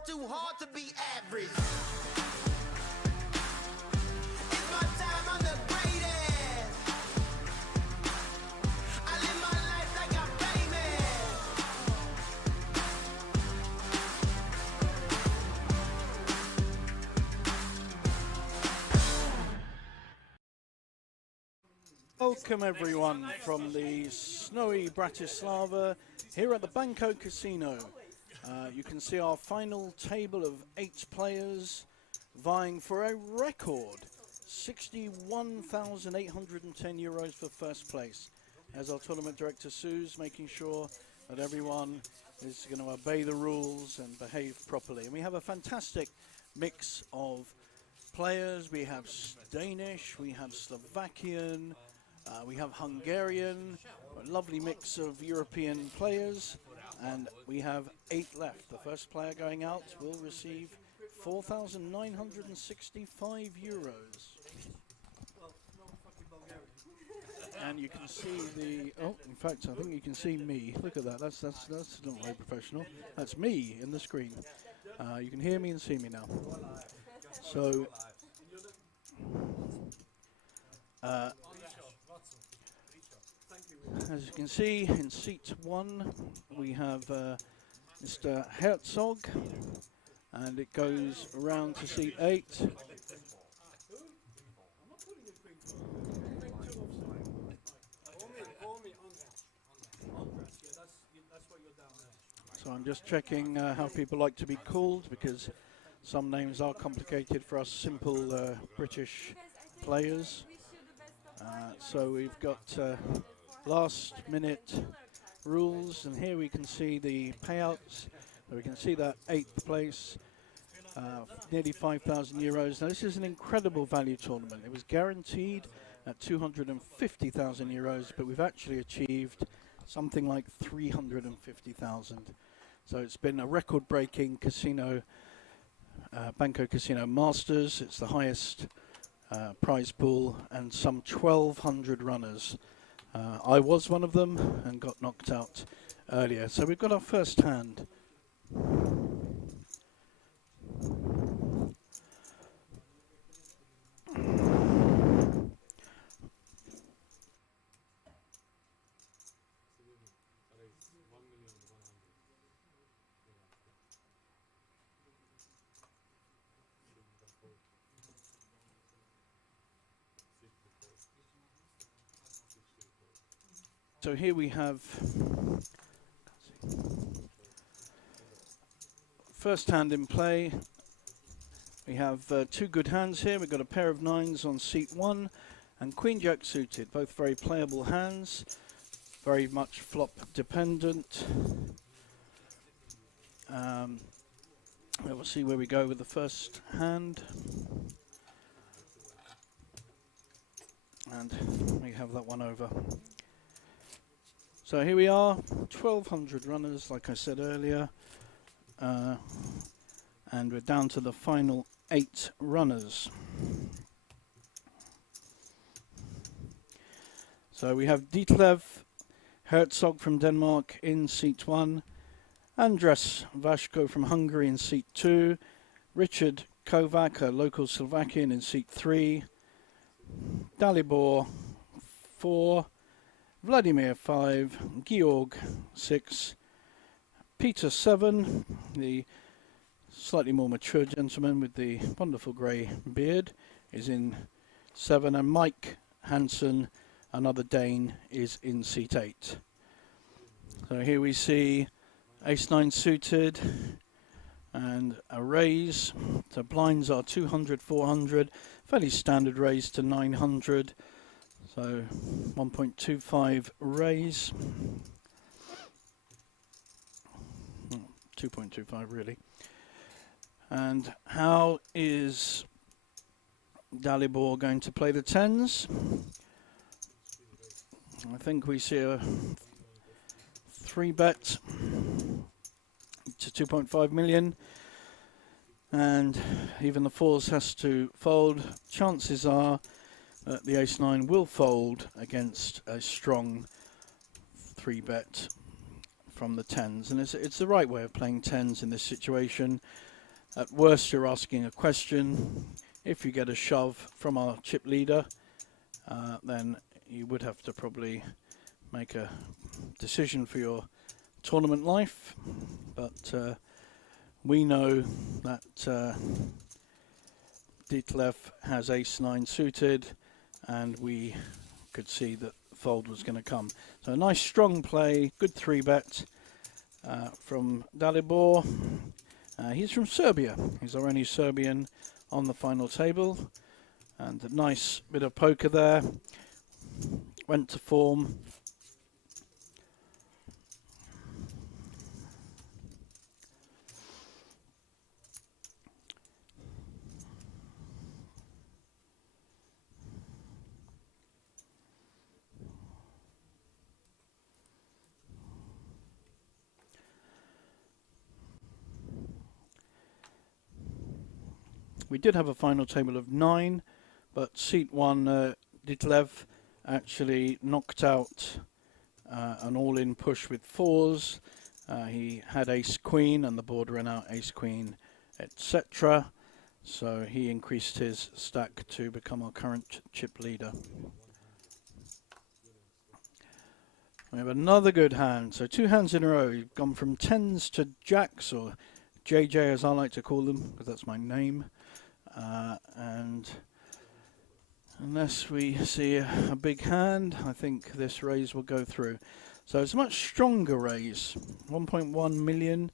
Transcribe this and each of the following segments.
work too hard to be average. It's my time, I'm the greatest. I live my life like I'm famous. Welcome everyone from the snowy Bratislava here at the Banco Casino. You can see our final table of 8 players vying for a record 61,810 euros for first place. As our tournament director Sue's making sure that everyone is going to obey the rules and behave properly. And we have a fantastic mix of players. We have Danish, we have Slovakian, we have Hungarian, a lovely mix of European players, and we have 8 left. The first player going out will receive 4,965 euros. And you can see the, oh, in fact, I think you can see me. Look at that, that's not very professional. That's me in the screen. You can hear me and see me now. So, as you can see, in seat 1 we have Mr. Herzog, and it goes around to seat 8. So I'm just checking how people like to be called, because some names are complicated for us simple British players. So we've got last minute rules, and here we can see the payouts. So we can see that 8th place, nearly 5,000 euros. Now this is an incredible value tournament. It was guaranteed at 250,000 euros, but we've actually achieved something like 350,000. So it's been a record-breaking casino, Banco Casino Masters. It's the highest prize pool, and some 1,200 runners. I was one of them and got knocked out earlier. So we've got our first hand. So here we have first hand in play. We have 2 good hands here. We've got a pair of 9s on seat 1 and Queen Jack suited, both very playable hands, very much flop dependent. We'll see where we go with the first hand. And we have that one over. So here we are, 1,200 runners, like I said earlier, and we're down to the final 8 runners. So we have Ditlev Herzog from Denmark in seat 1, Andras Vashko from Hungary in seat 2, Richard Kovac, a local Slovakian, in seat 3, Dalibor 4, Vladimir 5, Georg 6, Peter 7, the slightly more mature gentleman with the wonderful grey beard, is in 7, and Mike Hansen, another Dane, is in seat 8. So here we see Ace-9 suited and a raise. So blinds are 200, 400, fairly standard raise to 900. So 1.25 raise, 2.25 really. And how is Dalibor going to play the 10s? I think we see a 3-bet to 2.5 million, and even the 4s has to fold. Chances are the Ace-9 will fold against a strong 3-bet from the 10s, and it's the right way of playing 10s in this situation. At worst, you're asking a question. If you get a shove from our chip leader, then you would have to probably make a decision for your tournament life. But we know that Ditlev has ace-9 suited, and we could see that fold was going to come. So a nice strong play, good 3-bet from Dalibor. He's from Serbia. He's our only Serbian on the final table. And a nice bit of poker there. Went to form. We did have a final table of 9, but seat 1, Ditlev actually knocked out an all-in push with 4s. He had ace-queen, and the board ran out ace-queen, etc. So he increased his stack to become our current chip leader. We have another good hand. So 2 hands in a row. We've gone from 10s to jacks, or JJ as I like to call them, because that's my name. And unless we see a big hand, I think this raise will go through. So it's a much stronger raise, 1.1 million,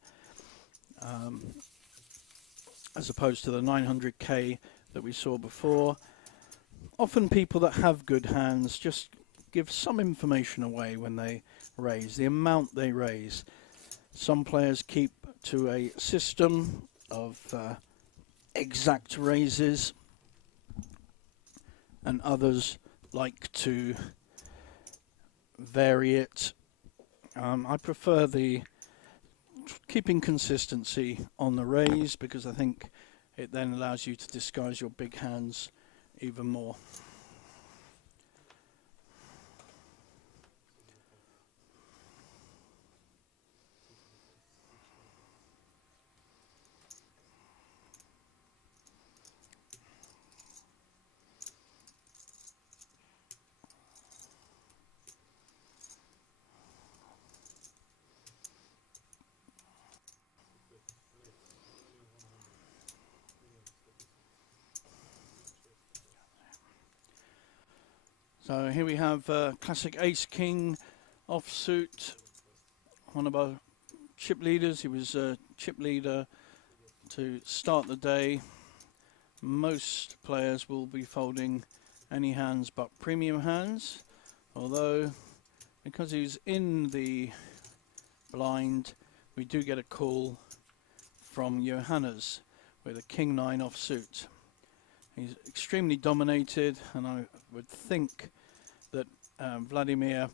as opposed to the 900k that we saw before. Often people that have good hands just give some information away when they raise, the amount they raise. Some players keep to a system of exact raises, and others like to vary it. I prefer the keeping consistency on the raise, because I think it then allows you to disguise your big hands even more. So here we have classic ace-king offsuit, one of our chip leaders. He was chip leader to start the day. Most players will be folding any hands but premium hands, although because he's in the blind, we do get a call from Johannes with a king-9 offsuit. He's extremely dominated, and I would think that Vladimir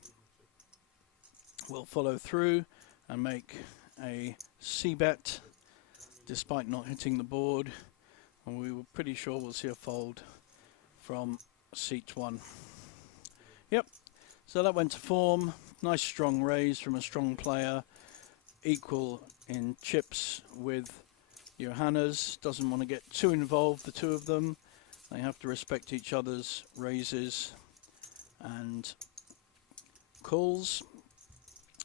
will follow through and make a c-bet despite not hitting the board, and we were pretty sure we'll see a fold from seat 1. Yep, so that went to form. Nice strong raise from a strong player, equal in chips with Johannes. Doesn't want to get too involved, the two of them. They have to respect each other's raises and calls.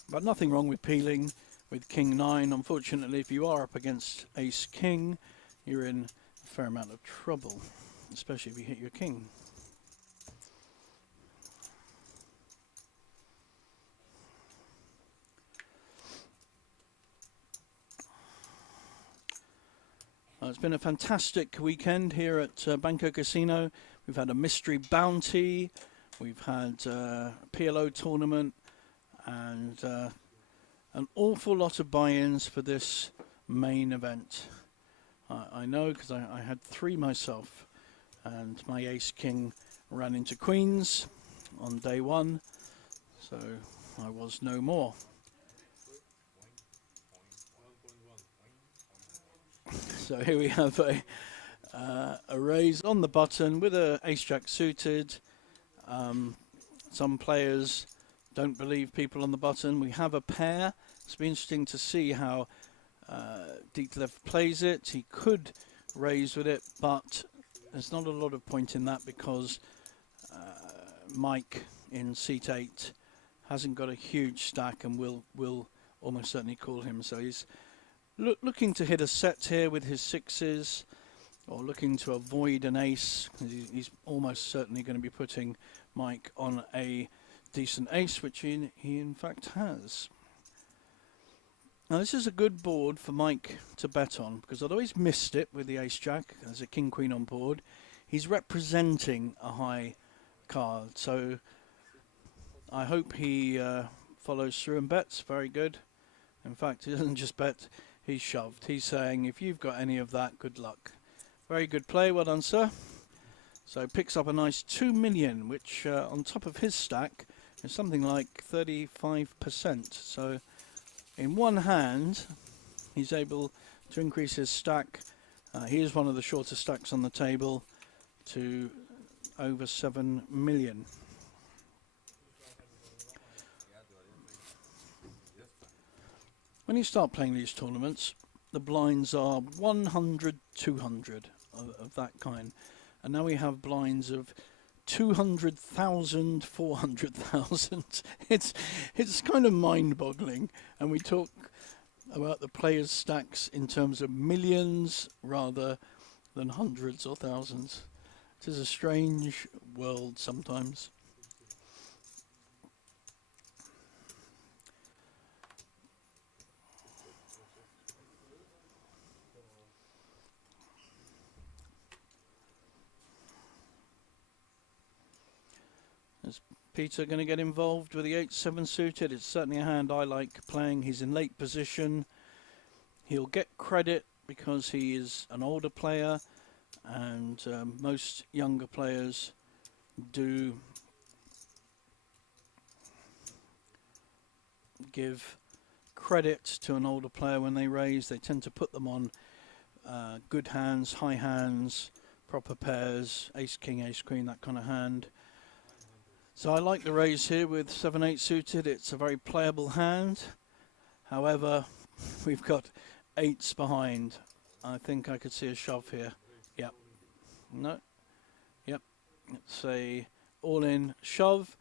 But nothing wrong with peeling with king-9. Unfortunately, if you are up against ace-king, you're in a fair amount of trouble, especially if you hit your king. It's been a fantastic weekend here at Banco Casino. We've had a mystery bounty, we've had a PLO tournament, and an awful lot of buy-ins for this main event. I know, because I had 3 myself, and my ace-king ran into queens on day 1, so I was no more. So here we have a raise on the button with a ace-jack suited. Some players don't believe people on the button. We have a pair. It's been interesting to see how Dietlev plays it. He could raise with it, but there's not a lot of point in that because Mike in seat 8 hasn't got a huge stack and will almost certainly call him. So he's looking to hit a set here with his sixes, or looking to avoid an ace. He's almost certainly going to be putting Mike on a decent ace, which he in fact has. Now this is a good board for Mike to bet on, because although he's missed it with the ace-jack, there's a king-queen on board, he's representing a high card. So I hope he follows through and bets. Very good. In fact, he doesn't just bet, he's shoved. He's saying, if you've got any of that, good luck. Very good play, well done, sir. So picks up a nice 2 million, which on top of his stack is something like 35%. So in one hand, he's able to increase his stack. He is one of the shorter stacks on the table to over 7 million. When you start playing these tournaments, the blinds are 100, 200 of that kind. And now we have blinds of 200,000, 400,000. It's kind of mind-boggling. And we talk about the players' stacks in terms of millions rather than hundreds or thousands. It is a strange world sometimes. Is Peter going to get involved with the 8-7 suited? It's certainly a hand I like playing. He's in late position. He'll get credit because he is an older player, and most younger players do give credit to an older player when they raise. They tend to put them on good hands, high hands, proper pairs, ace king, ace queen, that kind of hand. So I like the raise here with 7-8 suited. It's a very playable hand. However, we've got 8s behind. I think I could see a shove here. Yep. No. Yep. It's a all-in shove,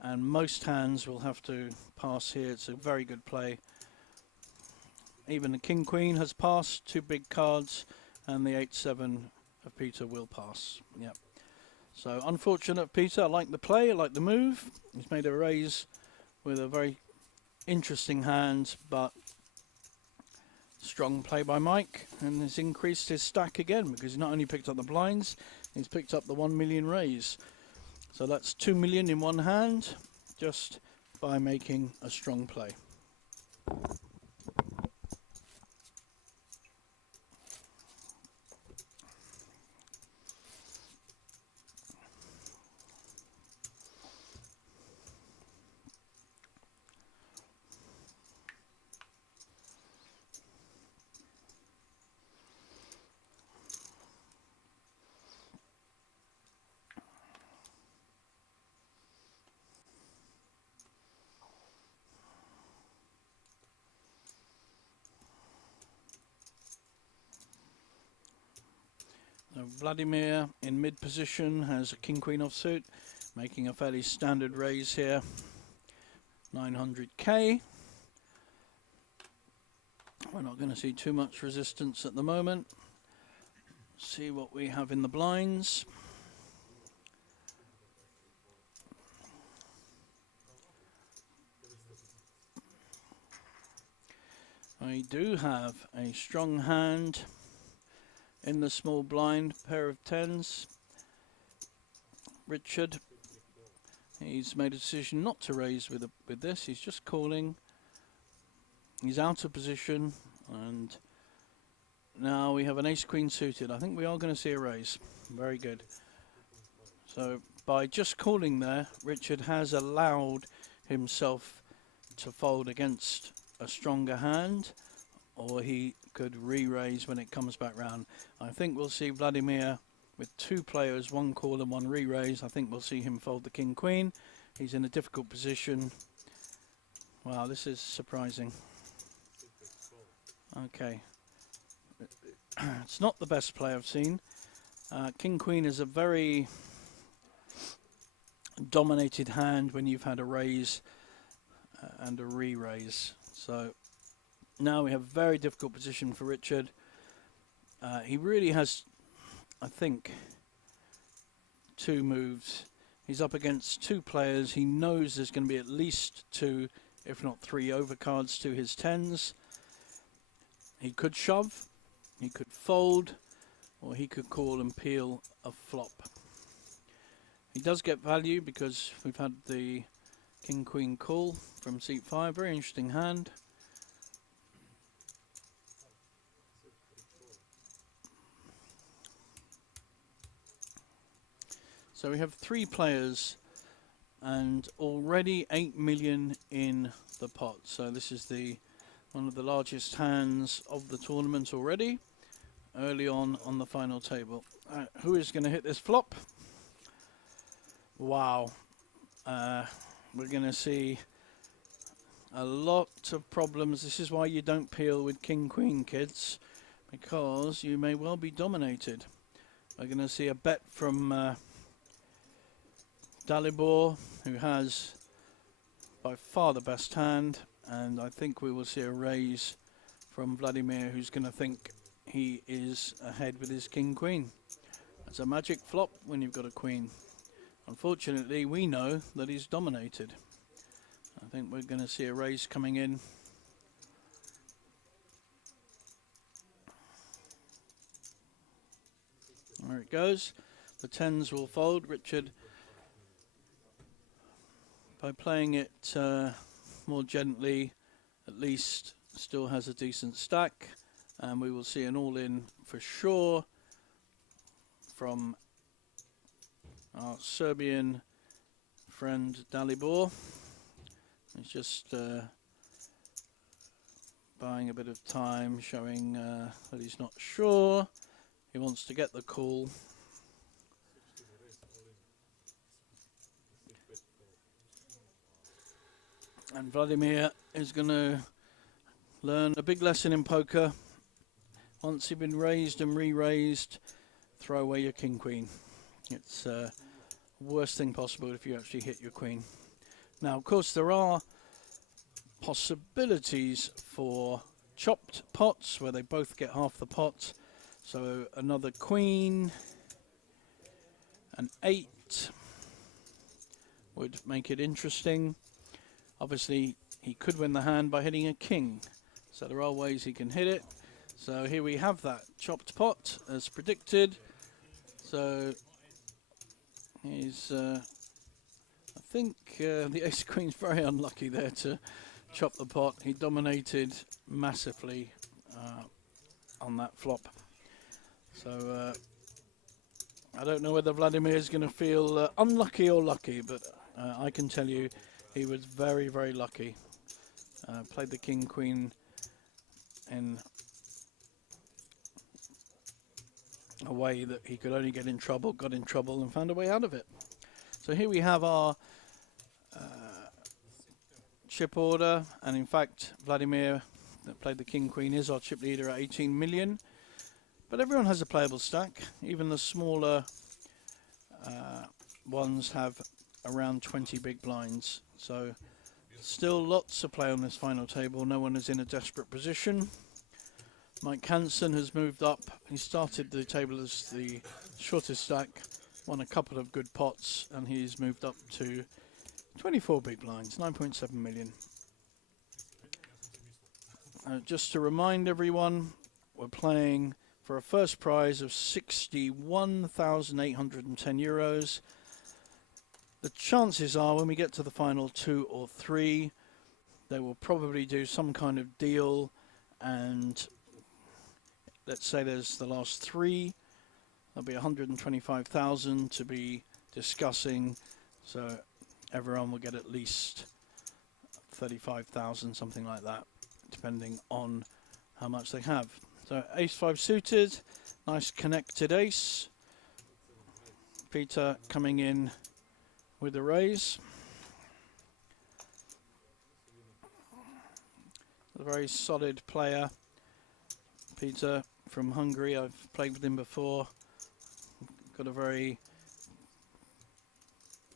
and most hands will have to pass here. It's a very good play. Even the king-queen has passed, 2 big cards, and the 8-7 of Peter will pass. Yep. So unfortunate Peter. I like the play, I like the move. He's made a raise with a very interesting hand, but strong play by Mike, and has increased his stack again because he's not only picked up the blinds, he's picked up the 1 million raise. So that's 2 million in one hand just by making a strong play. So Vladimir in mid position has a king-queen offsuit, making a fairly standard raise here, 900k. We're not going to see too much resistance at the moment. See what we have in the blinds. I do have a strong hand in the small blind, pair of 10s. Richard, he's made a decision not to raise with this. He's just calling. He's out of position, and now we have an ace-queen suited. I think we are going to see a raise. Very good. So by just calling there, Richard has allowed himself to fold against a stronger hand, or he could re-raise when it comes back round. I think we'll see Vladimir with 2 players, 1 call and 1 re-raise. I think we'll see him fold the king-queen. He's in a difficult position. Wow, this is surprising. Okay. It's not the best play I've seen. King Queen is a very dominated hand when you've had a raise and a re-raise. So now we have a very difficult position for Richard. He really has, I think, two moves. He's up against two players. He knows there's going to be at least two, if not three, overcards to his tens. He could shove, he could fold, or he could call and peel a flop. He does get value because we've had the King Queen call from seat 5. Very interesting hand. So we have three players and already 8 million in the pot. So this is one of the largest hands of the tournament already, early on the final table. Who is going to hit this flop? Wow. We're going to see a lot of problems. This is why you don't peel with King Queen, kids, because you may well be dominated. We're going to see a bet from Dalibor, who has by far the best hand, and I think we will see a raise from Vladimir, who's going to think he is ahead with his King Queen. That's a magic flop when you've got a queen. Unfortunately, we know that he's dominated. I think we're going to see a raise coming in. There it goes. The tens will fold. Richard, by playing it more gently, at least still has a decent stack, and we will see an all-in for sure from our Serbian friend Dalibor. He's just buying a bit of time, showing that he's not sure. He wants to get the call. And Vladimir is going to learn a big lesson in poker. Once you've been raised and re-raised, throw away your King Queen. It's the worst thing possible if you actually hit your queen. Now, of course, there are possibilities for chopped pots where they both get half the pot. So another queen, an 8 would make it interesting. Obviously, he could win the hand by hitting a king. So there are ways he can hit it. So here we have that chopped pot as predicted. So he's, I think the ace queen's very unlucky there to chop the pot. He dominated massively on that flop. So I don't know whether Vladimir is going to feel unlucky or lucky, but I can tell you he was very, very lucky. Played the King Queen in a way that he could only get in trouble, got in trouble and found a way out of it. So here we have our chip order, and in fact Vladimir that played the King Queen is our chip leader at 18 million. But everyone has a playable stack. Even the smaller ones have around 20 big blinds. So still lots to play on this final table. No one is in a desperate position. Mike Hansen has moved up. He started the table as the shortest stack, won a couple of good pots, and he's moved up to 24 big blinds, 9.7 million. Just to remind everyone, we're playing for a first prize of 61,810 euros. The chances are when we get to the final 2 or 3, they will probably do some kind of deal, and let's say there's the last 3, there'll be 125,000 to be discussing, so everyone will get at least 35,000, something like that, depending on how much they have. So ace-5 suited, nice connected ace. Peter coming in with a raise. A very solid player. Peter from Hungary. I've played with him before. Got a very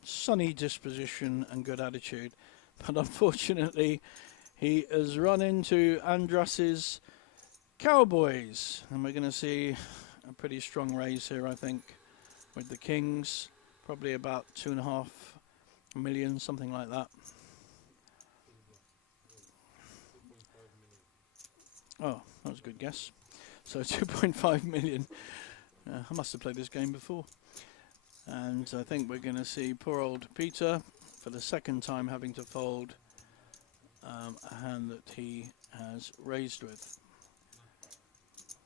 sunny disposition and good attitude. But unfortunately, he has run into Andras's Cowboys. And we're going to see a pretty strong raise here, I think, with the Kings. Probably about 2.5 million, something like that. Oh, that was a good guess. So 2.5 million. I must have played this game before. And I think we're going to see poor old Peter for the second time having to fold a hand that he has raised with.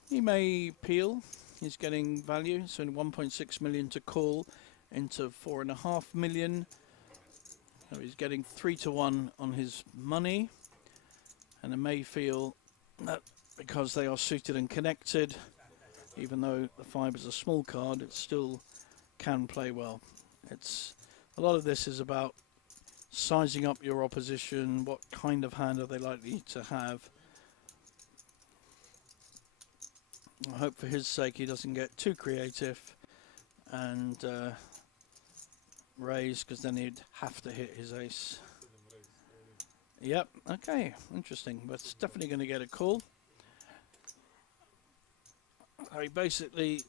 He may peel. He's getting value. So 1.6 million to call into 4.5 million. So he's getting 3-1 on his money. And I may feel that because they are suited and connected, even though the 5 is a small card, it still can play well. It's a lot of this is about sizing up your opposition. What kind of hand are they likely to have? I hope for his sake he doesn't get too creative and raise, because then he'd have to hit his ace. Yep, okay, interesting, but it's definitely going to get a call. He basically,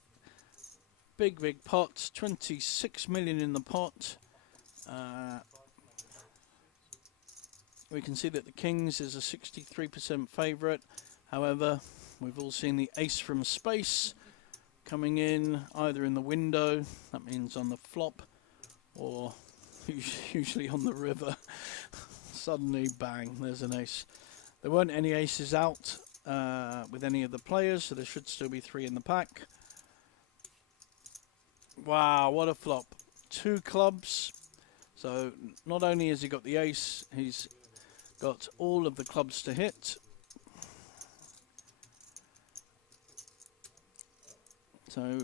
big pot, 26 million in the pot. We can see that the Kings is a 63% favourite. However, we've all seen the ace from space coming in either in the window, that means on the flop, or usually on the river. Suddenly, bang, there's an ace. There weren't any aces out with any of the players, so there should still be 3 in the pack. Wow, what a flop. 2 clubs. So not only has he got the ace, he's got all of the clubs to hit. So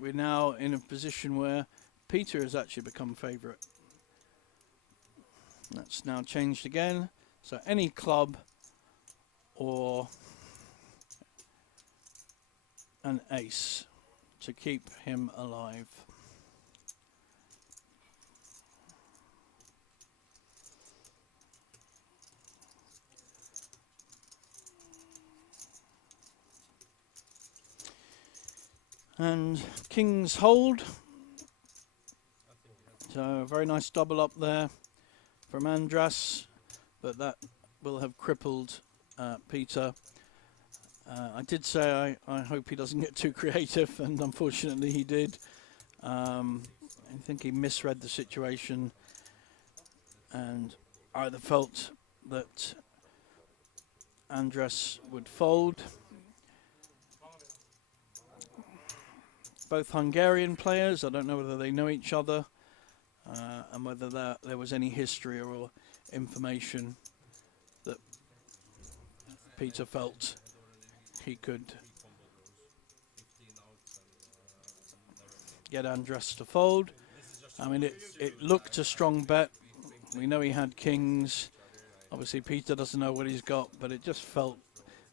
we're now in a position where Peter has actually become favourite. That's now changed again. So any club or an ace to keep him alive. And Kings hold. So a very nice double up there from Andras, but that will have crippled Peter. I did say I hope he doesn't get too creative, and unfortunately he did. I think he misread the situation and either felt that Andras would fold. Both Hungarian players, I don't know whether they know each other and whether there was any history or information that Peter felt he could get Andras to fold. I mean, it looked a strong bet. We know he had kings. Obviously, Peter doesn't know what he's got, but it just felt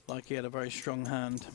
like he had a very strong hand.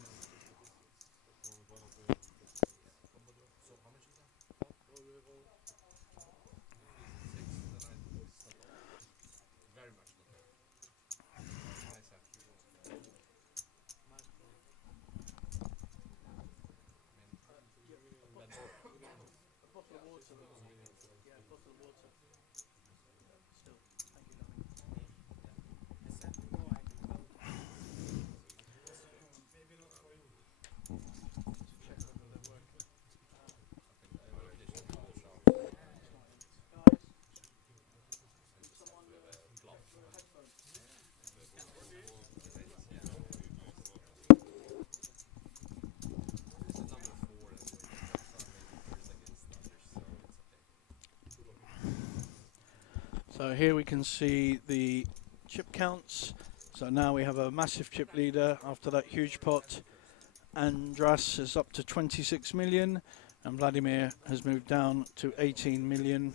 So here we can see the chip counts. So now we have a massive chip leader after that huge pot. Andras is up to 26 million and Vladimir has moved down to 18 million.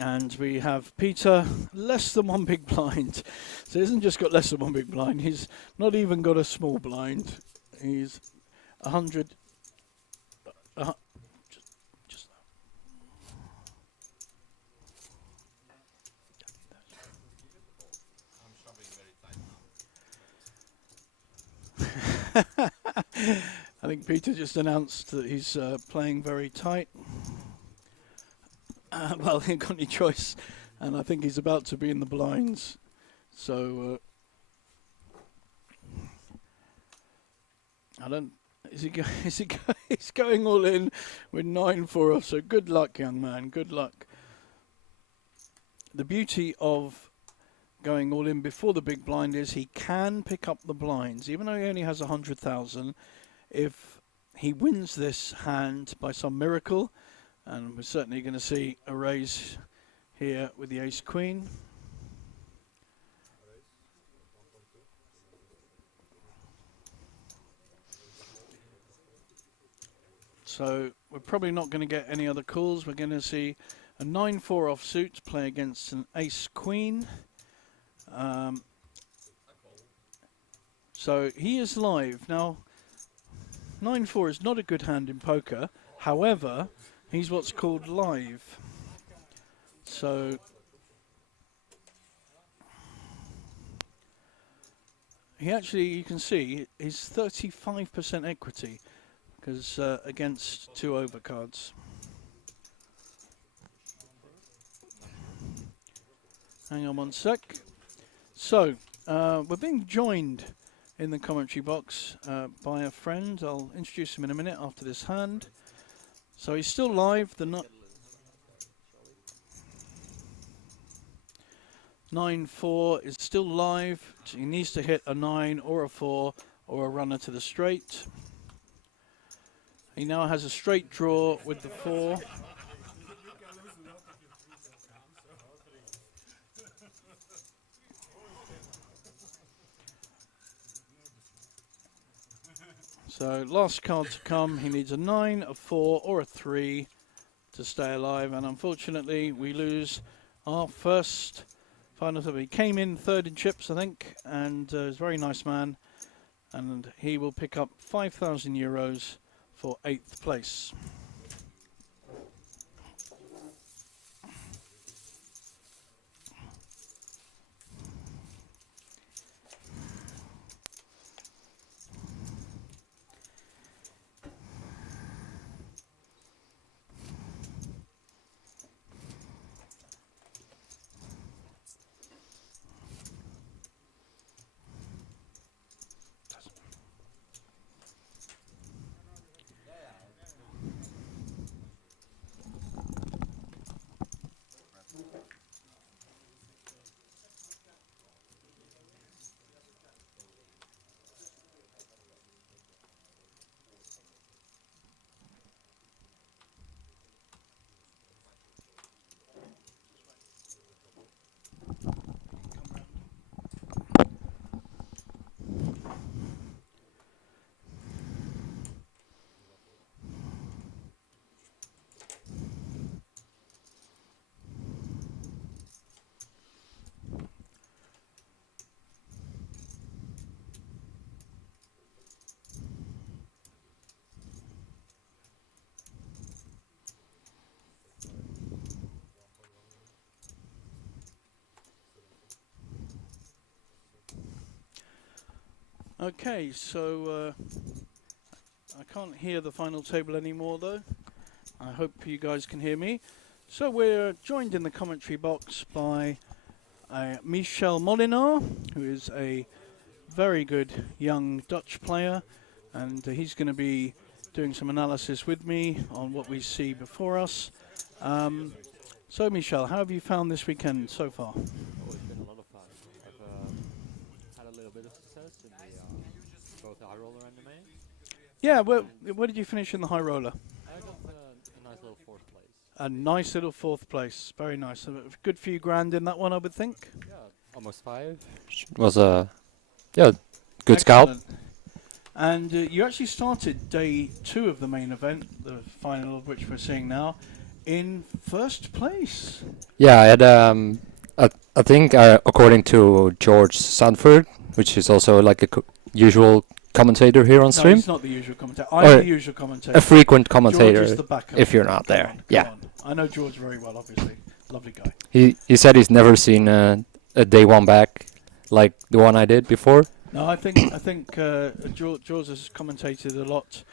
And we have Peter, less than one big blind. So he hasn't just got less than one big blind, he's not even got a small blind. He's 100. Just I think Peter just announced that he's playing very tight. Well, he ain't got any choice, and I think he's about to be in the blinds. So I don't. Is he? He's going all in with 9-4 off. So good luck, young man. Good luck. The beauty of going all in before the big blind is he can pick up the blinds, even though he only has 100,000. If he wins this hand by some miracle, and we're certainly going to see a raise here with the ace queen. So we're probably not going to get any other calls. We're going to see a 9-4 offsuit play against an ace queen. So he is live. Now, 9-4 is not a good hand in poker. However, he's what's called live. So he actually, you can see, is 35% equity because against 2 overcards. Hang on one sec. So we're being joined in the commentary box by a friend. I'll introduce him in a minute after this hand. So he's still live. The 9-4 is still live. He needs to hit a 9 or a 4 or a runner to the straight. He now has a straight draw with the 4. So last card to come, he needs a 9, a 4 or a 3 to stay alive, and unfortunately we lose our first final. He came in third in chips, I think, and is a very nice man, and he will pick up 5,000 euros for 8th place. Okay, so I can't hear the final table anymore though. I hope you guys can hear me. So we're joined in the commentary box by Michel Molinar, who is a very good young Dutch player, and he's going to be doing some analysis with me on what we see before us. So Michel, how have you found this weekend so far? Oh, it's been a lot of fun. I've had a little bit of success in both the high roller and the main. Yeah, where did you finish in the high roller? I got a nice little 4th place. A nice little 4th place, very nice. A good few grand in that one, I would think. Yeah, almost 5. It was a good scalp. Excellent. And you actually started day 2 of the main event, the final of which we're seeing now, in first place. Yeah, I had I think according to George Sanford, which is also like a usual commentator here on No, stream, he's not the usual commentator. I'm Or the usual commentator. a frequent George commentator. is the backup. if you're not Come there. on, come Yeah. on. I know George very well, obviously. Lovely guy. He said he's never seen a day one back like the one I did before. No, I think George has commentated a lot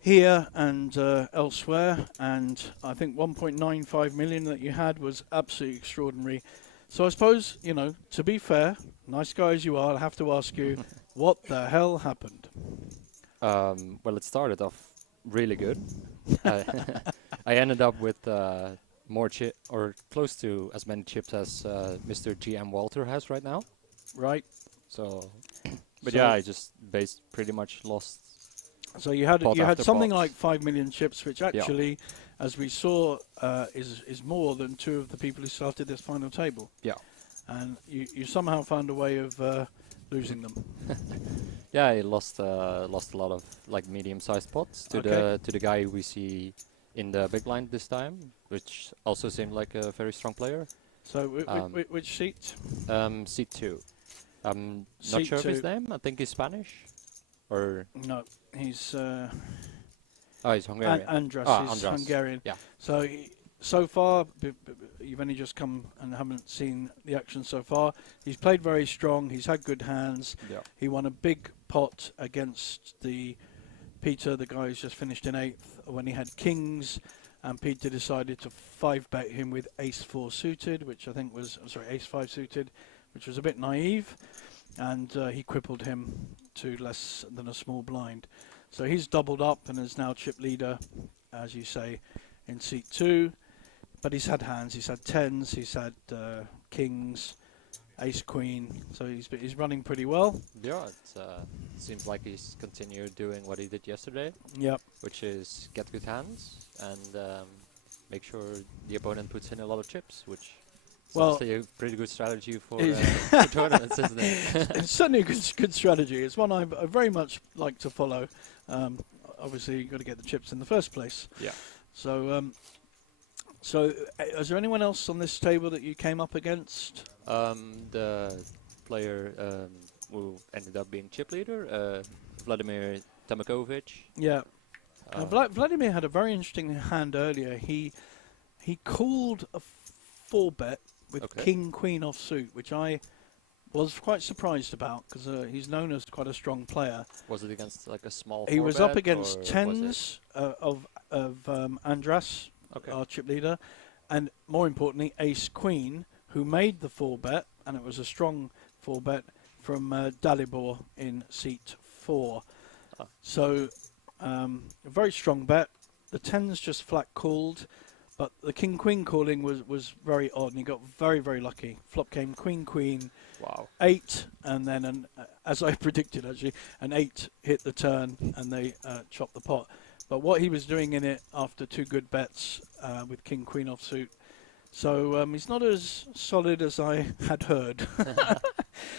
here and elsewhere, and I think 1.95 million that you had was absolutely extraordinary. So I suppose, you know, to be fair, nice guy as you are, I have to ask you, what the hell happened? Well, it started off really good. I I ended up with more chip or close to as many chips as Mr. GM Walter has right now. Right? So, but So- yeah, I just pretty much lost. So you had Pot after something pot. like 5 million chips, which actually, as we saw, is more than two of the people who started this final table. Yeah. And you somehow found a way of losing them. Yeah, I lost a lot of like medium-sized pots to Okay. the guy we see in the big blind this time, which also seemed like a very strong player. So which seat? Seat 2. I'm not Seat sure of his 2. name. I think he's Spanish, or No, he's he's Hungarian. Andras. Ah, He's Andras. Hungarian. Yeah. So so far, you've only just come and haven't seen the action so far. He's played very strong. He's had good hands. Yeah. He won a big pot against Peter, the guy who's just finished in 8th, when he had kings, and Peter decided to 5-bet him with ace-4 suited, which I think was, sorry, ace-5 suited, which was a bit naive, and he crippled him to less than a small blind. So he's doubled up and is now chip leader, as you say, in seat 2. But he's had hands, he's had 10s, he's had kings, ace-queen, so he's running pretty well. Yeah, it seems like he's continued doing what he did yesterday, Yep. which is get good hands and make sure the opponent puts in a lot of chips, which is Well, honestly a pretty good strategy for Is- for tournaments, isn't it? It's certainly a good strategy. It's one I very much like to follow. Obviously, you've got to get the chips in the first place. Yeah. So, is there anyone else on this table that you came up against? The player who ended up being chip leader, Vladimir Tamakovic. Yeah. Vladimir had a very interesting hand earlier. He called a 4-bet with Okay. king queen offsuit, which I was quite surprised about because he's known as quite a strong player. Was it against like a small? He was up 4-bet, against or was tens of Andras, Okay. our chip leader, and more importantly, Ace Queen, who made the 4-bet, and it was a strong 4-bet from Dalibor in seat 4. Ah. So a very strong bet. The tens just flat called, but the king queen calling was very odd, and he got very, very lucky. Flop came queen queen. Wow. 8, and then as I predicted actually, an 8 hit the turn and they chopped the pot. But what he was doing in it after 2 good bets with king queen offsuit, so he's not as solid as I had heard.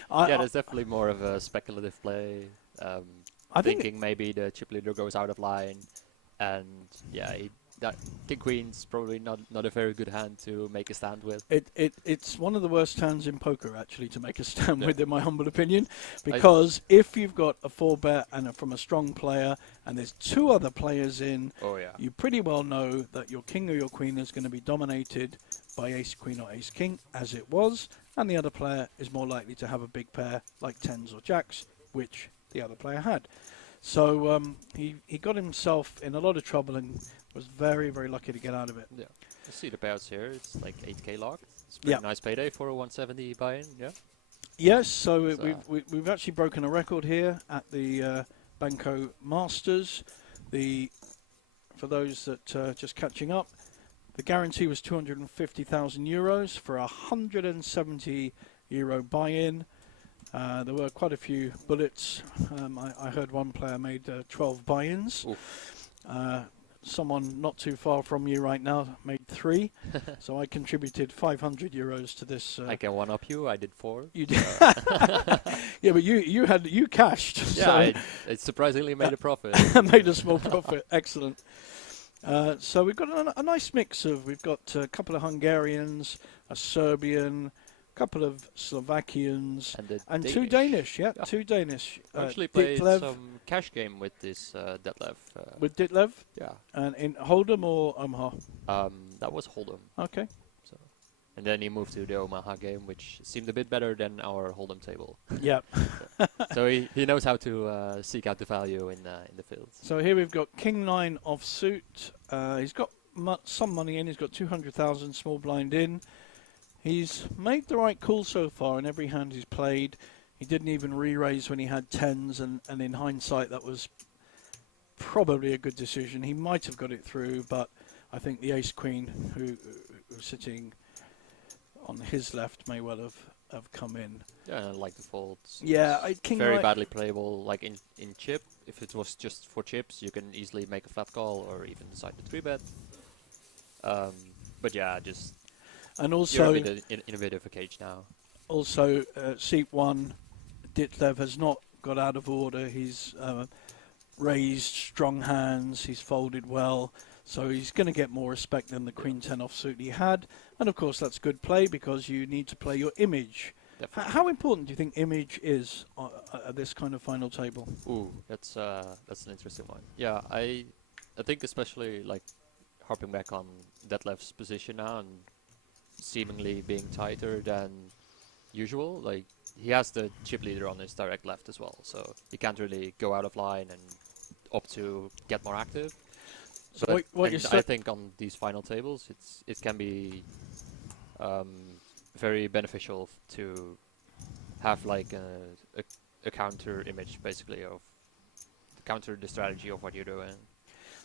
Yeah, there's definitely more of a speculative play. I think Thinking maybe the chip leader goes out of line, and yeah, that king queen's probably not a very good hand to make a stand with. it's one of the worst hands in poker actually to make a stand Yeah. with, in my humble opinion, because if you've got a 4-bet and from a strong player, and there's 2 other players in, Oh yeah. you pretty well know that your king or your queen is going to be dominated by ace queen or ace king, as it was, and the other player is more likely to have a big pair like tens or jacks, which the other player had. So he got himself in a lot of trouble and was very, very lucky to get out of it. Yeah. You see the payouts here. It's like 8k locked. It's a pretty Yeah. nice payday for a 170 buy-in. Yeah. Yes, so So- we've actually broken a record here at the Banco Masters. For those that just catching up, the guarantee was 250,000 euros for a 170 euro buy-in. There were quite a few bullets. I heard one player made 12 buy-ins. Someone not too far from you right now made 3, so I contributed 500 euros to this. I can one up you. I did 4. You did. Yeah, but you cashed. Yeah, so it surprisingly made a profit. made a small profit. Excellent. So we've got a nice mix of, we've got a couple of Hungarians, a Serbian, a couple of Slovakians, And two Danish. Yeah, two Danish. I actually played Ditlev some cash game with this Detlef. with Ditlev, Yeah. and in Hold'em or Omaha. That was Hold'em. Okay. So, and then he moved to the Omaha game, which seemed a bit better than our Hold'em table. Yeah. So he knows how to seek out the value in the fields. So here we've got King 9 offsuit. He's got some money in. He's got 200,000 small blind in. He's made the right call so far in every hand he's played. He didn't even re-raise when he had tens, and in hindsight that was probably a good decision. He might have got it through, but I think the ace-queen who was sitting on his left may well have come in. Yeah, and I like the folds. Yeah, It's King very Nine- badly playable. Like in chip, if it was just for chips, you can easily make a flat call or even decide to 3-bet. But yeah, just And you're also, a bit in a bit of a cage now. also seat 1, Ditlev has not got out of order. He's raised strong hands. He's folded well. So he's going to get more respect than the Queen 10 offsuit he had. And of course, that's good play because you need to play your image. Definitely. How important do you think image is at this kind of final table? Ooh, that's an interesting one. Yeah, I think especially like harping back on Detlef's position now and seemingly being tighter than usual. Like he has the chip leader on his direct left as well, so he can't really go out of line and opt to get more active. So But what you're I think on these final tables, it can be very beneficial to have like a counter image basically of counter the strategy of what you're doing.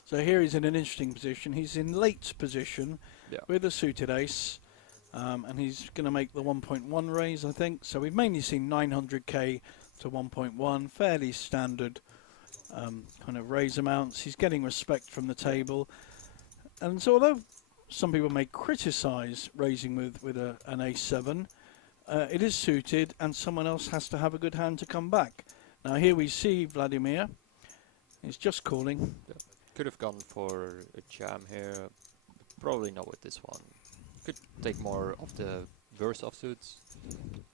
So here he's in an interesting position. He's in late position Yeah. with a suited ace, and he's going to make the 1.1 raise, I think. So we've mainly seen 900k to 1.1, fairly standard kind of raise amounts. He's getting respect from the table, and so although some people may criticise raising with an ace-7, it is suited, and someone else has to have a good hand to come back. Now here we see Vladimir. He's just calling. Could have gone for a jam here, probably not with this one. Could take more of the worst offsuits,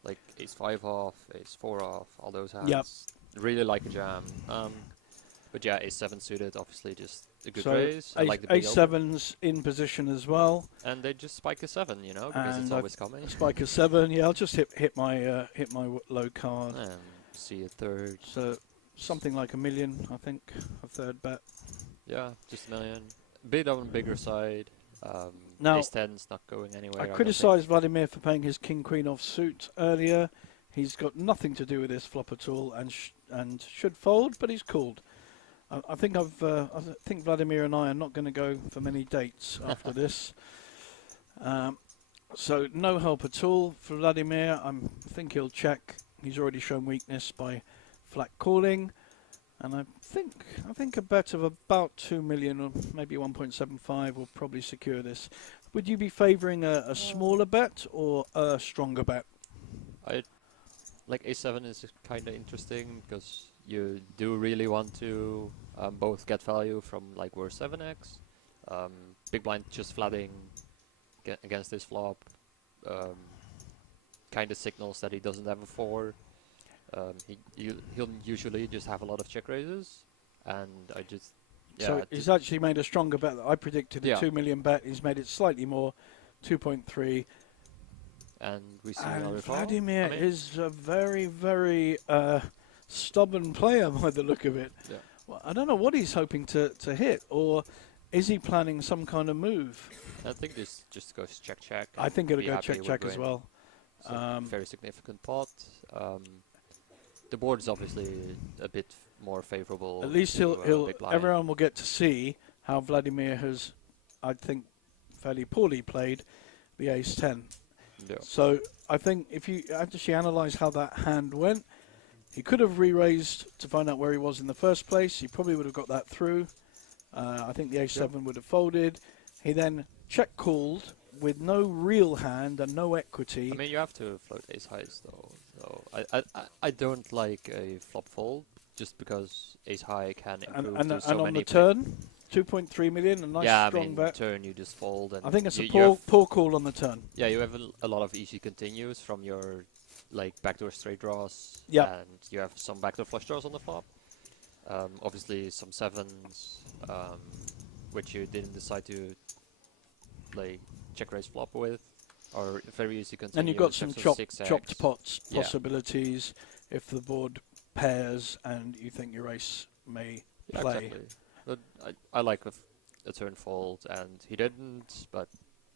like ace-5 off, ace-4 off, all those hands. Yep. Really like a jam. But yeah, ace-7 suited, obviously just a good So raise. I like the big open. ace-7's in position as well. And they just spike a 7, you know, because And it's I've always coming. Spike a 7. Yeah, I'll just hit my low card. And see a third. So something like $1 million, I think, a third bet. Yeah, just $1 million. Bit on the bigger side. Now, ace-10's not going anywhere. I don't criticised Vladimir for playing his king-queen off suit earlier. He's got nothing to do with this flop at all, and should fold, but he's called. I think I think Vladimir and I are not going to go for many dates after this. So no help at all for Vladimir. I think he'll check. He's already shown weakness by flat calling, and I think a bet of about 2 million or maybe 1.75 will probably secure this. Would you be favouring a smaller bet or a stronger bet? Like a7 is kind of interesting because you do really want to both get value from like worse 7x, big blind just flatting against this flop, kind of signals that he doesn't have a 4. He'll usually just have a lot of check raises, and I just So he's actually made a stronger bet. I predicted a Yeah. 2 million bet. He's made it slightly more, 2.3. and we see And another call. Vladimir I mean, is a very, very stubborn player by the look of it. Yeah. Well, I don't know what he's hoping to hit, or is he planning some kind of move? I think this just goes check check. I and think it'll be go happy check with check as win. well. So very significant pot. The board is obviously a bit more favorable. At least to, he'll big blind. everyone will get to see how Vladimir has, I think, fairly poorly played the ace-10. Yeah. So I think if you actually analyse how that hand went, he could have re-raised to find out where he was in the first place. He probably would have got that through. I think the ace-7 would have folded. He then check-called with no real hand and no equity. I mean, you have to float ace highs though. So I don't like a flop fold just because ace high can improve and to so on many the turn, 2.3 million, a nice yeah, I strong mean, bet. turn you just fold, and I think it's a you poor, have, poor call on the turn. yeah, you have a lot of easy continues from your like backdoor straight draws, Yep. and you have some backdoor flush draws on the flop. Obviously some sevens, which you didn't decide to play check raise flop with, or very easy continues. And you've got some have 6x. chopped pots Yeah. possibilities if the board pairs and you think your ace may Yeah, play. exactly. But I like a turn fold, and he didn't. But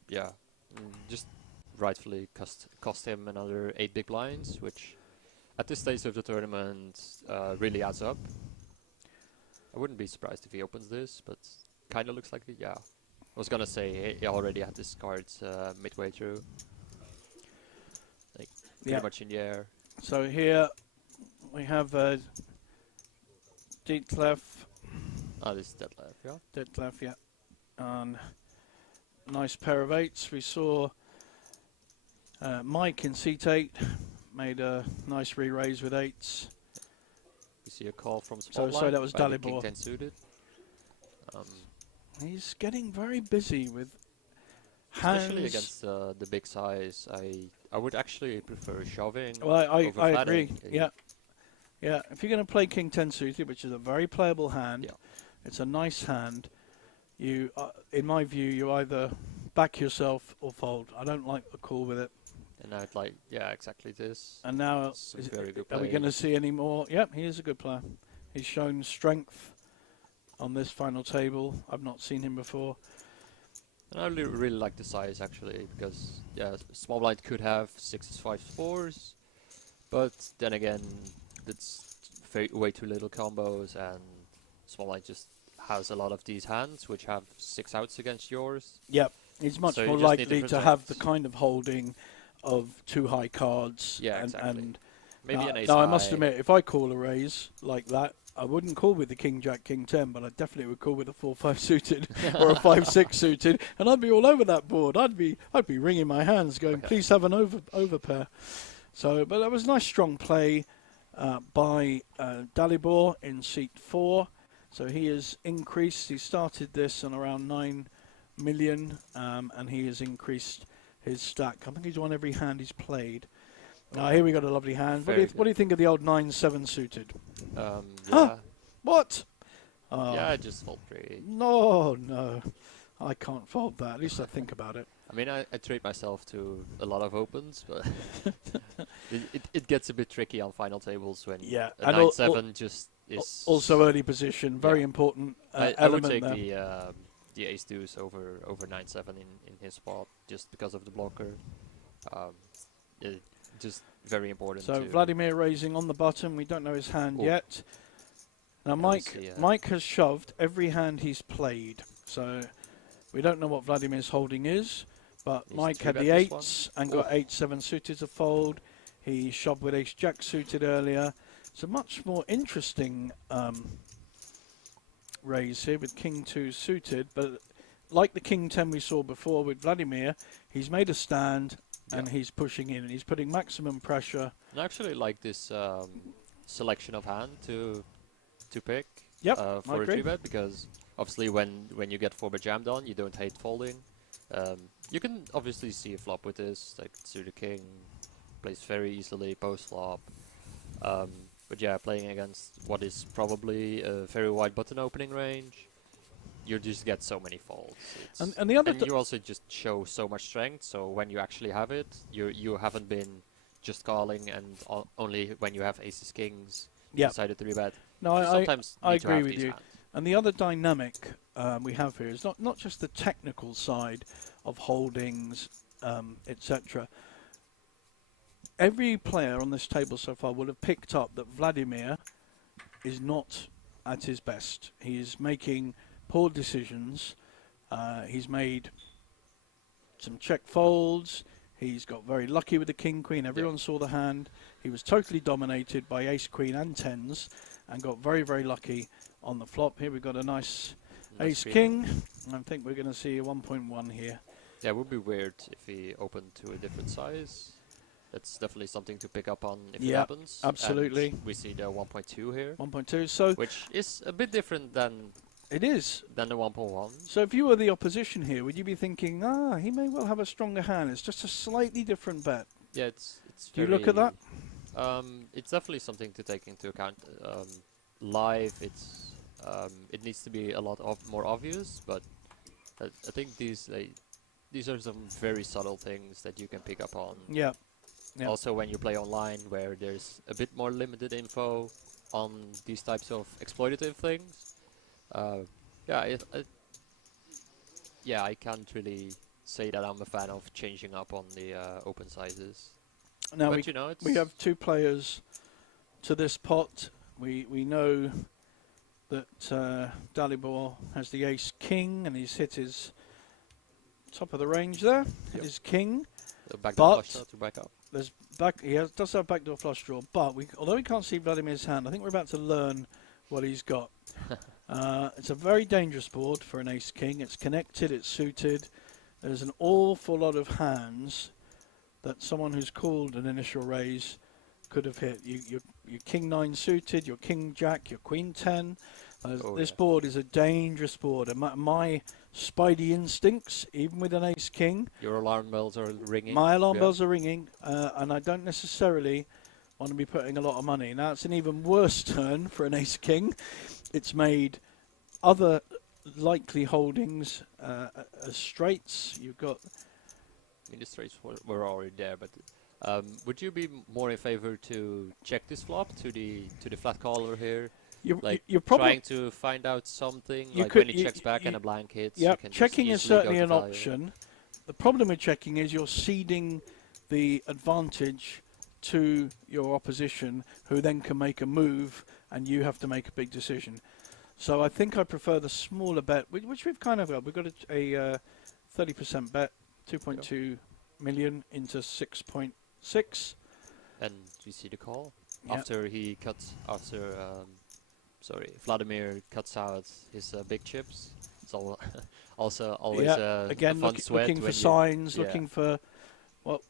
yeah, just rightfully cost him another 8 big blinds, which at this stage of the tournament really adds up. I wouldn't be surprised if he opens this, but kind of looks like it. Yeah, I was gonna say he already had this card midway through, like pretty Yeah. much in the air. So here we have Detlef, Oh, this is Detlef, yeah. yeah, and nice pair of eights. We saw Mike in seat 8 made a nice re-raise with eights. You see a call from small So blind that was by the king Dalibor. 10 suited. He's getting very busy with Especially hands. against the big size, I would actually prefer shoving. Well, I over agree. flatting. Yeah. Yeah, if you're going to play King 10 suited, which is a very playable hand, Yeah. it's a nice hand, you, in my view, you either back yourself or fold. I don't like the call with it. And I'd like, yeah, exactly this. And now, Some very good are we play. going to see any more? Yep, he is a good player. He's shown strength on this final table. I've not seen him before. And I really like the size actually, because yeah, small blind could have 6s, 5s, 4s, but then again, it's way too little combos, and small blind just has a lot of these hands which have 6 outs against yours. Yep, he's much So you more just need to likely to have the protect. kind of holding of 2 high cards. Yeah, and, exactly. and Maybe now, an ace now I high. must admit, if I call a raise like that, I wouldn't call with the King Jack King 10, but I definitely would call with a 4-5 suited or a 5-6 suited, and I'd be all over that board. I'd be wringing my hands, going, please have an over pair. So, but that was nice strong play by Dalibor in seat 4. So he has increased. He started this on around 9 million, and he has increased his stack. I think he's won every hand he's played. Now here we got a lovely hand. What do you think of the old 9-7 suited? Yeah, What? Oh, yeah, I just fold 3. no, I can't fold that. At least I think about it. I mean, I treat myself to a lot of opens, but it gets a bit tricky on final tables when Yeah, a and 9-7 just is... Also early position, very Yeah. important I would element take there. the ace deuce over 9-7 in his spot just because of the blocker. Just very important. So to Vladimir raising on the button. We don't know his hand Oh. yet. Now see, Mike has shoved every hand he's played. So we don't know what Vladimir's holding is, but He's Mike had the three-bet this eights and got 8-7 suited to fold. He shoved with ace jack suited earlier. It's a much more interesting raise here with king 2 suited, but like the king 10 we saw before with Vladimir, he's made a stand and Yeah. he's pushing in and he's putting maximum pressure. I actually like this selection of hand to pick Yep, for I a agree. 3-bet, because obviously when you get 4-bet jammed on, you don't hate folding. You can obviously see a flop with this, like suited king, plays very easily post flop. But yeah, playing against what is probably a very wide button opening range, you just get so many folds. And the other And you also just show so much strength, so when you actually have it, you haven't been just calling, and only when you have aces kings Yeah. decided to bet. No, You I sometimes I need to agree have with these you. hands. And the other dynamic we have here is not just the technical side of holdings, etc. Every player on this table so far will have picked up that Vladimir is not at his best. He is making poor decisions. He's made some check folds. He's got very lucky with the king queen. Everyone saw the hand. He was totally dominated by ace queen and tens and got very, very lucky on the flop. Here we've got a nice Nice ace feeling. king. I think we're going to see a 1.1 here. Yeah, it would be weird if he opened to a different size. That's definitely something to pick up on if it Yeah, happens. absolutely. And we see the 1.2 here, 1.2. So which is a bit different than It is. than the 1.1. So if you were the opposition here, would you be thinking, he may well have a stronger hand? It's just a slightly different bet. Yeah, it's. Do you look at that? It's definitely something to take into account. Live, it needs to be a lot more obvious, but I think these are some very subtle things that you can pick up on. Yeah. Yeah. Also, when you play online, where there's a bit more limited info on these types of exploitative things. I can't really say that I'm a fan of changing up on the open sizes. Now But you know, we have 2 players to this pot. We know that Dalibor has the ace king, and he's hit his top of the range there. Hit his king. the backdoor but- flush shot to back up. There's does have backdoor flush draw, but although we can't see Vladimir's hand, I think we're about to learn what he's got. It's a very dangerous board for an ace king. It's connected, it's suited. There's an awful lot of hands that someone who's called an initial raise could have hit. Your king 9 suited, your king jack, your queen 10. This board is a dangerous board, and my spidey instincts, even with an ace king, Your alarm bells are ringing. my alarm bells are ringing, and I don't necessarily want to be putting a lot of money. Now, it's an even worse turn for an ace king. It's made other likely holdings as straights. You've got I mean, the straights were already there, but would you be more in favor to check this flop to the flat caller here? you're probably Trying to find out something, You like could- when he checks back and a blank hits. yeah. you can just Checking is easily go certainly to an value. option. The problem with checking is you're ceding the advantage to your opposition, who then can make a move, and you have to make a big decision. So I think I prefer the smaller bet, which we've kind of got. We've got a 30% bet, 2.2 million into 6.6. And you see the call Yeah. after Vladimir cuts out his big chips. It's also always Again, a fun sweat looking for when you- signs, yeah. looking for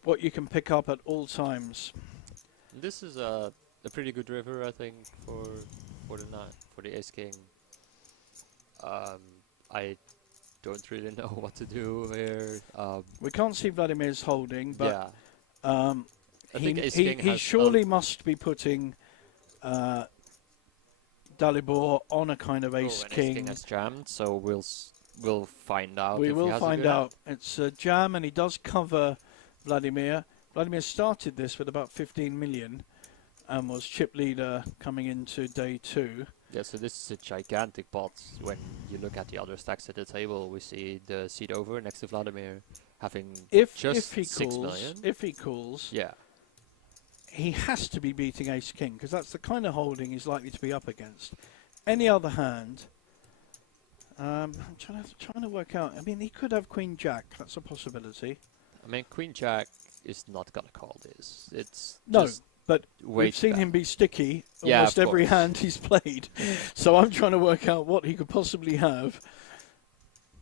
what you can pick up at all times. This is a pretty good river, I think, for the ace king. I don't really know what to do here. We can't see Vladimir's holding, but yeah, I he think ace king has surely must be putting Dalibor on a kind of ace and ace king. king has jammed, so we'll find out. We if he will has a find good hand. out. It's a jam, and he does cover Vladimir. Vladimir started this with about 15 million and was chip leader coming into day 2. Yeah, so this is a gigantic pot. When you look at the other stacks at the table, we see the seat over next to Vladimir having If just he 6 calls, million. if he calls, Yeah, he has to be beating ace king, because that's the kind of holding he's likely to be up against. Any other hand, I'm trying to work out. I mean, he could have queen jack. That's a possibility. I mean Queen Jack is not gonna call this. It's No, just but way we've seen too him be sticky Yeah, almost of every course. hand he's played. So I'm trying to work out what he could possibly have.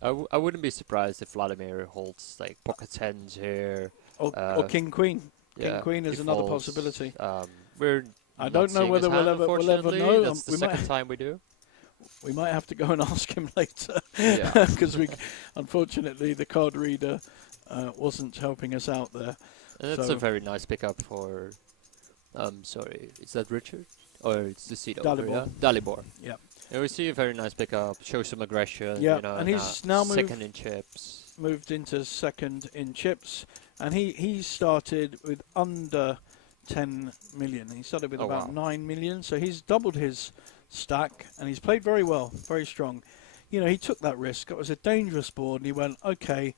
I wouldn't be surprised if Vladimir holds like pocket tens here. Or king queen. Yeah, King queen is he another folds. possibility. We're I not don't know seeing his whether hand, we'll ever unfortunately. know. That's the We might- second time we do. We might have to go and ask him later, Yeah. because unfortunately the card reader wasn't helping us out there. And that's So- a very nice pickup for. Sorry, is that Richard? Or it's the seat over? Dalibor. Yeah? Dalibor. Yeah. Yeah, we see a very nice pickup. Shows some aggression. Yeah, you know, and he's now moved- second in chips. Moved into second in chips, and he started with under 10 million. He started with Oh, about wow. 9 million, so he's doubled his stack, and he's played very well, very strong. You know, he took that risk. It was a dangerous board, and he went, okay,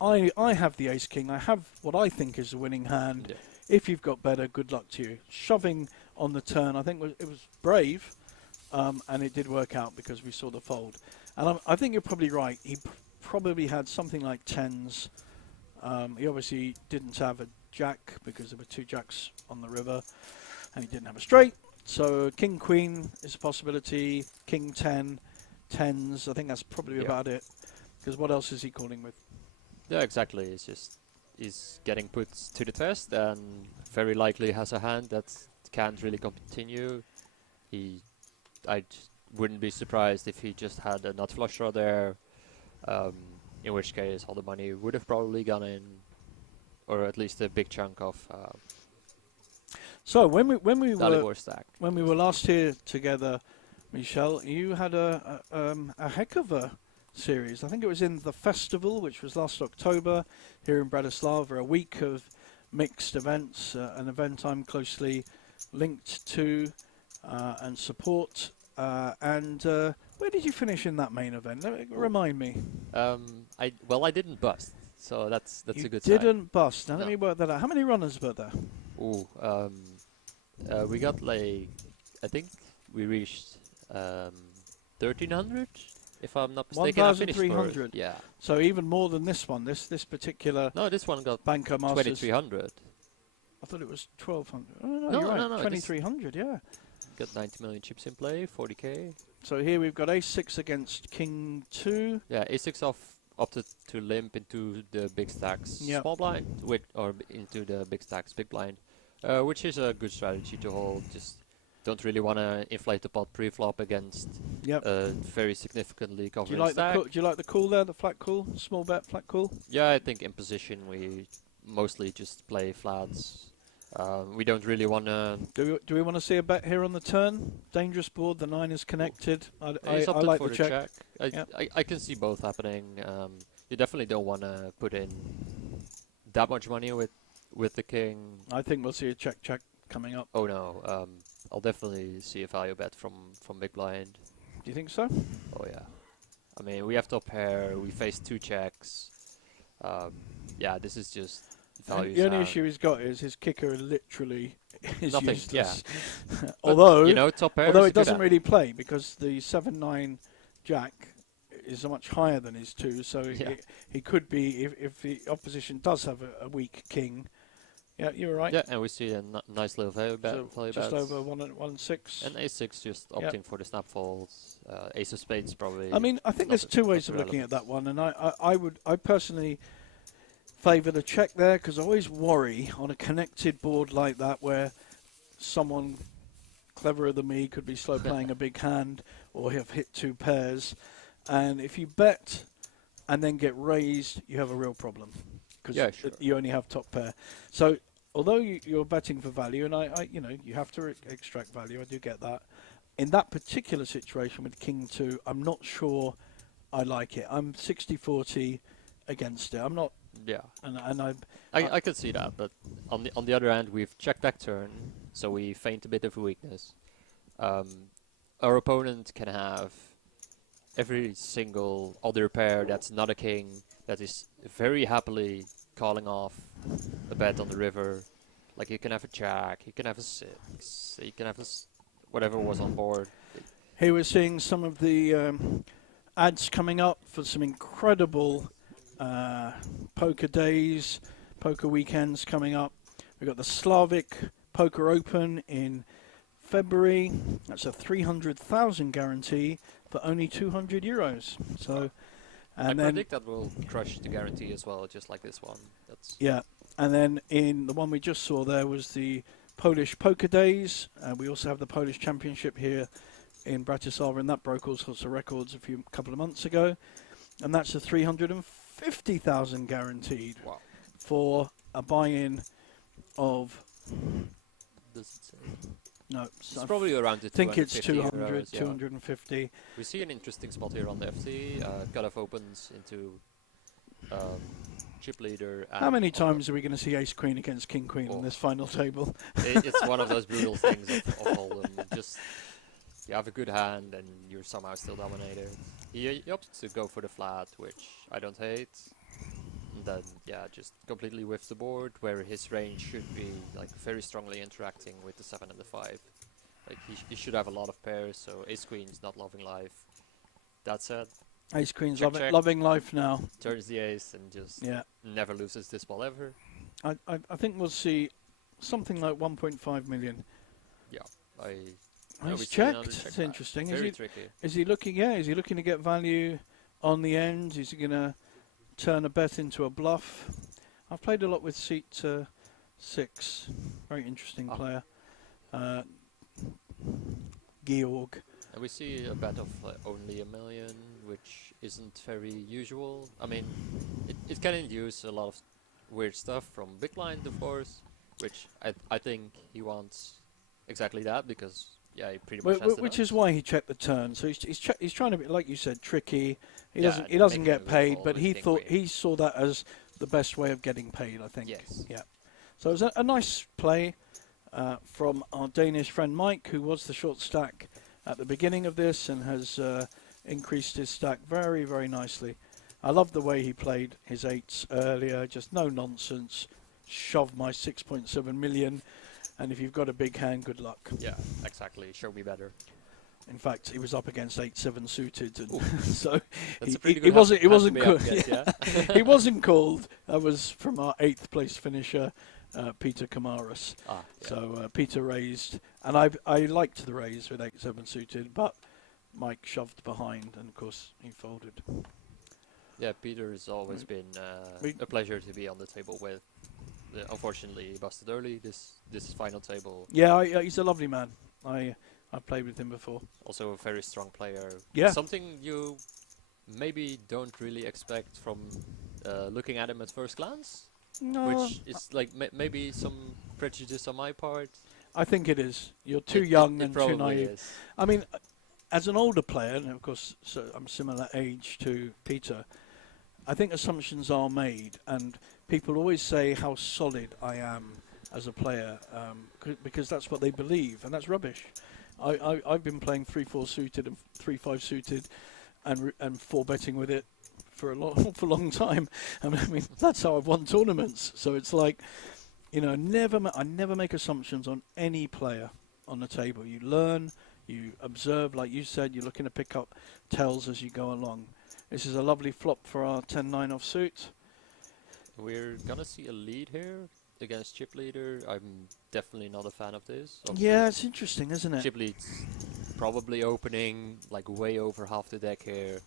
I have the ace king. I have what I think is a winning hand. Yeah. If you've got better, good luck to you. Shoving on the turn, I think it was brave, and it did work out because we saw the fold. And I think you're probably right. He probably had something like tens. He obviously didn't have a jack because there were 2 jacks on the river, and he didn't have a straight. So king queen is a possibility. King 10, tens. I think that's probably Yeah. about it. Because what else is he calling with? Yeah, exactly. It's just he's getting put to the test and very likely has a hand that can't really continue. wouldn't be surprised if he just had a nut flush draw there, in which case all the money would have probably gone in, or at least a big chunk of So when we Dalibor stack. when we were last here together, Michel, you had a heck of a series. I think it was in the festival, which was last October here in Bratislava, a week of mixed events, an event I'm closely linked to and support. Where did you finish in that main event? Remind me. I didn't bust, so that's You a good sign. didn't bust. Now let No. me work that out. How many runners were there? Ooh, we got like, I think we reached 1300, if I'm not mistaken. I finished 1,300. yeah. So even more than this one. This particular No, this one got Banco Masters. 2300. I thought it was 1,200. Oh, no, No, you're right. no, no, this- 2,300. Yeah. Got 90 million chips in play, 40k. So here we've got Ace-6 against King 2. Yeah, A6 opted to limp into the big stacks Yep. small blind, or into the big stacks big blind, which is a good strategy to hold. Just don't really want to inflate the pot pre-flop against Yep. a very significantly Do covering you like stack. do you like the call there? The flat call, small bet, flat call. Yeah, I think in position we mostly just play flats. We don't really want to. Do we want to see a bet here on the turn? Dangerous board. The 9 is connected. I like for the check. Yep. I can see both happening. You definitely don't want to put in that much money with the king. I think we'll see a check coming up. Oh no, I'll definitely see a value bet from big blind. Do you think so? Oh yeah, I mean we have top pair. We face 2 checks. Yeah, this is just value. The only issue he's got is his kicker literally is Nothing, useless. But, although you know, top pair. although is it good doesn't at. really play because the 7-9 jack is much higher than his 2, so Yeah. he could be if the opposition does have a weak king. Yeah, you're right. Yeah, and we see a nice little value bet. So value just bets. over 1-6. And A6 just Yep. opting for the snap folds. Ace of spades probably. I mean, I think not there's two not ways of looking at relevant. that one, and I personally favour the check there because I always worry on a connected board like that where someone cleverer than me could be slow playing a big hand or have hit 2 pairs, and if you bet and then get raised, you have a real problem because Yeah, sure. you only have top pair. So although you're betting for value, and I you have to extract value, I do get that. In that particular situation with King 2, I'm not sure I like it. I'm 60-40 against it. I'm not, Yeah, and I can see that, but on the other hand, we've checked back turn, so we feint a bit of a weakness. Our opponent can have every single other pair that's not a king that is very happily calling off a bet on the river. Like you can have a jack, you can have a 6, you can have whatever was on board. here we're seeing some of the ads coming up for some incredible poker days, poker weekends coming up. We've got the Slavic Poker Open in February. That's a 300,000 guarantee for only €200. So, I and then predict that will crush the guarantee as well, just like this one. That's yeah, and then in the one we just saw there was the Polish Poker Days. We also have the Polish Championship here in Bratislava, and that broke all sorts of records a couple of months ago. And that's a 350,000 guaranteed wow. for a buy-in of Does it say? no. It's probably around the I think it's 250 200, euros, yeah. 250. We see an interesting spot here on the FT. Cutoff opens into chip leader. How and many on the- times are we going to see Ace Queen against King Queen on Oh. this final table? It's one of those brutal things of Hold'em. Just you have a good hand and you're somehow still dominated. He opts to go for the flat, which I don't hate. And then yeah, just completely whiffs the board where his range should be like very strongly interacting with the 7 and the 5. Like he should have a lot of pairs, so Ace Queen is not loving life. That said, Ace Queen's Check, check. loving life now. turns the ace and just Yeah, never loses this ball ever. I think we'll see something like 1.5 million. I Oh, we he's see another checked. check It's back. interesting. Very tricky. Is he looking? Yeah, is he looking to get value on the end? Is he going to turn a bet into a bluff? I've played a lot with seat 6. Very interesting Ah. player. Georg. And we see a bet of only 1 million, which isn't very usual. I mean, it can induce a lot of weird stuff from big blind, of course, which I think he wants exactly that because yeah, he pretty much has Which the is why he checked the turn. So he's trying to be, like you said, tricky. He Yeah, doesn't making get a paid, windfall but with he king thought queen. he saw that as the best way of getting paid. I think. Yes. Yeah. So it was a nice play from our Danish friend Mike, who was the short stack at the beginning of this and has increased his stack very, very nicely. I love the way he played his eights earlier, just no nonsense, shove my 6.7 million, and if you've got a big hand, good luck. Yeah, exactly. Show me better. In fact, he was up against 8-7 suited, and so That's a he pretty good wasn't hand to called. be up against, yeah. He wasn't called. That was from our 8th place finisher, Peter Kamaris. Ah, yeah. So Peter raised, and I liked the raise with 8-7 suited, but Mike shoved behind, and of course he folded. Yeah, Peter has always been a pleasure to be on the table with. Unfortunately, he busted early this final table. Yeah, he's a lovely man. I've played with him before. Also a very strong player. Yeah. Something you maybe don't really expect from looking at him at first glance, No, which is like maybe some prejudice on my part. I think it is. You're too It young it and too probably naive. is. I mean, as an older player, and of course, so I'm similar age to Peter, I think assumptions are made, and people always say how solid I am as a player, because that's what they believe, and that's rubbish. I've been playing 3-4 suited and 3-5 suited, and 4 betting with it for a long time. I mean, that's how I've won tournaments. So it's like, you know, I never make assumptions on any player on the table. You learn, you observe, like you said, you're looking to pick up tells as you go along. This is a lovely flop for our 10-9 offsuit. We're gonna see a lead here against chip leader. I'm definitely not a fan of this. Yeah, it's interesting, isn't it? Chip lead's probably opening like way over half the deck here.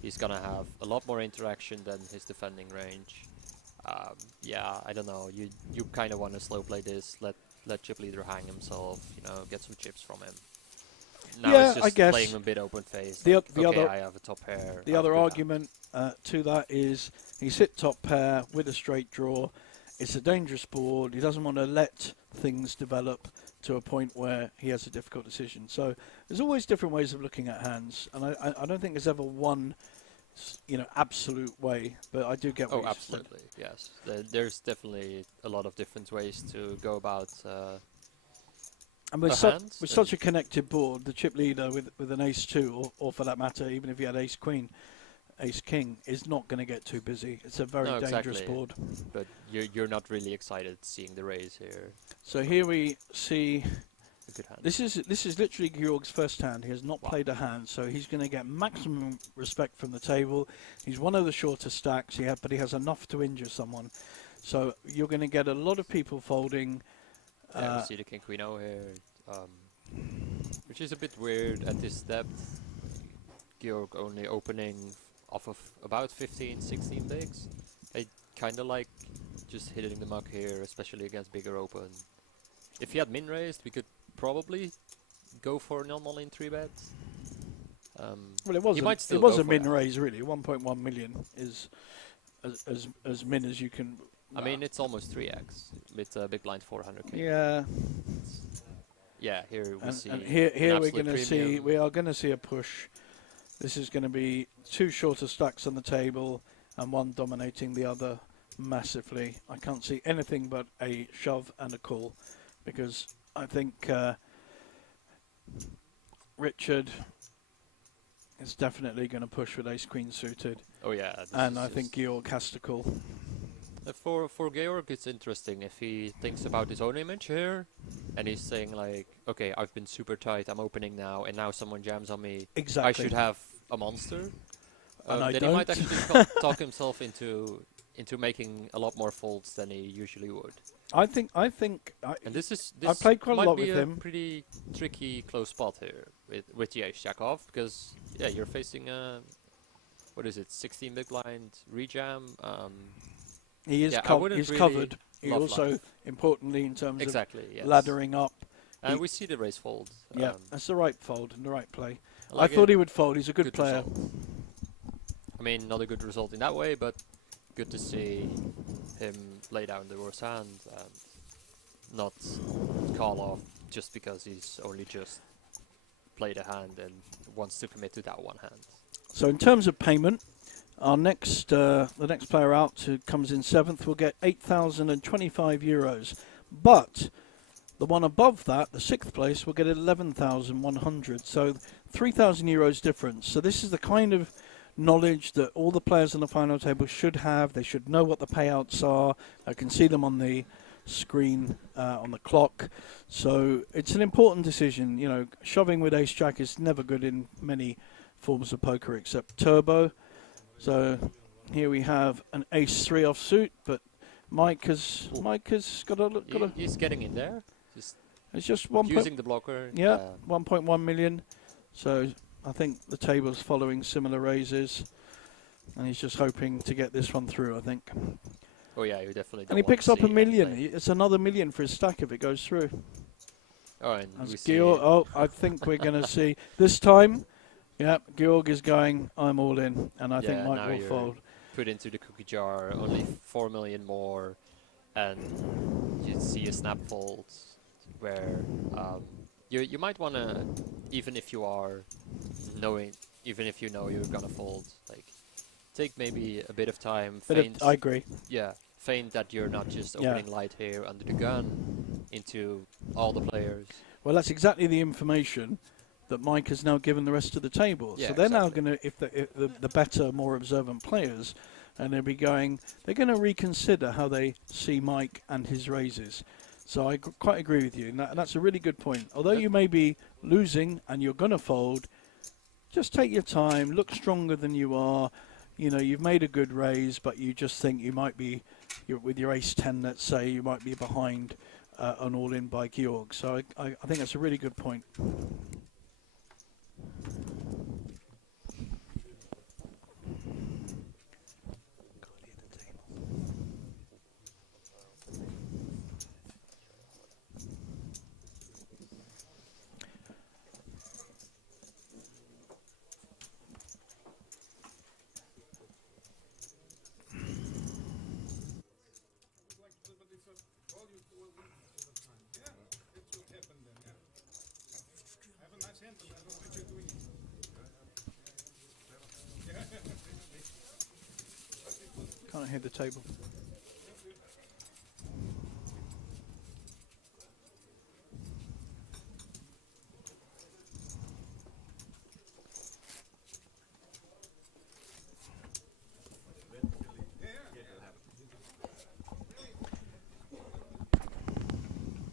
He's gonna have a lot more interaction than his defending range. Yeah, I don't know. You kind of want to slow play this. Let chip leader hang himself. You know, get some chips from him. Now Yeah, it's just I guess. playing a bit open face. The Like, the okay, other- I have a top pair. The I have other a good hand. argument to that is he's hit top pair with a straight draw. It's a dangerous board. He doesn't want to let things develop to a point where he has a difficult decision. So there's always different ways of looking at hands, and I don't think there's ever one, absolute way. But I do get what Oh, you said. absolutely, yes. There's definitely a lot of different ways to go about. And with, a hand, with such a connected board, the chip leader with an ace-2, or for that matter, even if he had ace-queen, ace-king, is not going to get too busy. It's a very No, dangerous exactly. board. But you're not really excited seeing the raise here. So here we see, A good hand. this is literally Georg's first hand. He has not Wow. played a hand, so he's going to get maximum respect from the table. He's one of the shorter stacks, but he has enough to injure someone. So you're going to get a lot of people folding. Yeah, we see the king queen O here, which is a bit weird at this depth. Georg only opening off of about 15, 16 bigs. I kind of like just hitting the muck here, especially against bigger open. If he had min raised, we could probably go for an all in 3 bets. Well, He might still it was go a for min that. raise, really. 1.1 million is as min as you can. I mean, it's almost 3x with big blind 400k. Yeah, Yeah, here we see. and here an we're absolute going to see premium. we are going to see a push. This is going to be 2 shorter stacks on the table and one dominating the other massively. I can't see anything but a shove and a call, because I think Richard is definitely going to push with ace queen suited, Oh yeah, this and is I think just- Georg has to call. For Georg, it's interesting if he thinks about his own image here, and he's saying like, okay, I've been super tight, I'm opening now, and now someone jams on me. Exactly. I should have a monster. And I then he might don't. actually talk himself into making a lot more folds than he usually would. I think And this played quite a might lot be with a him. pretty tricky close spot here with the ace jack off, because yeah, you're facing a what is it, 16 big blind rejam. he is yeah, I co- wouldn't he's really covered. He love also, life. importantly, in terms Exactly. of Yes. laddering up, And we see the raise fold. Yeah, that's the right fold and the right play. I like thought it. he would fold. He's a good player. Result. I mean, not a good result in that way, but good to see him lay down the worst hand and not call off just because he's only just played a hand and wants to commit to that one hand. So in terms of payment, our next, the next player out who comes in 7th will get €8,025. But the one above that, the 6th place, will get 11,100. So €3,000 difference. So this is the kind of knowledge that all the players on the final table should have. They should know what the payouts are. I can see them on the screen on the clock. So it's an important decision. You know, shoving with ace jack is never good in many forms of poker except turbo. So here we have an ace 3 offsuit, but Mike has got a look. He's getting in there. Just It's just one using the blocker. Yeah, 1.1 million. So I think the table's following similar raises, and he's just hoping to get this one through, I think. Oh yeah, you definitely. And he picks up a million. It's another million for his stack if it goes through. Oh, and As we see. Georg, oh, I think we're going to see this time. Yeah, Georg is going. I'm all in, and I think Mike will fold. Put into the cookie jar, only 4 million more, and you see a snap fold where you might want to, even if you know you're gonna fold, like take maybe a bit of time. I agree. Yeah, feign that you're not just opening light here under the gun into all the players. Well, that's exactly the information that Mike has now given the rest of the table. Yeah, so they're now going to, if the better, more observant players, and they'll be going, they're going to reconsider how they see Mike and his raises. So I quite agree with you, and that's a really good point. Although you may be losing and you're going to fold, just take your time, look stronger than you are. You know, you've made a good raise, but you just think you might be, with your ace 10, let's say, you might be behind an all-in by Georg. So I think that's a really good point. Can't hit the table.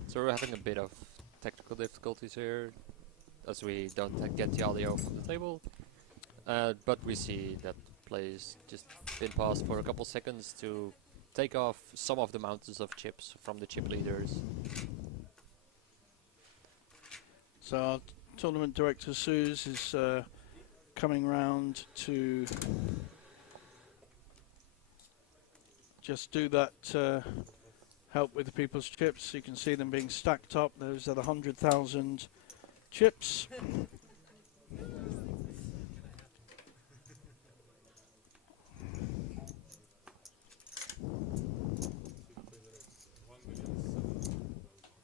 So we're having a bit of technical difficulties here, as we don't get the audio from the table. But we see that plays just been paused for a couple seconds to take off some of the mountains of chips from the chip leaders. So our tournament director Suze is coming round to just do that, help with the people's chips. You can see them being stacked up. Those are the 100,000 chips.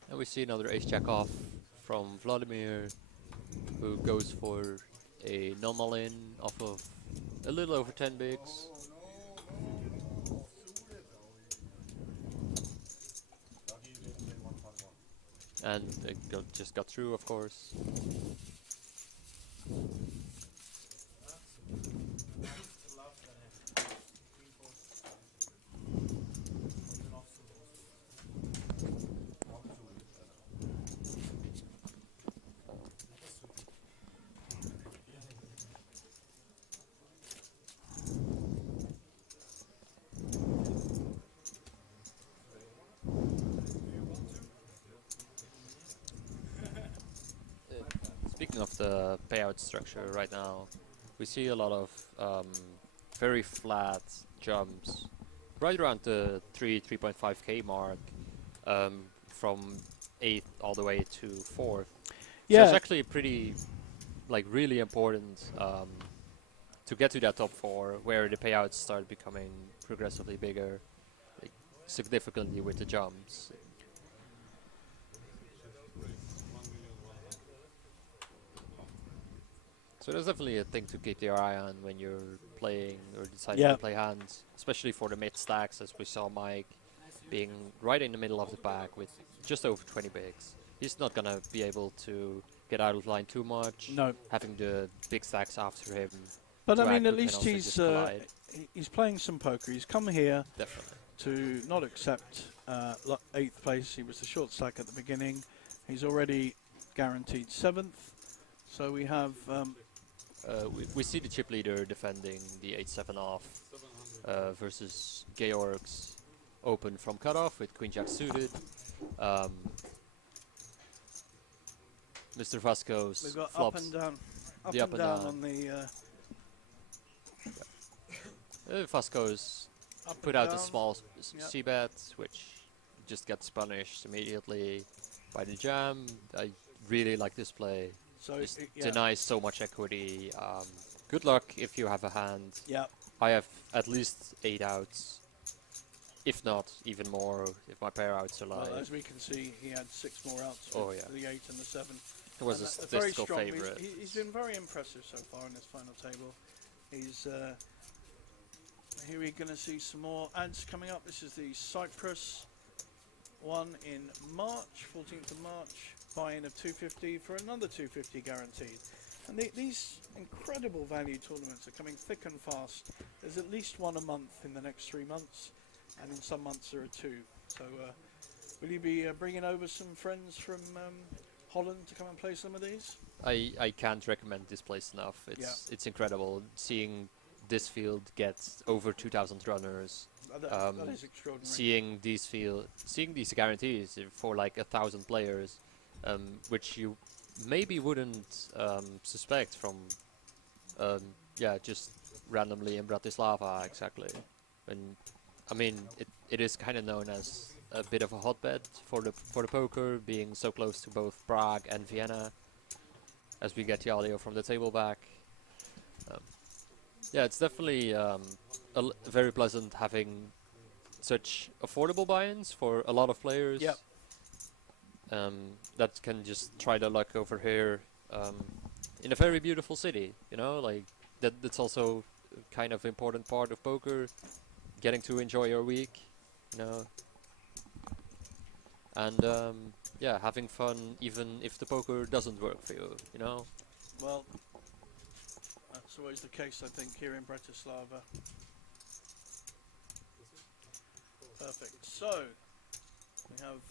And we see another ace jack off from Vladimir, who goes for a normal in off of a little over 10 bigs. And it just got through, of course. Speaking of the payout structure right now, we see a lot of very flat jumps right around the 3.5k mark from 8th all the way to 4th. So Yeah. it's actually pretty, like, really important to get to that top 4, where the payouts start becoming progressively bigger, like, significantly with the jumps. So that's definitely a thing to keep your eye on when you're playing or deciding Yeah. to play hands, especially for the mid stacks, as we saw Mike being right in the middle of the pack with just over 20 bigs. He's not gonna be able to get out of line too much, No. having the big stacks after him. But I to mean, act at who can least also just collide. he's playing some poker. He's come here Definitely. to not accept 8th place. He was the short stack at the beginning. He's already guaranteed 7th. So we have We see the chip leader defending the 8-7 off versus Georg's open from cutoff with Queen Jack suited. Mr. Vasco's we've got flops. up and down, The up and down. on the Vasco's up put and out a down. small Yep. c-bet, which just gets punished immediately by the jam. I really like this play. So Just yeah. denies so much equity. Good luck if you have a hand. Yeah. I have at least 8 outs, if not even more, if my pair outs are live. Well, as we can see, he had 6 more outs Oh, with yeah. the 8 and the 7. It was And a that's very statistical strong. favorite. He's been very impressive so far in this final table. He's here we're going to see some more ads coming up. This is the Cyprus one in March, 14th of March. Buy-in of 250 for another 250 guaranteed. And these incredible value tournaments are coming thick and fast. There's at least one a month in the next 3 months, and in some months there are 2. So will you be bringing over some friends from Holland to come and play some of these? I can't recommend this place enough. It's incredible seeing this field get over 2,000 runners. That is extraordinary. Seeing these guarantees for like 1,000 players, which you maybe wouldn't suspect from just randomly in Bratislava exactly. And I mean it is kind of known as a bit of a hotbed for the poker, being so close to both Prague and Vienna. As we get the audio from the table back. Yeah, it's definitely very pleasant having such affordable buy-ins for a lot of players. Yep. That can just try their luck over here in a very beautiful city. You know, like that's also kind of important part of poker, getting to enjoy your week. You know, and having fun even if the poker doesn't work for you. You know. Well, that's always the case, I think, here in Bratislava. Perfect. So, we have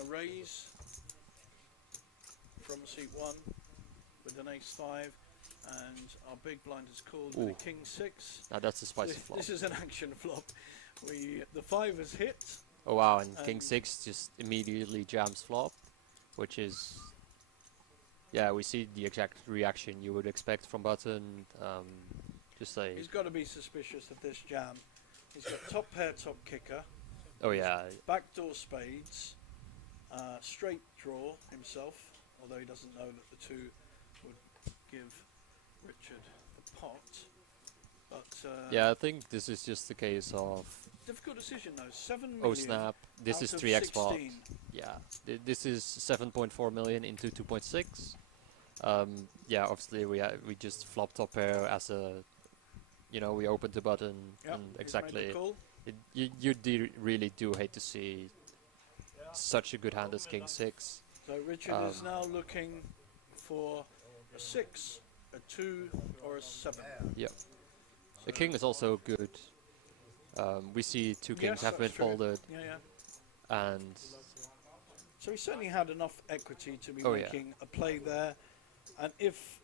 a raise from seat 1 with an ace-5, and our big blind is called with Ooh. a king-6. Now that's a spicy This, flop. this is an action flop. The 5 is hit. Oh wow, and King and 6 just immediately jams flop, which is... Yeah, we see the exact reaction you would expect from button. Just like... He's got to be suspicious of this jam. He's got top pair, top kicker, Oh yeah, backdoor spades, straight draw himself, although he doesn't know that the 2 would give Richard the pot. But yeah, I think this is just a case of... difficult decision though. 7 million. Oh snap, this out is of 3x pot. 16. Yeah, this is 7.4 million into 2.6. Yeah, obviously we just flopped top pair as a... You know, we opened the button Yep, and he's made exactly... the call. You really do hate to see such a good hand as King 6. So Richard is now looking for a 6, a 2, or a 7. Yep. The king is also good. We see 2 kings Yes, have been that's true. folded, Yeah, yeah. and So he certainly had enough equity to be Oh, yeah. making a play there. And if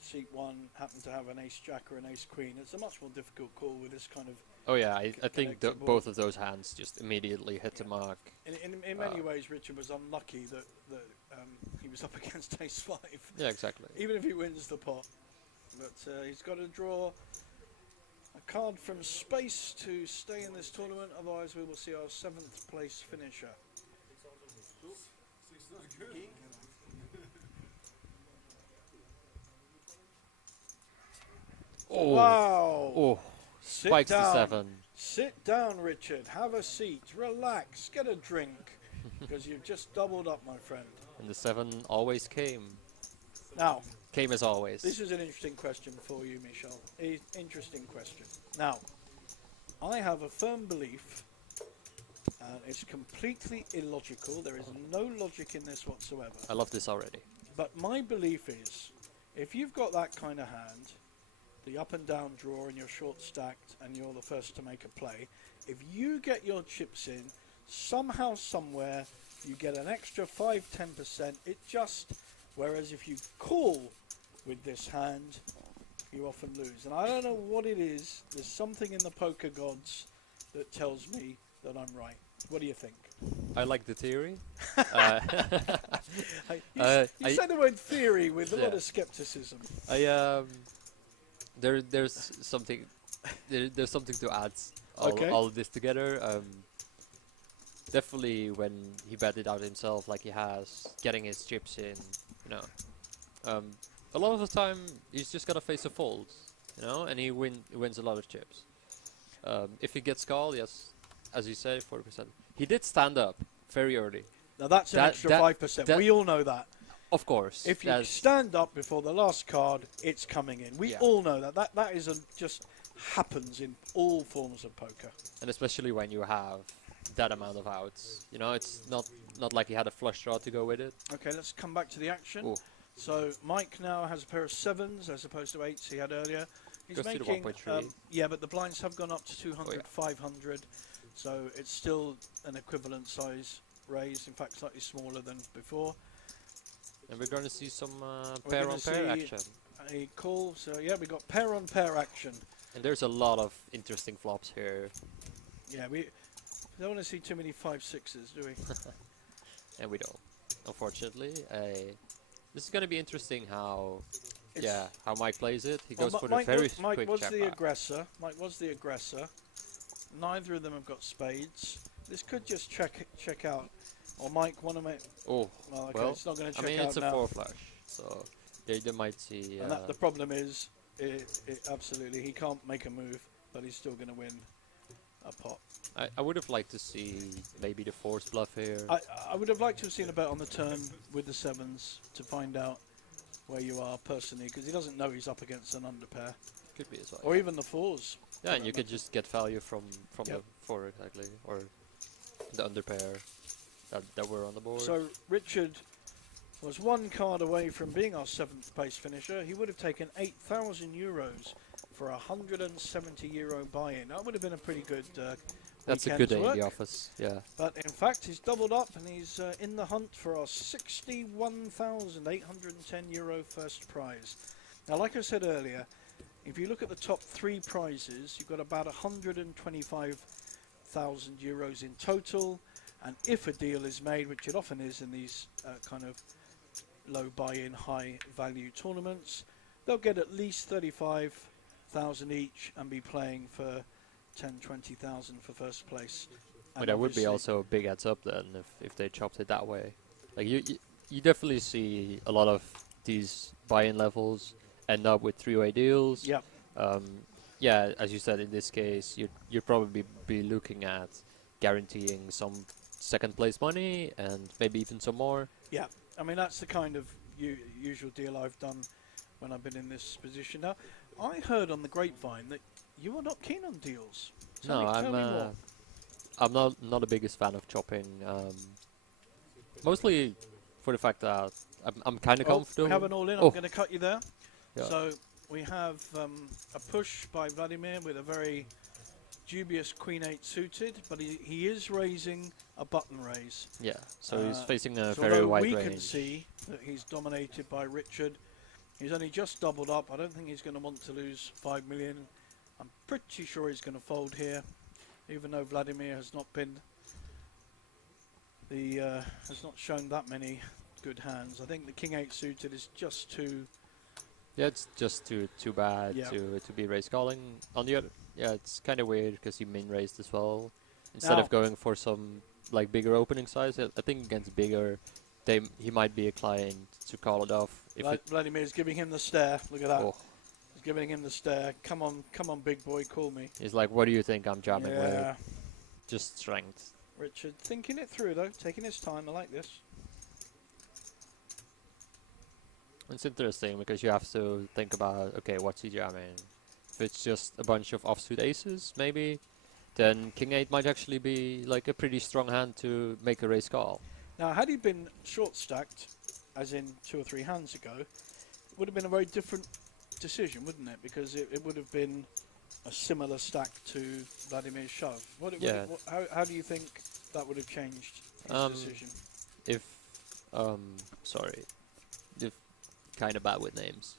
seat 1 happened to have an ace-jack or an ace-queen, it's a much more difficult call with this kind of... oh yeah, I think connected board. both of those hands just immediately hit the mark. In many ways, Richard was unlucky that he was up against ace-5. Yeah, exactly. Even if he wins the pot. But he's got to draw A card from space to stay in this tournament, otherwise we will see our 7th place finisher. Oh, Wow! oh, Sit spikes to down. 7. Sit down, Richard. Have a seat. Relax. Get a drink. Because you've just doubled up, my friend. And the 7 always came. Now, Came as always. this is an interesting question for you, Michel. Interesting question. Now, I have a firm belief, and it's completely illogical. There is no logic in this whatsoever. I love this already. But my belief is, if you've got that kind of hand, the up and down draw and you're short stacked and you're the first to make a play, if you get your chips in, somehow, somewhere, you get an extra 5-10%. It just, whereas if you call with this hand, you often lose. And I don't know what it is. There's something in the poker gods that tells me that I'm right. What do you think? I like the theory. You said the word theory with a lot Yeah. of skepticism. There's something there's something to add Okay. all of this together. Definitely when he bet it out himself like he has, getting his chips in, you know. A lot of the time he's just gonna face a fold, you know, and he wins a lot of chips. If he gets called, yes, as you say, 40%. He did stand up very early. Now that's an extra 5%. We all know that. Of course. If you that's- stand up before the last card, it's coming in. We Yeah. all know that. That is just happens in all forms of poker. And especially when you have that amount of outs, you know, it's not like he had a flush draw to go with it. Okay, let's come back to the action. Ooh. So Mike now has a pair of 7s as opposed to 8s he had earlier. He's Goes to the making 1.3. yeah, but the blinds have gone up to 200, Oh, yeah. 500, so it's still an equivalent size raise. In fact, slightly smaller than before. And we're going to see some We're pair gonna on pair see action. A call. So yeah, we got pair on pair action. And there's a lot of interesting flops here. Yeah, we don't want to see too many 5-6s, do we? And we don't, unfortunately. This is going to be interesting how It's- how Mike plays it. He Well, goes for Mike the very was, Mike quick was check the back. aggressor. Mike was the aggressor. Neither of them have got spades. This could just check out. Or Mike want to make. Oh, Well, okay, well, it's not going to I check mean, out it's a now. 4 flush, so they might see. And that, the problem is, it absolutely he can't make a move, but he's still going to win a pot. I would have liked to see maybe the force bluff here. I would have liked to have seen a bet on the turn with the 7s to find out where you are personally, because he doesn't know he's up against an underpair, Could be as well. or even the 4s. Yeah, and you could just get value from Yep. the 4 exactly, or the underpair that were on the board. So Richard was 1 card away from being our 7th place finisher. He would have taken €8,000 for a €170 buy-in. That would have been a pretty good That's a weekend's good day in work. the office. Yeah. But in fact, he's doubled up and he's in the hunt for our €61,810 first prize. Now, like I said earlier, if you look at the top 3 prizes, you've got about €125,000 in total. And if a deal is made, which it often is in these kind of low buy-in, high value tournaments, they'll get at least 35,000 each and be playing for 10-20,000 for first place. But And that would be obviously- also a big heads up then if they chopped it that way. Like you definitely see a lot of these buy-in levels end up with 3-way deals. Yep. Yeah, as you said, in this case, you'd probably be looking at guaranteeing some second place money and maybe even some more. Yeah, I mean that's the kind of usual deal I've done when I've been in this position. Now, I heard on the grapevine that you are not keen on deals. Tell me more. I'm not the biggest fan of chopping. Mostly for the fact that I'm kind of comfortable. We have an all-in. Oh. I'm going to cut you there. Yeah. So we have a push by Vladimir with a very dubious Queen-8 suited, but he is raising a button raise. Yeah, so he's facing a So very although wide we range. can see that he's dominated by Richard, he's only just doubled up. I don't think he's going to want to lose 5 million. I'm pretty sure he's going to fold here, even though Vladimir has not been has not shown that many good hands. I think the King-8 suited is just too. Yeah, it's just too bad Yeah. to be raise calling. On the Yeah, it's kind of weird because he min raised as well. Instead Now- of going for some like bigger opening size, I think against bigger, he might be inclined to call it off. If it, Vladimir's giving him the stare. Look at that. oh, He's giving him the stare. Come on, big boy, call me. he's like, what do you think I'm jamming with? Yeah. Just strength. Richard thinking it through though, taking his time. I like this. It's interesting because you have to think about, okay, what's he jamming? If it's just a bunch of offsuit aces, maybe, then King 8 might actually be like a pretty strong hand to make a raise call. Now, had he been short stacked, as in 2 or 3 hands ago, it would have been a very different decision, wouldn't it? Because it would have been a similar stack to Vladimir's shove. Yeah. How do you think that would have changed his decision? If, sorry, if kind of bad with names.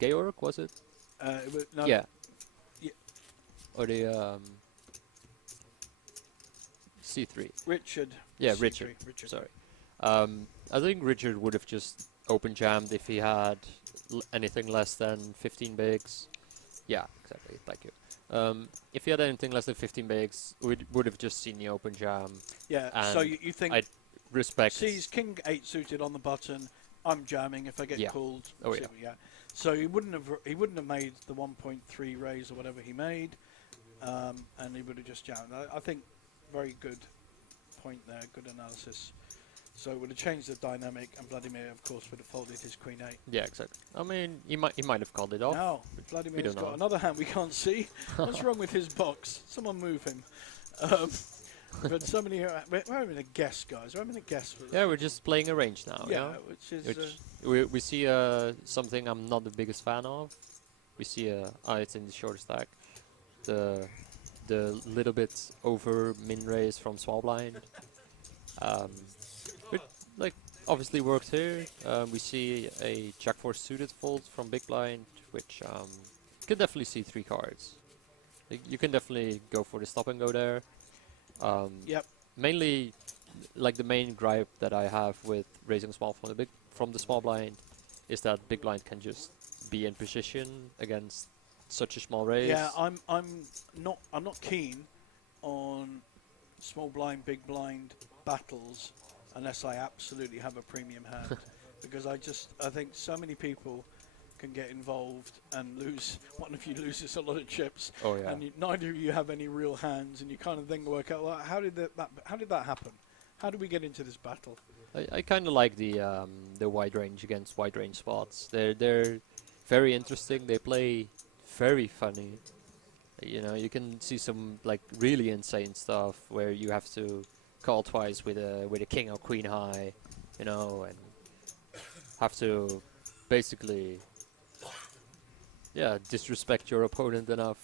Georg, was it? No, Yeah. Yeah. Or the, C3. Richard. Yeah, C3, Richard. Richard. Sorry. I think Richard would have just open jammed if he had anything less than 15 bigs. Yeah, exactly. Thank you. If he had anything less than 15 bigs, we would have just seen the open jam. Yeah. And So you think I'd respect. sees King 8 suited on the button? I'm jamming if I get Yeah. called. Oh, so, yeah. So he wouldn't have made the 1.3 raise or whatever he made, and he would have just jammed. I think very good point there, good analysis. So it would have changed the dynamic, and Vladimir, of course, would have folded his Queen 8. Yeah, exactly. I mean, he might have called it off. Now Vladimir's don't got know. another hand we can't see. What's wrong with his box? Someone move him. But somebody, we're having a guess, guys. We're having a guess. Yeah, we're just playing a range now. Yeah, Yeah. which is We see something I'm not the biggest fan of. We see it's in the short stack. The little bit over min raise from small blind. Which like obviously worked here. We see a Jack 4 suited fold from big blind, which you can definitely see 3 cards. Like, you can definitely go for the stop and go there. yep. Mainly, like the main gripe that I have with raising small from the small blind is that big blind can just be in position against such a small raise. Yeah, I'm not keen on small blind, big blind battles unless I absolutely have a premium hand, because I think so many people can get involved and lose. One of you loses a lot of chips, Oh yeah. and neither of you have any real hands, and you kind of then work out, well, how did that happen? How did we get into this battle? I kind of like the wide range against wide range spots. They're very interesting. They play very funny. You know, you can see some like really insane stuff where you have to call twice with a king or queen high, you know, and have to basically disrespect your opponent enough.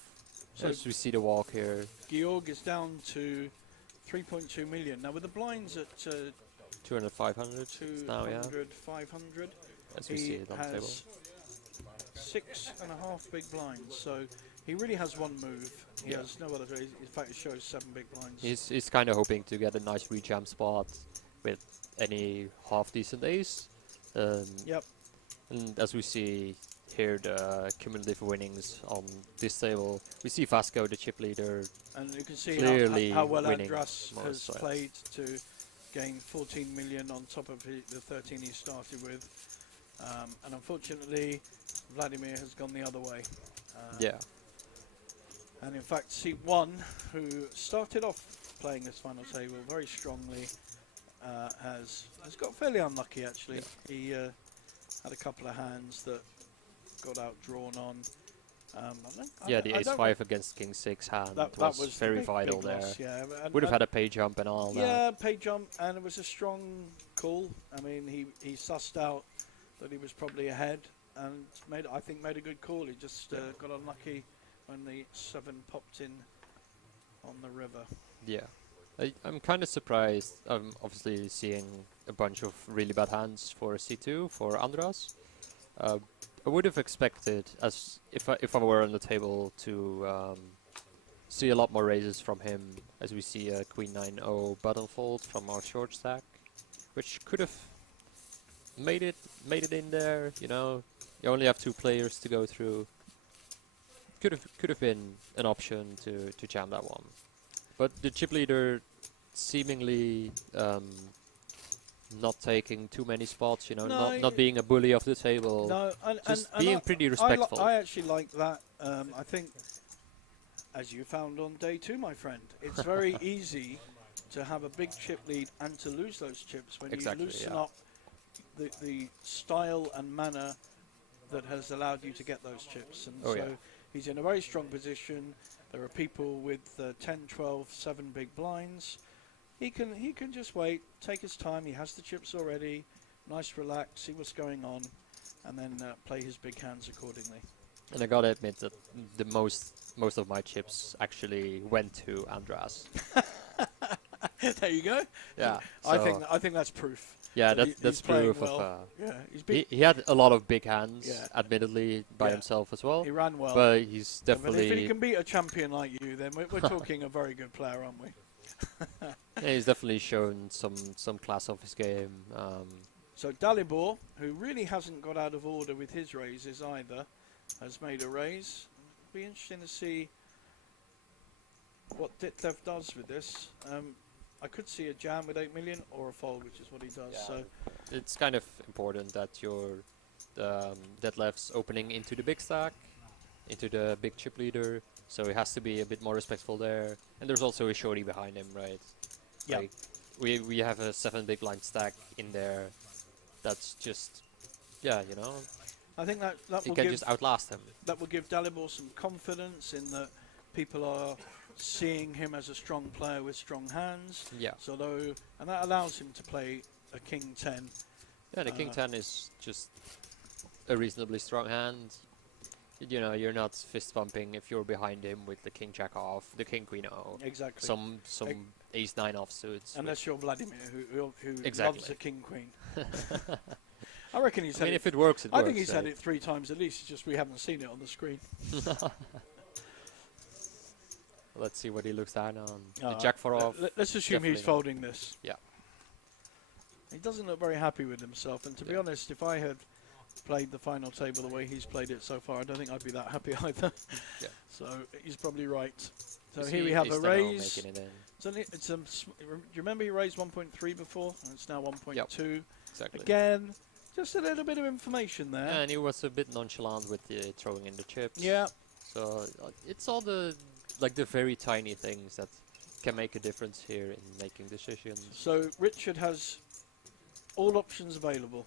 So As we see the walk here, Georg is down to 3.2 million now with the blinds at 200, 500 now, yeah, 200, 500. as we He see it on the table. has 6.5 big blinds, so he really has one move. He Yeah. has no other. In fact, it shows 7 big blinds. He's kind of hoping to get a nice rejam spot with any half decent ace. Yep. And as we see here, the cumulative winnings on this table, we see Vasco, the chip leader. And you can see Clearly how well winning Andras more has sweats. played to gain 14 million on top of the 13 he started with. And unfortunately, Vladimir has gone the other way. Yeah, And in fact, Seat 1, who started off playing this final table very strongly, has got fairly unlucky actually. He had a couple of hands that got outdrawn on. the ace 5 against king 6 hand that was the very big vital there. loss, yeah. Would have had a pay jump and all that. yeah, pay jump, and it was a strong call. I mean, he sussed out that he was probably ahead and made a good call. He just got unlucky when the 7 popped in on the river. Yeah. I'm kind of surprised. I'm obviously seeing a bunch of really bad hands for C2 for Andras. I would have expected, as if I were on the table, to see a lot more raises from him, as we see a Queen 9-0 button fold from our short stack, which could have made it in there. You know, you only have 2 players to go through. could have been an option to jam that one, but the chip leader seemingly not taking too many spots, you know, No, not being a bully of the table, No, just and being pretty respectful. I actually like that. I think, as you found on day 2, my friend, it's very easy to have a big chip lead and to lose those chips when Exactly, you loosen yeah. up the style and manner that has allowed you to get those chips. And Oh, so yeah. he's in a very strong position. There are people with 10, 12, 7 big blinds. He can just wait, take his time. He has the chips already. Nice, relax, see what's going on, and then play his big hands accordingly. And I gotta admit that the most of my chips actually went to Andras. There you go. Yeah, I so- think that's proof. Yeah, that he- that's he's playing proof well. of. Yeah, he's He, big. he had a lot of big hands, Yeah. admittedly, by Yeah. himself as well. He ran well. But he's But if he definitely can beat a champion like you, then we're talking a very good player, aren't we? yeah, he's definitely shown some class of his game. So Dalibor, who really hasn't got out of order with his raises either, has made a raise. Be interesting to see what Ditlev does with this. I could see a jam with 8 million or a fold, which is what he does. Yeah. So It's kind of important that your Detlef's opening into the big stack, into the big chip leader, so he has to be a bit more respectful there. And there's also a shorty behind him, right? Yeah. Like, we have a 7 big blind stack in there. That's just, yeah, you know, I think that he will can give just outlast him. that will give Dalibor some confidence in that people are seeing him as a strong player with strong hands. Yeah. So though, and that allows him to play a king 10. Yeah, the king 10 is just a reasonably strong hand. You know, you're not fist pumping if you're behind him with the king jack off, the king queen o, Exactly. some ace 9 offsuits. Unless you're Vladimir, who Exactly. loves the king queen. I reckon he's I had mean, it. if it works, it works. I think he's had right? it 3 times at least. It's just we haven't seen it on the screen. Let's see what he looks down on. The Alright, jack 4 off. Let's assume he's definitely not. folding this. Yeah. He doesn't look very happy with himself. And to be Yeah. honest, if I had played the final table the way he's played it so far, I don't think I'd be that happy either. Yeah. So he's probably right. So Is here he- we have is a Steno raise. making it in? Do you remember he raised 1.3 before? And it's now 1.2. Exactly. Again, just a little bit of information there. Yeah, and he was a bit nonchalant with the throwing in the chips. Yeah. So it's all the very tiny things that can make a difference here in making decisions. So Richard has all options available.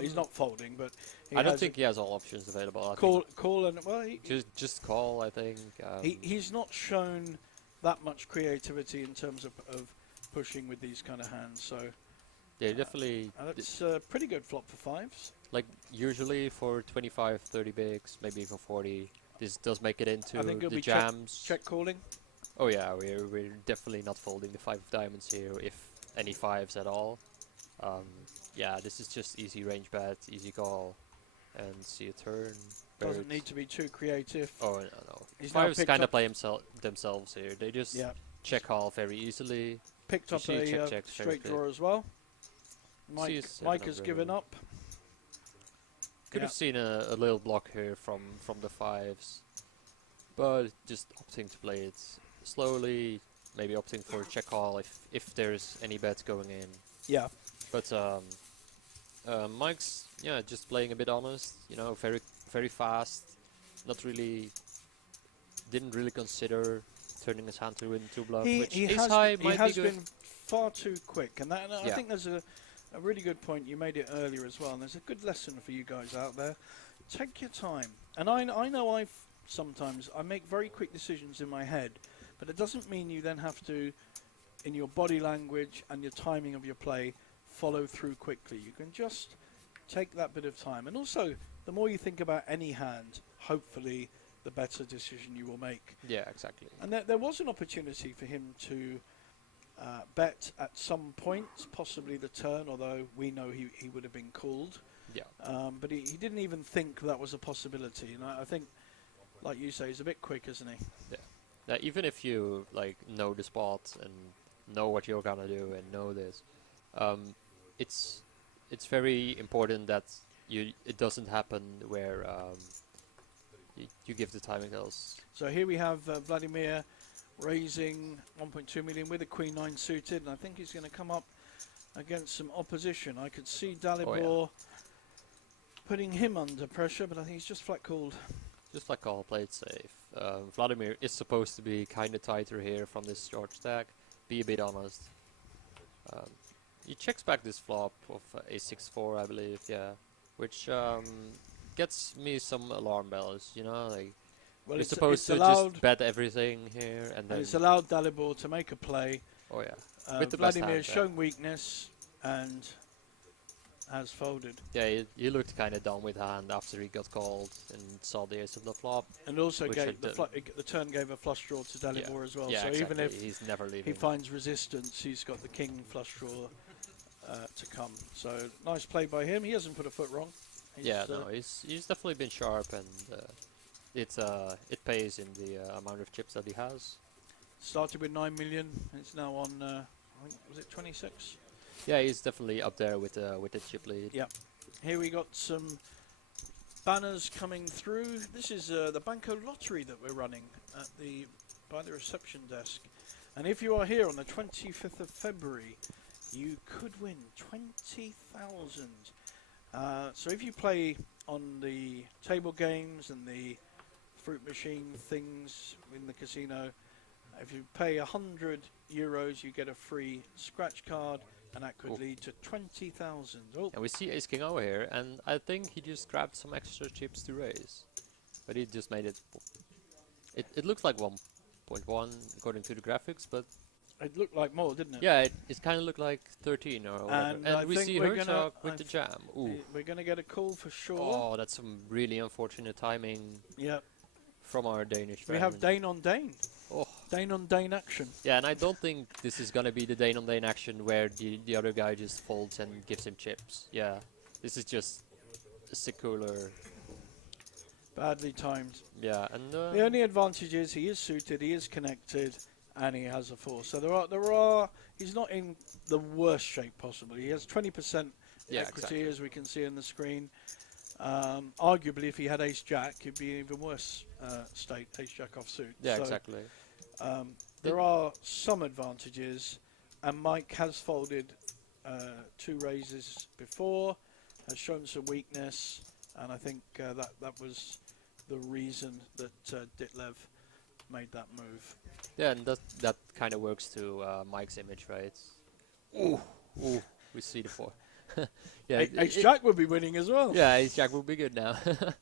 He's Um, not folding, but he I don't has think he has all options available. I call and well, think just call. I think. he's not shown that much creativity in terms of pushing with these kind of hands. So yeah, definitely. that's a pretty good flop for 5s. Like usually for 25, 30 bigs, maybe for 40, this does make it into I think it'll the be jams. check calling. Oh yeah, we're definitely not folding the 5 of diamonds here, if any 5s at all. Yeah, this is just easy range bet, easy call, and see a turn. Doesn't Birds. need to be too creative. Oh no. He's now 5s picked kind of up- play themselves here. They just Yeah, check call very easily. picked You up see check, a check, very straight clear. draw as well. See a Mike 7 has of given river. up. Could Yeah. have seen a little block here from the 5s, but just opting to play it slowly, maybe opting for a check call if there's any bets going in. Yeah, But Mike's just playing a bit honest, you know, very fast, didn't really consider turning his hand to into bluff, which he ace has, high he might has be good. been far too quick, and I Yeah. think there's a really good point. You made it earlier as well, and there's a good lesson for you guys out there. Take your time, and I know sometimes I make very quick decisions in my head, but it doesn't mean you then have to, in your body language and your timing of your play, follow through quickly. You can just take that bit of time, and also the more you think about any hand, hopefully the better decision you will make. Yeah, exactly. And there was an opportunity for him to bet at some point, possibly the turn, although we know he would have been called. Yeah. But he didn't even think that was a possibility. And I think, like you say, he's a bit quick, isn't he? Yeah, even if you know the spot and know what you're gonna do and know this, it's very important that it doesn't happen where you give the timing tells. So here we have Vladimir raising 1.2 million with a Queen 9 suited, and I think he's going to come up against some opposition. I could see Dalibor putting him under pressure, but I think he's just flat called. Just like all, play it safe. Vladimir is supposed to be kind of tighter here from this short stack. Be a bit honest. He checks back this flop of a6-4, I believe, yeah, which gets me some alarm bells. You know, like Well, you're it's supposed to allowed, just bet everything here, and and then it's allowed Dalibor to make a play. oh yeah, with the best Vladimir has hand, yeah. shown weakness and has folded. Yeah, he looked kind of done with hand after he got called and saw the ace of the flop. And also Which gave had the turn gave a flush draw to Dalibor as well. Yeah, so exactly. even if he's never he leaving. finds resistance, he's got the king flush draw to come. So nice play by him. He hasn't put a foot wrong. Yeah, no, he's definitely been sharp, and it pays in the amount of chips that he has. Started with 9 million. It's now on. I think, was it 26? Yeah, he's definitely up there with the chip lead. Yeah. Here we got some banners coming through. This is the Banco lottery that we're running at by the reception desk. And if you are here on the 25th of February, you could win 20,000. So if you play on the table games and the fruit machine things in the casino, if you pay €100, you get a free scratch card, and that could lead to 20,000. Oh, And we see Ace King over here, and I think he just grabbed some extra chips to raise, but he just made it. It looks like 1.1 according to the graphics, but it looked like more, didn't it? yeah, it kind of looked like 13 or whatever. And I we think see we're Herzog gonna- with the jam. Ooh. We're going to get a call for sure. Oh, that's some really unfortunate timing Yeah. from our Danish We friend. have Dane on Dane. Oh. Dane on Dane action. Yeah, and I don't think this is gonna be the Dane on Dane action where the other guy just folds and gives him chips. Yeah, this is just a secular. Badly timed. Yeah, and The only advantage is he is suited, he is connected, and he has a 4. So there are. He's not in the worst shape possible. He has 20% Yeah, equity, exactly. as we can see on the screen. Arguably, if he had Ace Jack, he'd be in even worse state. Ace Jack offsuit. yeah, So, exactly. There are some advantages, and Mike has folded 2 raises before, has shown some weakness, and I think that was the reason that Ditlev made that move. Yeah, and that kind of works to Mike's image, right? Ooh, we see the 4. Yeah, Ace Jack would be winning as well. yeah, Ace Jack will be good now.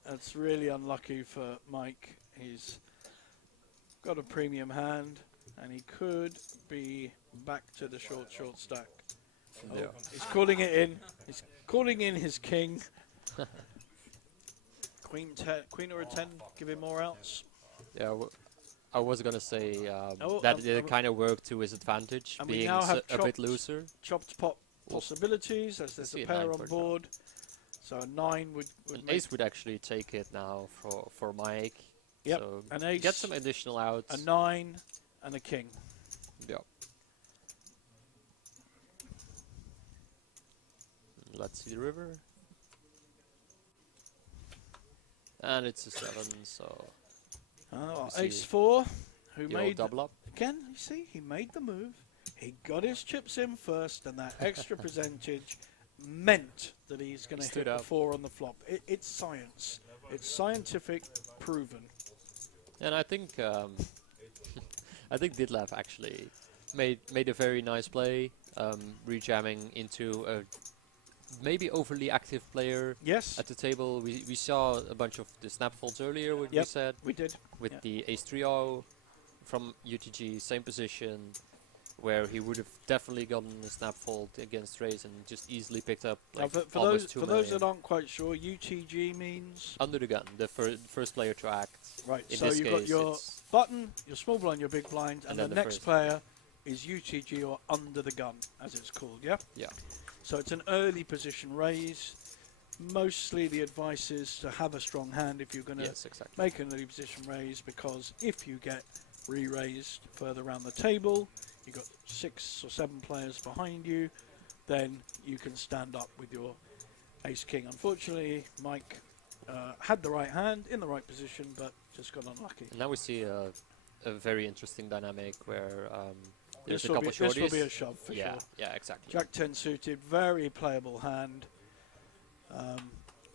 That's really unlucky for Mike. He's got a premium hand, and he could be back to the short stack. Yeah. He's calling it in. He's calling in his king. Queen or a 10, give him more outs. Yeah, I was gonna say Oh, that it kind of worked to his advantage, and we being now have a bit chopped looser. Chopped pot possibilities, as there's see a a pair 9 on for now. board. So a 9 would And make Ace would actually take it now for Mike. Yep, So an ace, get some additional outs. a 9, and a king. Yeah. Let's see the river. And it's a 7, so Oh, see Ace 4, who the old made double up. again. You see, he made the move. He got his chips in first, and that extra percentage meant that he's going to hit Stood the up. 4 on the flop. It's science. It's scientific, proven. And I think I think Ditlev actually made a very nice play, rejamming into a maybe overly active player Yes, at the table. We saw a bunch of the snap folds earlier, what we Yep. said, we did. with yeah. the ace 3-0 from UTG, same position, where he would have definitely gotten a snap fold against raise and just easily picked up Now, like for almost those 2 for million. those that aren't quite sure, UTG means Under the gun, the first player to act. right. In So this you've got case, your it's button, your small blind, your big blind, and then the the next first. player is UTG or under the gun, as it's called. Yeah. Yeah. So it's an early position raise. Mostly the advice is to have a strong hand if you're going to yes, exactly. make an early position raise, because if you get re-raised further around the table, you've got 6 or 7 players behind you, then you can stand up with your ace king. Unfortunately, Mike had the right hand in the right position, but just got unlucky. And now we see a very interesting dynamic where there's This a will couple be, shorties. this will be a shove for yeah, sure. yeah, exactly. Jack 10 suited, very playable hand.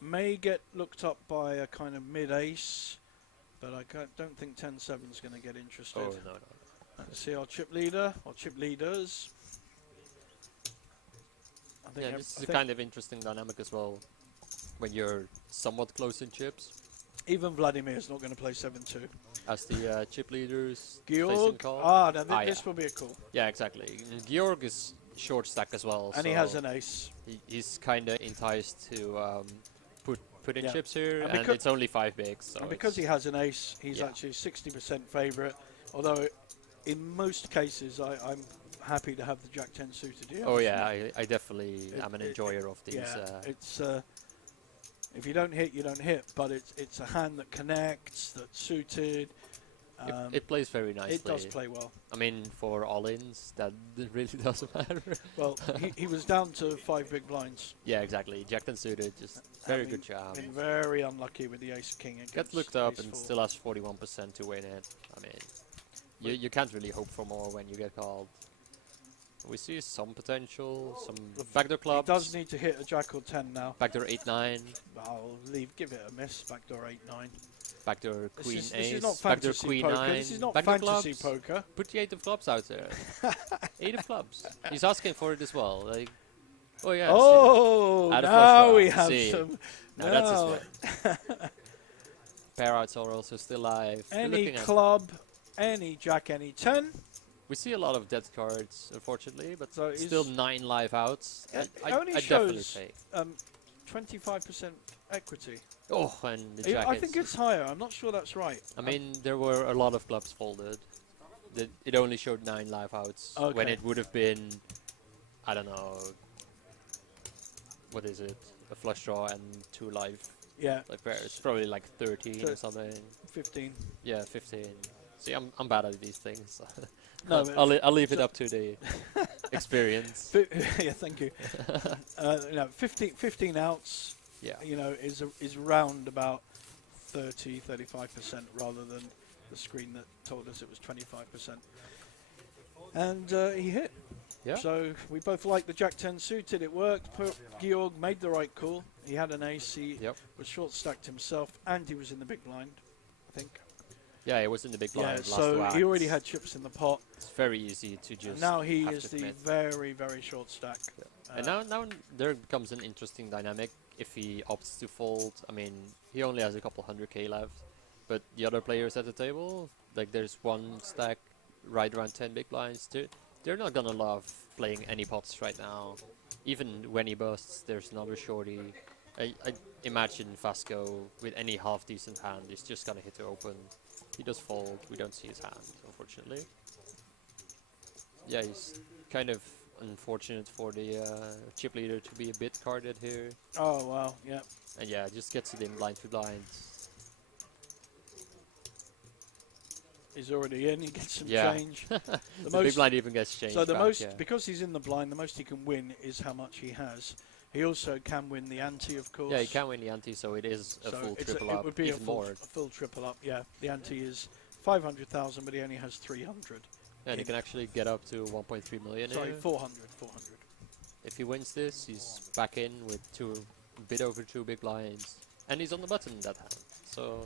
May get looked up by a kind of mid-ace, but I don't think 10-7 is going to get interested. Oh no. Let's see our chip leader, or chip leaders. I think Yeah, this is a kind of interesting dynamic as well. When you're somewhat close in chips, even Vladimir's not going to play 7-2. as the chip leaders placing Georg, call. this Yeah. will be a call. Yeah, exactly. And Georg is short stack as well, And so he has an ace. he's kind of enticed to put in Yeah. chips here, And and because- it's only 5 bigs. So And because he it's- has an ace, he's Yeah. actually 60% favourite. Although, in most cases, I'm happy to have the Jack 10 suited here. oh yeah, I definitely It- am an it- enjoyer of these. Yeah, it's if you don't hit, you don't hit. But it's a hand that connects, that's suited. It plays very nicely. It does play well. I mean, for all-ins, that really doesn't matter. Well, he was down to 5 big blinds. Yeah, exactly. Jack 10 suited, just very Having good job. Been very unlucky with the ace king against Gets looked up ace and four. still has 41% to win it. I mean, you can't really hope for more when you get called. We see some potential, some backdoor He clubs. does need to hit a jack or 10 now. Backdoor 8-9, I'll give it a miss. Backdoor 8-9. backdoor queen This ace, is not backdoor fantasy queen poker. 9, This is not backdoor fantasy clubs. poker. Put the 8 of clubs out there. 8 of clubs. He's asking for it as well. Like, oh yeah. Oh, Add a now flush we draw. have See. some. Now that's his way. Pair outs are also still live. We're Any looking at- club, any jack, any 10. We see a lot of dead cards, unfortunately, but So he's- still 9 live outs. It I only definitely shows take. 25% equity. Oh, and the jackets. I think it's higher. I'm not sure that's right. I mean, there were a lot of clubs folded. It only showed 9 live outs when Okay. it would have been, I don't know, what is it? A flush draw and 2 live Yeah, pairs. Probably like 13 or So- something. 15. Yeah, 15. See, I'm bad at these things. No, but I'll leave it so- up to the experience. Yeah, thank you. No, 15 outs. Yeah. You know, is round about 35% rather than the screen that told us it was 25%. And he hit. Yeah. So we both liked the Jack 10 suited. It worked. Georg made the right call. He had an ace. He Yep. was short stacked himself, and he was in the big blind, I think. Yeah, it was in the big blind. Yeah. last So two he already acts. had chips in the pot. It's very easy to just. And now he have is to the commit. very, very short stack. And now there becomes an interesting dynamic if he opts to fold. I mean, he only has a couple 100k left, but the other players at the table, like there's one stack right around 10 big blinds. They're not gonna love playing any pots right now. Even when he busts, there's another shorty. I imagine Vasco with any half decent hand is just gonna hit to open. He does fold. We don't see his hand, unfortunately. Yeah, he's kind of unfortunate for the chip leader to be a bit carded here. Oh, wow. Yeah. And yeah, just gets it in blind to blind. He's already in. He gets some Yeah. change. The big blind even gets changed. So the back, most, yeah. because he's in the blind, the most he can win is how much he has. He also can win the ante, of course. Yeah, he can win the ante, so it is a So full it's triple it up, would be even a full, more. a full triple up. Yeah, the ante is 500,000, but he only has 300. And he can actually get up to 1.3 million Sorry, here. 400. If he wins this, he's back in with a bit over 2 big blinds. And he's on the button in that hand. So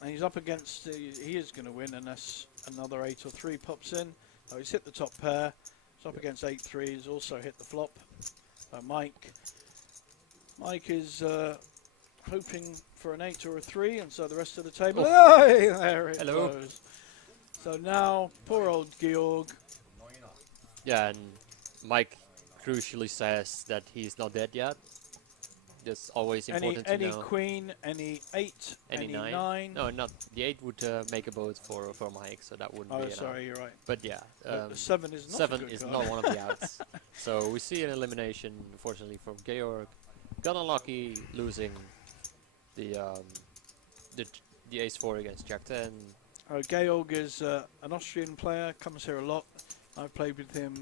And he's up against. He is going to win unless another 8 or 3 pops in. Oh, he's hit the top pair. He's up against 8-3. He's also hit the flop. Mike is hoping for an 8 or a 3, and so the rest of the table. Oh, there it Hello. goes. So now, poor old Georg. yeah, and Mike crucially says that he's not dead yet. That's always important Any to know. queen, any 8, Any any nine? 9. No, not the 8 would make a boat for Mike, so that wouldn't Oh, be enough. sorry, you're right. But yeah, The 7 is not a 7 good is card. not one of the outs. So we see an elimination, unfortunately, from Georg. Got unlucky losing the ace 4 against Jack 10. Georg is an Austrian player, comes here a lot. I've played with him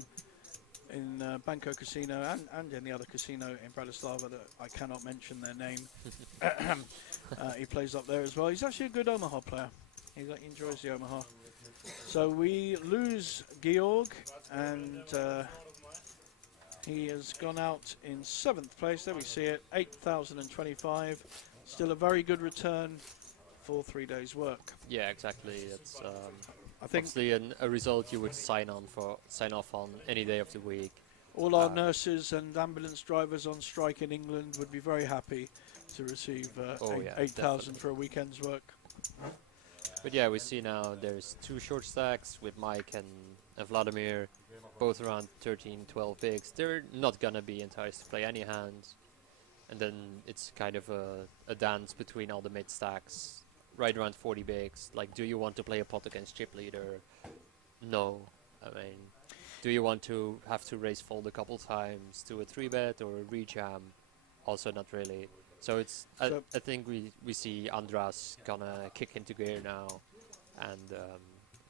in Banco Casino and in the other casino in Bratislava that I cannot mention their name. He plays up there as well. He's actually a good Omaha player. He enjoys the Omaha. So we lose Georg, and he has gone out in 7th place. There we see it, 8,025. Still a very good return for 3 days' work. Yeah, exactly. It's I think obviously a result you would sign off on any day of the week. all our nurses and ambulance drivers on strike in England would be very happy to receive Oh, yeah, 8,000 for a weekend's work. But yeah, we see now there's 2 short stacks with Mike and Vladimir, both around 13, 12 bigs. They're not gonna be enticed to play any hands. And then it's kind of a dance between all the mid stacks, right around 40 bigs. Like, do you want to play a pot against chip leader? No. I mean, do you want to have to raise fold a couple times to a 3-bet or a rejam? Also not really. So it's I think we see Andras gonna kick into gear now and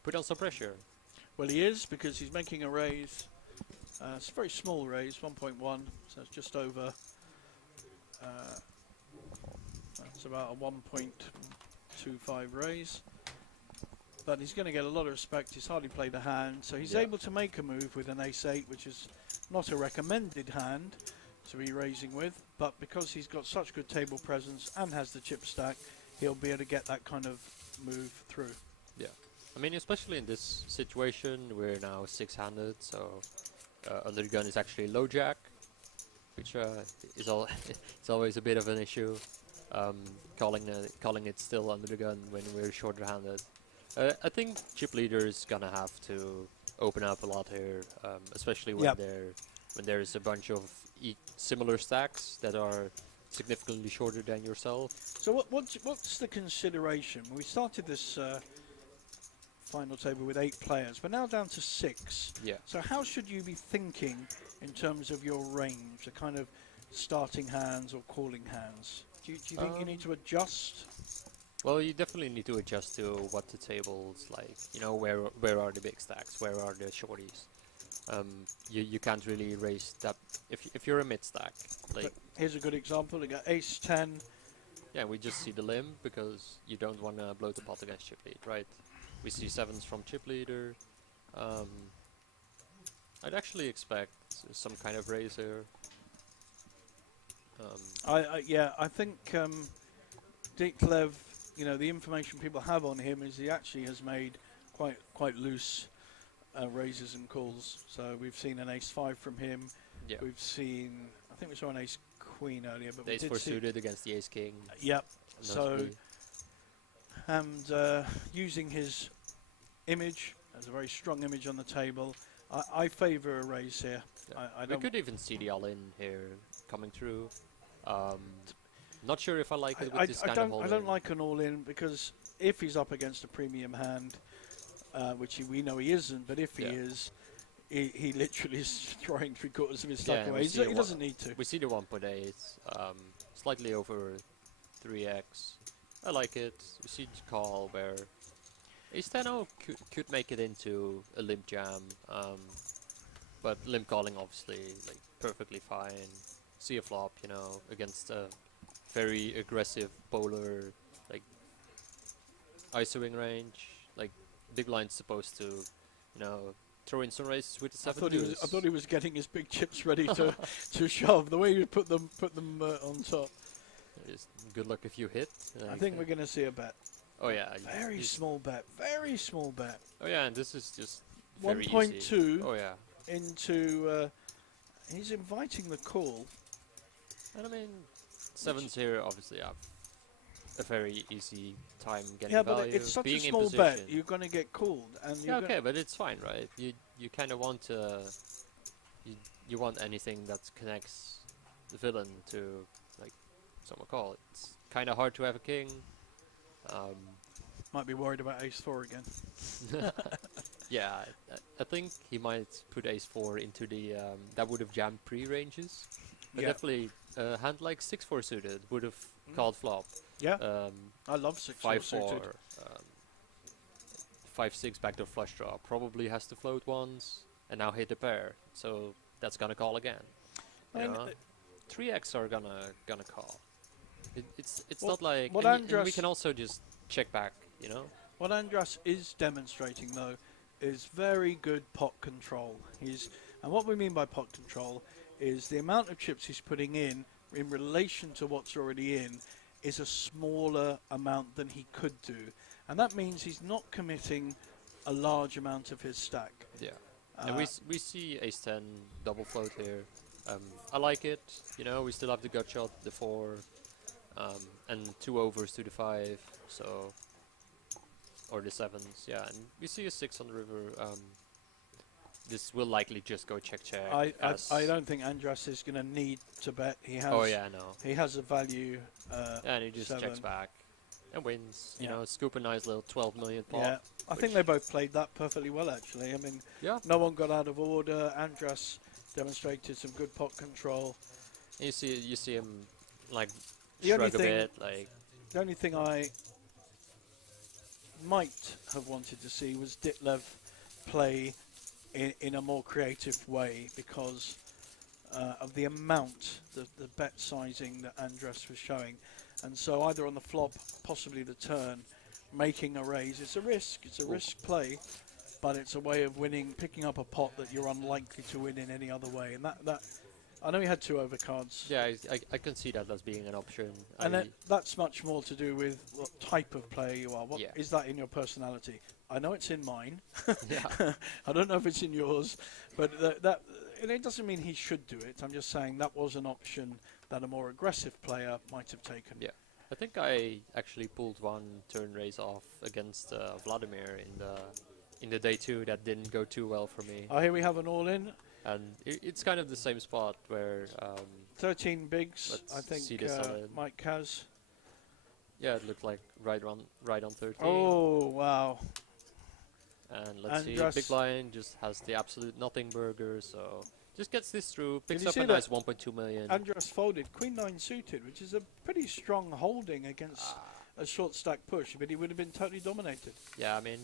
put on some pressure. Well, he is, because he's making a raise. It's a very small raise, 1.1, so it's just over. That's about a 1.25 raise. But he's going to get a lot of respect. He's hardly played a hand, so he's able to make a move with an ace-8, which is not a recommended hand to be raising with. But because he's got such good table presence and has the chip stack, he'll be able to get that kind of move through. Yeah. I mean, especially in this situation, we're now 6-handed, so under the gun is actually low jack, which is it's always a bit of an issue. Calling it still under the gun when we're shorter handed. I think chip leader is gonna have to open up a lot here, especially when there's a bunch of similar stacks that are significantly shorter than yourself. So what's the consideration? We started this final table with 8 players. We're now down to 6. Yeah. So how should you be thinking in terms of your range, the kind of starting hands or calling hands? Do you think you need to adjust? Well, you definitely need to adjust to what the table's like. You know, where are the big stacks? Where are the shorties? You can't really raise that if you're a mid stack. Like, But here's a good example. You got ace 10. yeah, we just see the limb because you don't want to blow the pot against chip lead, right? We see 7s from chip leader. I'd actually expect some kind of raise here. I think Diklev, you know, the information people have on him is he actually has made quite loose raises and calls. So we've seen an ace 5 from him. Yeah. We've seen, I think we saw an ace queen earlier, but The we ace did 4 see. suited against the ace king. Yep. So notably. and using his image as a very strong image on the table, I favour a raise here. Yeah. I We don't. could even see the all-in here coming through. Not sure if I like it with this kind of I don't all-in. like an all-in, because if he's up against a premium hand, which we know he isn't, but if he is, he literally is throwing 3/4 of his stack Yeah, away. we see He doesn't need to. We see the 1.8, slightly over 3x. I like it. We see the call where ace 10 could make it into a limp jam, but limp calling obviously like perfectly fine. See a flop, you know, against a very aggressive polar like ISOing range. Like big blind's supposed to, you know, throw in some raises with the 7 I thought he was getting his big chips ready to shove. The way you put them on top. Just good luck if you hit. I think we're going to see a bet. Oh yeah. Very small bet. Very small bet. Oh yeah, and this is just very 1.2 easy. Oh yeah. into. He's inviting the call. And I mean, 7s here obviously have a very easy time getting Yeah, value. but it's such a being in small bet. position. You're going to get called, and Yeah, you're okay, but it's fine, right? You kind of want to. You want anything that connects the villain to, like, someone call. It's kind of hard to have a king. might be worried about ace 4 again. Yeah, I think he might put ace 4 into the that would have jammed pre-ranges. But Yeah. definitely a hand like 6-4 suited would have called flop. Yeah, I love 6 5-4, suited. 5-6 backdoor flush draw. Probably has to float once and now hit a pair. So that's gonna call again. I You mean, know? 3x are gonna call. It's What- not like what and we Andras- can also just check back. You know. What Andras is demonstrating, though, is very good pot control. And what we mean by pot control is the amount of chips he's putting in relation to what's already in is a smaller amount than he could do. And that means he's not committing a large amount of his stack. Yeah. And we see ace 10 double float here. I like it. You know, we still have the gut shot, the 4, and 2 overs to the 5. So, or the 7s, yeah. And we see a 6 on the river. This will likely just go check check. I don't think Andras is going to need to bet. He has. Oh yeah, no. He has a value. And he just 7. checks back and wins. You Yeah. know, scoop a nice little 12 million pot. Yeah, I think they both played that perfectly well. Actually, I mean, Yeah. no one got out of order. Andras demonstrated some good pot control. And you see him like The only shrug a thing- bit, like The only thing I might have wanted to see was Ditlev play in a more creative way because of the amount, the bet sizing that Andras was showing. And so either on the flop, possibly the turn, making a raise. It's a risk. It's a risk play, but it's a way of winning, picking up a pot that you're unlikely to win in any other way. And that I know he had 2 overcards. yeah, I can see that as being an option. And that's much more to do with what type of player you are. What Yeah. is that in your personality? I know it's in mine. yeah, I don't know if it's in yours, but and it doesn't mean he should do it. I'm just saying that was an option that a more aggressive player might have taken. yeah. I think I actually pulled one turn raise off against Vladimir in the day 2 that didn't go too well for me. Oh, here we have an all-in. And it's kind of the same spot where 13 bigs, Let's I see think this on Mike has. yeah, it looked like right on 13. Oh, wow. And let's see, Andras- big blind just has the absolute nothing burger, so just gets this through, picks you up see a that? nice 1.2 million. Andras folded Queen 9 suited, which is a pretty strong holding against a short stack push, but he would have been totally dominated. Yeah, I mean,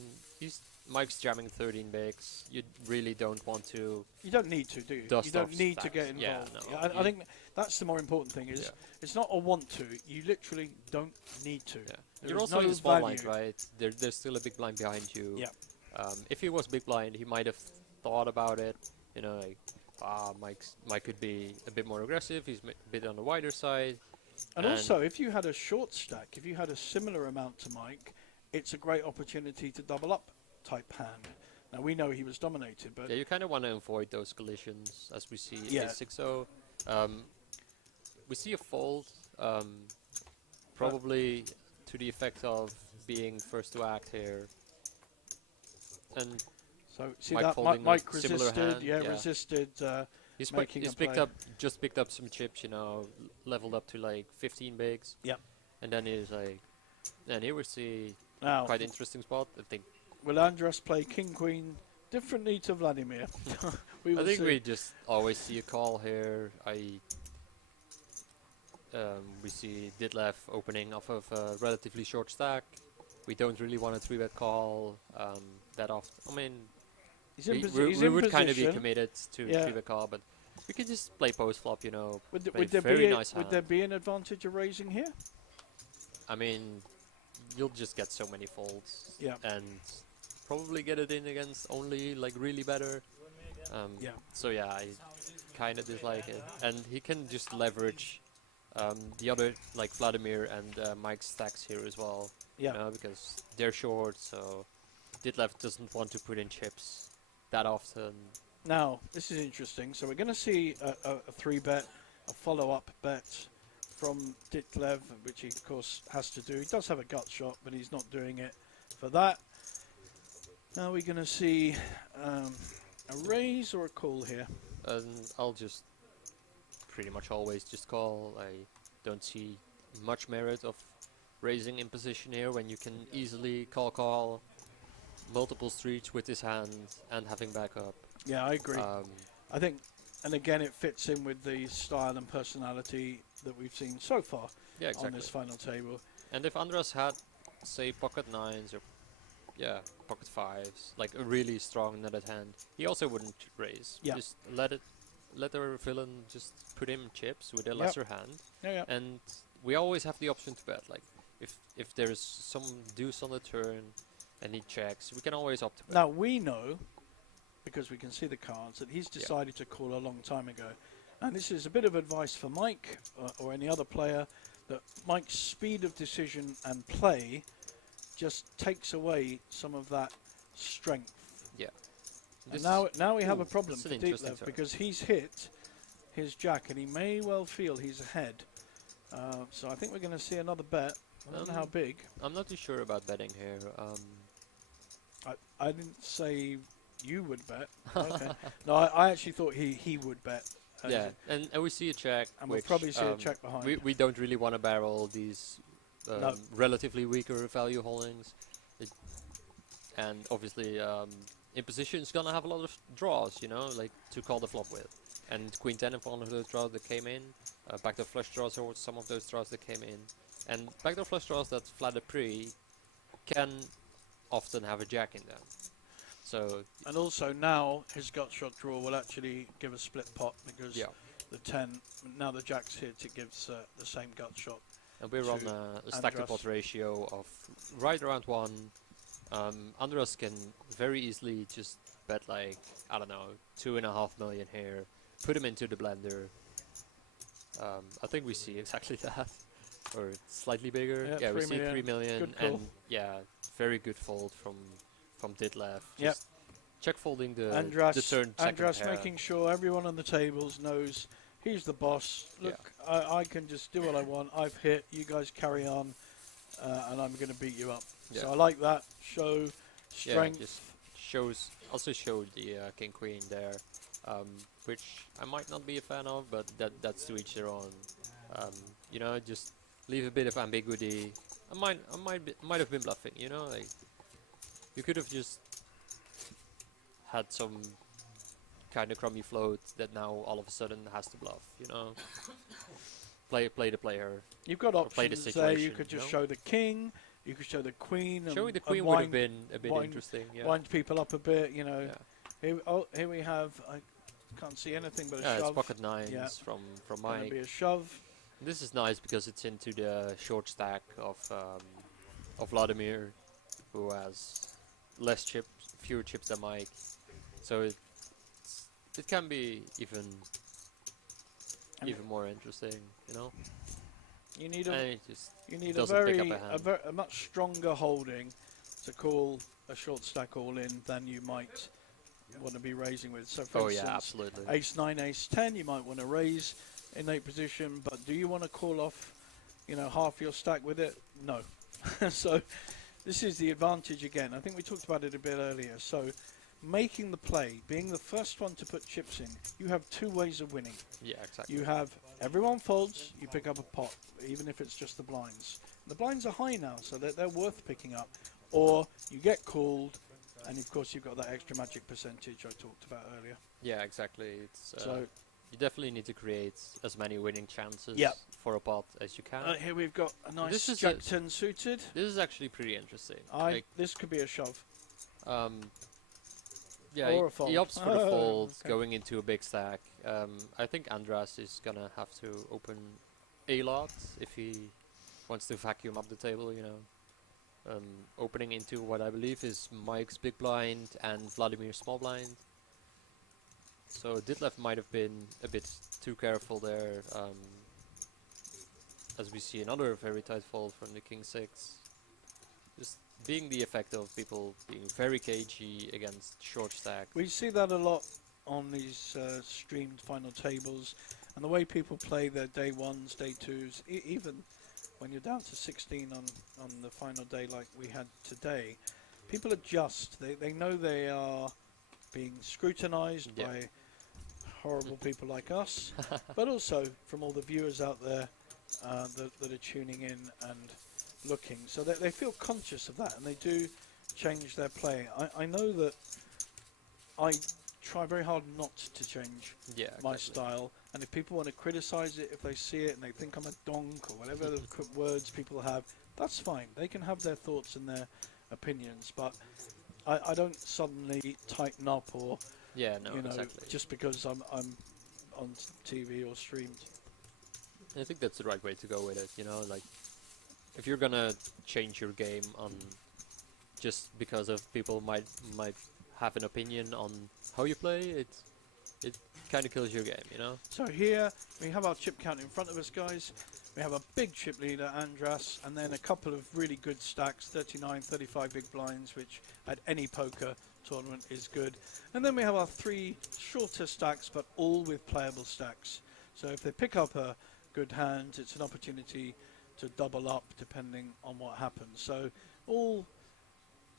Mike's jamming 13 bigs. You really don't want to. You don't need to, do you? Dust You don't off need to stacks. get Yeah, involved. no, I think that's the more important thing. Is Yeah. it's not a want to. You literally don't need to. Yeah. There You're is also no in small blind, value. right? There's still a big blind behind you. Yeah. If he was big blind, he might have thought about it. You know, like, Mike could be a bit more aggressive. He's a bit on the wider side. And also, if you had a short stack, if you had a similar amount to Mike, it's a great opportunity to double up type hand. Now we know he was dominated, but Yeah, you kind of want to avoid those collisions, as we see Yeah. in 6-0. We see a fold, probably to the effect of being first to act here. And so see Mike that folding a Mike similar resisted, hand, yeah, yeah. resisted. he's Making a picked play. up picked up some chips, you know, leveled up to like 15 bigs. Yep. And then he's like, and here we see Now, quite interesting spot. I think will Andras play King Queen differently to Vladimir? we will see. we just always see a call here. We see Ditlev opening off of a relatively short stack. We don't really want a 3-bet call that often. I mean, He's in, we in would kind of be position. committed to Yeah. 3-bet call, but we could just play post flop, you know. Would, play would there very be nice would hand. there be an advantage of raising here? I mean, you'll just get so many folds. Yeah. And probably get it in against only like really better. Yeah. So yeah, I kind of dislike it. And he can just leverage the other, like Vladimir and Mike's stacks here as well. Yeah. You know, because they're short, so Ditlev doesn't want to put in chips that often. Now, this is interesting. So we're going to see a 3-bet, a follow-up bet from Ditlev, which he, of course, has to do. He does have a gut shot, but he's not doing it for that. Now we're going to see a raise or a call here. And I'll just pretty much always just call. I don't see much merit of raising in position here when you can easily call multiple streets with his hand and having backup. Yeah, I agree. I think, and again, it fits in with the style and personality that we've seen so far Yeah, on exactly. this final table. And if Andras had, say, pocket 9s or pocket 5s, like a really strong netted hand, he also wouldn't raise. Yeah. Just let it let our villain just put in chips with a Yep. lesser hand, Yeah. and we always have the option to bet. Like if there's some deuce on the turn and he checks, we can always opt to bet. Now we know, because we can see the cards, that he's Yeah. decided to call a long time ago. And this is a bit of advice for Mike or any other player, that Mike's speed of decision and play just takes away some of that strength. Yeah. And This- now we have ooh, a problem that's for an interesting Deeplev turn. because he's hit his jack and he may well feel he's ahead. So I think we're going to see another bet. I don't know how big. I'm not too sure about betting here. I didn't say you would bet. Okay. No, I actually thought he would bet. Yeah, and we see a check. And we'll which, probably see a check behind. We don't really want to barrel these No. relatively weaker value holdings. And obviously, in position, it's gonna have a lot of draws, you know, like to call the flop with. And Queen 10 is one of those draws that came in. Backdoor flush draws are some of those draws that came in. And backdoor flush draws that flat a pre can often have a jack in them. So And also now his gut shot draw will actually give a split pot because yeah, the 10, now the jack's hit, it gives the same gut shot. and we're on to a stack to pot Andras. ratio of right around 1. Andras can very easily just bet like, I don't know, 2.5 million here, put him into the blender. I think we see exactly that, or slightly bigger. Yeah, We 3 see million. 3 million, Good call. and yeah, very good fold from Ditlev. Yep. Just check folding the Andras, turn second Andras pair. making sure everyone on the tables knows he's the boss. Yeah. Look, I can just do what I want. I've hit. You guys carry on, and I'm going to beat you up. Yeah. So I like that. Show strength. Yeah, just also showed the King Queen there, which I might not be a fan of, but that's to each their own. You know, just leave a bit of ambiguity. I might have been bluffing. You know, like you could have just had some kind of crummy float that now all of a sudden has to bluff. You know, play the player. You've got or play the options there. You situation, could just you show the king. You could show the queen. Showing the and queen would have wind, been a bit wind- interesting. Yeah. wind people up a bit. You know. Yeah. Here we have. I can't see anything but a Yeah, it's shove. pocket nines Yeah. from Gonna Mike. be a shove. This is nice because it's into the short stack of Vladimir, who has less chips, fewer chips than Mike. So it can be even And more interesting, you know. You need And a it just you need doesn't pick up a hand. a much stronger holding to call a short stack all in than you might want to be raising with. So for oh yeah, instance, absolutely. ace 9, ace 10, you might want to raise in late position, but do you want to call off, you know, half your stack with it? No. So this is the advantage again. I think we talked about it a bit earlier. So making the play, being the first one to put chips in, you have two ways of winning. Yeah, exactly. You have everyone folds, you pick up a pot, even if it's just the blinds. The blinds are high now, so they're worth picking up. Or you get called, and of course you've got that extra magic percentage I talked about earlier. Yeah, exactly. It's So you definitely need to create as many winning chances Yep. for a pot as you can. here we've got a nice This is jack a- 10 suited. This is actually pretty interesting. Like, This could be a shove. Yeah, Or a he fold. opts for the Oh, fold, okay. going into a big stack. I think Andras is gonna have to open a lot if he wants to vacuum up the table, you know. Opening into what I believe is Mike's big blind and Vladimir's small blind. So Ditlev might have been a bit too careful there, as we see another very tight fold from the King 6. Just being the effect of people being very cagey against short stack. We see that a lot on these streamed final tables, and the way people play their day ones, day twos, even when you're down to 16 on the final day like we had today, people adjust. They know they are being scrutinized Yeah. by horrible people like us, but also from all the viewers out there that are tuning in and looking. So they feel conscious of that, and they do change their play. I know that I try very hard not to change Yeah, my exactly. style, and if people want to criticize it, if they see it and they think I'm a donk or whatever the words people have, that's fine. They can have their thoughts and their opinions, but I don't suddenly tighten up or Yeah, no, you know exactly. just because I'm on TV or streamed. I think that's the right way to go with it. You know, like if you're gonna change your game on just because of people might have an opinion on how you play, it kind of kills your game. You know. So here we have our chip count in front of us, guys. We have a big chip leader, Andras, and then a couple of really good stacks, 39, 35 big blinds, which at any poker tournament is good. And then we have our 3 shorter stacks, but all with playable stacks. So if they pick up a good hand, it's an opportunity to double up depending on what happens. So all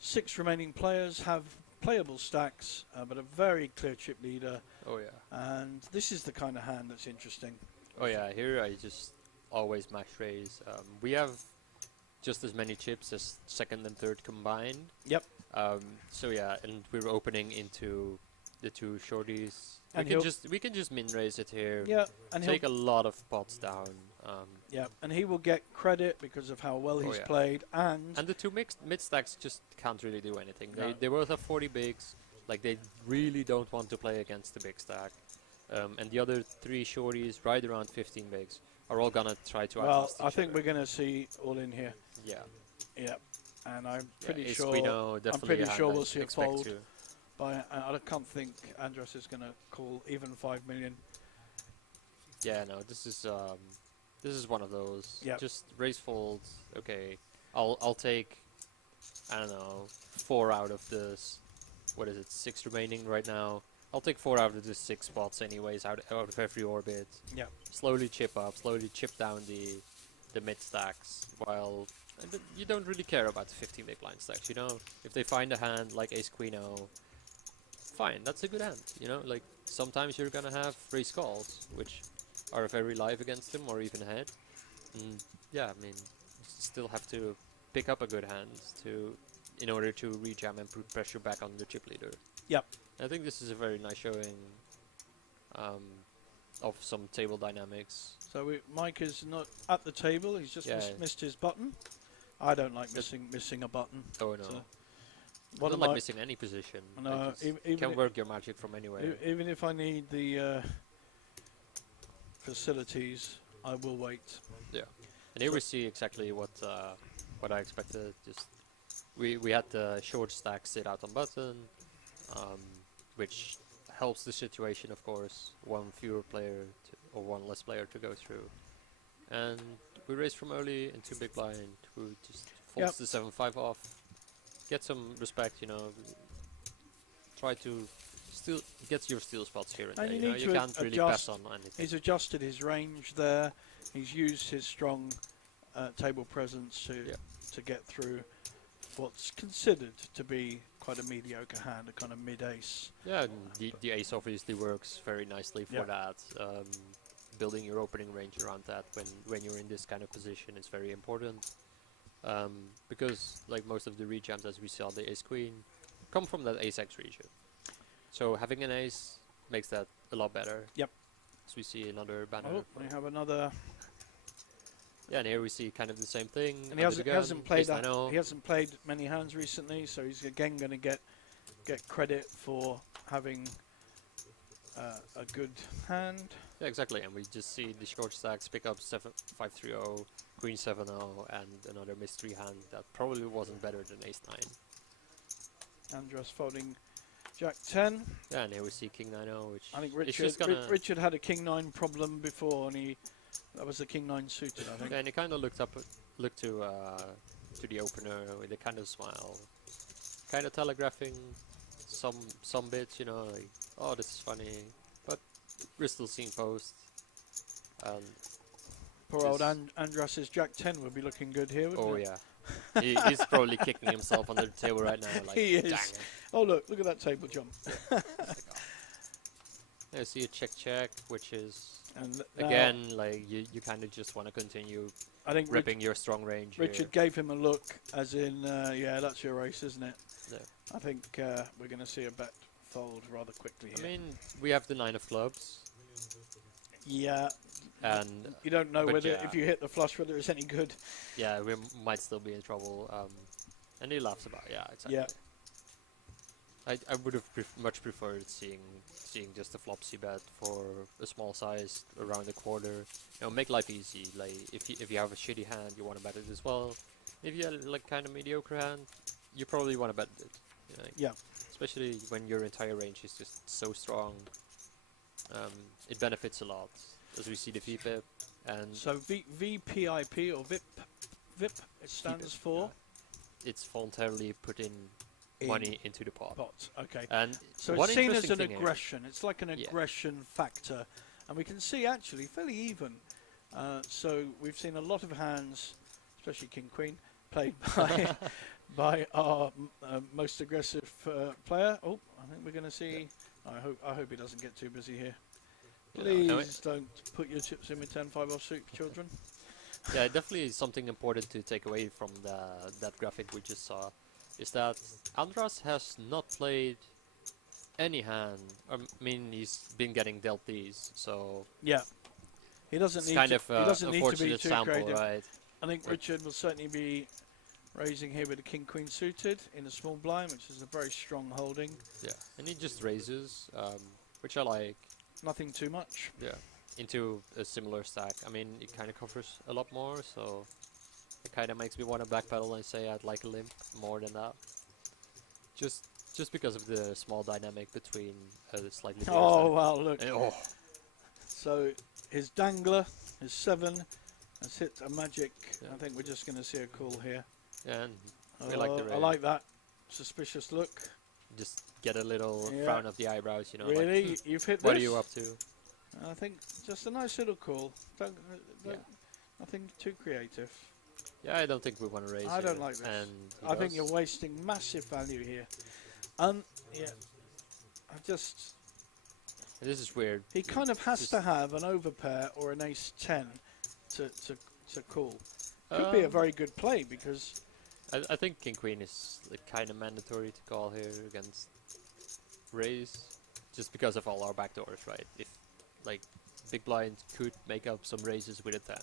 6 remaining players have playable stacks, but a very clear chip leader. Oh yeah. And this is the kind of hand that's interesting. Oh yeah. Here I just always max raise. We have just as many chips as second and third combined. Yep. So yeah, and we're opening into the 2 shorties. And We can just min raise it here. Yeah, and Take a lot of pots down. yeah, and he will get credit because of how well he's yeah. played, and And the 2 mid stacks just can't really do anything. No. They both have 40 bigs. Like they really don't want to play against the big stack. And the other 3 shorties, right around 15 bigs, are all gonna try to well, outlast each I think other. we're going to see all in here. Yeah. Yeah, and I'm pretty Ace sure. Queen O, definitely pretty a hand sure I we'll see a expect fold. to. By I can't think Andras is going to call even 5 million. Yeah, no, this is one of those. Yep. Just raise folds. Okay, I'll take, I don't know, 4 out of this. What is it? 6 remaining right now. I'll take 4 out of the 6 spots anyways, out of every orbit. Yeah. Slowly chip up, slowly chip down the mid stacks, while you don't really care about the 15 big blind stacks. You know, if they find a hand like Ace Queen O, fine, that's a good hand. You know, like sometimes you're gonna have raise calls, which are very live against them or even head. And yeah, I mean, you still have to pick up a good hand in order to rejam and put pressure back on the chip leader. Yep. I think this is a very nice showing of some table dynamics. So Mike is not at the table. He's just Yeah. missed his button. I don't like missing a button. Oh no. So I what don't am like I- missing any position. No, I just even can i- work your magic from anywhere. Even if I need the facilities, I will wait. Yeah. And here we see exactly what I expected. Just we had the short stack sit out on button, which helps the situation, of course. One fewer player or one less player to go through, and we raise from early into big blind. Who just folds the 7-5 off, get some respect, you know. Try to still get your steal spots here and And there. you You know, need you to can't really adjust. pass on anything. He's adjusted his range there. He's used his strong table presence to get through what's considered to be quite a mediocre hand, a kind of mid-ace. Yeah, and the ace obviously works very nicely for that. Building your opening range around that when you're in this kind of position is very important. Because like most of the rejams, as we saw, the ace queen come from that ace x region. So having an ace makes that a lot better. Yep. As we see another banner. Oh, we have another. Yeah, and here we see kind of the same thing. And he under the hasn't gun, played ace that. 9-0. He hasn't played many hands recently, so he's again going to get credit for having a good hand. Yeah, exactly, and we just see the short stacks pick up 5-3-0, queen 7-0, and another mystery hand that probably wasn't better than ace 9. Andras folding Jack 10. Yeah, and here we see king 9-0, which I think it's just gonna Richard had a king 9 problem before, and that was the king 9 suited, I think. yeah, and he kind of looked to the opener with a kind of smile, kind of telegraphing some bits, you know, like, oh, this is funny, but we're still seeing post. And Poor old Andras's Jack 10 would be looking good here, wouldn't oh it? yeah, he's probably kicking himself under the table right now. Like, He is. dang it. Oh, look at that table jump. Yeah, see a check, which is And now again like you kind of just want to continue I think ripping your strong range. Richard gave him a look, as in, yeah, that's your race, isn't it? Yeah. I think we're going to see a bet fold rather quickly I here. mean, we have the 9 of clubs, Yeah, and you don't know but whether yeah. if you hit the flush whether it's any good. yeah, we might still be in trouble. And he laughs about, yeah, exactly. Yeah. I would have much preferred seeing just a flop C bet for a small size around the quarter. You know, make life easy. Like if you have a shitty hand, you want to bet it as well. If you have like kind of mediocre hand, you probably want to bet it. You know, Yeah. especially when your entire range is just so strong. It benefits a lot, as we see the VPIP and So VPIP or VIP it stands for it's voluntarily putting money into the pot. pot. Okay. And So one it's seen as interesting an thing here- aggression. It's like an Yeah. aggression factor, and we can see actually fairly even. So we've seen a lot of hands, especially King Queen, played by by our most aggressive player. Oh, I think we're going to see. I hope he doesn't get too busy here. Yeah, Please no, don't put your chips in with 10-5 offsuit, children. Yeah, definitely something important to take away from that graphic we just saw is that Andras has not played any hand. I mean, he's been getting dealt these, so Yeah, he doesn't it's need kind to. of He a doesn't need to be unfortunate too sample, creative. right? I think But- Richard will certainly be raising here with the King Queen suited in a small blind, which is a very strong holding. Yeah, and he just raises, which I like. Nothing too much. Yeah, into a similar stack. I mean, it kind of covers a lot more, so it kind of makes me want to backpedal and say I'd like a limp more than that. Just because of the small dynamic between the slightly bigger Oh stack. wow! Look. And- oh, So his dangler, his 7, has hit a magic. Yeah. I think we're just going to see a call here. and we like the I raise. like that suspicious look. Just get a little Yeah. frown up the eyebrows, you know. Really, Like, you've hit what this? are you up to? I think just a nice little call. Don't, Yeah. Nothing too creative. Yeah, I don't think we want to raise. I don't here, like this. And he I think does. you're wasting massive value here. Yeah. I just. This is weird. He kind of has Just- to have an overpair or an ace 10 to call. Could be a Um, very good play because I think King Queen is like, kind of mandatory to call here against raise, just because of all our backdoors, right? If like big blind could make up some raises with a 10,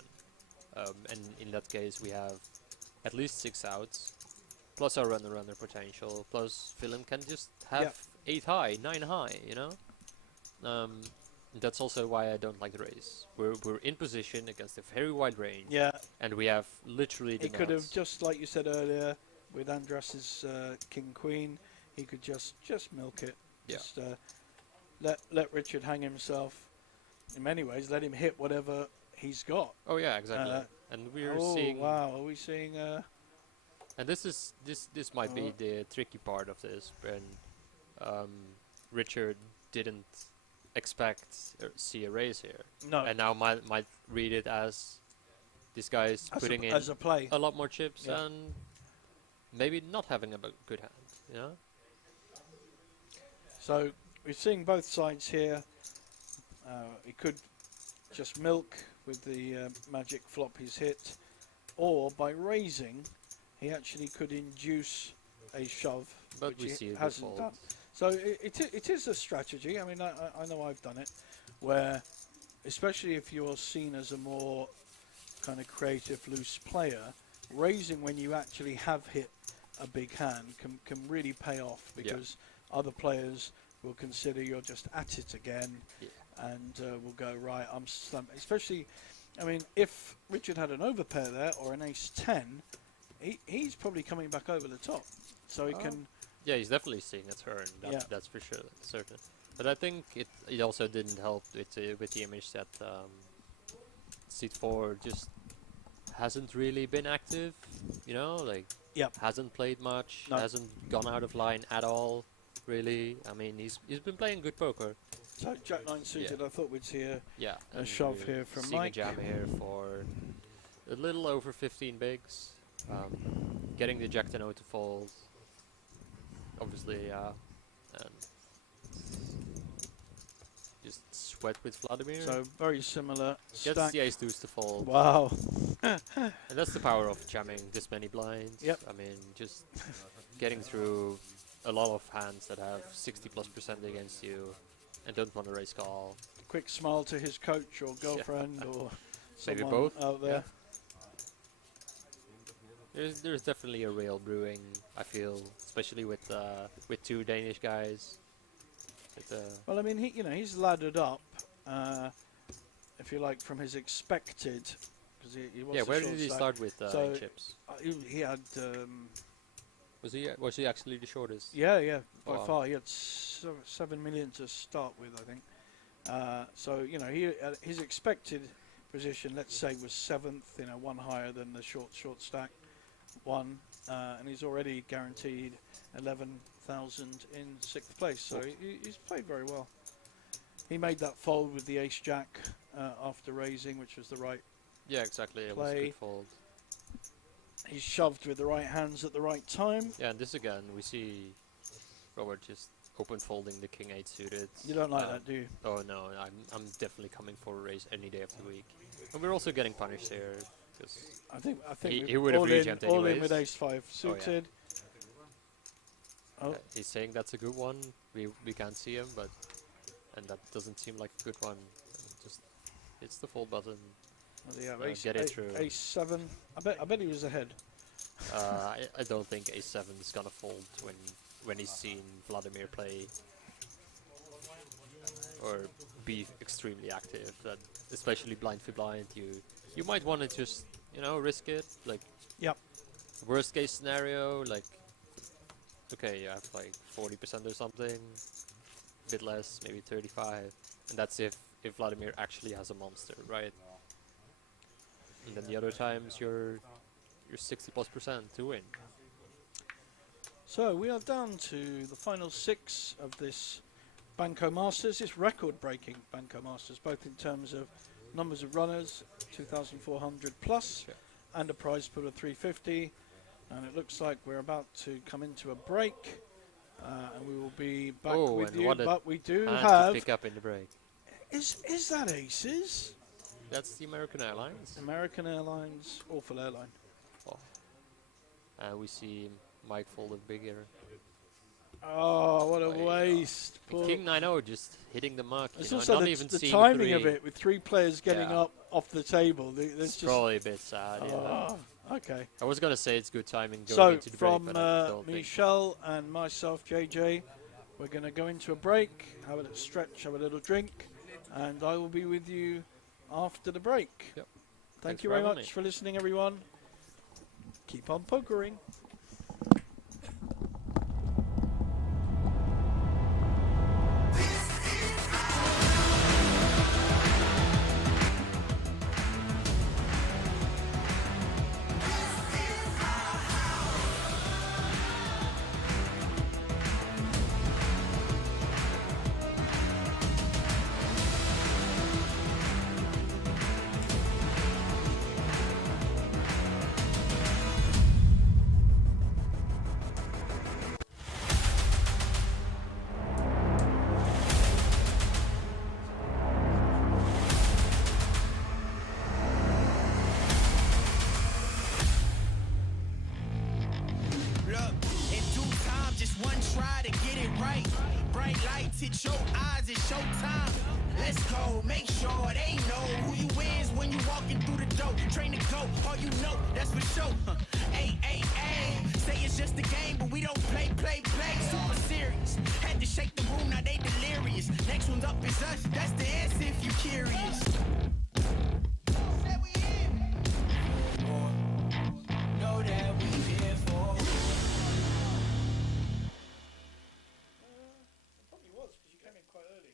and in that case we have at least 6 outs, plus our runner potential, plus Villain can just have Yeah. 8 high, 9 high, you know. That's also why I don't like the raise. We're in position against a very wide range, yeah, and we have literally the he could have nuts. just like you said earlier with Andras's King Queen. He could just milk it. Yeah. Just let Richard hang himself. In many ways, let him hit whatever he's got. Oh yeah, exactly. And we're seeing, wow, are we seeing? and this might be the tricky part of this, when Richard didn't expect or see a raise here, No, and now might read it as this guy's putting in as a play. a lot more chips Yeah. and maybe not having a good hand, you know. So we're seeing both sides here. He could just milk with the magic flop he's hit, or by raising, he actually could induce a shove, But which we he see it hasn't default. done. So it is a strategy. I mean, I know I've done it, where, especially if you're seen as a more kind of creative, loose player, raising when you actually have hit a big hand can really pay off, because other players will consider you're just at it again, Yeah. and will go, right, I'm slumped. Especially, I mean, if Richard had an overpair there or an ace 10, he's probably coming back over the top, so he Oh. can. Yeah, he's definitely seeing a turn. That's for sure, certain. But I think it also didn't help with the image that Seat 4 just hasn't really been active. You know, like Yep. hasn't played much, No. hasn't gone out of line at all. Really, I mean, he's been playing good poker. So Jack 9 suited, I thought we'd see a Yeah, A and shove we're here from seeing Mike. a jam here for a little over 15 bigs. Getting the Jack 10 to fold. Obviously, and just sweat with Vladimir. so very similar Gets stack. the ace deuce to fold. Wow. And that's the power of jamming this many blinds. Yep. I mean, just getting through a lot of hands that have 60+% against you and don't want to raise call. Quick smile to his coach or girlfriend or Maybe someone both, out there. There's definitely a rail brewing. I feel, especially with two Danish guys. It's Well, I mean, he's laddered up, if you like, from his expected. Because he was yeah. a Where short did he stack. start with So, in chips? He had, Was he actually the shortest? yeah, by Wow. far. He had 7 million to start with, I think. So, his expected position, let's say, was 7th, one higher than the short stack one. And he's already guaranteed 11,000 in 6th place. So he's played very well. He made that fold with the ace-jack after raising, which was the right. Yeah, exactly. It was a Play. good fold. He's shoved with the right hands at the right time. Yeah, and this again, we see Robert just open folding the king 8 suited. You don't like that, do you? Oh no, I'm definitely coming for a raise any day of the week. And we're also getting punished here because I think he would have all rejamped in, all in anyways. with ace-5 suited. Oh, he's saying that's a good one. We can't see him, and that doesn't seem like a good one. And just hits the fold button. well, yeah, Get it through. ace-7. I bet he was ahead. I don't think ace-7 is gonna fold when he's seen Vladimir play or be extremely active. That especially blind for blind, you might want to just risk it. Like, Yep. worst case scenario, like, okay, you have like 40% or something, a bit less, maybe 35, and that's if Vladimir actually has a monster, right? And then the other times you're 60+% to win. So we are down to the final 6 of this Banco Masters. It's record-breaking Banco Masters, both in terms of numbers of runners, 2,400 plus, Sure. and a prize pool of 350. And it looks like we're about to come into a break, and we will be back with and you. what a But we do hand have. to pick up in the break. Is that aces? That's the American Airlines. American Airlines, awful airline. We see Mike folded bigger. Oh, what a Way waste! Poor- King 9-0 just hitting the mark. It's Not also even the seeing timing of three. it, with 3 players getting Yeah. up off the table. There's It's just. probably a bit sad. Yeah. Oh, okay. I was gonna say it's good timing going So into the break, from but I don't think. Michelle and myself, JJ, we're going to go into a break, have a little stretch, have a little drink, and I will be with you after the break. Yep. Thank Thanks you for very having much me. for listening, everyone. Keep on pokering. Look, in due time, just one try to get it right. Bright lights hit your eyes, it's showtime. Let's go, make sure they know who you is when you walking through the door. Train to go, all you know, that's for sure. Ay, ay, ay. Say it's just a game, but we don't play. Super serious. Had to shake the room, now they delirious. Next one's up is us, that's the answer if you curious. Know that we here for. Probably was, because you came in quite early.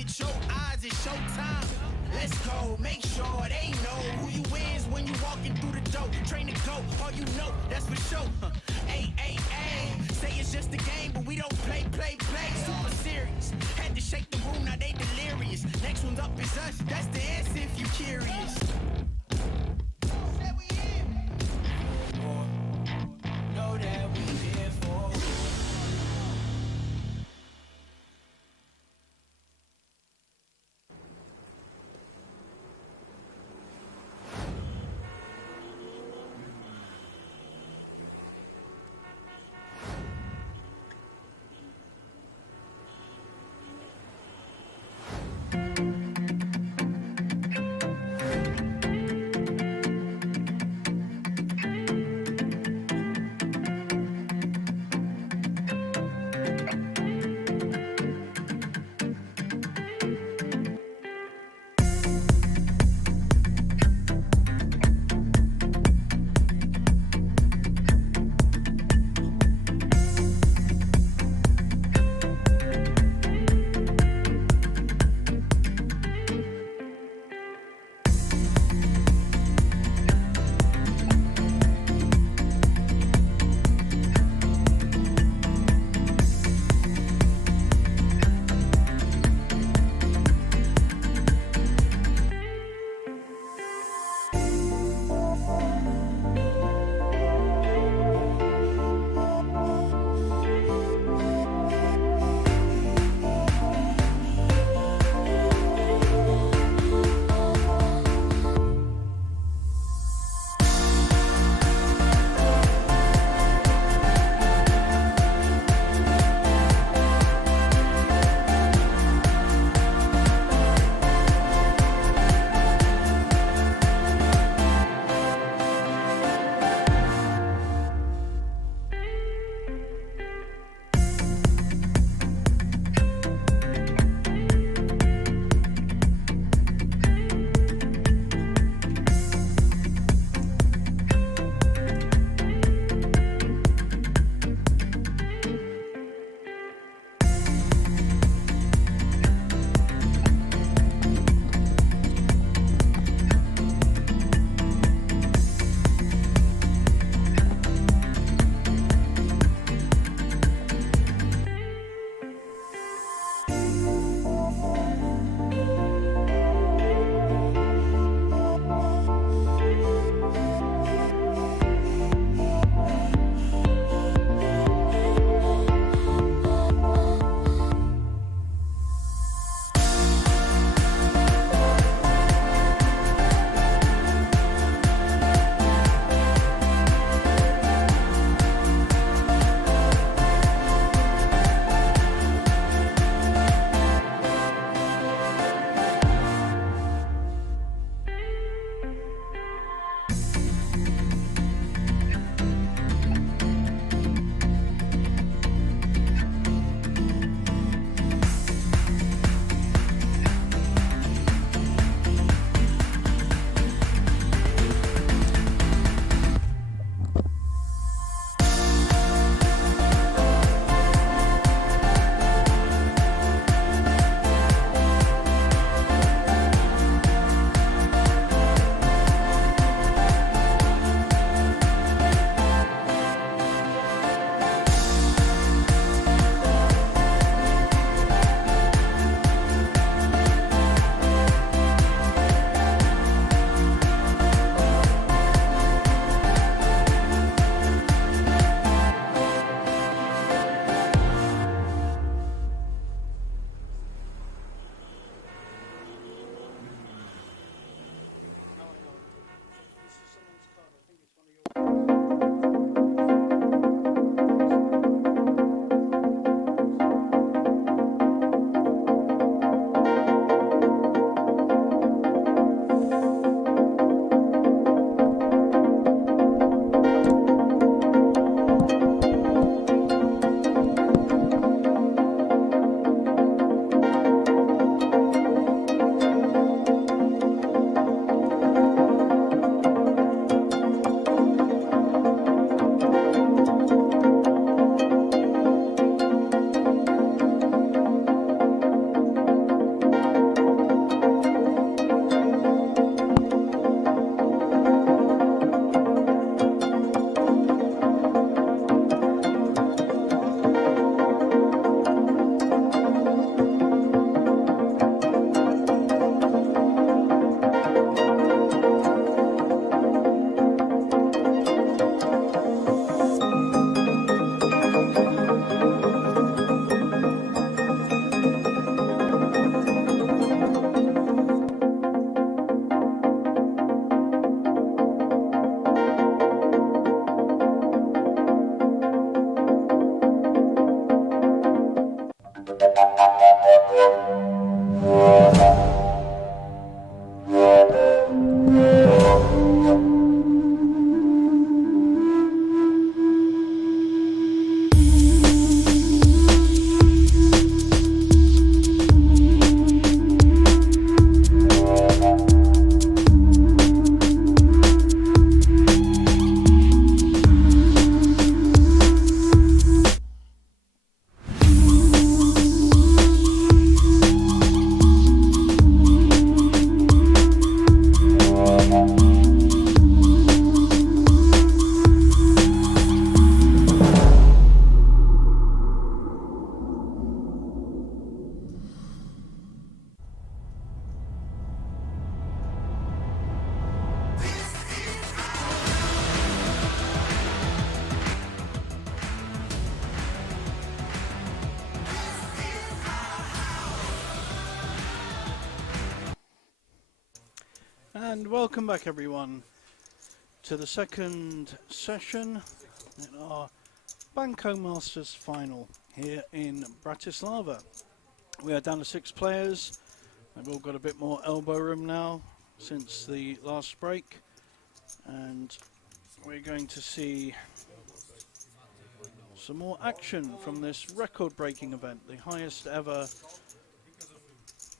hit your eyes, it's showtime. Let's go, make sure they know who you is when you walking through the door. Train to go, all you know, that's for sure. Ay, ay, ay, say it's just a game, but we don't play. Super serious, had to shake the room, now they delirious. Next one's up is us, that's the answer if you curious. Know that we here for. welcome back everyone to the second session in our Banco Masters final here in Bratislava. We are down to 6 players. They've all got a bit more elbow room now since the last break, and we're going to see some more action from this record-breaking event, the highest ever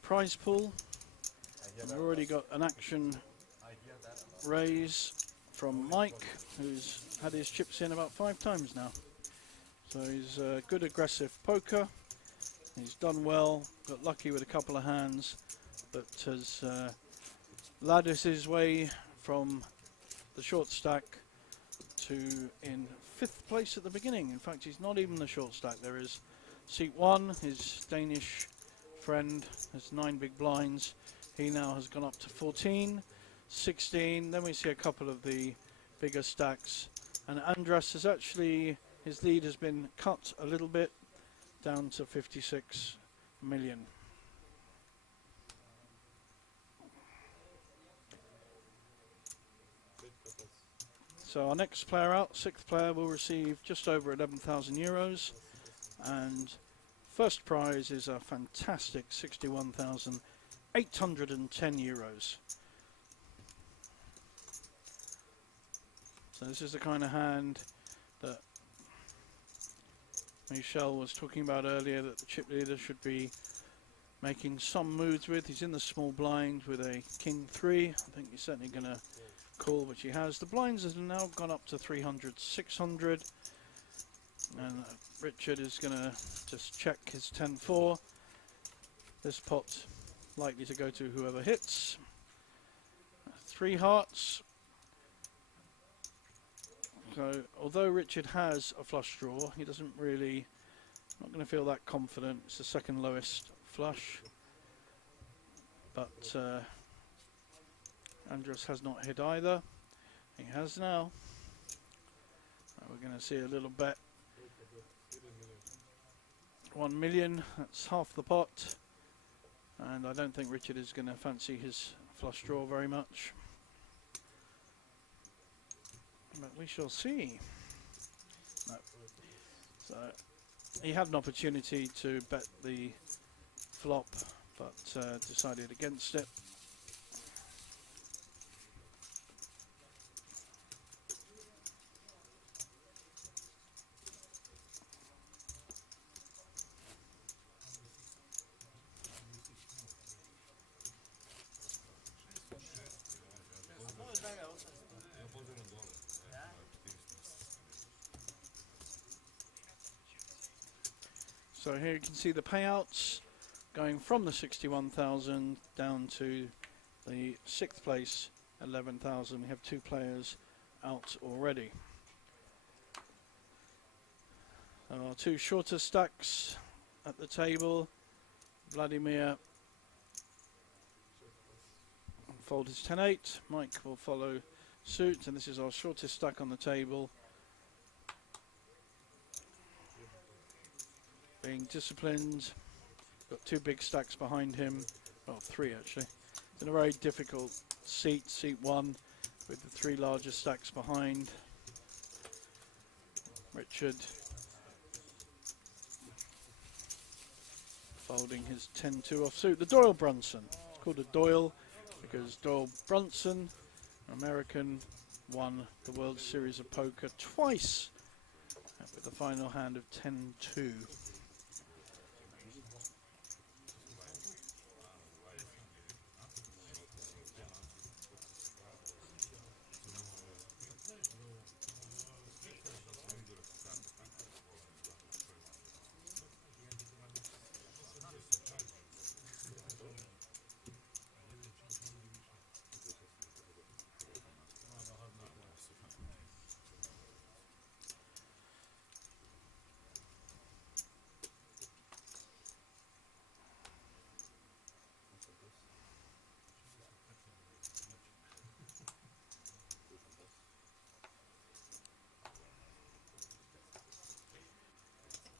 prize pool. We've already got an action raise from Mike, who's had his chips in about 5 times now. So he's a good aggressive poker. He's done well, got lucky with a couple of hands, but has laddered his way from the short stack to in 5th place at the beginning. In fact, he's not even the short stack. There is seat 1, his Danish friend has 9 big blinds. He now has gone up to 14, 16. Then we see a couple of the bigger stacks. And Andras has actually, his lead has been cut a little bit down to 56 million. So our next player out, 6th player, will receive just over 11,000 euros. And first prize is a fantastic 61,810 euros. So this is the kind of hand that Michel was talking about earlier, that the chip leader should be making some moves with. He's in the small blind with a king 3. I think he's certainly going to call, which he has. The blinds have now gone up to 300, 600. And Richard is going to just check his 10-4. This pot likely to go to whoever hits. 3 hearts. So although Richard has a flush draw, he doesn't really, not going to feel that confident. It's the second lowest flush. But Andras has not hit either. He has now. We're going to see a little bet. 1 million, that's half the pot. And I don't think Richard is going to fancy his flush draw very much. But we shall see. No. So he had an opportunity to bet the flop, but decided against it. So here you can see the payouts going from the 61,000 down to the 6th place, 11,000. We have 2 players out already. So our 2 shorter stacks at the table. Vladimir fold his 10-8. Mike will follow suit, and this is our shortest stack on the table. Being disciplined, got 2 big stacks behind him, well 3 actually. It's in a very difficult seat, seat 1, with the 3 larger stacks behind. Richard folding his 10-2 off suit. The Doyle Brunson, it's called a Doyle because Doyle Brunson, an American, won the World Series of Poker twice with the final hand of 10-2.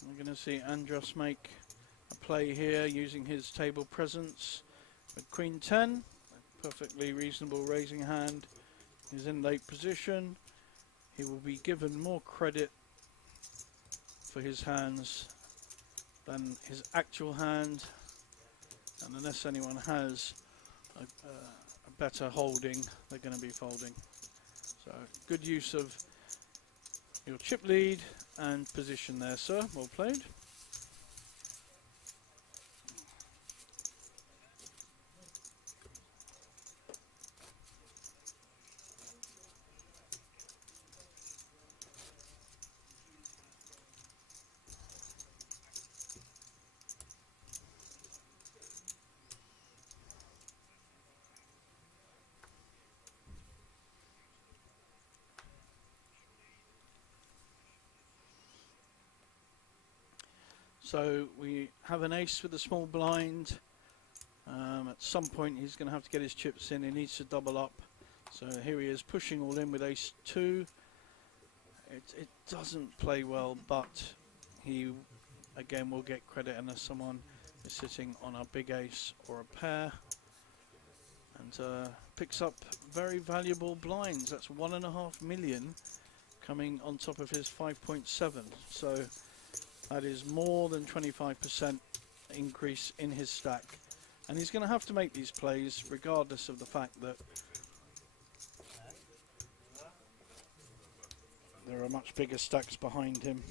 We're going to see Andras make a play here using his table presence with Queen 10. perfectly reasonable raising hand. He's in late position. He will be given more credit for his hands than his actual hand, and unless anyone has a better holding, they're going to be folding. So good use of your chip lead and position there, sir. Well played. So we have an ace with a small blind. At some point he's going to have to get his chips in. He needs to double up. So here he is pushing all in with ace 2. It doesn't play well, but he again will get credit unless someone is sitting on a big ace or a pair. And picks up very valuable blinds. That's 1.5 million coming on top of his 5.7. So that is more than 25% increase in his stack. And he's going to have to make these plays regardless of the fact that there are much bigger stacks behind him,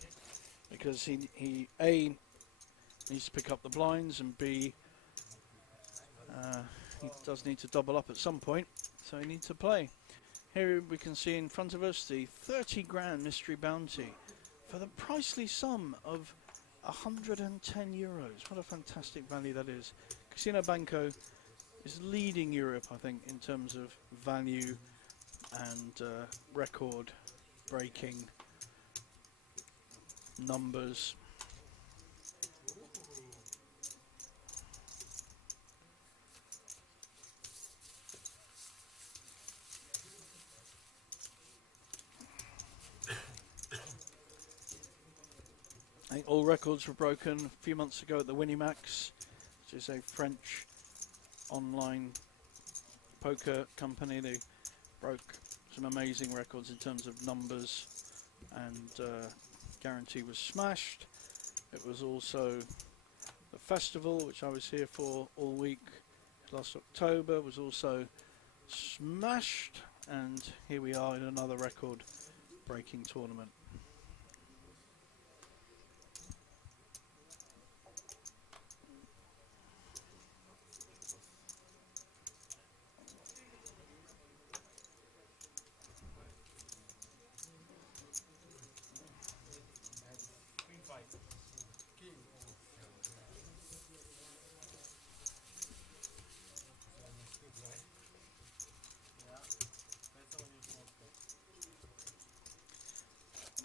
because he A, needs to pick up the blinds, and B, he does need to double up at some point, so he needs to play. Here we can see in front of us the 30 grand mystery bounty for the pricely sum of 110 euros. What a fantastic value that is. Casino Banco is leading Europe, I think, in terms of value and record breaking numbers. I think all records were broken a few months ago at the Winnimax, which is a French online poker company. They broke some amazing records in terms of numbers, and guarantee was smashed. It was also the festival, which I was here for all week last October, was also smashed, and here we are in another record breaking tournament.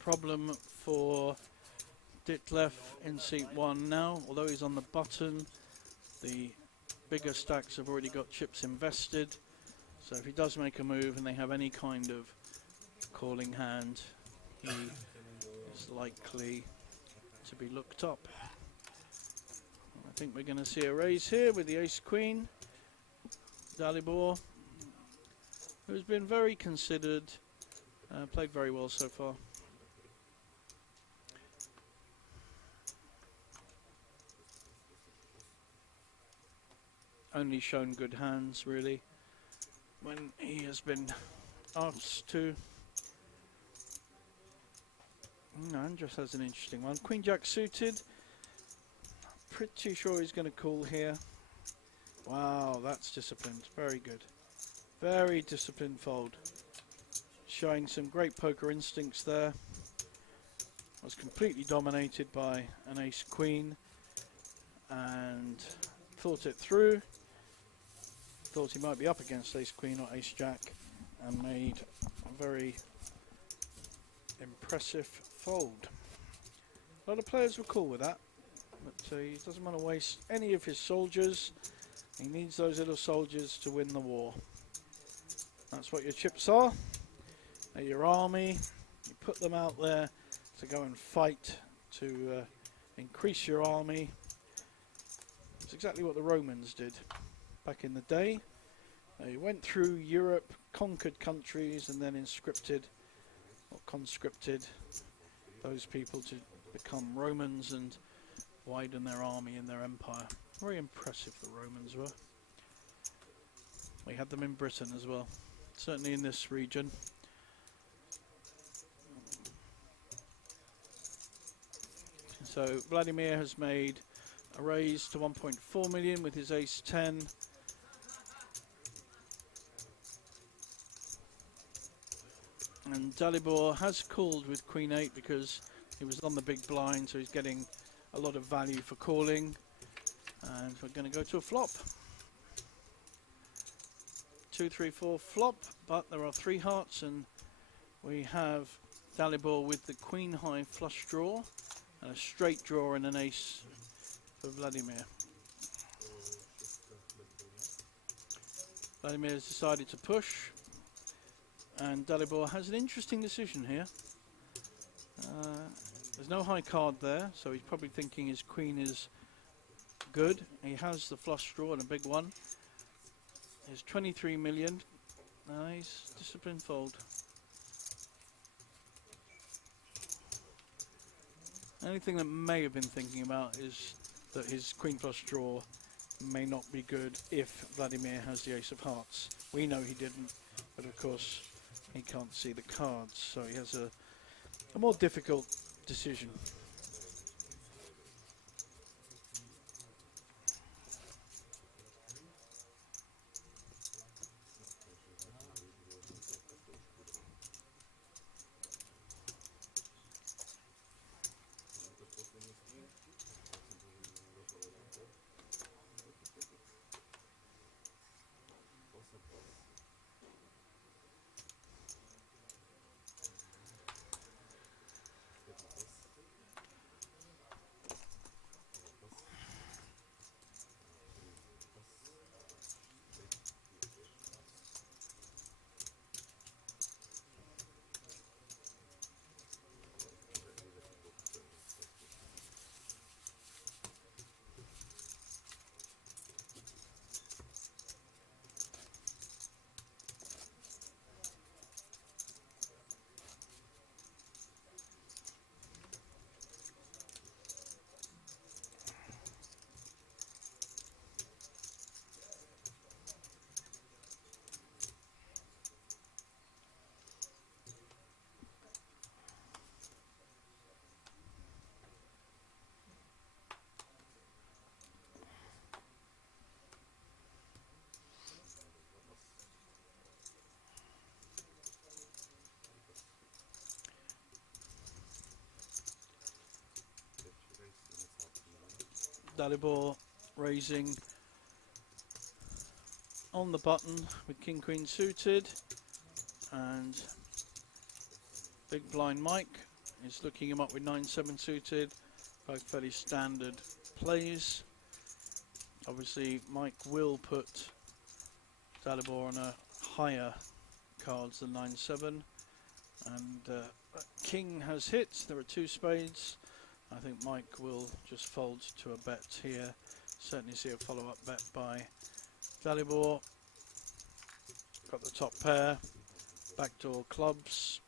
Problem for Ditlev in seat 1 now. Although he's on the button, the bigger stacks have already got chips invested. So if he does make a move and they have any kind of calling hand, he is likely to be looked up. I think we're going to see a raise here with the ace-queen. Dalibor, who's been very considered, played very well so far. Only shown good hands, really, when he has been asked to. Andres has an interesting one. Queen Jack suited. Pretty sure he's going to call here. Wow, that's disciplined. Very good. Very disciplined fold. Showing some great poker instincts there. Was completely dominated by an ace-queen and thought it through. Thought he might be up against ace-queen or ace-jack, and made a very impressive fold. A lot of players were cool with that, but he doesn't want to waste any of his soldiers. He needs those little soldiers to win the war. That's what your chips are. They're your army. You put them out there to go and fight, to increase your army. It's exactly what the Romans did back in the day. He went through Europe, conquered countries, and then conscripted those people to become Romans and widen their army and their empire. Very impressive, the Romans were. We had them in Britain as well, certainly in this region. So Vladimir has made a raise to 1.4 million with his ace 10. And Dalibor has called with queen 8 because he was on the big blind, so he's getting a lot of value for calling. And we're going to go to a flop. 2, 3, 4 flop, but there are 3 hearts, and we have Dalibor with the queen high flush draw and a straight draw and an ace for Vladimir. Vladimir has decided to push, and Dalibor has an interesting decision here. There's no high card there, so he's probably thinking his queen is good. He has the flush draw and a big one. There's 23 million. Nice, discipline fold. The only thing that may have been thinking about is that his queen flush draw may not be good if Vladimir has the ace of hearts. We know he didn't, but of course he can't see the cards, so he has a more difficult decision. Dalibor raising on the button with king queen suited, and big blind Mike is looking him up with 9-7 suited, both fairly standard plays. Obviously Mike will put Dalibor on a higher cards than 9-7, and king has hit. There are 2 spades. I think Mike will just fold to a bet here. Certainly see a follow-up bet by Dalibor. Got the top pair, backdoor clubs.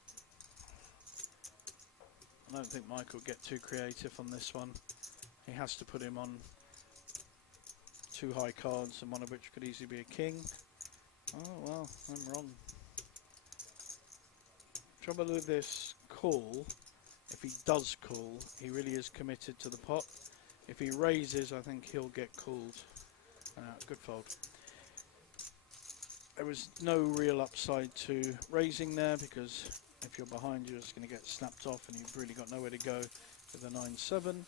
I don't think Mike will get too creative on this one. He has to put him on 2 high cards, and one of which could easily be a king. Oh well, I'm wrong. Trouble with this call, if he does call, he really is committed to the pot. If he raises, I think he'll get called. Good fold. There was no real upside to raising there, because if you're behind, you're just going to get snapped off and you've really got nowhere to go with a 9-7.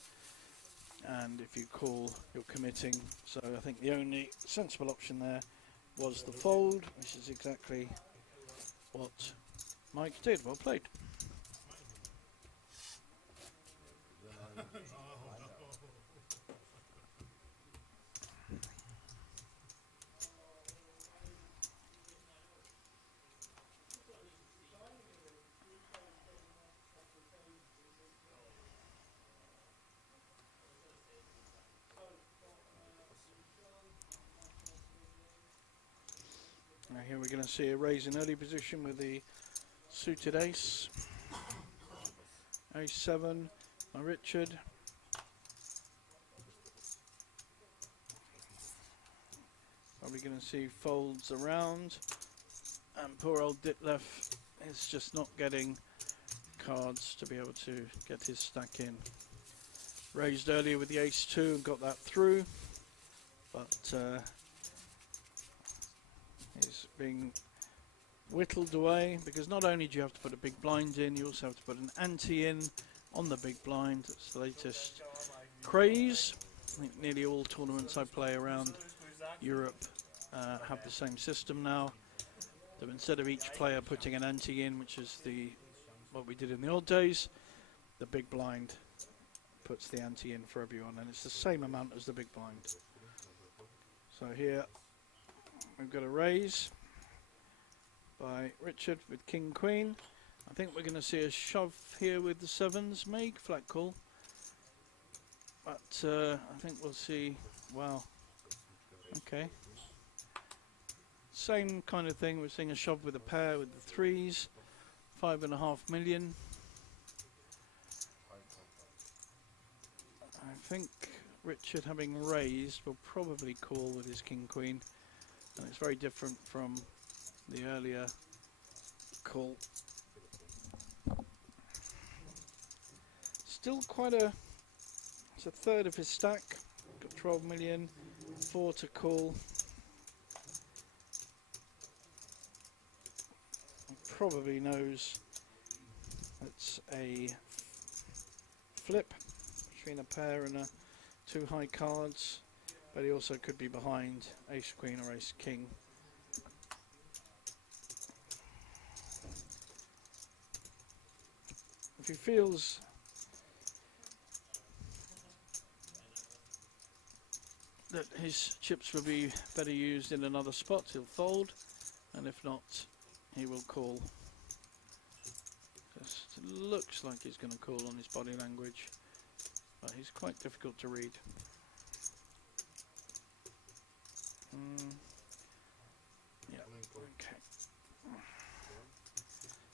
And if you call, you're committing. So I think the only sensible option there was the fold, which is exactly what Mike did. Well played. to see a raise in early position with the suited ace. Ace 7 by Richard. Probably going to see folds around. And poor old Ditlev is just not getting cards to be able to get his stack in. Raised earlier with the ace 2 and got that through. But is being whittled away, because not only do you have to put a big blind in, you also have to put an ante in on the big blind. That's the latest craze. I think nearly all tournaments I play around Europe have the same system now. So instead of each player putting an ante in, which is what we did in the old days, the big blind puts the ante in for everyone, and it's the same amount as the big blind. So here we've got a raise by Richard with King Queen. I think we're going to see a shove here with the 7s, make flat call. But I think we'll see, wow, okay. Same kind of thing, we're seeing a shove with a pair with the 3s, 5.5 million. I think Richard, having raised, will probably call with his King Queen, and it's very different from the earlier call. Still quite it's a third of his stack, got 12 million, 4 to call. He probably knows it's a flip between a pair and 2 high cards, but he also could be behind ace queen or ace king. If he feels that his chips will be better used in another spot, he'll fold, and if not, he will call. Just looks like he's going to call on his body language, but he's quite difficult to read. Yeah, okay.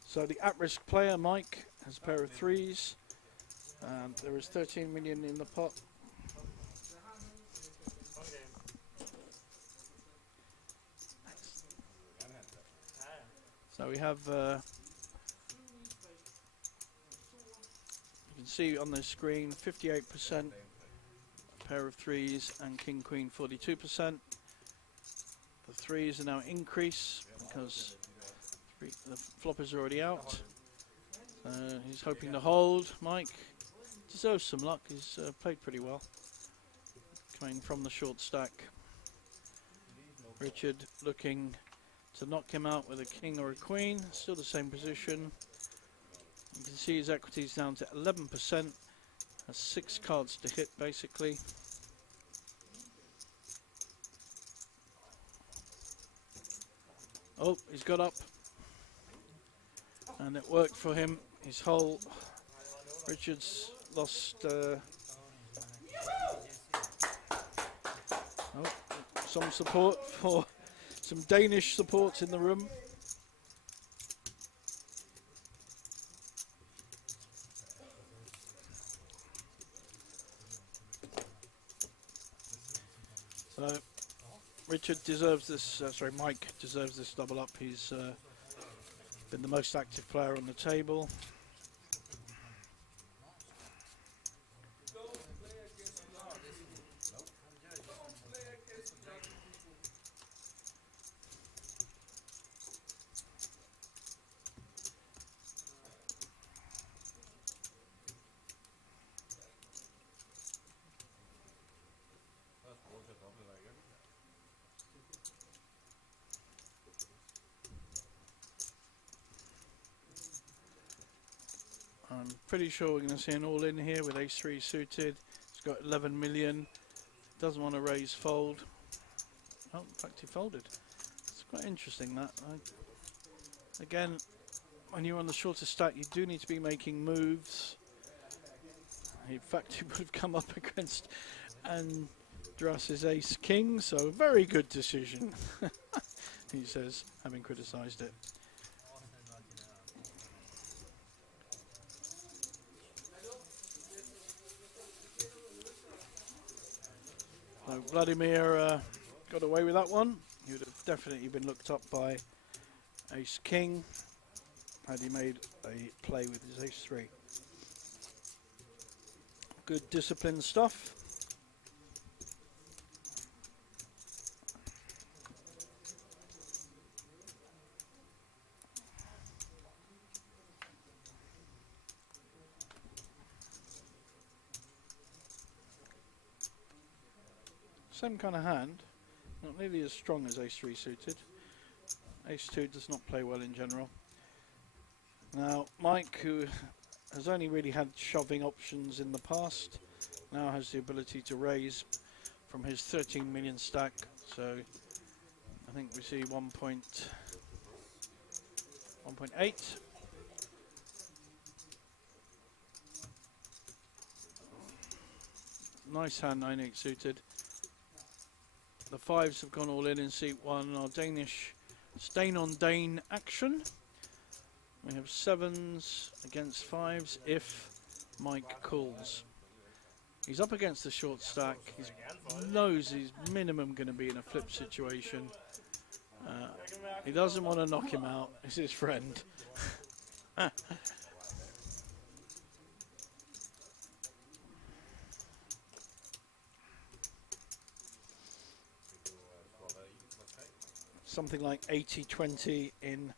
So the at-risk player, Mike, has a pair of 3s, and there is 13 million in the pot. So we have, you can see on the screen, 58%, pair of 3s, and King Queen 42%. The 3s are now increase because the flopper's are already out. He's hoping to hold. Mike deserves some luck. He's played pretty well, coming from the short stack. Richard looking to knock him out with a king or a queen. Still the same position. You can see his equity's down to 11%. Has 6 cards to hit basically. Oh, he's got up, and it worked for him. His whole Richard's lost. Some support for some Danish support in the room. So Richard deserves this, Mike deserves this double up. He's been the most active player on the table. I'm pretty sure we're going to see an all-in here with ace-3 suited. He's got 11 million. Doesn't want to raise fold. Oh, in fact he folded. It's quite interesting that. Again, when you're on the shorter stack, you do need to be making moves. In fact, he would have come up against Andras's ace-king, so a very good decision. he says, having criticised it. So Vladimir got away with that one. He would have definitely been looked up by Ace King had he made a play with his Ace 3. Good disciplined stuff. Same kind of hand, not nearly as strong as Ace 3 suited. Ace 2 does not play well in general. Now Mike, who has only really had shoving options in the past, now has the ability to raise from his 13 million stack. So I think we see 1.8. Nice hand, 9-8 suited. The 5s have gone all in seat 1. Our Danish Stain on Dane action. We have 7s against 5s if Mike calls. He's up against the short stack. He knows he's minimum going to be in a flip situation. He doesn't want to knock him out. It's his friend. Something like 80-20 in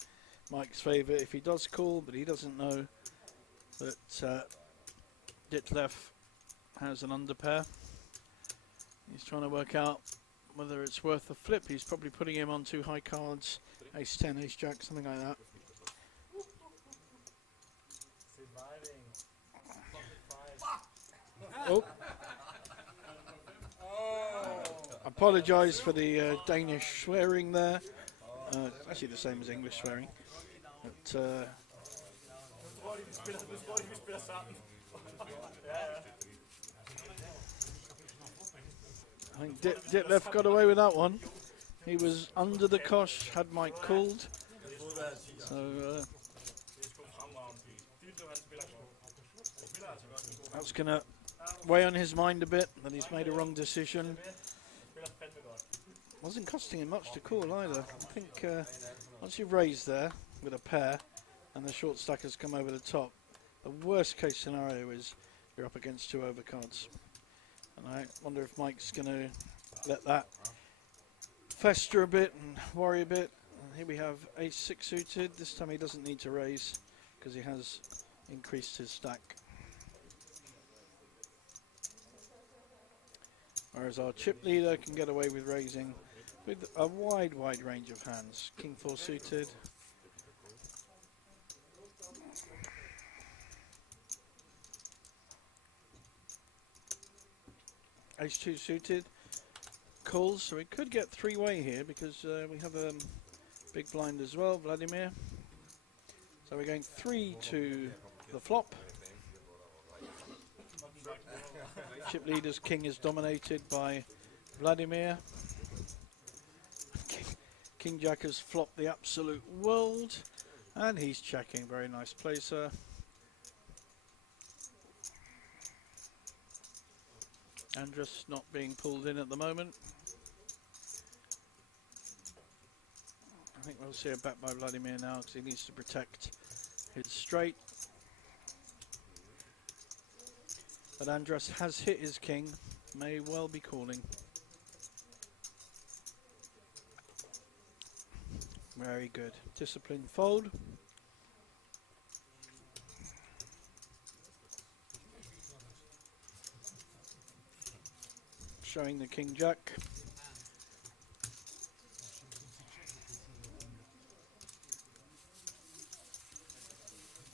Mike's favour if he does call, but he doesn't know that Ditlev has an underpair. He's trying to work out whether it's worth a flip. He's probably putting him on 2 high cards, Ace 10, Ace Jack, something like that. Oh. Apologise for the Danish swearing there. Actually the same as English swearing. But, I think Ditlev got away with that one. He was under the cosh had Mike called. So that's going to weigh on his mind a bit that he's made a wrong decision. Wasn't costing him much to call either. I think once you've raised there with a pair and the short stack has come over the top, the worst case scenario is you're up against 2 overcards. And I wonder if Mike's going to let that fester a bit and worry a bit. And here we have Ace 6 suited. This time he doesn't need to raise because he has increased his stack. Whereas our chip leader can get away with raising with a wide range of hands. King 4 suited. Ace 2 suited. Calls, so we could get 3-way here because we have a big blind as well, Vladimir. So we're going 3 to the flop. Chip leader's king is dominated by Vladimir. King Jack has flopped the absolute world, and he's checking. Very nice play, sir. Andrus not being pulled in at the moment. I think we'll see a bet by Vladimir now because he needs to protect his straight. But Andrus has hit his king, may well be calling. Very good. Disciplined fold. Showing the King Jack.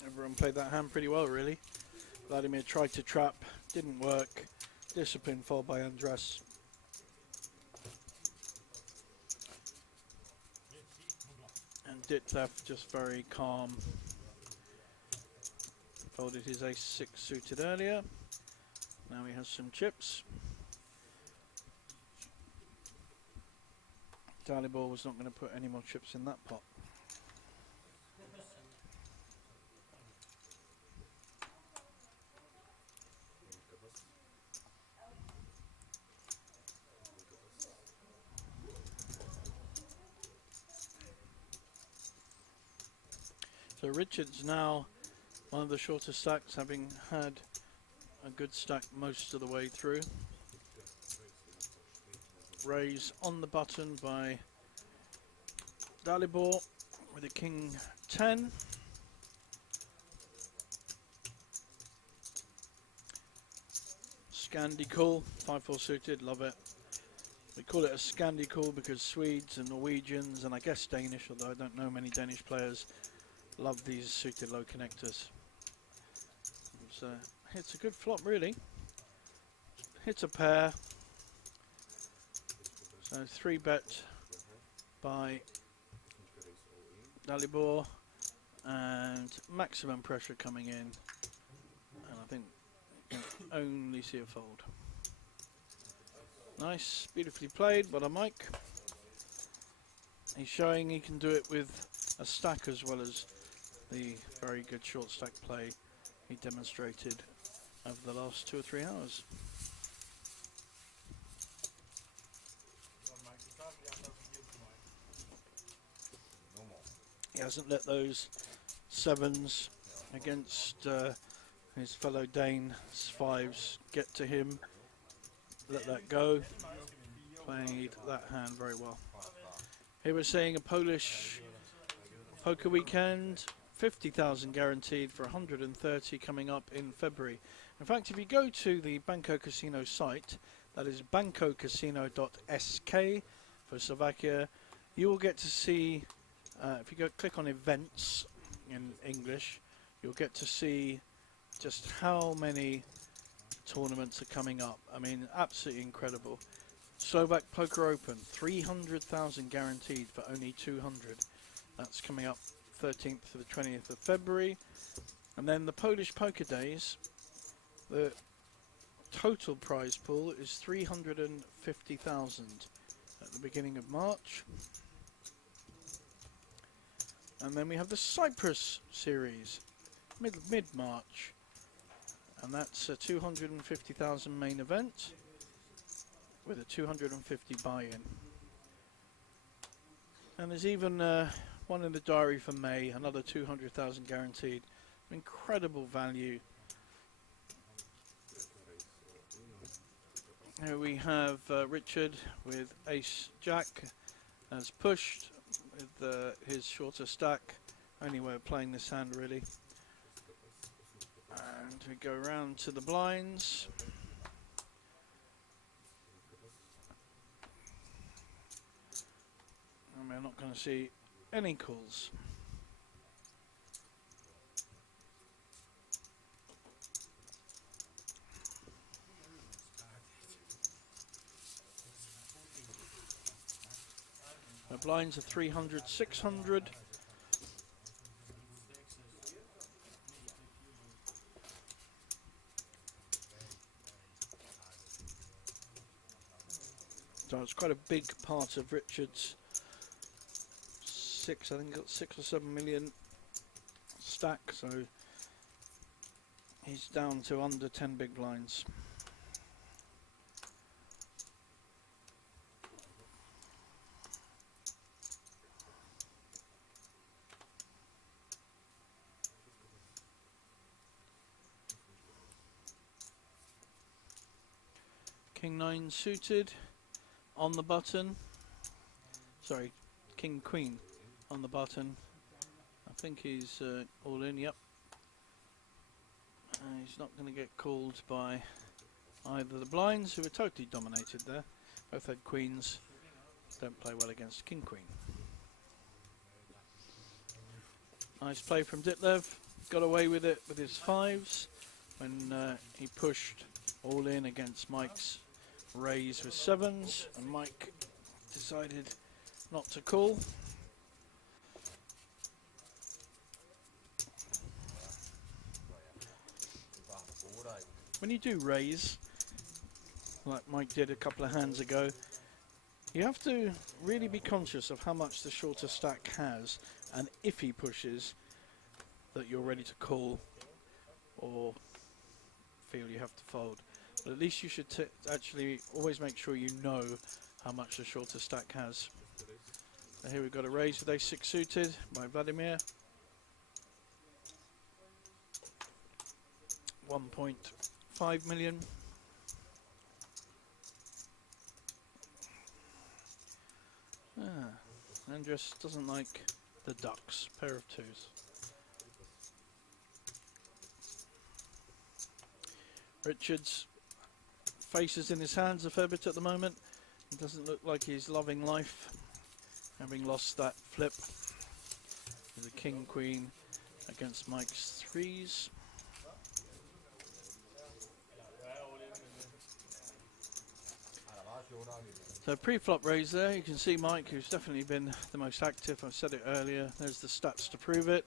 Everyone played that hand pretty well, really. Vladimir tried to trap, didn't work. Disciplined fold by Andrus. And Ditlev just very calm. Folded his Ace 6 suited earlier. Now he has some chips. Dalibor was not going to put any more chips in that pot. So Richard's now one of the shorter stacks, having had a good stack most of the way through. Raise on the button by Dalibor with a king 10. Scandi call, 5-4 suited, love it. We call it a Scandi call because Swedes and Norwegians, and I guess Danish, although I don't know many Danish players, love these suited low connectors. So it's a good flop really. Hits a pair. So 3-bet by Dalibor and maximum pressure coming in, and I think you can only see a fold. Nice, beautifully played by Mike. He's showing he can do it with a stack as well as the very good short stack play he demonstrated over the last 2 or 3 hours. He hasn't let those sevens against his fellow Dane fives get to him. Let that go. Played that hand very well. Here we're seeing a Polish poker weekend. 50,000 guaranteed for 130 coming up in February. In fact, if you go to the Banco Casino site, that is bancocasino.sk for Slovakia, you will get to see, if you go click on events in English, you'll get to see just how many tournaments are coming up. I mean, absolutely incredible. Slovak Poker Open, 300,000 guaranteed for only 200. That's coming up 13th to the 20th of February. And then the Polish Poker Days, the total prize pool is 350,000 at the beginning of March. And then we have the Cyprus series, mid-March. And that's a 250,000 main event with a 250 buy-in. And there's even one in the diary for May, another 200,000 guaranteed. Incredible value. Here we have Richard with Ace Jack as pushed with his shorter stack. Only way of playing this hand really. And we go around to the blinds. And we're not going to see any calls. The blinds are 300, 600. So it's quite a big part of Richard's I think got 6 or 7 million stack, so he's down to under 10 big blinds. King 9 suited on the button. Sorry, King Queen on the button. I think he's all in, yep. He's not going to get called by either the blinds, who were totally dominated there. Both had queens. Don't play well against King Queen. Nice play from Ditlev. Got away with it with his fives when he pushed all in against Mike's raise with sevens, and Mike decided not to call. When you do raise, like Mike did a couple of hands ago, You have to really be conscious of how much the shorter stack has, and if he pushes, that you're ready to call or feel you have to fold. But at least you should actually always make sure you know how much the shorter stack has. So here we've got a raise with ace-6 suited by Vladimir. 1.5 million. Andres doesn't like the ducks. Pair of twos. Richards faces in his hands a fair bit at the moment. He doesn't look like he's loving life, having lost that flip with the king queen against Mike's threes. So pre-flop raise there, you can see Mike, who's definitely been the most active. I've said it earlier, there's the stats to prove it,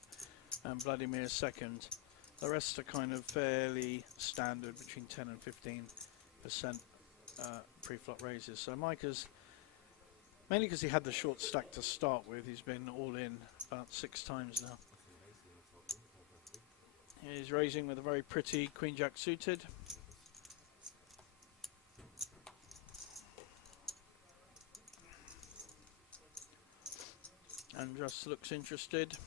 and Vladimir second. The rest are kind of fairly standard, between 10 and 15% pre-flop raises. So Mike has, mainly because he had the short stack to start with, he's been all in about 6 times now. He's raising with a very pretty Queen-Jack suited. Andras looks interested.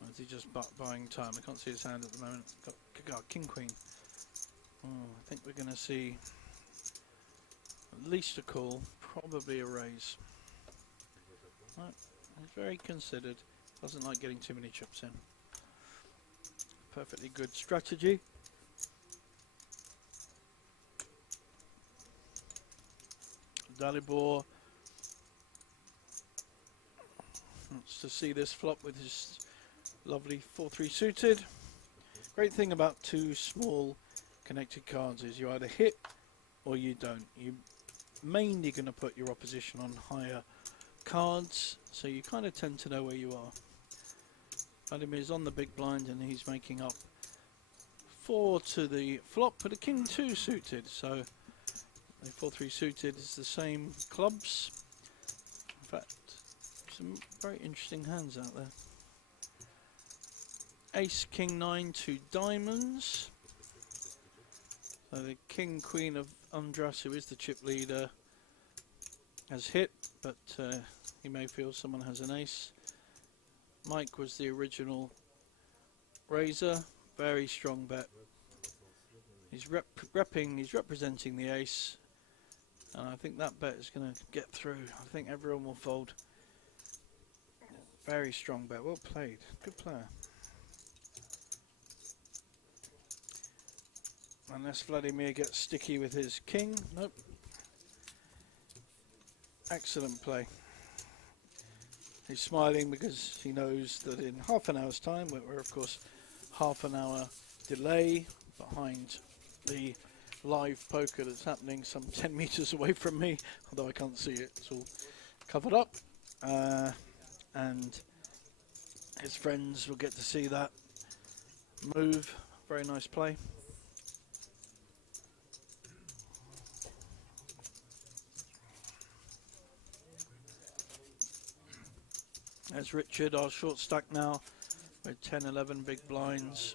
Or is he just buying time? I can't see his hand at the moment. Got king queen. Oh, I think we're going to see at least a call, probably a raise. Right. He's very considered. Doesn't like getting too many chips in. Perfectly good strategy. Dalibor wants to see this flop with his lovely 4-3 suited. Great thing about 2 small connected cards is you either hit or you don't. You're mainly going to put your opposition on higher cards, so you kind of tend to know where you are. Vladimir's on the big blind and he's making up 4 to the flop with a king-2 suited, so the 4-3 suited is the same clubs. In fact, some very interesting hands out there. Ace, king, 9, 2 diamonds. So the king, queen of Andras, who is the chip leader, has hit, but he may feel someone has an ace. Mike was the original raiser. Very strong bet. He's representing the ace, and I think that bet is going to get through. I think everyone will fold. Very strong bet. Well played. Good player. Unless Vladimir gets sticky with his king. Nope. Excellent play. He's smiling because he knows that in half an hour's time, we're of course half an hour delay behind the live poker that's happening some 10 meters away from me, although I can't see it, it's all covered up, and his friends will get to see that move. Very nice play. There's Richard, our short stack now, with 10, 11 big blinds.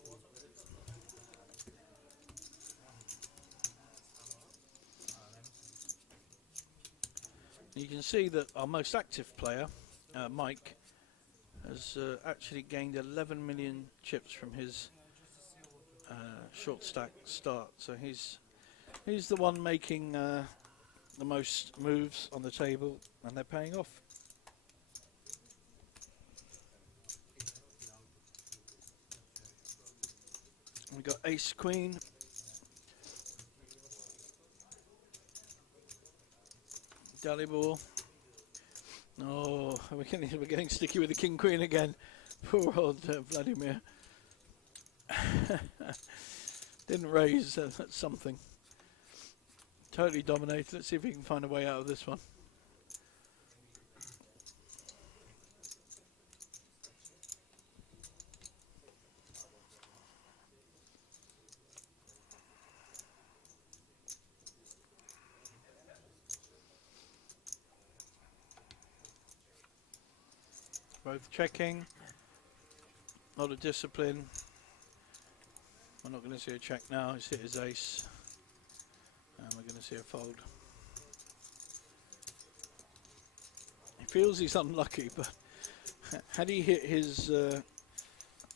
You can see that our most active player, Mike, has actually gained 11 million chips from his short stack start. So he's the one making the most moves on the table, and they're paying off. We've got ace queen. Dalibor. Oh, we're getting sticky with the king queen again. Poor old Vladimir. Didn't raise. That's something. Totally dominated. Let's see if we can find a way out of this one. Both checking. A lot of discipline. We're not going to see a check now. He's hit his ace. And we're going to see a fold. He feels he's unlucky, but had he hit his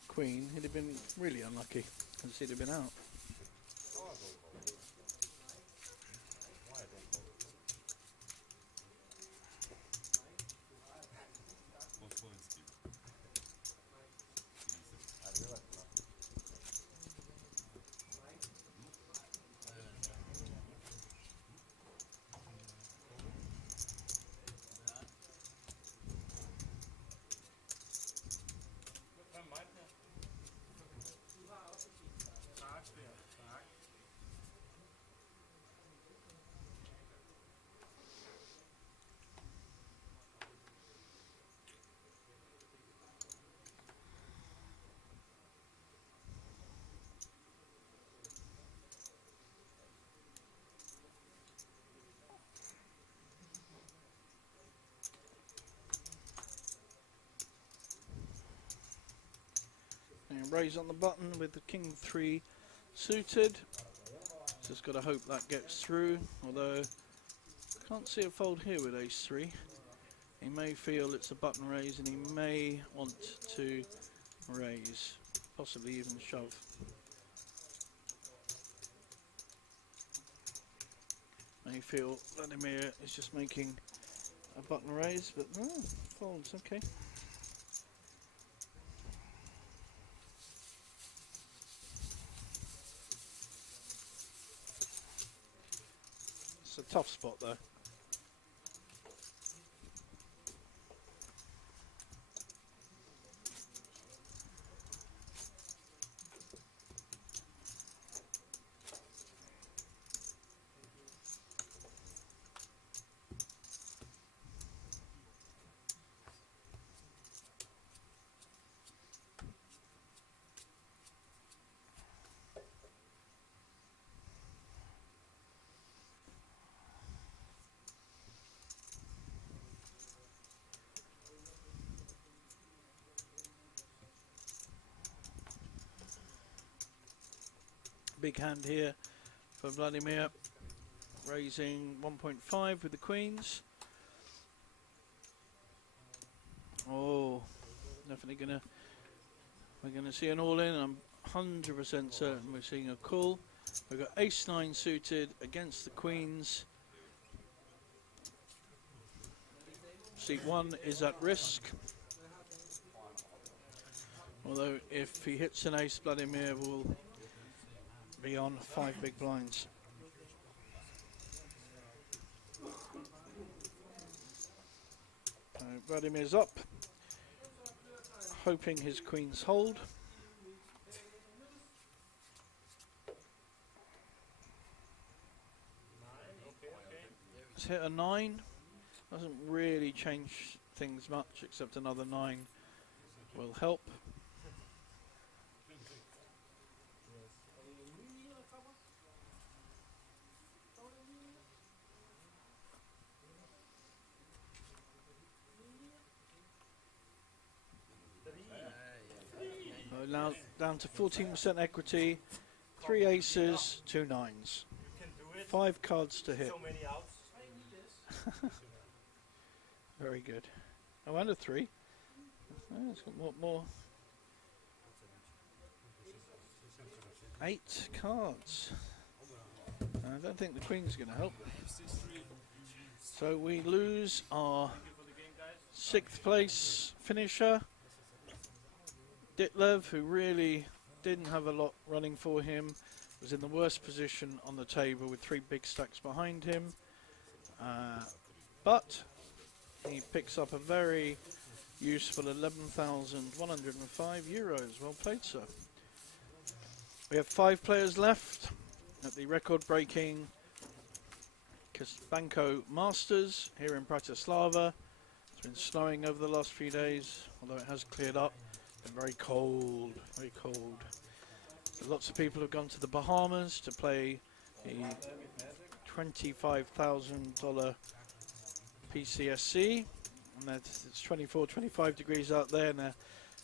queen, he'd have been really unlucky, because he'd have been out. And raise on the button with the king 3 suited. Just got to hope that gets through, although can't see a fold here with ace 3. He may feel it's a button raise and he may want to raise, possibly even shove. May feel Vladimir is just making a button raise, but no, folds, okay. It's a tough spot though. Big hand here for Vladimir, raising 1.5 with the queens. Oh, definitely we're gonna see an all-in. I'm 100% certain we're seeing a call. We've got ace 9 suited against the queens. Seat 1 is at risk. Although if he hits an ace, Vladimir will be on 5 big blinds. Vladimir's up, hoping his queens hold. Let's hit a 9. Doesn't really change things much, except another 9 will help. Now down to 14% equity, 3 aces, 2 nines. 5 cards to hit. Very good. Oh, and a 3. Oh, it's got more. 8 cards. I don't think the queen's going to help. So we lose our 6th place finisher. Ditlev, who really didn't have a lot running for him, was in the worst position on the table with 3 big stacks behind him. But he picks up a very useful 11,105 euros. Well played, sir. We have 5 players left at the record-breaking Banco Masters here in Bratislava. It's been snowing over the last few days, although it has cleared up. Been very cold, very cold. Lots of people have gone to the Bahamas to play the $25,000 PCSC, And it's 24, 25 degrees out there, and they're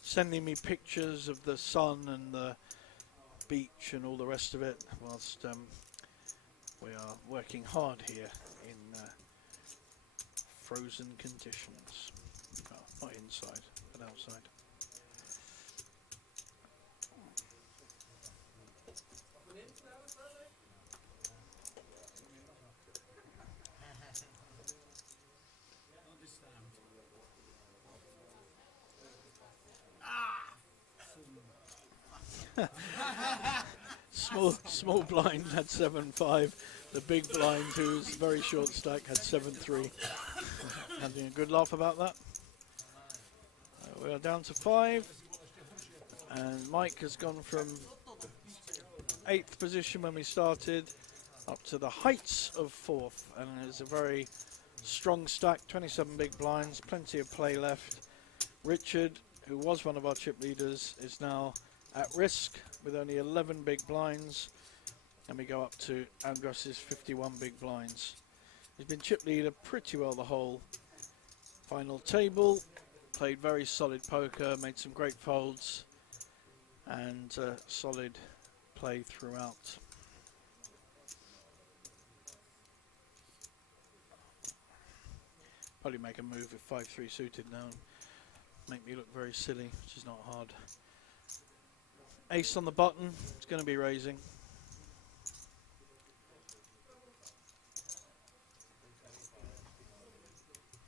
sending me pictures of the sun and the beach and all the rest of it, whilst we are working hard here in frozen conditions. Well, not inside, but outside. Small blind had 7-5. The big blind, who's very short stack, had 7-3. Having a good laugh about that. We are down to 5, and Mike has gone from 8th position when we started up to the heights of 4th, and it's a very strong stack. 27 big blinds, plenty of play left. Richard, who was one of our chip leaders, is now at risk with only 11 big blinds, and we go up to Andros's 51 big blinds. He's been chip leader pretty well the whole final table, played very solid poker, made some great folds, and solid play throughout. Probably make a move with 5-3 suited now and make me look very silly, which is not hard. Ace on the button, it's going to be raising.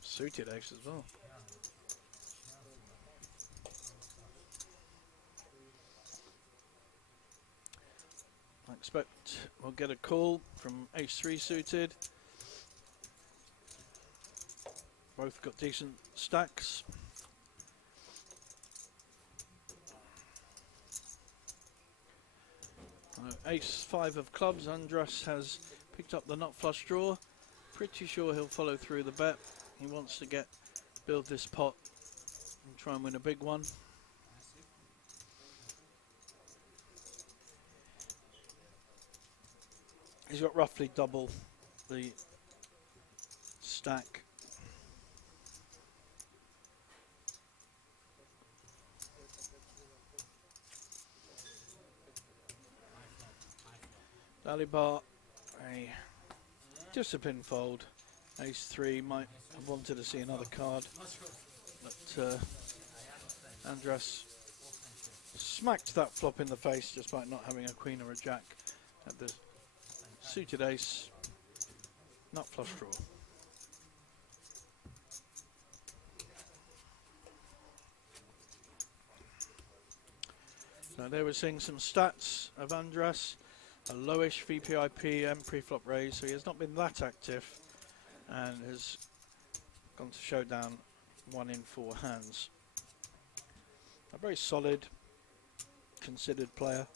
Suited ace as well. I expect we'll get a call from ace-3 suited. Both got decent stacks. Ace-5 of clubs, Andras has picked up the nut flush draw. Pretty sure he'll follow through the bet. He wants to build this pot and try and win a big one. He's got roughly double the stack. Dalibar, a disciplined fold. Ace-3 might have wanted to see another card, but Andras smacked that flop in the face despite not having a queen or a jack at the suited ace, nut flush draw. So there we're seeing some stats of Andras. A lowish VPIP and pre-flop raise, so he has not been that active and has gone to showdown 1 in 4 hands. A very solid, considered player.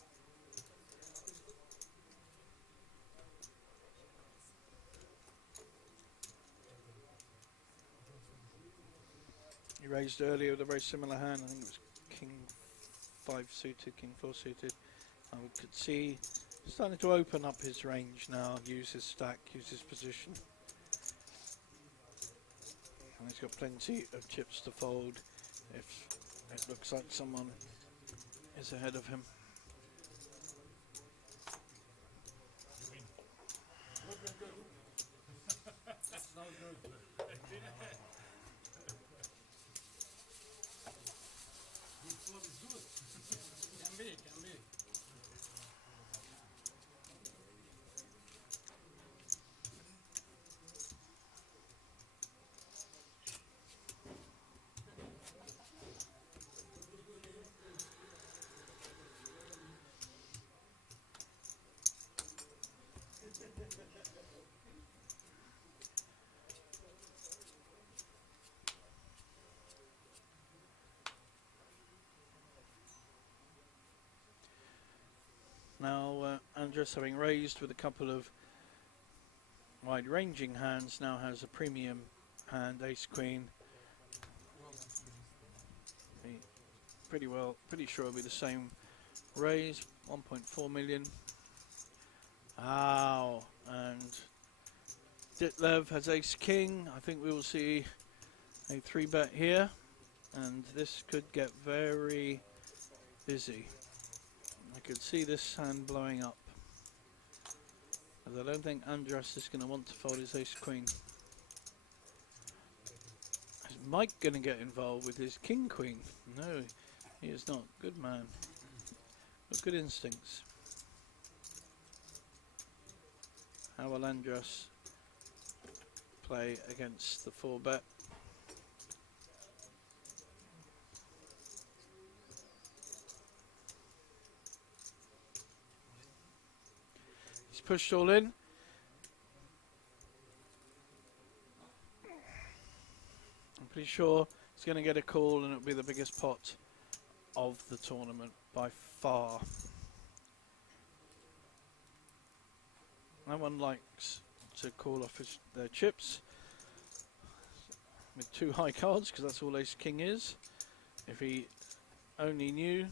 He raised earlier with a very similar hand. I think it was King 5 suited, King 4 suited. And we could see starting to open up his range now, use his stack, use his position. And he's got plenty of chips to fold if it looks like someone is ahead of him. Now Andras, having raised with a couple of wide-ranging hands, now has a premium hand, ace-queen. Pretty sure it'll be the same raise, 1.4 million. Ow, and Ditlev has ace-king. I think we will see A 3-bet here, and this could get very busy. I could see this hand blowing up, as I don't think Andras is going to want to fold his ace-queen. Is Mike going to get involved with his king-queen? No, he is not. Good man. But good instincts. How will Andras play against the 4-bet? He's pushed all in. I'm pretty sure he's going to get a call, and it'll be the biggest pot of the tournament by far. No one likes to call off their chips with 2 high cards, because that's all ace king is. If he only knew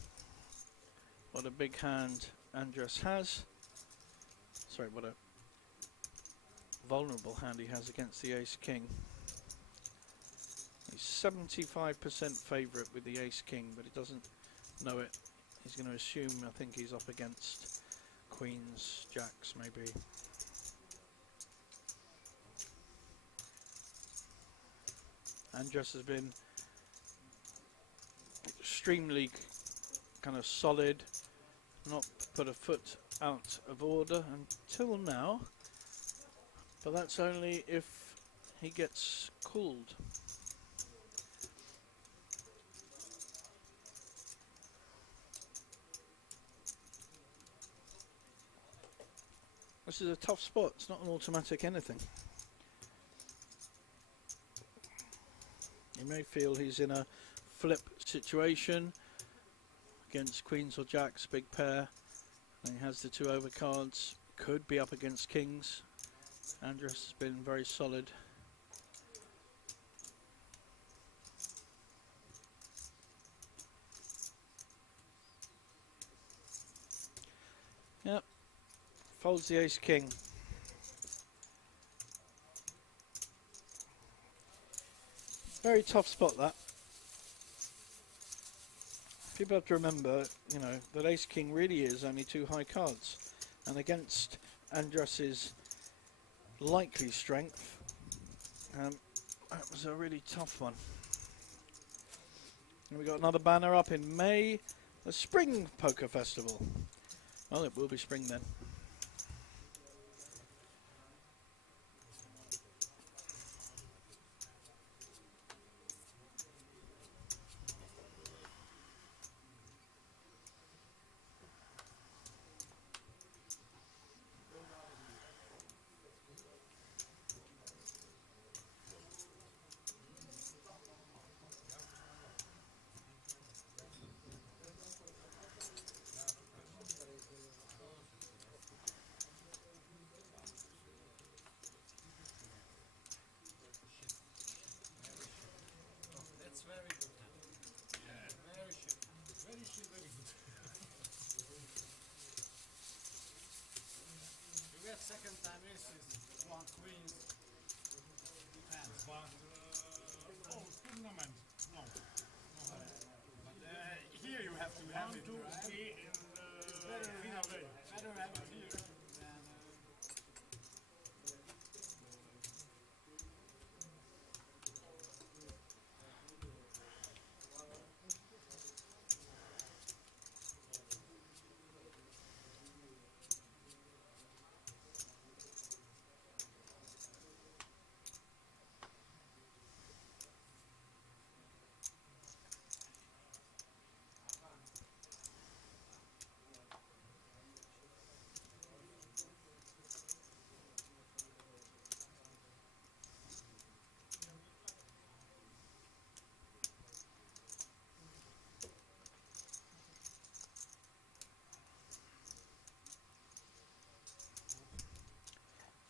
what a big hand Andras has, sorry, what a vulnerable hand he has against the ace king. He's 75% favourite with the ace king, but he doesn't know it. He's going to assume, I think he's up against queens, jacks maybe. Andras has been extremely kind of solid, not put a foot out of order until now, but that's only if he gets called. This is a tough spot, it's not an automatic anything. He may feel he's in a flip situation against queens or jacks, big pair. And he has the 2 overcards, could be up against kings. Andras has been very solid. Yep, folds the ace king. Very tough spot that. People have to remember, you know, that ace king really is only 2 high cards, and against Andras's likely strength, that was a really tough one. And we got another banner up in May, the Spring Poker Festival. Well, it will be spring then. Second time aces, 1 queen, hands. But tournament, no. But here you have to have 1, 2, 3 in the final day. Better have it here than.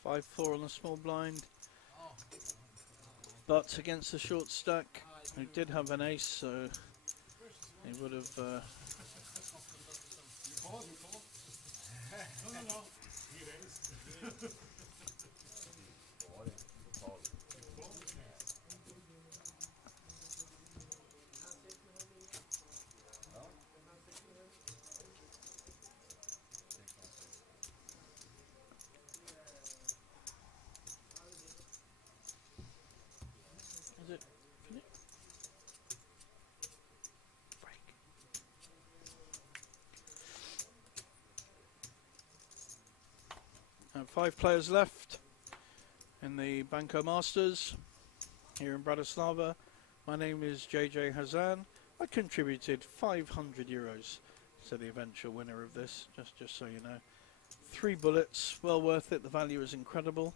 5-4 on the small blind, but against the short stack, who did have an ace, so he would have. No. He raised. 5 players left in the Banco Masters here in Bratislava. My name is JJ Hazan. I contributed 500 euros to the eventual winner of this, just so you know. 3 bullets, well worth it. The value is incredible.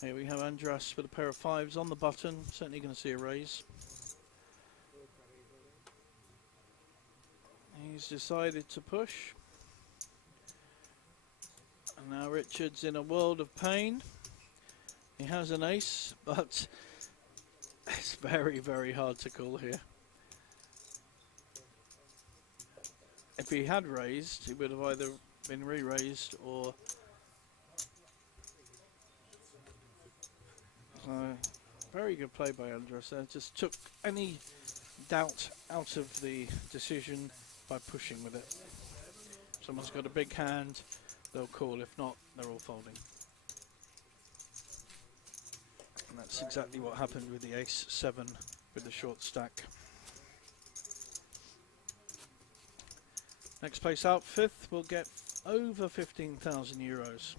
Here we have Andras with a pair of 5s on the button. Certainly going to see a raise. He's decided to push. And now Richard's in a world of pain. He has an ace, but it's very, very hard to call here. If he had raised, he would have either been re-raised or... very good play by Andras there. Just took any doubt out of the decision by pushing with it. Someone's got a big hand, they'll call. If not, they're all folding. And that's exactly what happened with the ace-7 with the short stack. Next place out, 5th, will get over 15,000 euros.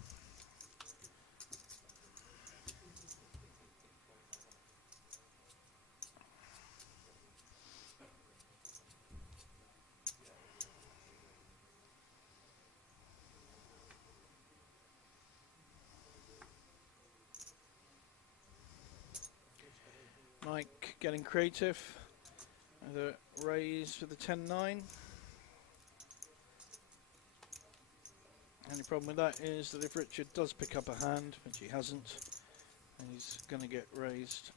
Mike getting creative. Either raise with the 10-9. Only problem with that is that if Richard does pick up a hand, which he hasn't, then he's going to get raised.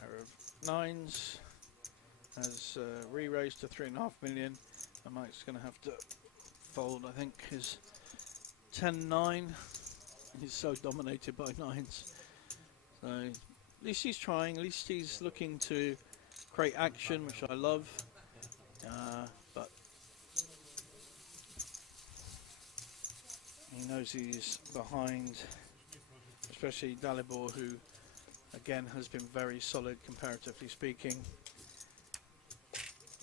Pair of 9s has re-raised to 3.5 million, and Mike's going to have to fold, I think, his 10-9. He's so dominated by 9s. So at least he's trying, at least he's looking to create action, which I love. But he knows he's behind, especially Dalibor, who again has been very solid comparatively speaking.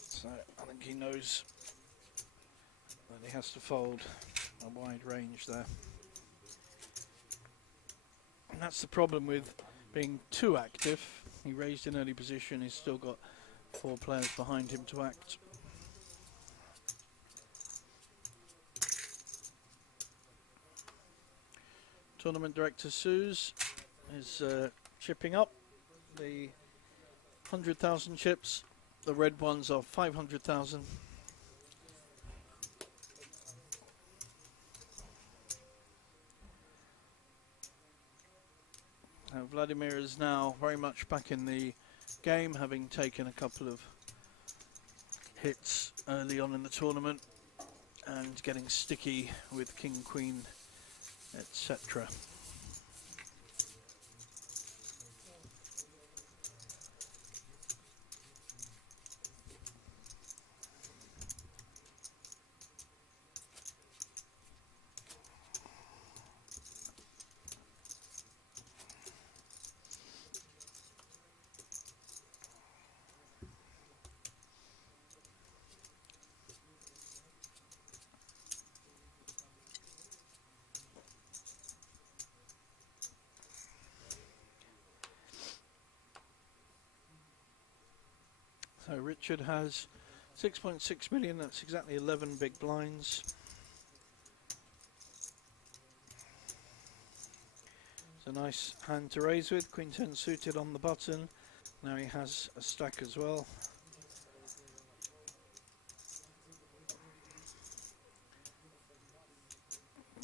So I think he knows that he has to fold a wide range there. And that's the problem with being too active. He raised in early position, he's still got 4 players behind him to act. Tournament director Suze is chipping up the 100,000 chips. The red ones are 500,000. Vladimir is now very much back in the game, having taken a couple of hits early on in the tournament and getting sticky with King, Queen, etc. So Richard has 6.6 million, that's exactly 11 big blinds. It's a nice hand to raise with, Queen 10 suited on the button. Now he has a stack as well.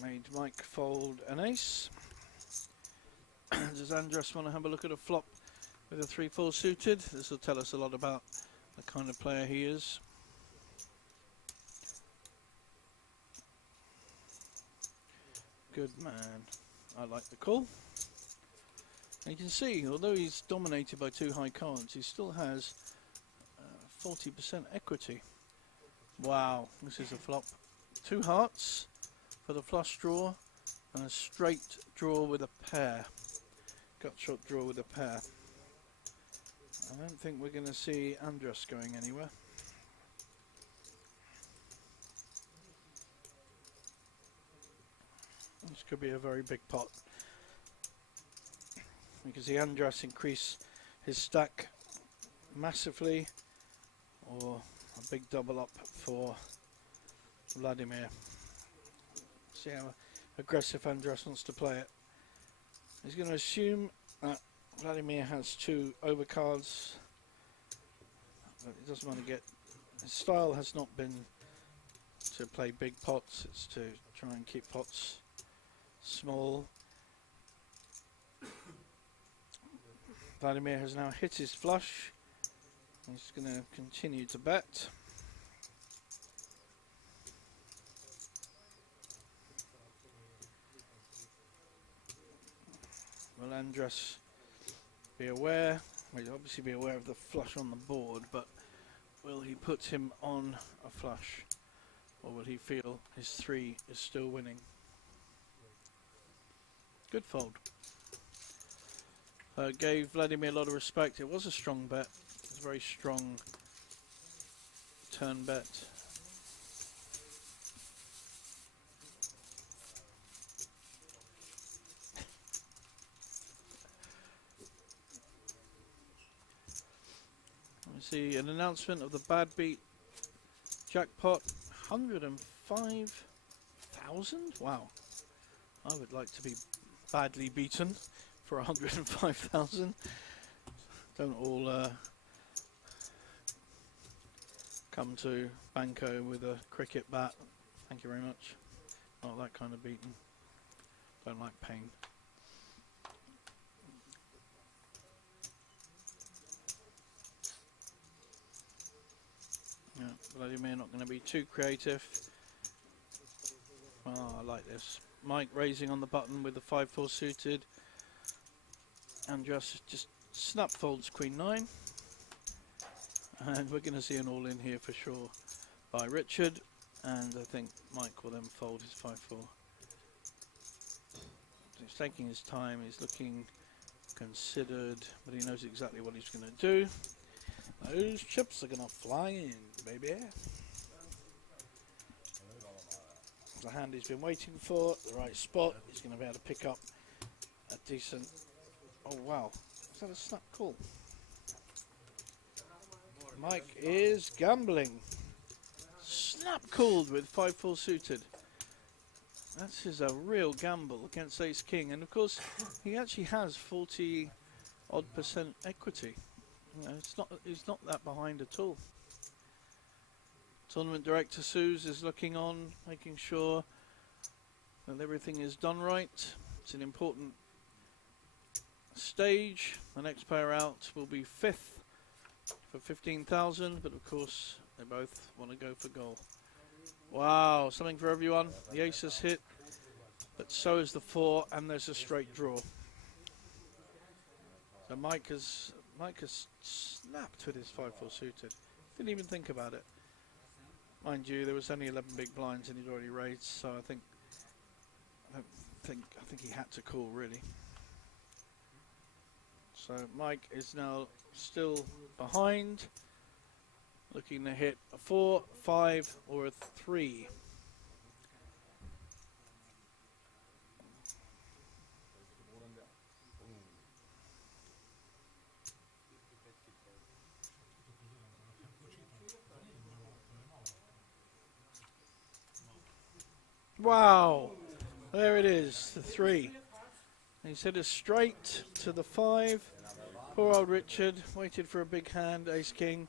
Made Mike fold an ace. Does Andras want to have a look at a flop with a 3-4 suited? This will tell us a lot about the kind of player he is. Good man. I like the call. And you can see, although he's dominated by 2 high cards, he still has 40% equity. Wow, this is a flop. 2 hearts for the flush draw and a straight draw with a pair. gut shot draw with a pair. I don't think we're going to see Andres going anywhere. This could be a very big pot. We can see Andres increase his stack massively, or a big double up for Vladimir. See how aggressive Andres wants to play it. He's going to assume that Vladimir has 2 overcards, but he doesn't want to get... His style has not been to play big pots, it's to try and keep pots small. Vladimir has now hit his flush. He's going to continue to bet. Will Andres be aware? Well, he'll obviously be aware of the flush on the board, but will he put him on a flush? Or will he feel his 3 is still winning? Good fold. Gave Vladimir a lot of respect. It was a strong bet. It was a very strong turn bet. We see an announcement of the bad beat jackpot. 105,000? Wow. I would like to be badly beaten for 105,000. Don't all come to Banco with a cricket bat. Thank you very much. Not that kind of beating. Don't like pain. Yeah, Vladimir not going to be too creative. Oh, I like this. Mike raising on the button with the 5-4 suited. Andres just snap folds Queen 9. And we're going to see an all-in here for sure by Richard. And I think Mike will then fold his 5-4. He's taking his time, he's looking considered, but he knows exactly what he's going to do. Those chips are going to fly in, baby. The hand he's been waiting for, the right spot. He's going to be able to pick up a decent... Oh, wow. Is that a snap call? Mike is gambling. Snap called with 5-4 suited. That is a real gamble against Ace King. And, of course, he actually has 40-odd% equity. You know, he's not that behind at all. Tournament Director Suze is looking on, making sure that everything is done right. It's an important stage. The next player out will be 5th for 15,000, but of course they both want to go for goal. Wow, something for everyone. The ace has hit, but so is the 4, and there's a straight draw. So Mike has snapped with his 5-4 suited. Didn't even think about it. Mind you, there was only 11 big blinds and he'd already raised, so I think he had to call really. So Mike is now still behind, looking to hit a 4, 5 or a 3. Wow, there it is, the 3. He's hit a straight to the 5. Poor old Richard waited for a big hand, Ace King,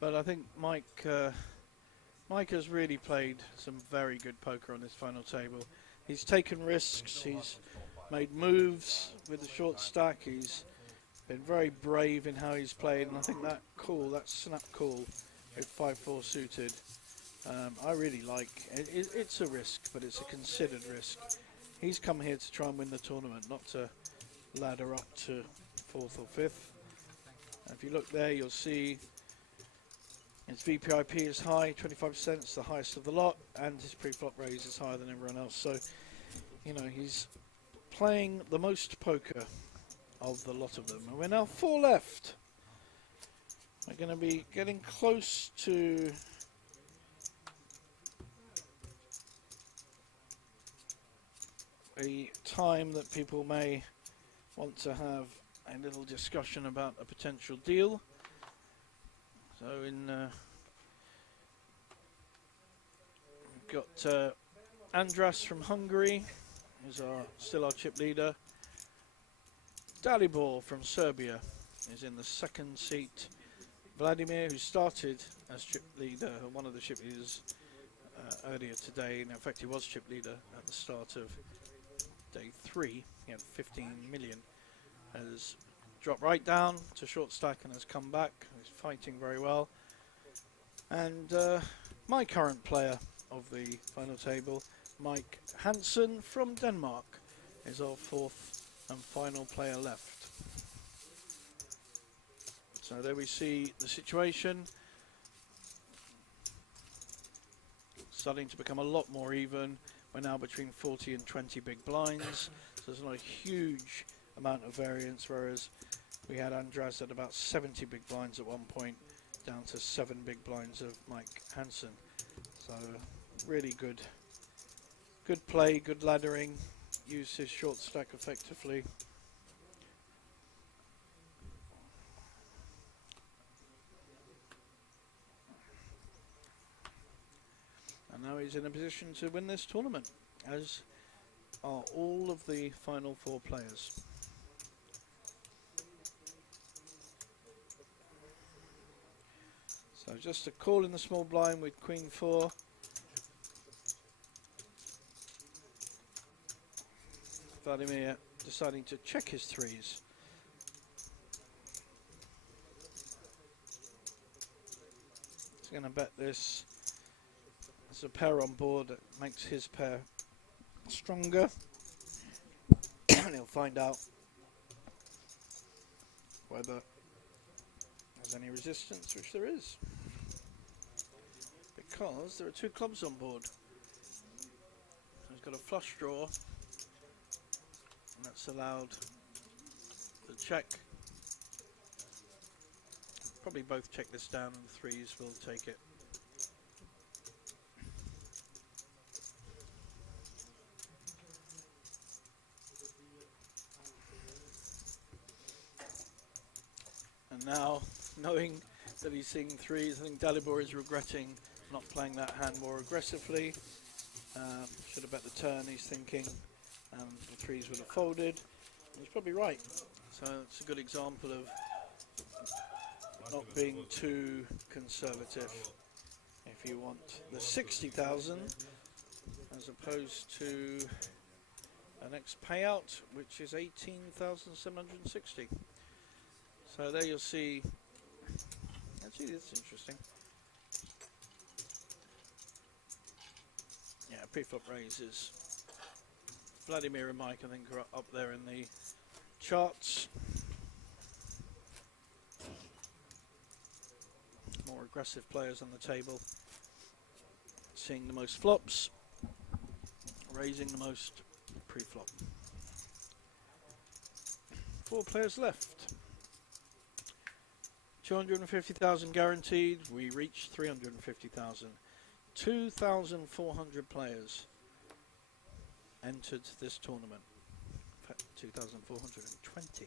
but I think Mike has really played some very good poker on this final table. He's taken risks, he's made moves with the short stack, he's been very brave in how he's played, and I think that call, that snap call with 5-4 suited, I really like. It's a risk, but it's a considered risk. He's come here to try and win the tournament, not to ladder up to 4th or 5th. And if you look there, you'll see his VPIP is high, 25%, it's the highest of the lot, and his pre-flop raise is higher than everyone else. So, you know, he's playing the most poker of the lot of them. And we're now 4 left. We're going to be getting close to a time that people may want to have a little discussion about a potential deal. So we've got Andras from Hungary, who's still our chip leader. Dalibor from Serbia is in the second seat. Vladimir, who started as chip leader, one of the chip leaders earlier today, and in fact he was chip leader at the start of day 3, he had 15 million, has dropped right down to short stack and has come back. He's fighting very well. And my current player of the final table, Mike Hansen from Denmark, is our 4th and final player left. So there we see the situation starting to become a lot more even. We're now between 40 and 20 big blinds, so there's not a huge amount of variance, whereas we had Andras at about 70 big blinds at one point, down to 7 big blinds of Mike Hansen. So really good play, good laddering, used his short stack effectively. And now he's in a position to win this tournament, as are all of the final 4 players. So just a call in the small blind with Queen 4. Vladimir deciding to check his 3s. He's going to bet this. There's a pair on board that makes his pair stronger. And he'll find out whether there's any resistance, which there is, because there are 2 clubs on board. He's got a flush draw, and that's allowed the check. Probably both check this down, and the 3s will take it. And now, knowing that he's seeing 3s, I think Dalibor is regretting not playing that hand more aggressively. Should have bet the turn, he's thinking, and the 3s would have folded. And he's probably right. So it's a good example of not being too conservative if you want the 60,000 as opposed to the next payout, which is 18,760. So there you'll see. Actually, that's interesting. Yeah, pre-flop raises. Vladimir and Mike, I think, are up there in the charts. More aggressive players on the table. Seeing the most flops, raising the most pre-flop. 4 players left. 250,000 guaranteed. We reached 350,000. 2,400 players entered this tournament. In fact, 2,420.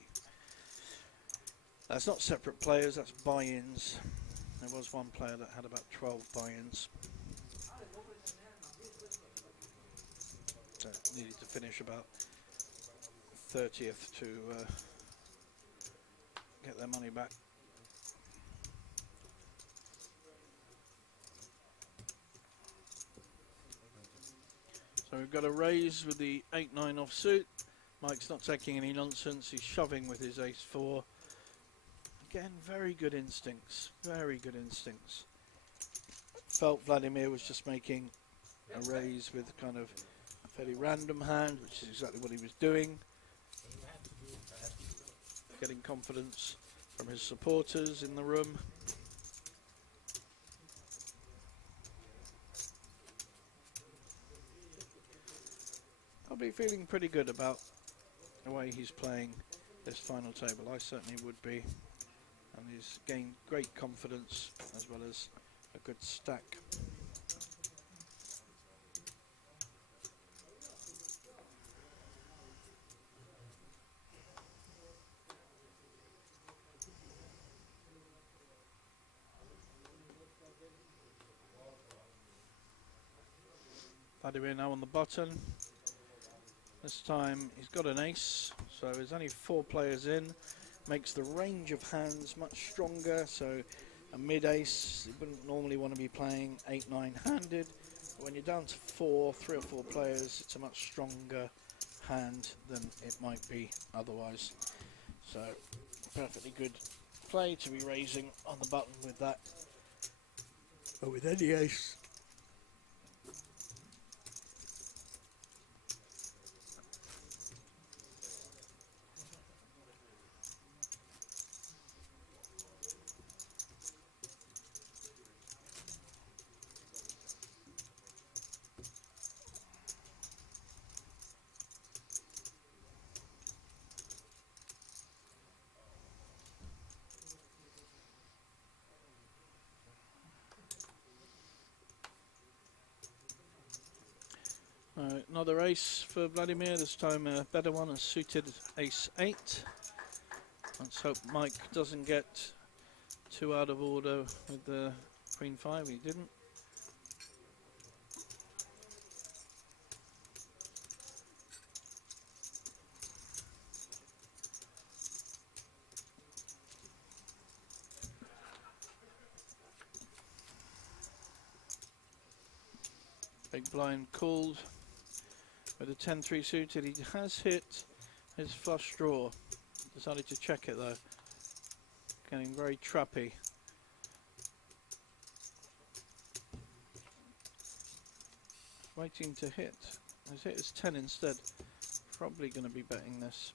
That's not separate players, that's buy-ins. There was one player that had about 12 buy-ins. So needed to finish about 30th to get their money back. So we've got a raise with the 8-9 offsuit. Mike's not taking any nonsense. He's shoving with his ace-4. Again, very good instincts. Very good instincts. Felt Vladimir was just making a raise with kind of a fairly random hand, which is exactly what he was doing. Getting confidence from his supporters in the room. I'll be feeling pretty good about the way he's playing this final table. I certainly would be, and he's gained great confidence as well as a good stack. Vladimir now on the button. This time he's got an ace, so there's only 4 players in. Makes the range of hands much stronger, so a mid-ace, you wouldn't normally want to be playing 8-9 handed. But when you're down to 3 or 4 players, it's a much stronger hand than it might be otherwise. So perfectly good play to be raising on the button with that. But with any ace, another ace for Vladimir, this time a better one, a suited ace-8. Let's hope Mike doesn't get too out of order with the queen-5, he didn't. Big blind called with a 10-3 suited. He has hit his flush draw. Decided to check it though. Getting very trappy. Waiting to hit. He's hit his 10 instead. Probably going to be betting this.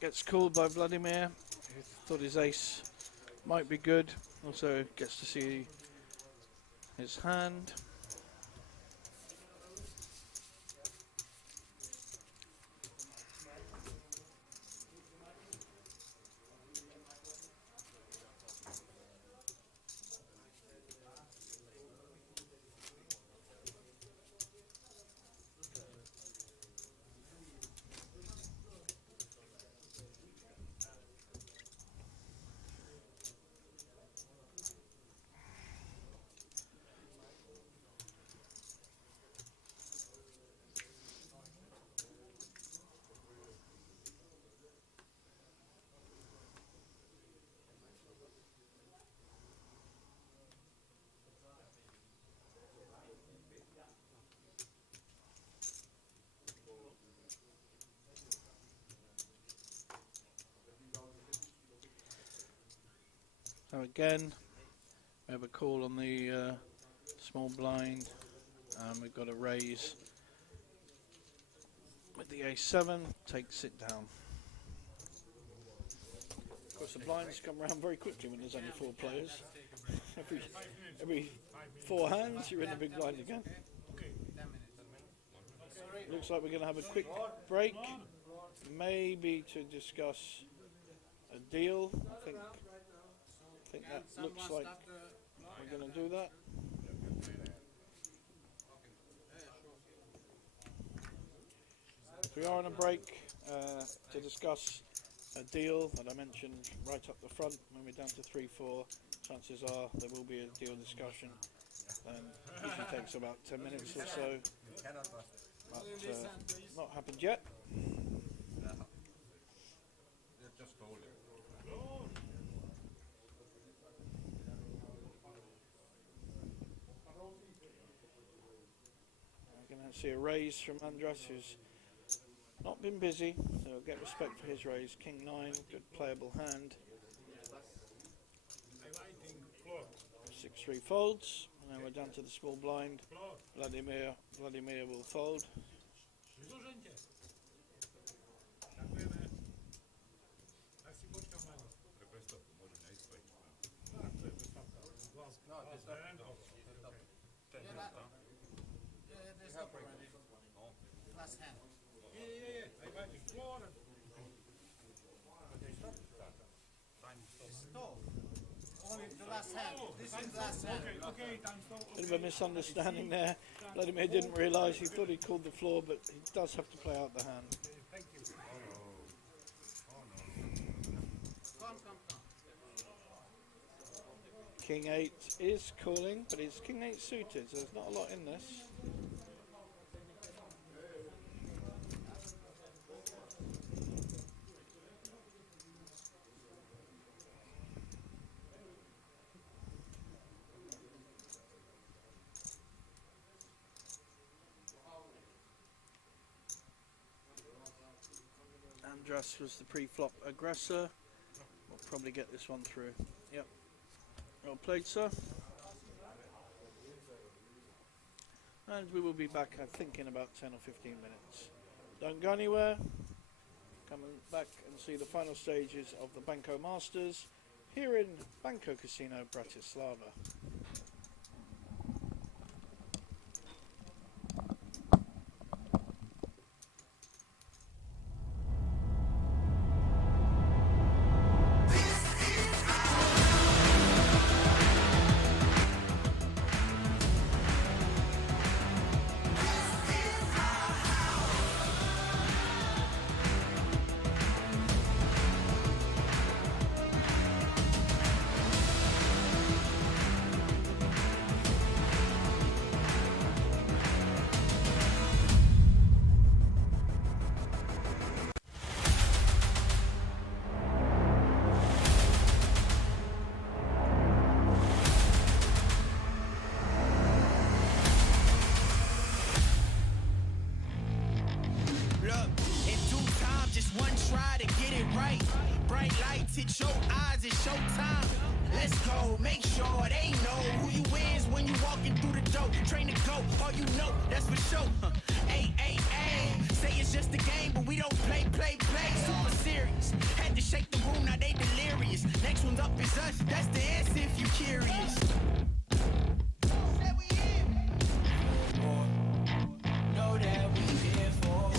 Gets called by Vladimir, who thought his ace might be good. Also gets to see his hand. So again, we have a call on the small blind, and we've got a raise with the a7, takes it down. Of course, the blinds come around very quickly when there's only 4 players. Every 4 hands, you're in a big blind again. Looks like we're going to have a quick break, maybe to discuss a deal. I think that looks like we're going to do that. We are on a break to discuss a deal that I mentioned right up the front. When we're down to 3-4, chances are there will be a deal discussion. Usually takes about 10 minutes or so, but not happened yet. We're going to see a raise from Andras, who's not been busy, so we'll get respect for his raise. King 9, good playable hand. 6-3 folds, and then we're down to the small blind. Vladimir will fold. Ready, floor. But they stop. Time stop. Only the last hand. This is the last hand. Okay, time stop. Bit of a misunderstanding there. Vladimir didn't realise, he thought he called the floor, but he does have to play out the hand. Thank you. King 8 is calling, but it's King 8 suited, so there's not a lot in this. Andras was the pre-flop aggressor. We'll probably get this one through. Yep. Well played, sir. And we will be back, I think, in about 10 or 15 minutes. Don't go anywhere. Come back and see the final stages of the Banco Masters here in Banco Casino Bratislava. Look, in due time, just one try to get it right. Bright lights hit your eyes, it's showtime. Let's go, make sure they know who you is when you walking through the door. Train to go, all you know, that's for sure. Ay, ay, ay, say it's just a game, but we don't play. Super serious, had to shake the room, now they delirious. Next one's up is us, that's the answer if you curious. Know that we here for.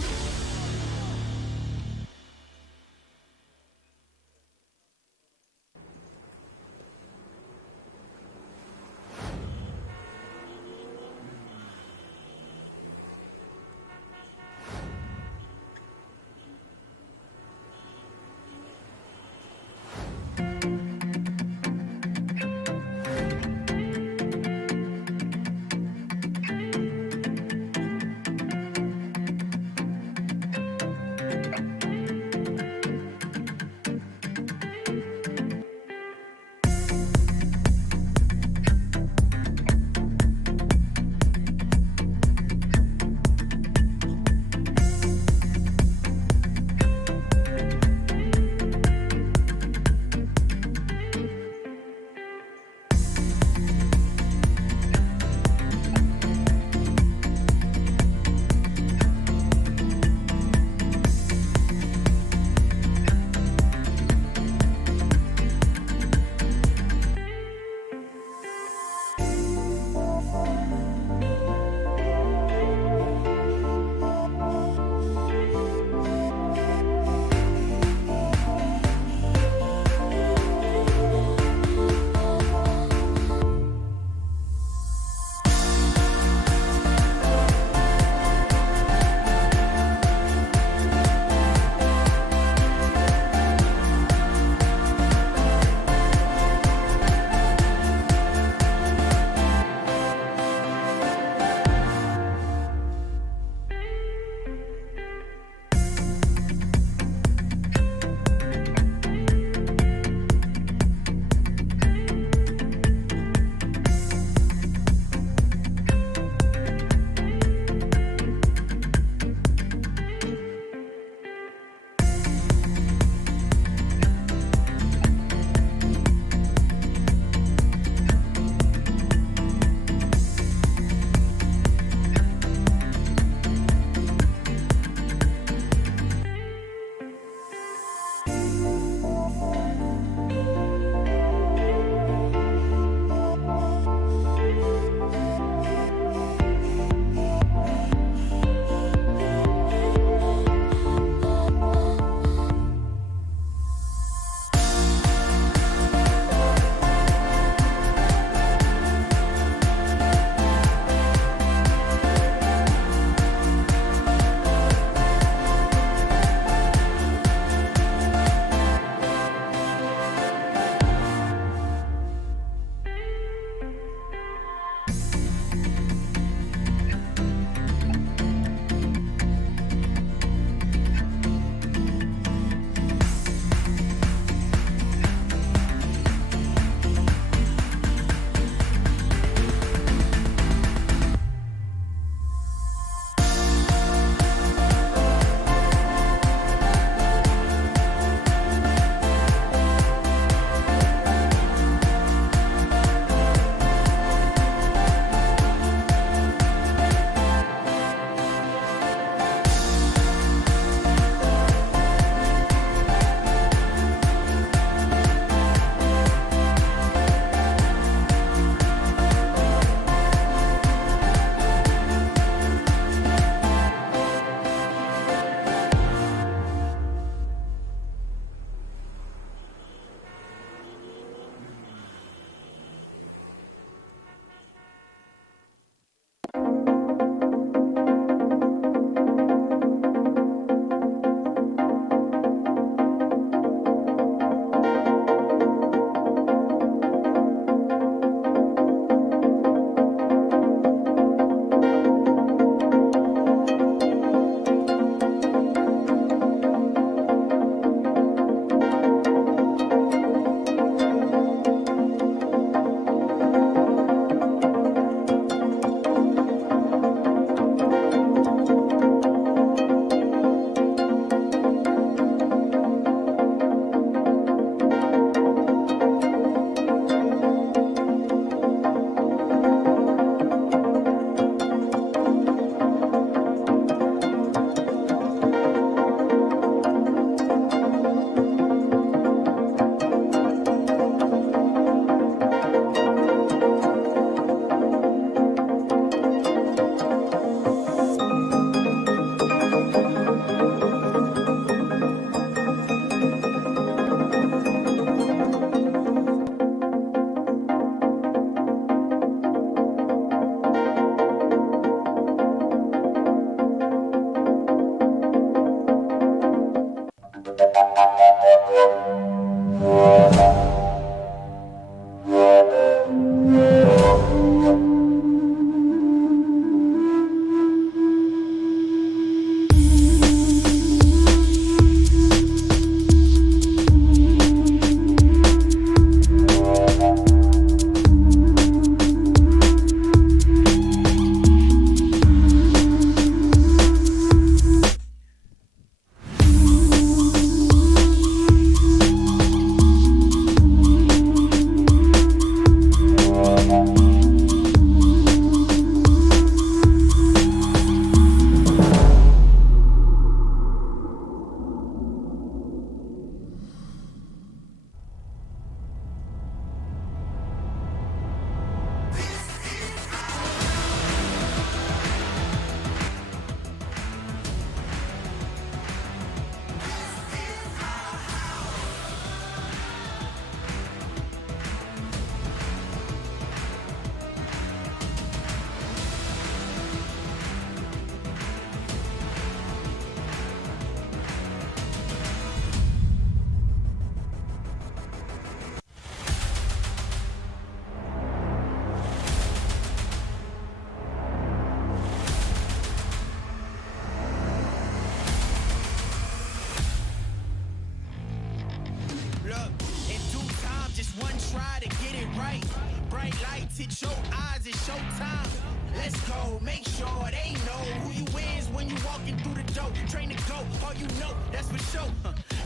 try to get it right. Bright lights hit your eyes, it's showtime. Let's go, make sure they know who you is when you walking through the door. Train to go, all you know, that's for sure.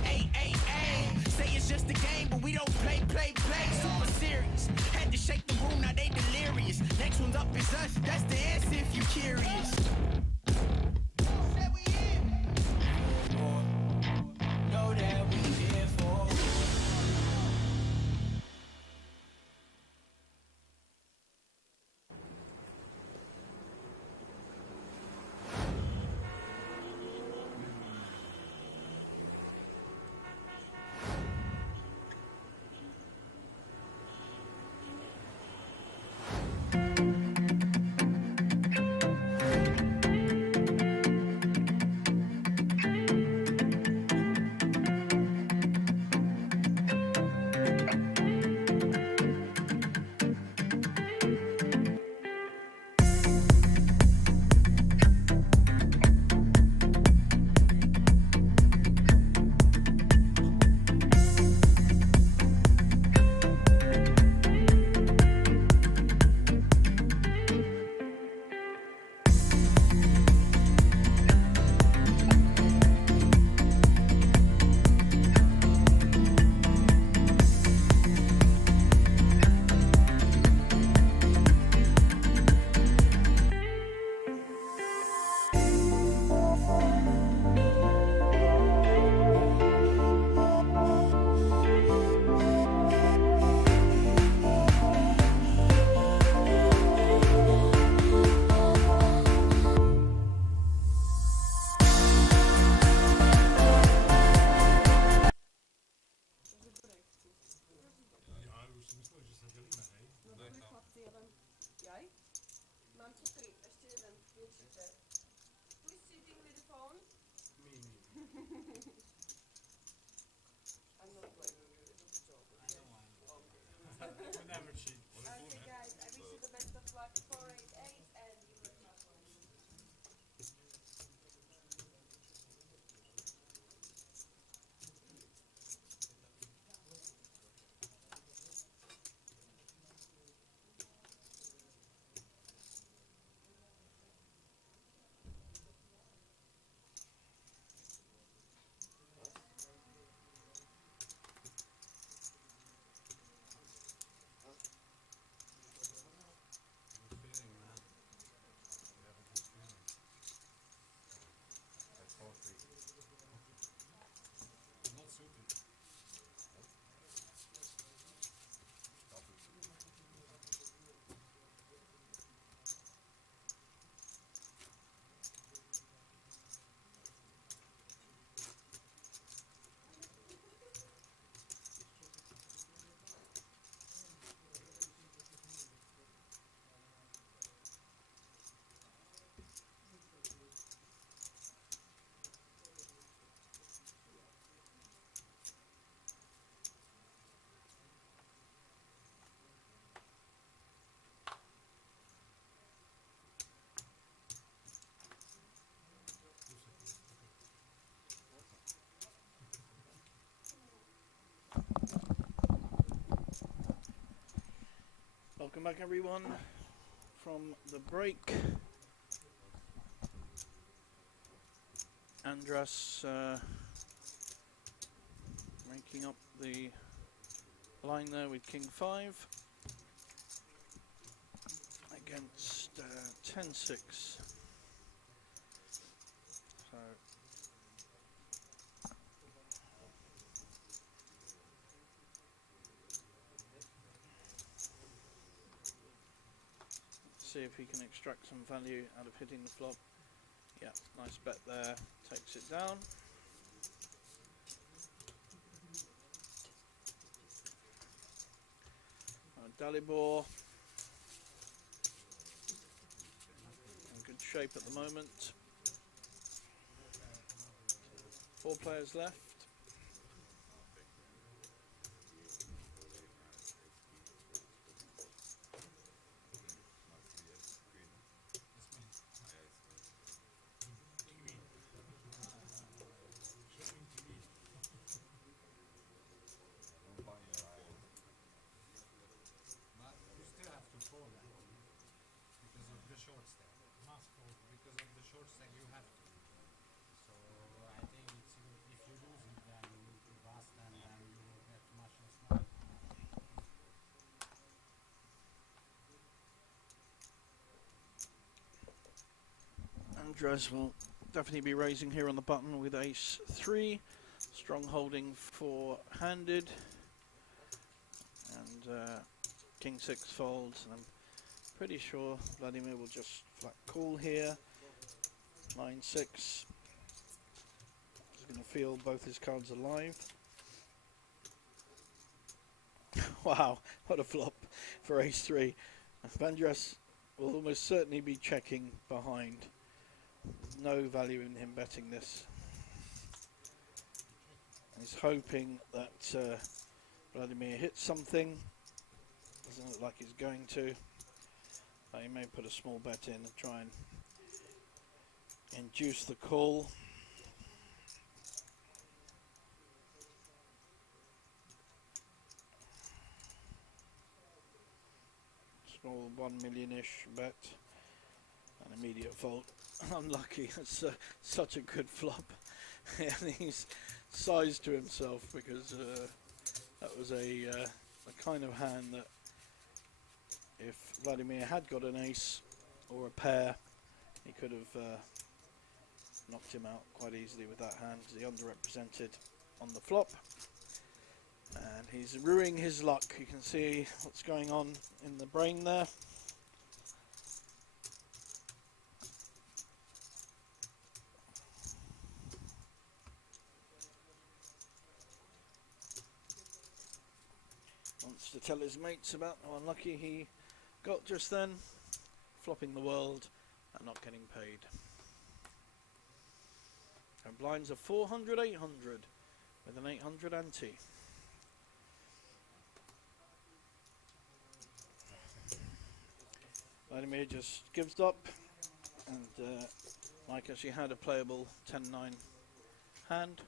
Ay, ay, ay, say it's just a game, but we don't play. Super serious, had to shake the room, now they delirious. Next one's up is us, that's the answer if you curious. Know that we here for. Jaj? Mám cukry, ještě jeden, určitě. Please sitting with the phone? I'm not playing with the joke. Never cheat. Okay guys, I wish you the best of luck, 488 and you will have one. Not suited. Welcome back, everyone, from the break. Andras making up the line there with King 5 against 10-6. So see if he can extract some value out of hitting the flop. Yeah, nice bet there, takes it down. Dalibor in good shape at the moment. 4 players left. Andres will definitely be raising here on the button with ace 3. Strong holding four-handed. And king 6 folds. And I'm pretty sure Vladimir will just flat call here. Line 6. He's going to feel both his cards alive. Wow, what a flop for ace 3. Andres will almost certainly be checking behind. No value in him betting this. He's hoping that Vladimir hits something. Doesn't look like he's going to. But he may put a small bet in and try and induce the call. Small 1 million-ish bet. An immediate fold. Unlucky. That's such a good flop. And he's sized to himself because that was a kind of hand that if Vladimir had got an ace or a pair, he could have knocked him out quite easily with that hand. He underrepresented on the flop. And he's ruining his luck. You can see what's going on in the brain there. Wants to tell his mates about how unlucky he got just then, flopping the world and not getting paid. And blinds are 400, 800 with an 800 ante. Vladimir just gives up, and Mike actually had a playable 10-9 hand.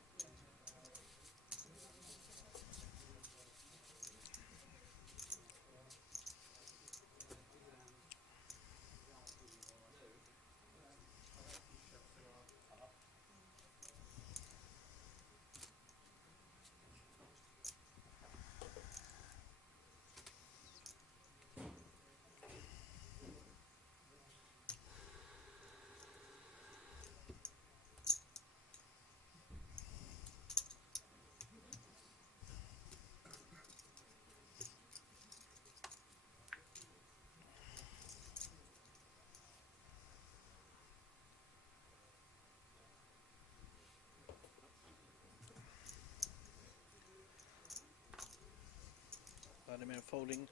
Vladimir folding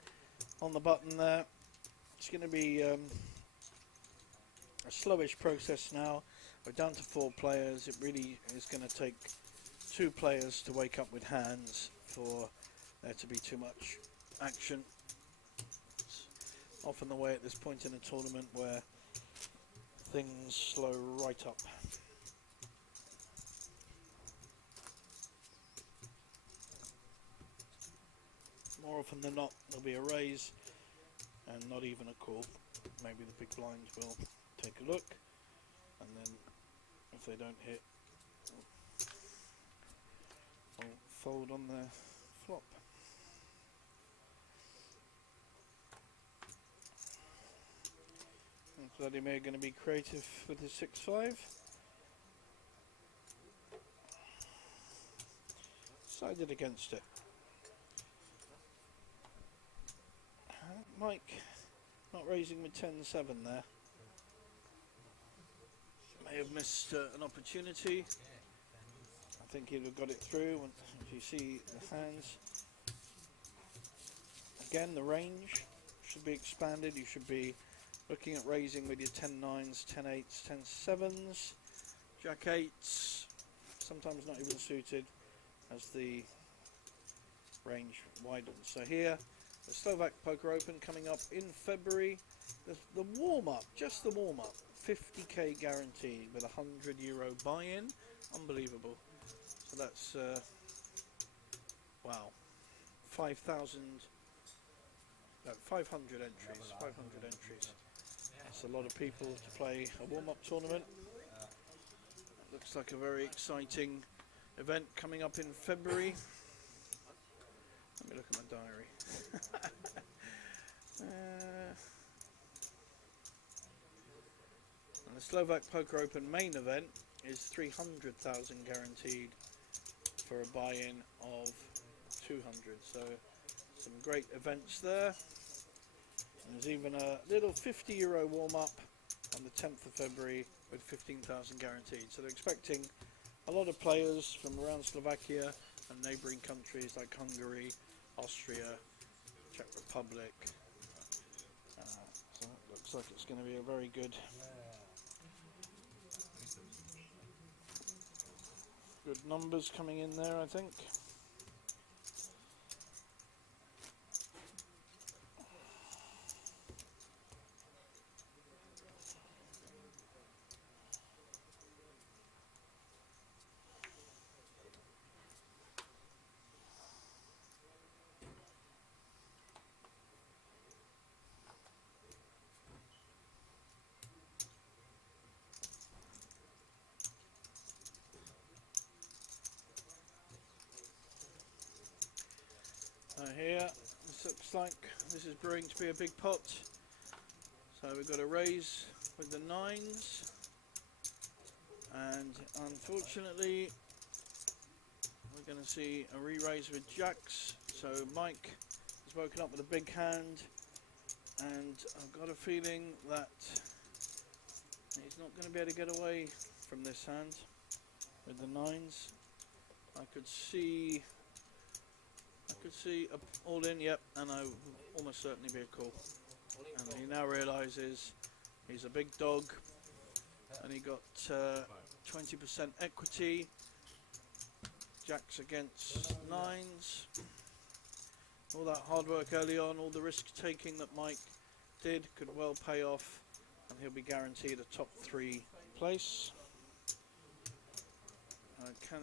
on the button there. It's going to be a slowish process now. We're down to 4 players. It really is going to take 2 players to wake up with hands for there to be too much action. It's often the way at this point in a tournament where things slow right up. More often than not, there'll be a raise and not even a call. Maybe the big blinds will take a look, and then if they don't hit, they'll fold on their flop. And Vladimir going to be creative with his 6-5. Decided against it. Mike not raising with 10-7 there. May have missed an opportunity. I think he'd have got it through. If you see the hands. Again, the range should be expanded. You should be looking at raising with your 10-9s, 10-8s, 10-7s, Jack-8s, sometimes not even suited as the range widens. So here, the Slovak Poker Open coming up in February. The warm-up, just the warm-up, 50k guaranteed with a €100 buy-in. Unbelievable. So that's, wow, 500 entries, 500 entries. That's a lot of people to play a warm-up tournament. It looks like a very exciting event coming up in February. Let me look at my diary. Slovak Poker Open main event is 300,000 guaranteed for a buy-in of 200. So some great events there. And there's even a little €50 warm-up on the 10th of February with 15,000 guaranteed. So they're expecting a lot of players from around Slovakia and neighbouring countries like Hungary, Austria, Czech Republic. So it looks like it's going to be a very good numbers coming in there, I think. Here, this looks like this is brewing to be a big pot. So we've got a raise with the 9s, and unfortunately we're going to see a re-raise with jacks. So Mike has woken up with a big hand, and I've got a feeling that he's not going to be able to get away from this hand with the 9s. I could see a all in, yep, and I would almost certainly be a call. And he now realises he's a big dog, and he got 20% equity. Jacks against 9s. All that hard work early on, all the risk taking that Mike did could well pay off, and he'll be guaranteed a top 3 place.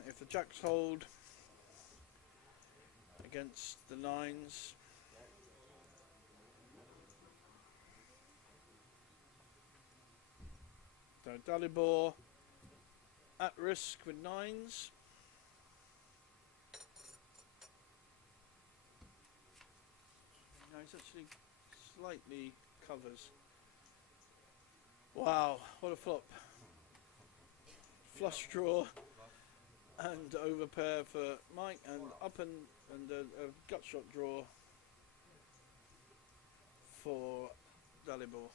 If the jacks hold against the 9s, so Dalibor at risk with 9s. No, he's actually slightly covers. Wow, what a flop. Flush draw and overpair for Mike, and up and a gut shot draw for Dalibor.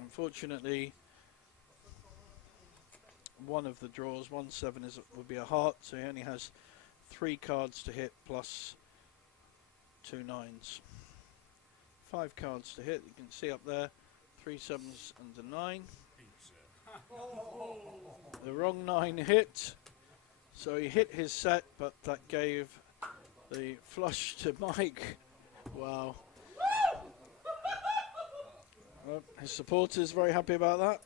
Unfortunately, one of the draws, 1-7 would be a heart, so he only has 3 cards to hit plus 2 9s. 5 cards to hit, you can see up there, 3 7s and a 9. The wrong 9 hit, so he hit his set, but that gave the flush to Mike. Wow. Well, his supporters very happy about that.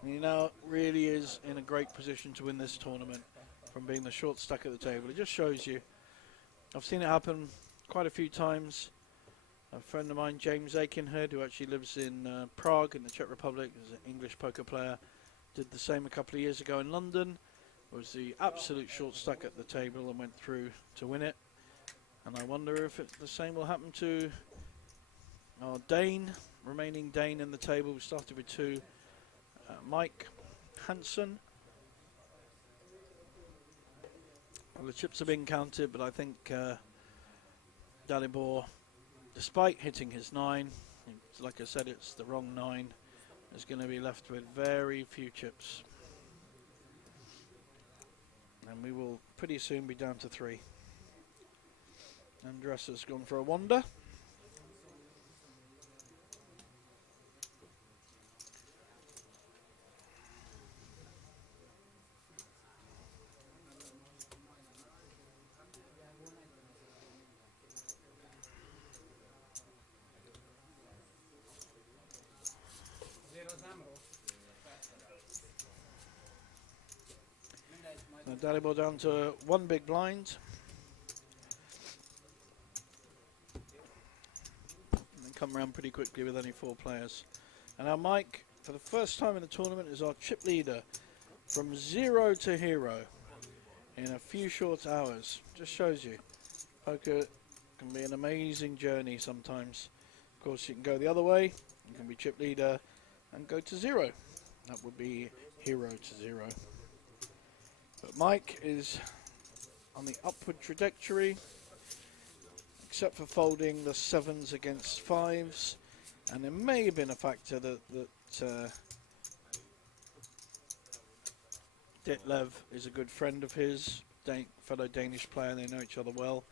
And he now really is in a great position to win this tournament from being the short stack at the table. It just shows you. I've seen it happen quite a few times. A friend of mine, James Aikenhead, who actually lives in Prague in the Czech Republic, is an English poker player, did the same a couple of years ago in London. Was the absolute short stack at the table and went through to win it. And I wonder if the same will happen to our Dane, remaining Dane in the table. We started with 2. Mike Hansen. Well, the chips are being counted, but I think Dalibor, despite hitting his 9, like I said, it's the wrong 9, is going to be left with very few chips. And we will pretty soon be down to 3. Andres has gone for a wander. Dalibor down to 1 big blind. And then come around pretty quickly with only 4 players. And now Mike, for the first time in the tournament, is our chip leader from 0 to hero. in a few short hours. Just shows you. Poker can be an amazing journey sometimes. Of course, you can go the other way. You can be chip leader and go to 0. That would be hero to 0. But Mike is on the upward trajectory, except for folding the 7s against 5s. And there may have been a factor that Ditlev is a good friend of his, fellow Danish player, they know each other well.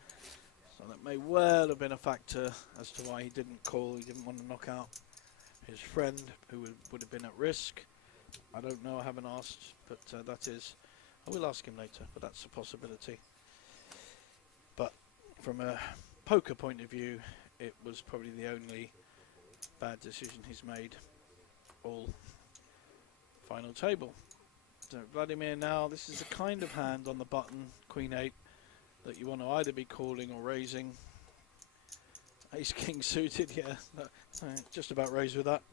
So that may well have been a factor as to why he didn't call. He didn't want to knock out his friend, who would have been at risk. I don't know, I haven't asked, but that is, I will ask him later, but that's a possibility. But from a poker point of view, it was probably the only bad decision he's made all final table. So Vladimir now, this is the kind of hand on the button, Queen 8, that you want to either be calling or raising. Ace King suited, yeah, just about raised with that.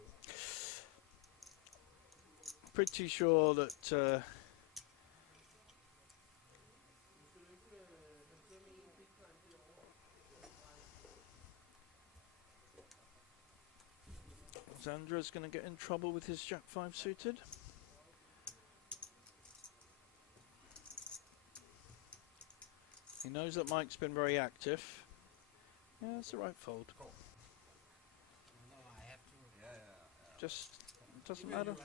Pretty sure that Zandra's going to get in trouble with his Jack 5 suited. He knows that Mike's been very active. Yeah, that's the right fold. Just doesn't matter.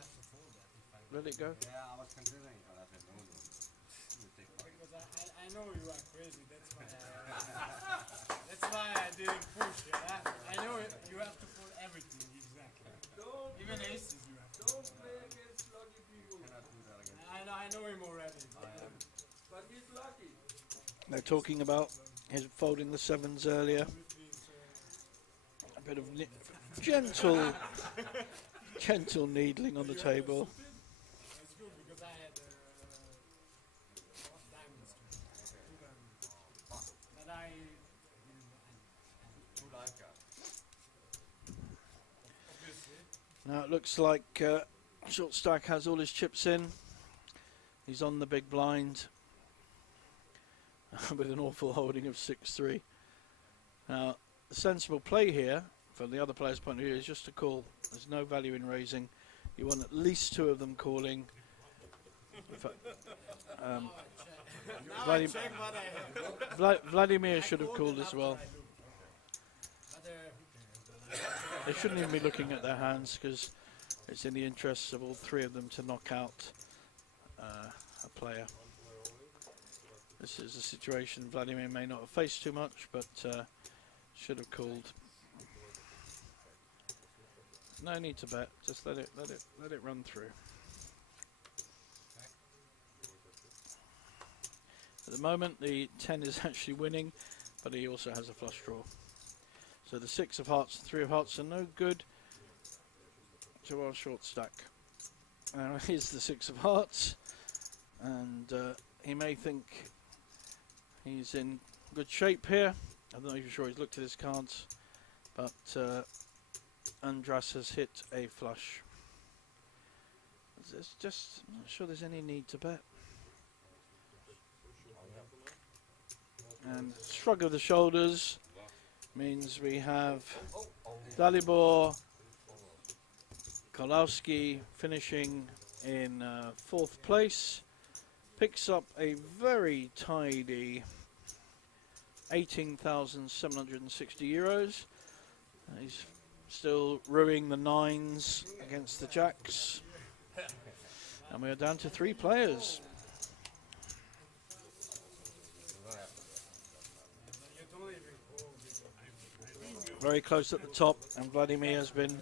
Let it go. Yeah, I was considering, but I said no. You take part. Because I know you are crazy. That's why. That's why I didn't push. Yeah? I know you have to fold everything exactly. Even aces you have to. Don't play against lucky people. Cannot do that again. I know him already. But he's lucky. They're talking about his folding the 7s earlier. A bit of gentle needling on the table. That's good because I had diamonds too. But I Now it looks like Short Stack has all his chips in. He's on the big blind with an awful holding of 6-3. Now, the sensible play here, from the other player's point of view, is just to call. There's no value in raising. You want at least 2 of them calling. Vladimir should have called as well. They shouldn't even be looking at their hands, because it's in the interests of all 3 of them to knock out a player. This is a situation Vladimir may not have faced too much, but should have called. No need to bet. Just let it run through. At the moment, the 10 is actually winning, but he also has a flush draw. So the 6 of hearts and 3 of hearts are no good to our Short Stack. Now here's the 6 of hearts, and he may think he's in good shape here. I'm not even sure he's looked at his cards, but Andras has hit a flush. It's just, I'm not sure there's any need to bet. And shrug of the shoulders means we have Dalibor Kolowski finishing in 4th place. Picks up a very tidy 18,760 euros. He's still ruining the 9s against the jacks. And we are down to 3 players. Very close at the top, and Vladimir has been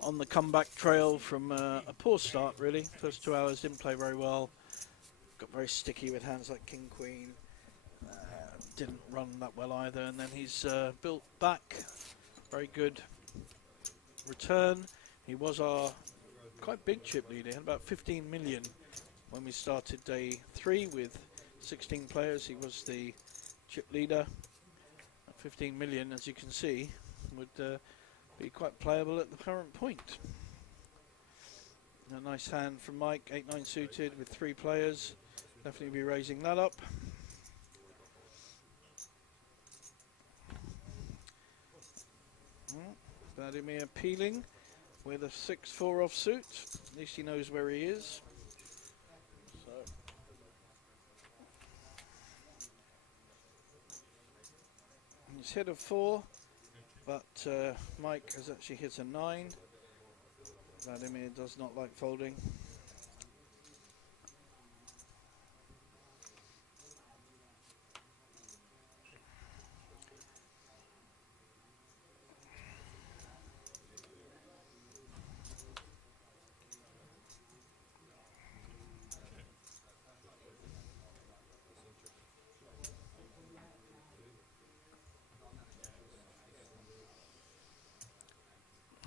on the comeback trail from a poor start, really. First 2 hours didn't play very well. Got very sticky with hands like King Queen. Didn't run that well either, and then he's built back. Very good return. He was our quite big chip leader. He had about 15 million when we started day 3 with 16 players. He was the chip leader. 15 million, as you can see, would be quite playable at the current point. A nice hand from Mike, 8-9 suited with 3 players. Definitely be raising that up. Vladimir peeling with a 6-4 offsuit. At least he knows where he is. So he's hit a 4, but Mike has actually hit a 9. Vladimir does not like folding.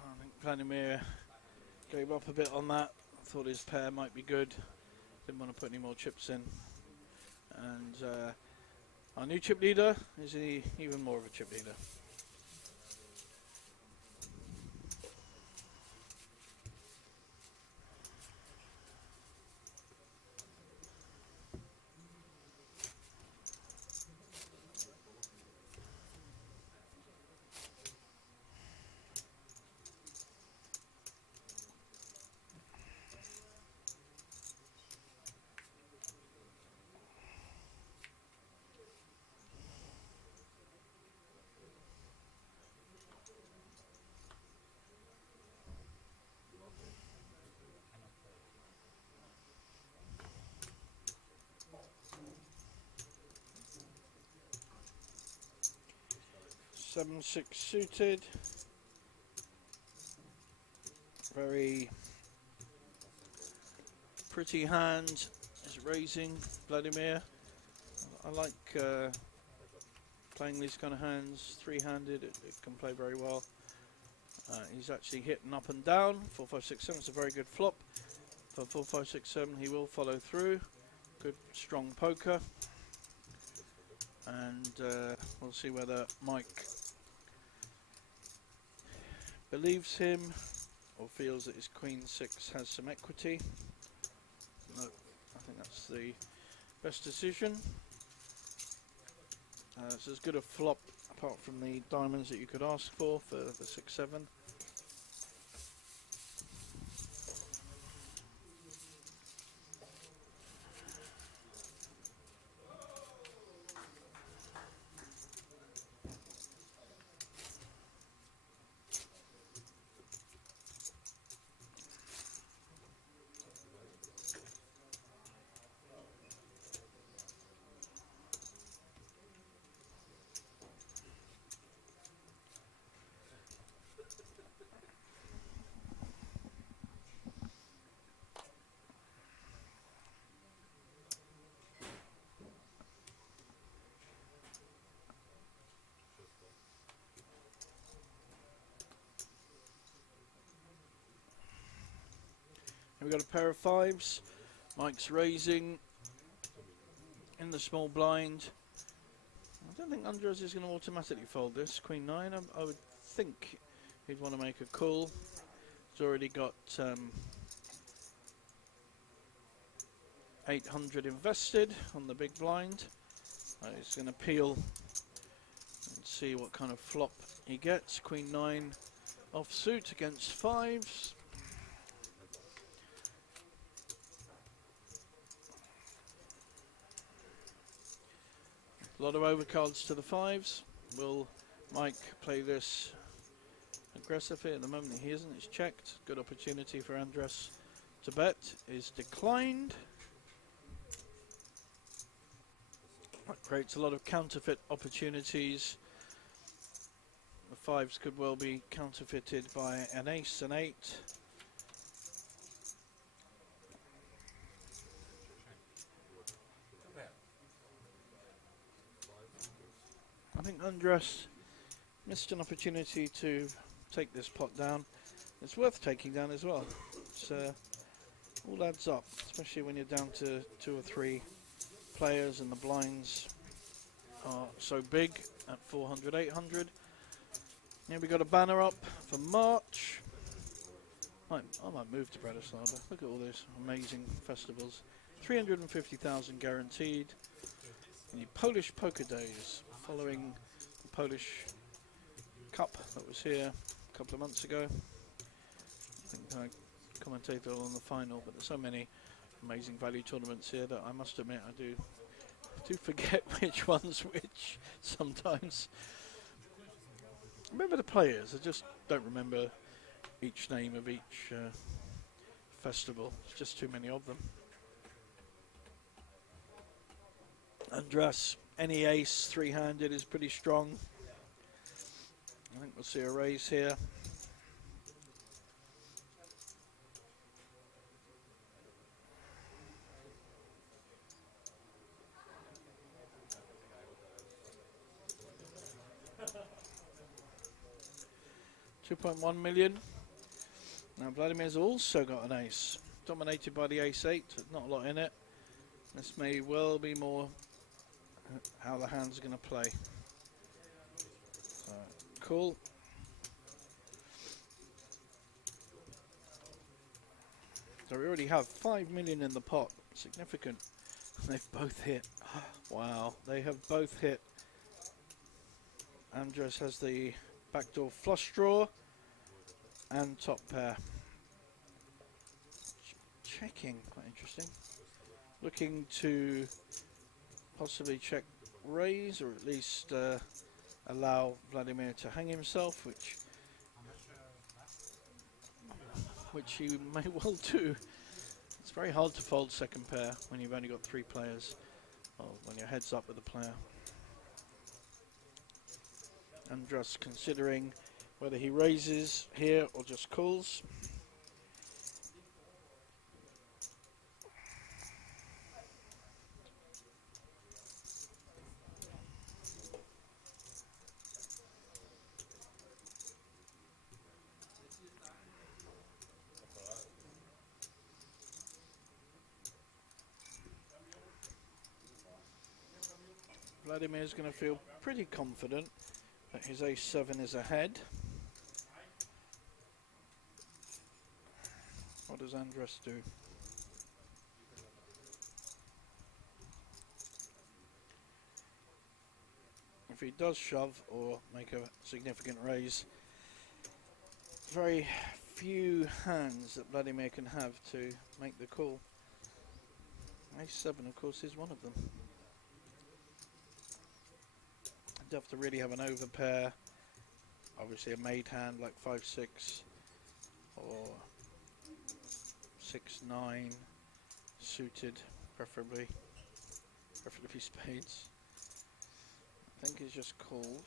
I think Vladimir gave up a bit on that. Thought his pair might be good. Didn't want to put any more chips in. And our new chip leader is even more of a chip leader. Seven, 6 suited. Very pretty hand is raising Vladimir. I like playing these kind of hands, three-handed. It can play very well. He's actually hitting up and down. 4, 5, 6, 7. It's a very good flop for 4, 5, 6, 7. He will follow through. Good, strong poker. And we'll see whether Mike believes him or feels that his Queen 6 has some equity. No, I think that's the best decision. It's as good a flop apart from the diamonds that you could ask for the 6, 7. We've got a pair of 5s. Mike's raising in the small blind. I don't think Andres is going to automatically fold this. Queen 9, I would think he'd want to make a call. He's already got 800 invested on the big blind. He's going to peel and see what kind of flop he gets. Queen 9 offsuit against 5s. A lot of overcards to the 5s. Will Mike play this aggressively? At the moment he isn't. It's checked. Good opportunity for Andres to bet. Is declined. That creates a lot of counterfeit opportunities. The 5s could well be counterfeited by an ace, an 8. I think Andres missed an opportunity to take this pot down. It's worth taking down as well. It's all adds up, especially when you're down to 2 or 3 players and the blinds are so big at 400, 800. Here we got a banner up for March. I might move to Bratislava. Look at all these amazing festivals. 350,000 guaranteed. The Polish Poker Days, following the Polish Cup that was here a couple of months ago. I think I commentated on the final, but there's so many amazing value tournaments here that I must admit I do forget which one's which sometimes. I remember the players, I just don't remember each name of each festival. There's just too many of them. Andras, any ace three-handed is pretty strong. I think we'll see a raise here. $2.1 million. Now Vladimir's also got an ace, dominated by the ace-8. Not a lot in it. This may well be more how the hands are going to play. So, cool. So we already have 5 million in the pot. Significant. They've both hit. Wow, they have both hit. Andres has the backdoor flush draw and top pair. Checking, quite interesting. Looking to possibly check raise, or at least allow Vladimir to hang himself, which he may well do. It's very hard to fold second pair when you've only got 3 players, or when you're heads up with a player. Andras considering whether he raises here or just calls. Vladimir is going to feel pretty confident that his ace-7 is ahead. What does Andras do? If he does shove or make a significant raise, very few hands that Vladimir can have to make the call. Ace-7, of course, is one of them. You'd have to really have an overpair, obviously a made hand like 5-6 or 6-9 suited, preferably spades. I think he's just called.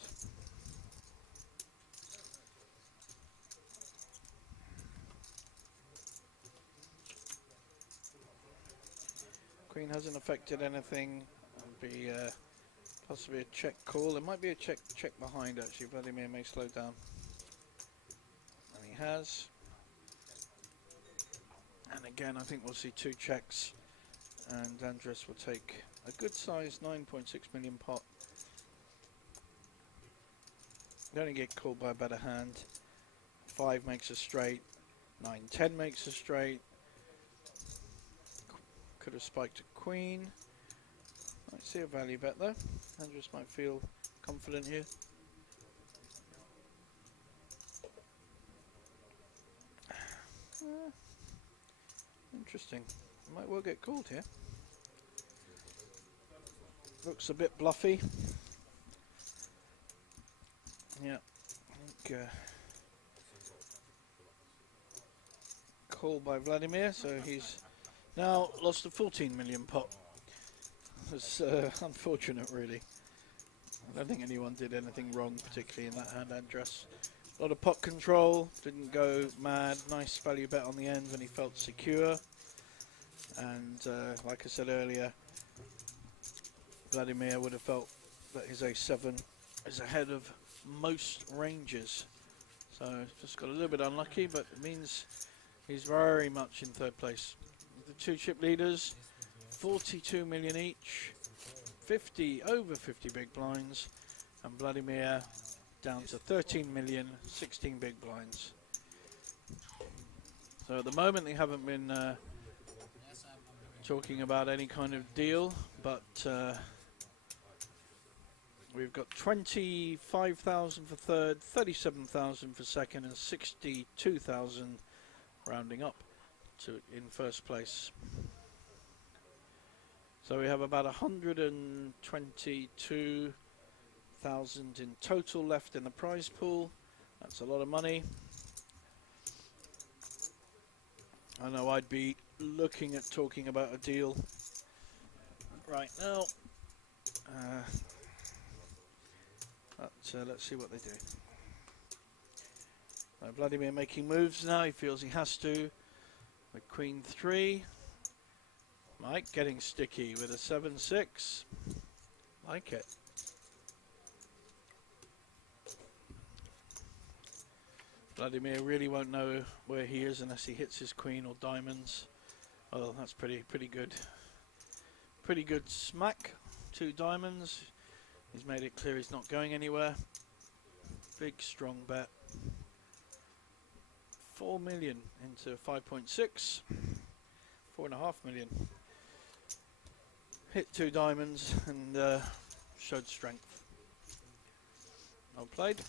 Queen hasn't affected anything. It'll be possibly a check call. There might be a check behind actually. Vladimir may slow down. And he has. And again, I think we'll see 2 checks. And Andres will take a good size 9.6 million pot. You only get called by a better hand. 5 makes a straight. 9-10 makes a straight. Could have spiked a queen. Might see a value bet though. Andres might feel confident here. Interesting. Might well get called here. Looks a bit bluffy. Yeah. I think, called by Vladimir, so he's now lost a 14 million pot. It's unfortunate, really. I don't think anyone did anything wrong, particularly in that hand, Andras. A lot of pot control, didn't go mad. Nice value bet on the end when he felt secure. And like I said earlier, Vladimir would have felt that his ace-7 is ahead of most ranges. So just got a little bit unlucky, but it means he's very much in third place. The 2 chip leaders, 42 million each, over 50 big blinds, and Vladimir down to 13 million, 16 big blinds. So at the moment they haven't been talking about any kind of deal, but we've got 25,000 for third, 37,000 for second, and 62,000 rounding up to in first place. So we have about 122,000 in total left in the prize pool. That's a lot of money. I know I'd be looking at talking about a deal right now. Let's see what they do. Vladimir making moves now. He feels he has to. With Queen 3. Mike getting sticky with a 7-6. Like it. Vladimir really won't know where he is unless he hits his queen or diamonds. Oh, that's pretty good. Pretty good smack. 2 diamonds. He's made it clear he's not going anywhere. Big strong bet. 4 million into 5.6. 4.5 million. Hit 2 diamonds and showed strength. Well played.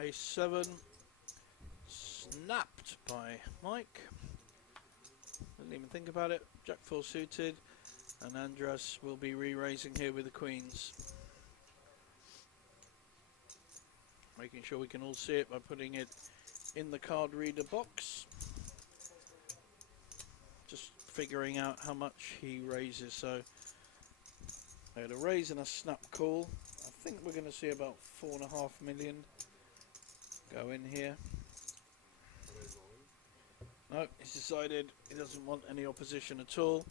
A7 snapped by Mike. Didn't even think about it. Jack 4 suited, and Andras will be re-raising here with the queens. Making sure we can all see it by putting it in the card reader box. Just figuring out how much he raises. So I had a raise and a snap call. I think we're going to see about 4.5 million. Go in here. No, he's decided he doesn't want any opposition at all.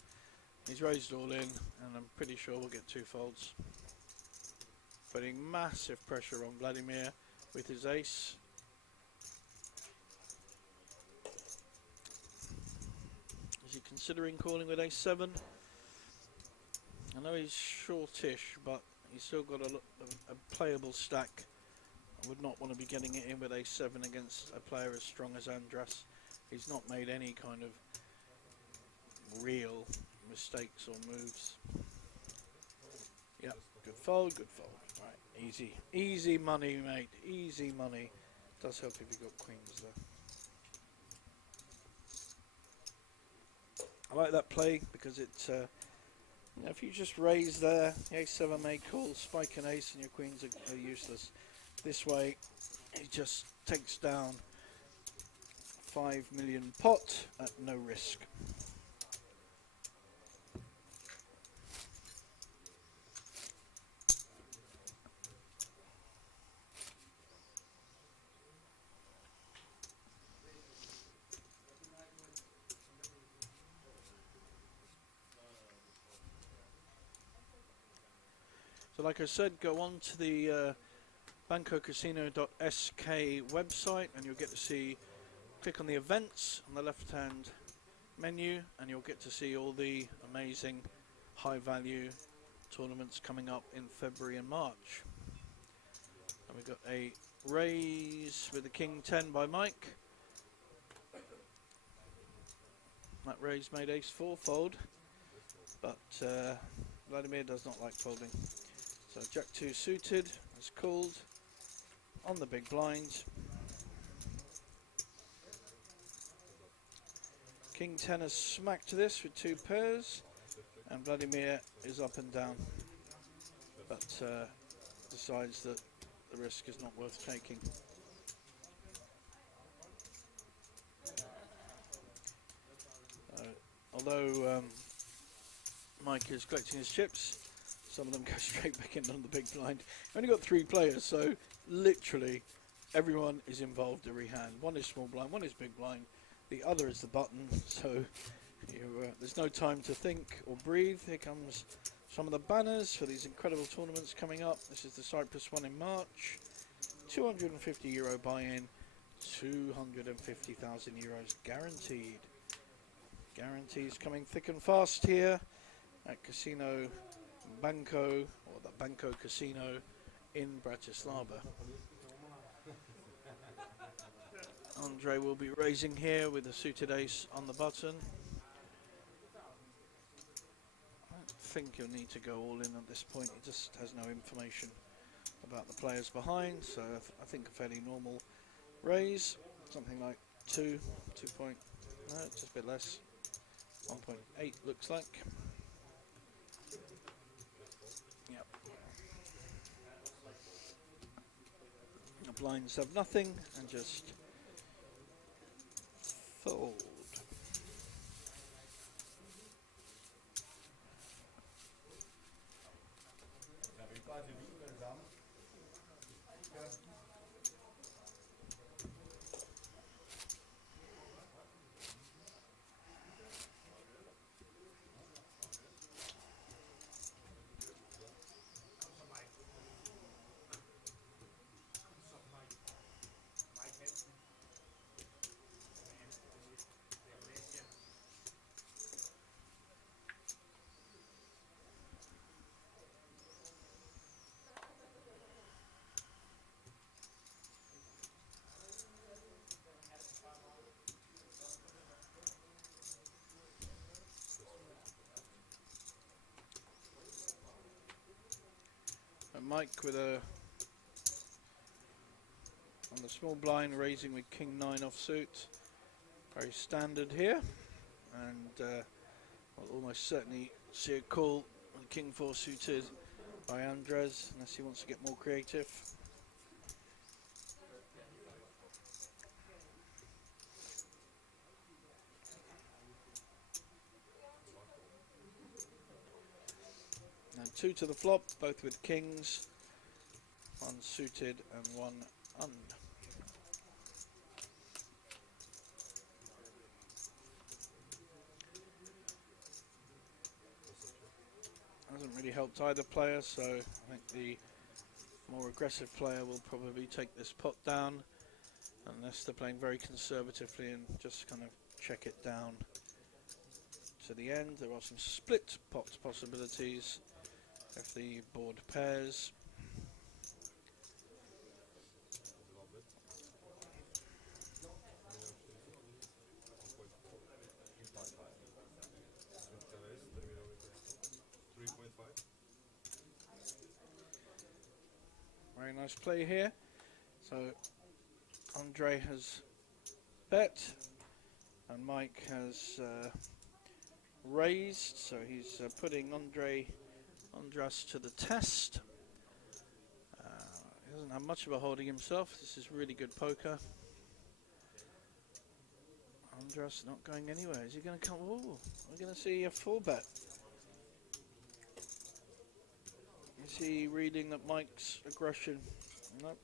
He's raised all in, and I'm pretty sure we'll get 2 folds. Putting massive pressure on Vladimir with his ace. Is he considering calling with a7? I know he's shortish, but he's still got a playable stack. I would not want to be getting it in with a7 against a player as strong as Andras. He's not made any kind of real mistakes or moves. Yep, good fold, good fold. Right, easy. Easy money, mate. Easy money. Does help if you've got queens though. I like that play because it's, you know, if you just raise there, the a7 may call, spike an ace and your queens are useless. This way, he just takes down 5 million pot at no risk. So like I said, go on to the Banco Casino.sk website and you'll get to see, click on the events on the left hand menu and you'll get to see all the amazing high value tournaments coming up in February and March. And we've got a raise with the King 10 by Mike. That raise made ace 4 fold, but Vladimir does not like folding. So Jack 2 suited is called on the big blind. King 10 has smacked this with 2 pairs, and Vladimir is up and down, but decides that the risk is not worth taking. although Mike is collecting his chips, some of them go straight back in on the big blind. Only got 3 players, so literally everyone is involved every hand. One is small blind, one is big blind, the other is the button, so there's no time to think or breathe. Here comes some of the banners for these incredible tournaments coming up. This is the Cyprus one in March. €250 buy-in, 250,000 euros guaranteed. Guarantees coming thick and fast here at Casino Banco, or the Banco Casino in Bratislava. Andre will be raising here with a suited ace on the button. I don't think you'll need to go all in at this point. He just has no information about the players behind, so I think a fairly normal raise, something like 2 point, no, just a bit less, 1.8 looks like. Yep. The blinds have nothing and just fold. Mike with on the small blind, raising with King 9 offsuit. Very standard here, and I'll almost certainly see a call on King 4 suited by Andres, unless he wants to get more creative. Now 2 to the flop, both with kings, 1 suited and 1 und. Hasn't really helped either player, so I think the more aggressive player will probably take this pot down, unless they're playing very conservatively and just kind of check it down to the end. There are some split pot possibilities if the board pairs. Very nice play here. So Andre has bet and Mike has raised, so he's putting Andras to the test. He doesn't have much of a holding himself. This is really good poker. Andras not going anywhere. Is he going to come? Oh, we're going to see a 4-bet. Is he reading that Mike's aggression? Nope.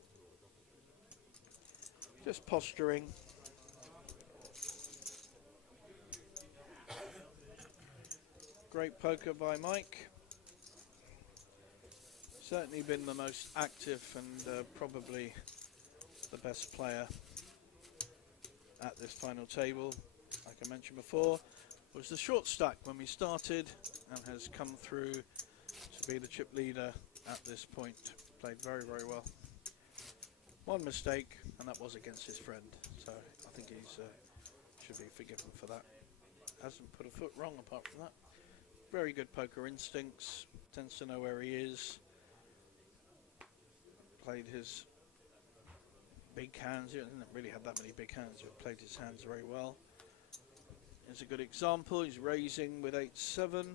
Just posturing. Great poker by Mike. Certainly been the most active and probably the best player at this final table. Like I mentioned before, was the short stack when we started and has come through to be the chip leader at this point. Played very, very well. One mistake, and that was against his friend, so I think he's should be forgiven for that. Hasn't put a foot wrong apart from that. Very good poker instincts, tends to know where he is. Played his big hands. He hasn't really had that many big hands, but played his hands very well. Here's a good example. He's raising with 8-7.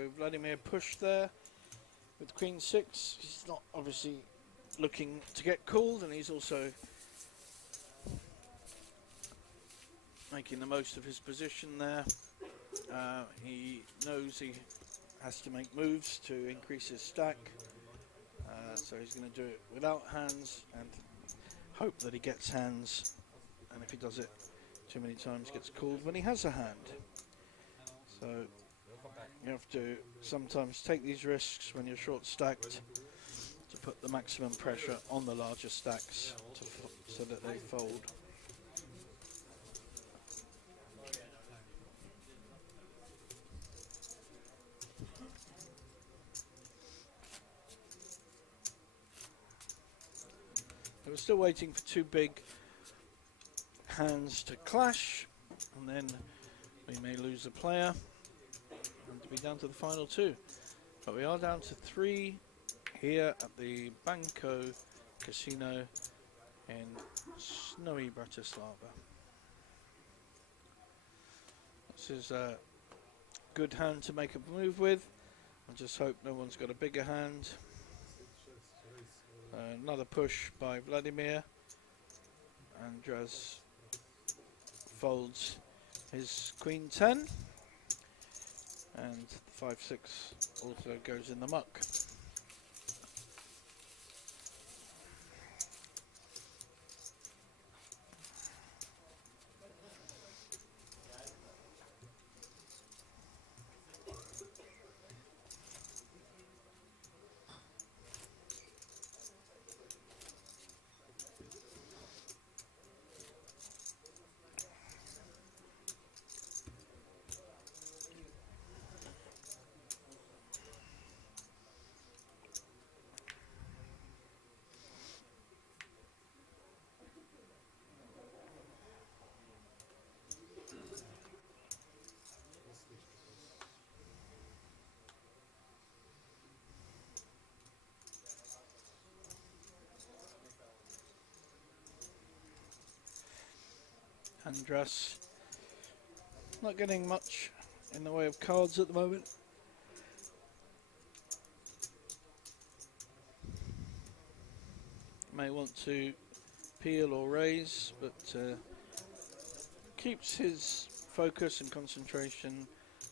So Vladimir pushed there with Queen 6. He's not obviously looking to get called, and he's also making the most of his position there. He knows he has to make moves to increase his stack, so he's going to do it without hands and hope that he gets hands, and if he does it too many times gets called when he has a hand. So you have to sometimes take these risks when you're short stacked to put the maximum pressure on the larger stacks so that they fold. We're still waiting for two big hands to clash, and then we may lose a player and to be down to the final two. But we are down to 3 here at the Banco Casino in snowy Bratislava. This is a good hand to make a move with. I just hope no one's got a bigger hand. Another push by Vladimir. Andras folds his Queen 10, and the 5-6 also goes in the muck. Andras not getting much in the way of cards at the moment. May want to peel or raise, but keeps his focus and concentration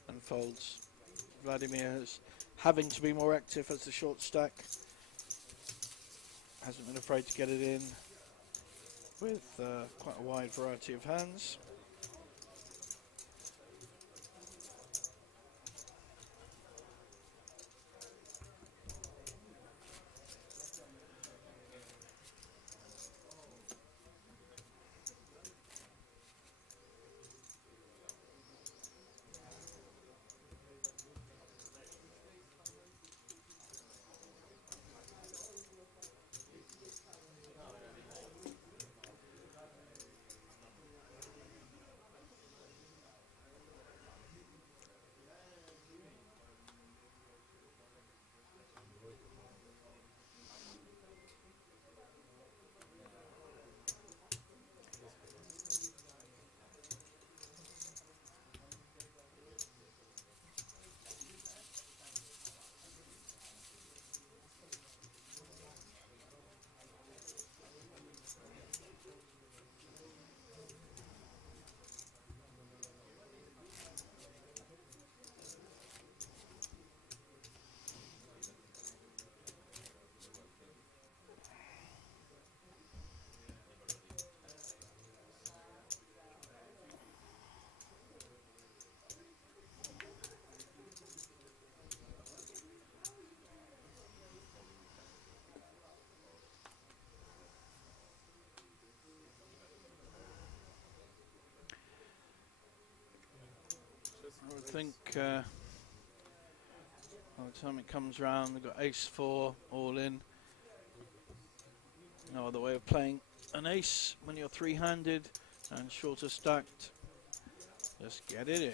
and folds. Vladimir is having to be more active as the short stack. Hasn't been afraid to get it in with quite a wide variety of hands. I would think by the time it comes round, we've got ace-4 all in. No other way of playing an ace when you're three-handed and shorter stacked. Just get it in.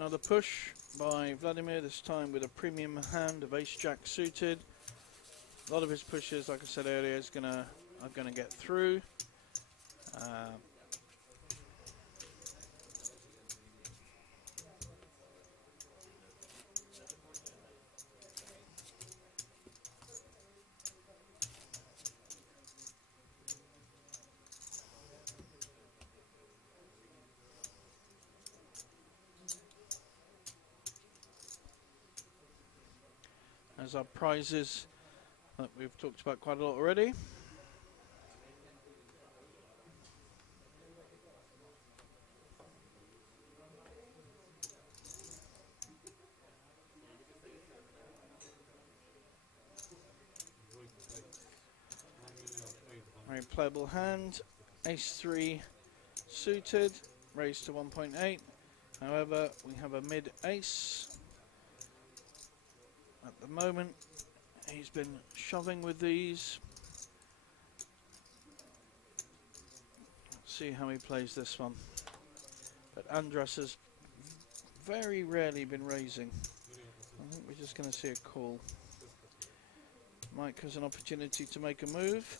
Another push by Vladimir, this time with a premium hand of ace-jack suited. A lot of his pushes, like I said earlier, are gonna get through. As our prizes that we've talked about quite a lot already. Very playable hand. Ace-3 suited, raised to 1.8. However, we have a mid-ace. At the moment, he's been shoving with these. Let's see how he plays this one. But Andras has very rarely been raising. I think we're just going to see a call. Mike has an opportunity to make a move,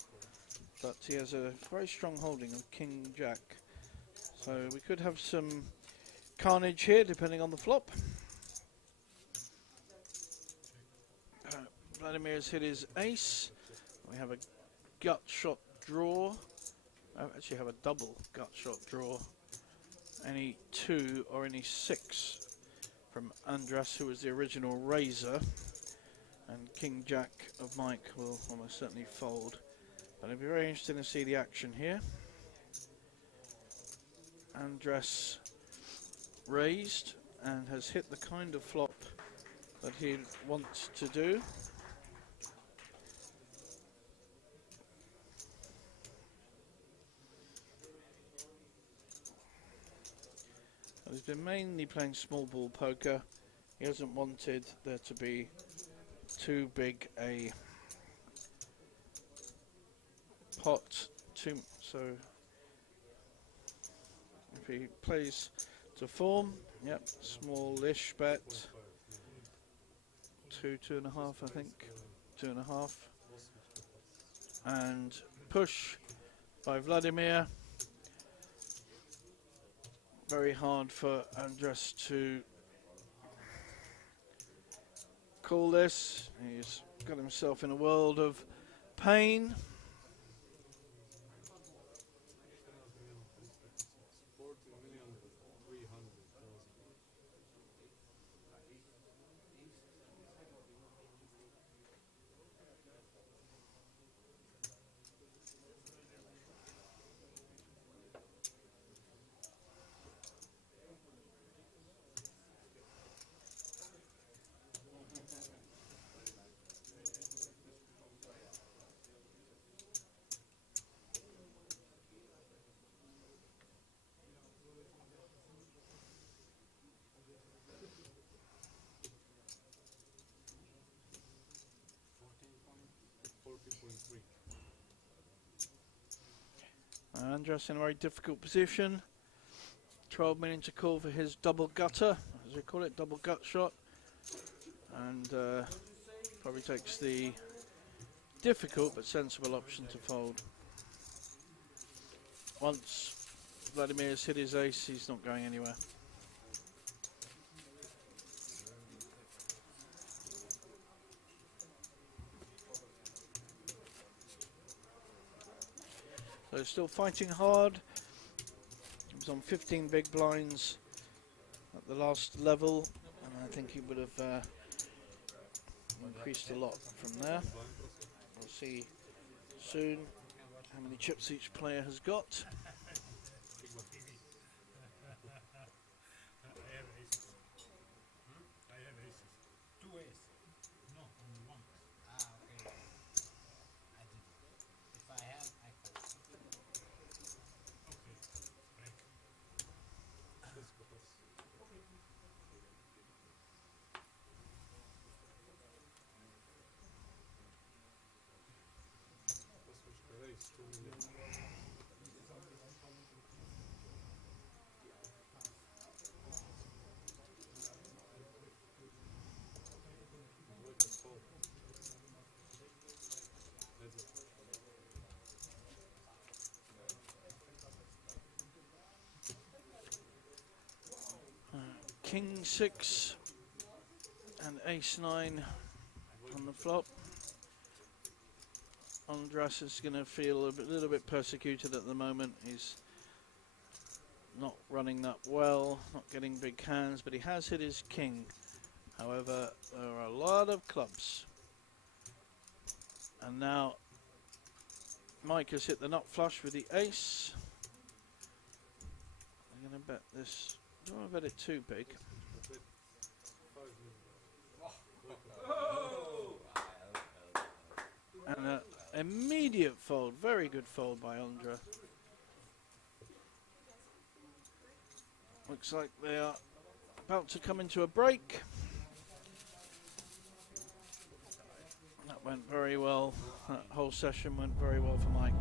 but he has a very strong holding of King Jack. So we could have some carnage here depending on the flop. Vladimir has hit his ace. We have a gut shot draw. Actually have a double gut shot draw. Any 2 or any 6 from Andras, who was the original raiser. And King Jack of Mike will almost certainly fold. But it'll be very interesting to see the action here. Andras raised and has hit the kind of flop that he wants to do. He's been mainly playing small ball poker. He hasn't wanted there to be too big a pot, so if he plays to form, yep, smallish bet, 2.5, I think, 2.5, and push by Vladimir. Very hard for Andras to call this. He's got himself in a world of pain. Andras in a very difficult position. 12 million to call for his double gutter, as they call it, double gut shot. And probably takes the difficult but sensible option to fold. Once Vladimir's hit his ace, he's not going anywhere. So still fighting hard. He was on 15 big blinds at the last level, and I think he would have increased a lot from there. We'll see soon how many chips each player has got. King 6 and Ace 9 on the flop. Andras is going to feel a little bit persecuted at the moment. He's not running that well, not getting big hands, but he has hit his king. However, there are a lot of clubs. And now Mike has hit the nut flush with the ace. I'm going to bet this. I don't want to bet it too big. And an immediate fold. Very good fold by Andra. Looks like they are about to come into a break. That went very well. That whole session went very well for Mike.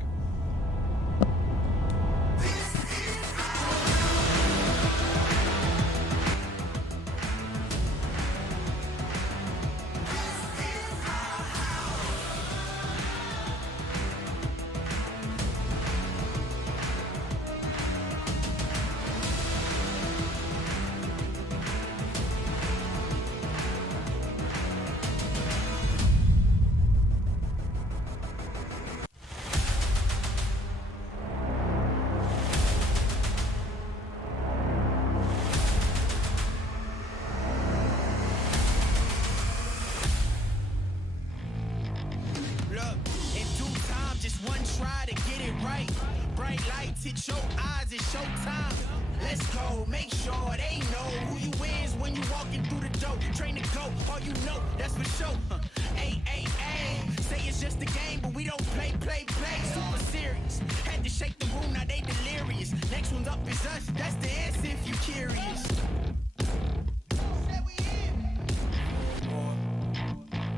Look, in due time, just one try to get it right. Bright lights hit your eyes, it's showtime. Let's go, make sure they know who you is when you walking through the door. Train to go, all you know, that's for sure. Ay, ay, ay. Say it's just a game, but we don't play. Super serious. Had to shake the room, now they delirious. Next one's up is us, that's the answer if you curious.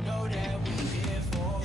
Know that we here for.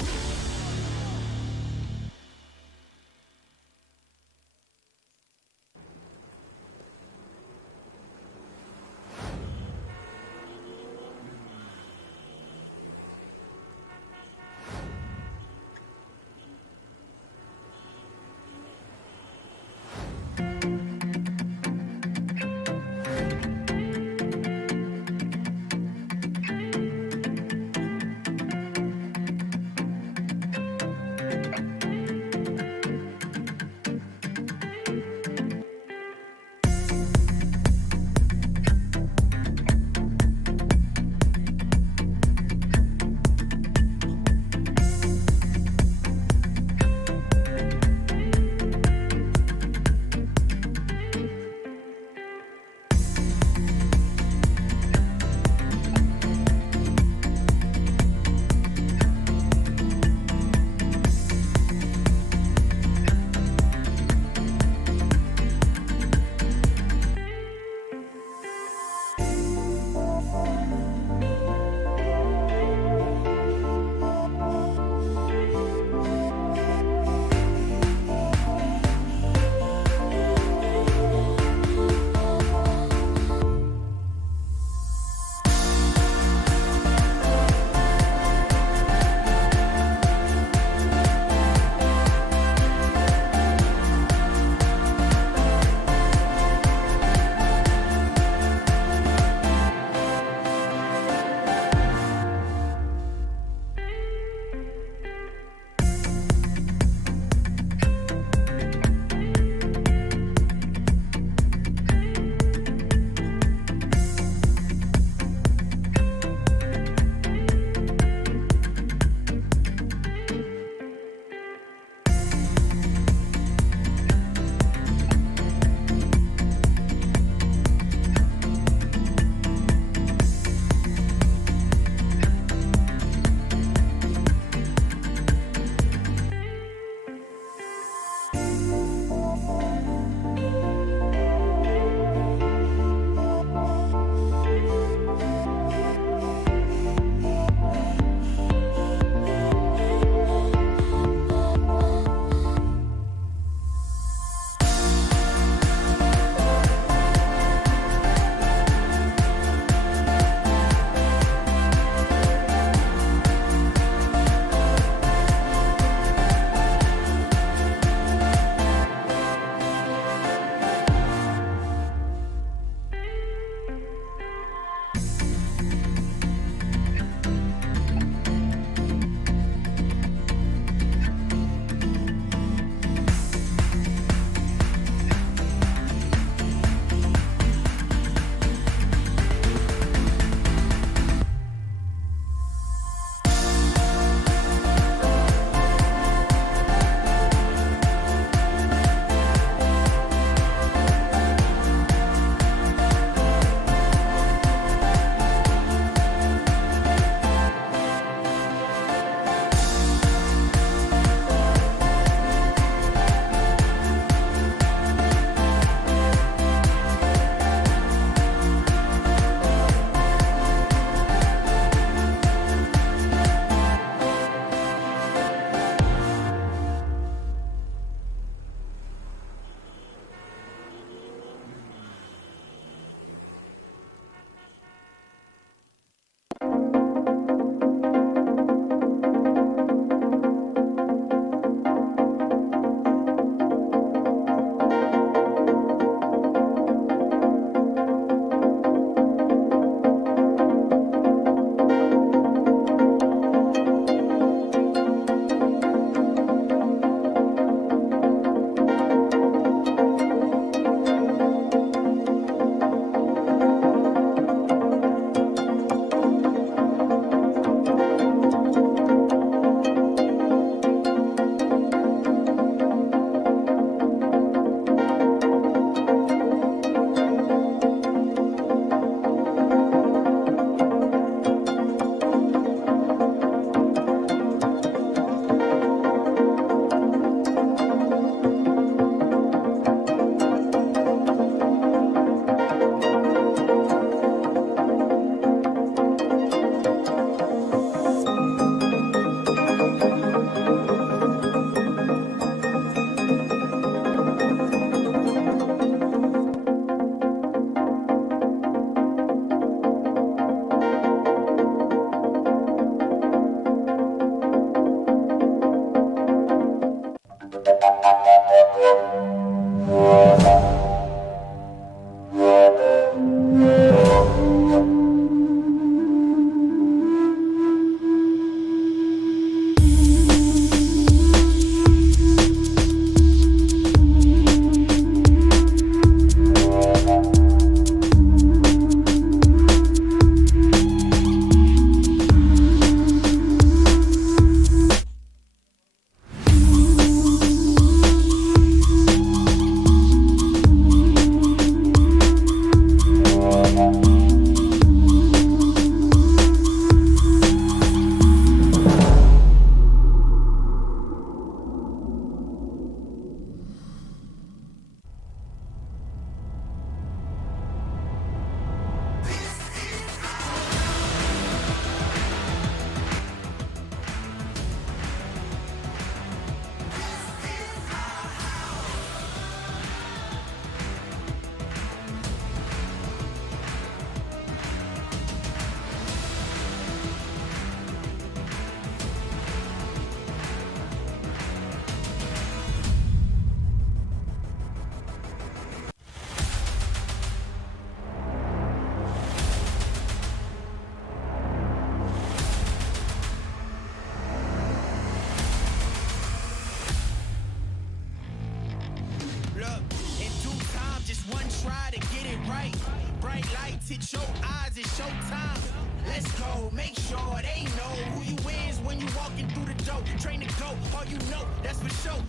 Look, in due time, just one try to get it right. Bright lights hit your eyes, it's showtime. Let's go, make sure they know who you is when you walking through the door. Train to go, all you know, that's for sure.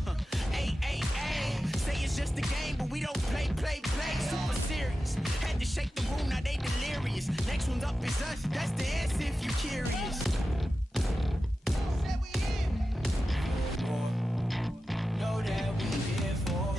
Hey, hey, hey, say it's just a game, but we don't play. Super serious, had to shake the room, now they delirious. Next one's up is us, that's the answer if you curious. Said we in. Know that we here for.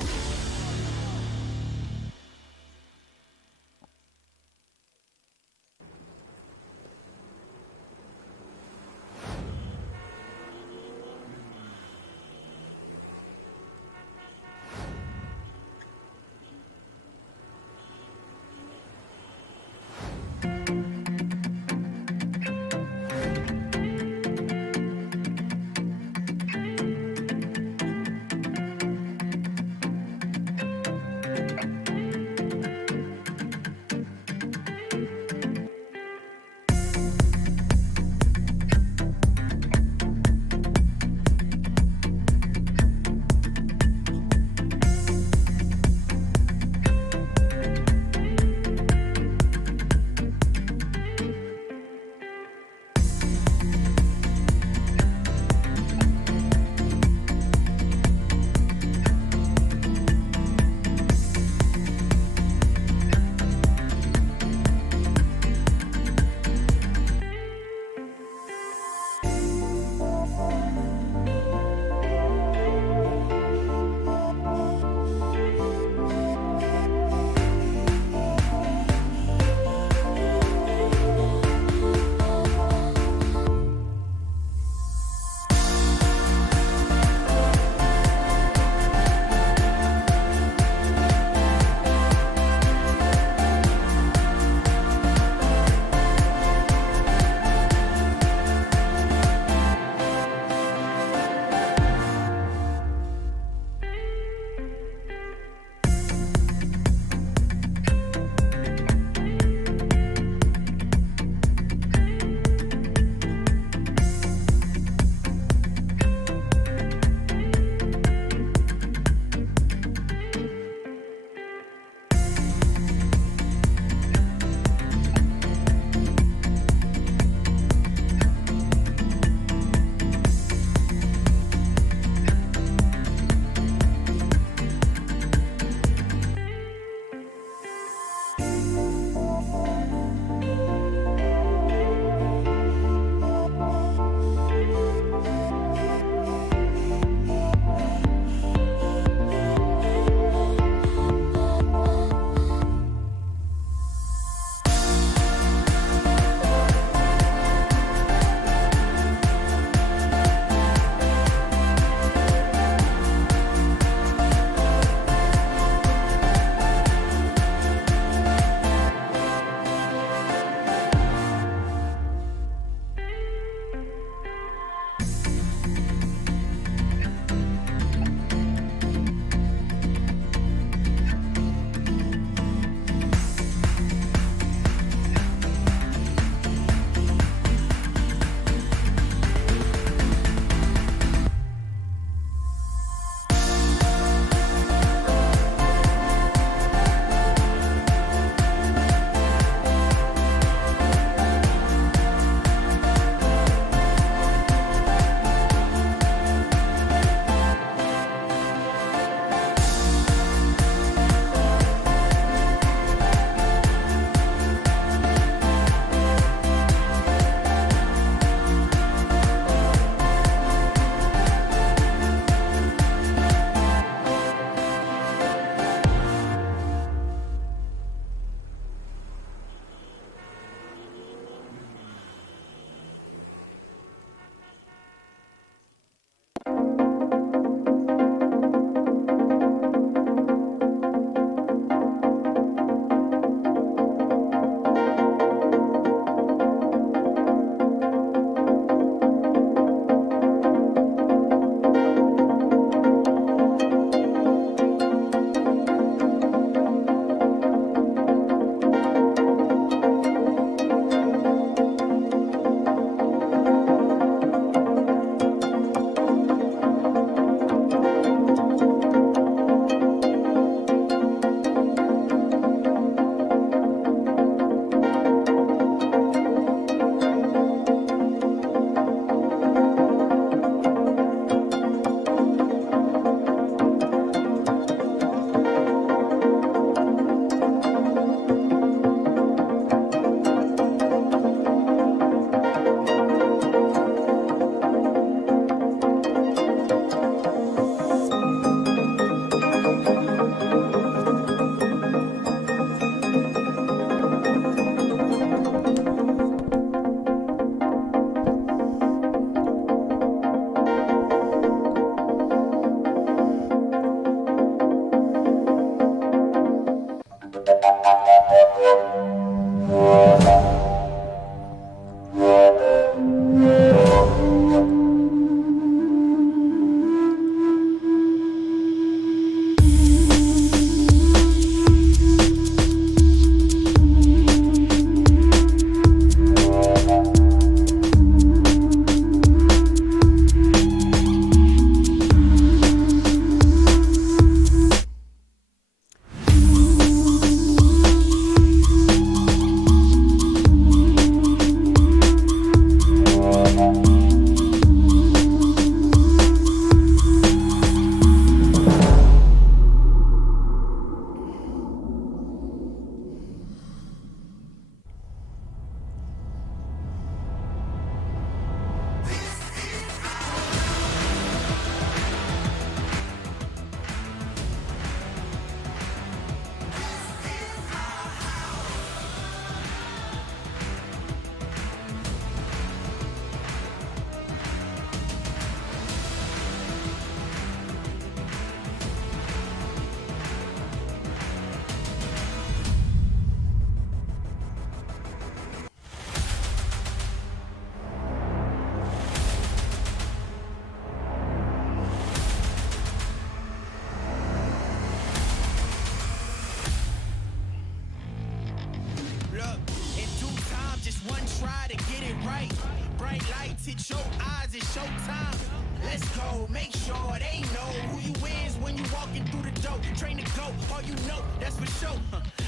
hit your eyes, it's showtime. Let's go, make sure they know who you is when you walking through the door. Train to go, all you know, that's for sure.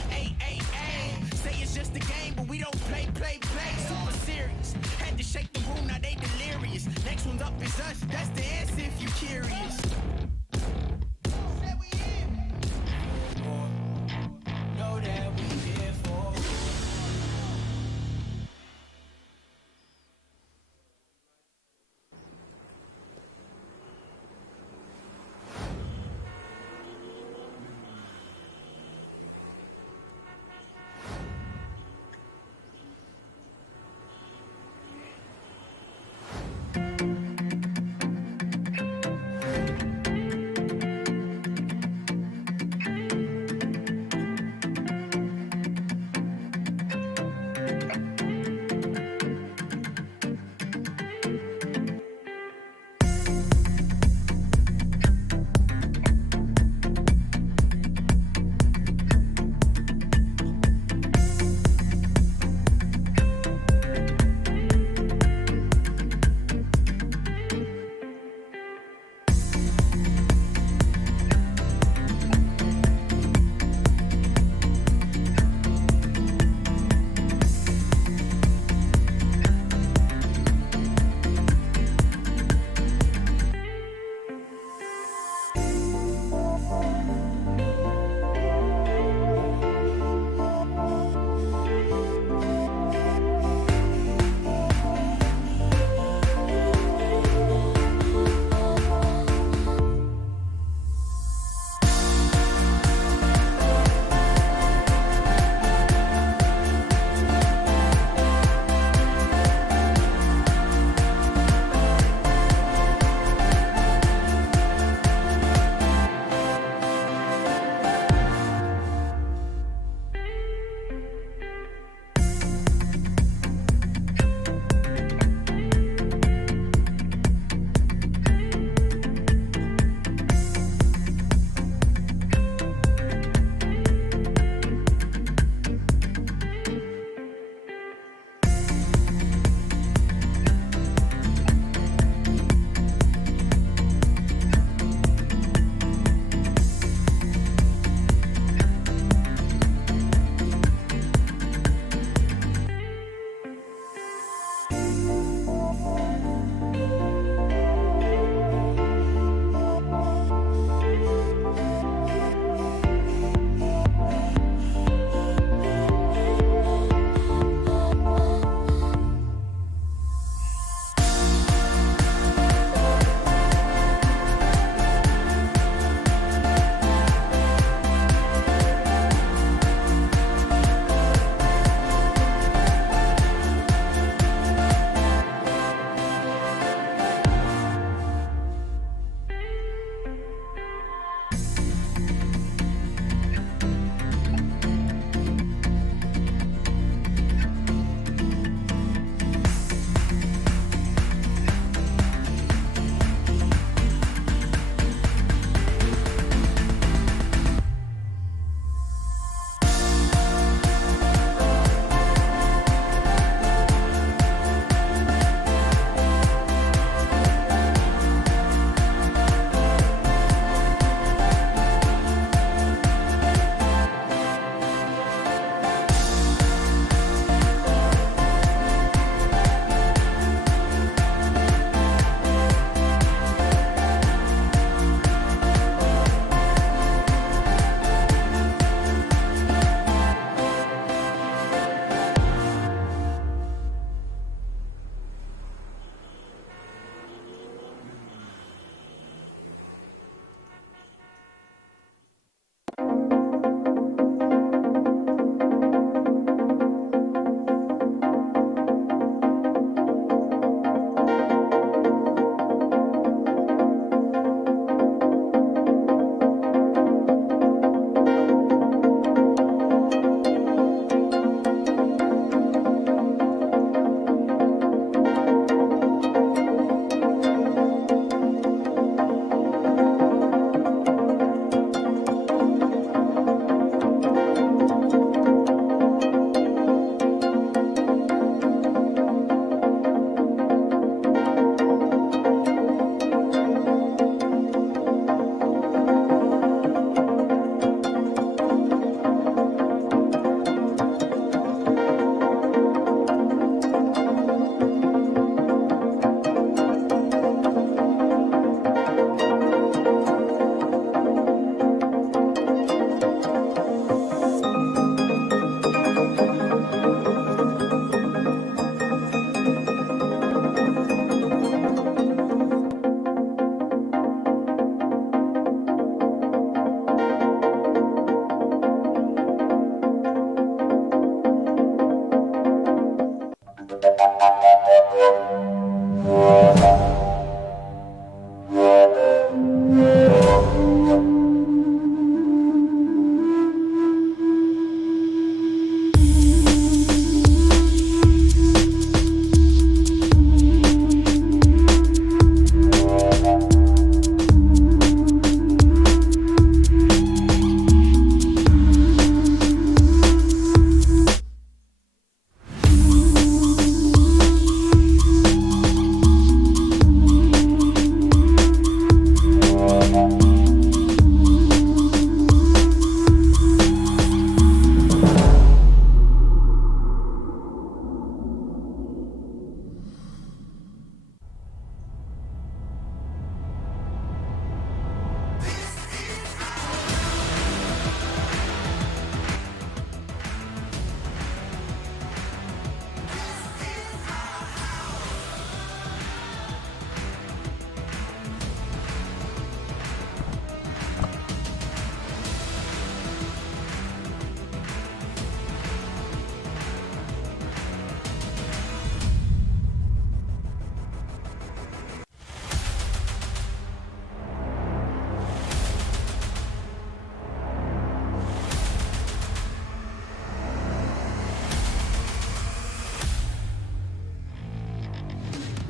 Ay, ay, ay, say it's just a game, but we don't play. Super serious, had to shake the room, now they delirious. Next one's up is us, that's the answer if you curious. Know that we here for.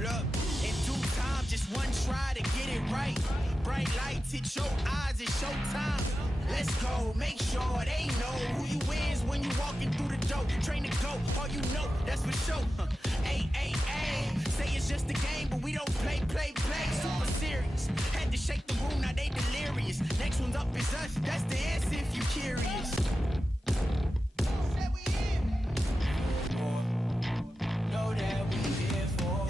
Look, in due time, just one try to get it right. Bright lights hit your eyes, it's showtime. Let's go, make sure they know who you is when you walking through the door. Train to go, all you know, that's for sure. Hey, hey, hey, say it's just a game, but we don't play. Super serious, had to shake the room, now they delirious. Next one's up is us, that's the answer if you curious. Know that we here for.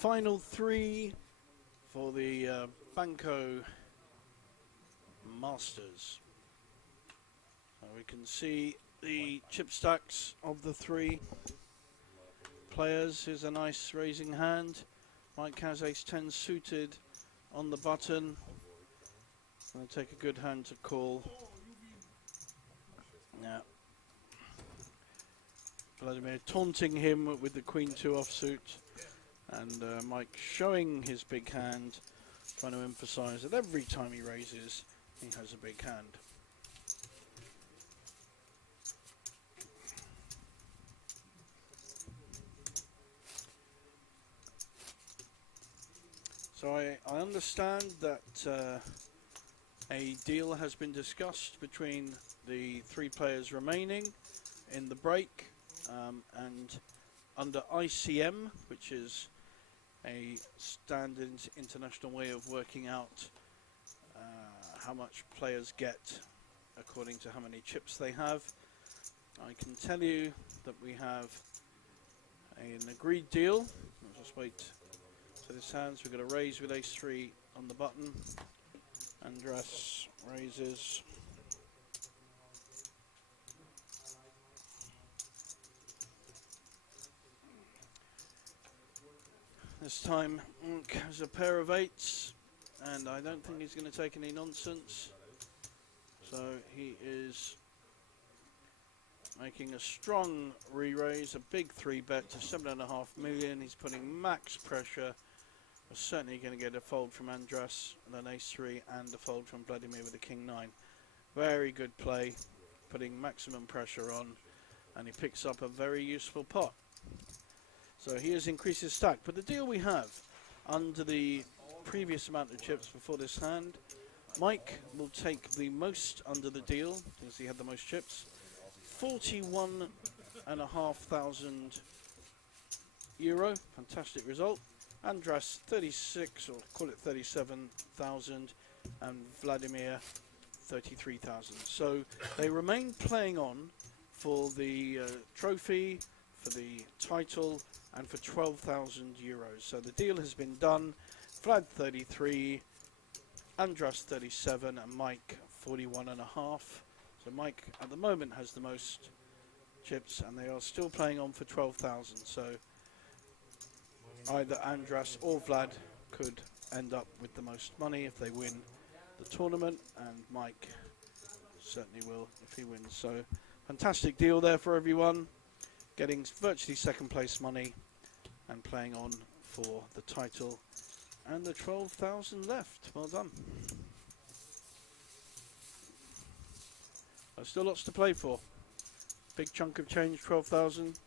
final three for the Banco Masters. We can see the chip stacks of the three players. Here's a nice raising hand. Mike has ace-10 suited on the button. Going to take a good hand to call. Yeah. Vladimir taunting him with the queen-2 offsuit. And Mike showing his big hand, trying to emphasize that every time he raises, he has a big hand. So I understand that a deal has been discussed between the three players remaining in the break, and under ICM, which is a standard international way of working out how much players get according to how many chips they have. I can tell you that we have an agreed deal. I'll just wait to this hands. We're going to raise with ace-3 on the button. Andras raises. This time has a pair of 8s, and I don't think he's going to take any nonsense. So he is making a strong re-raise, a big 3-bet to 7.5 million. He's putting max pressure. We're certainly going to get a fold from Andras, and an ace-3, and a fold from Vladimir with a king-9. Very good play, putting maximum pressure on, and he picks up a very useful pot. So he has increased his stack, but the deal we have under the previous amount of chips before this hand, Mike will take the most under the deal, because he had the most chips, 41,500 euro, fantastic result. Andras 36, or call it 37,000, and Vladimir 33,000. So they remain playing on for the trophy, for the title, and for 12,000 euros. So the deal has been done. Vlad 33, Andras 37, and Mike 41.5. So Mike at the moment has the most chips, and they are still playing on for 12,000. So either Andras or Vlad could end up with the most money if they win the tournament, and Mike certainly will if he wins. So fantastic deal there for everyone, getting virtually second place money and playing on for the title and the 12,000 left. Well done. There's still lots to play for. Big chunk of change, 12,000.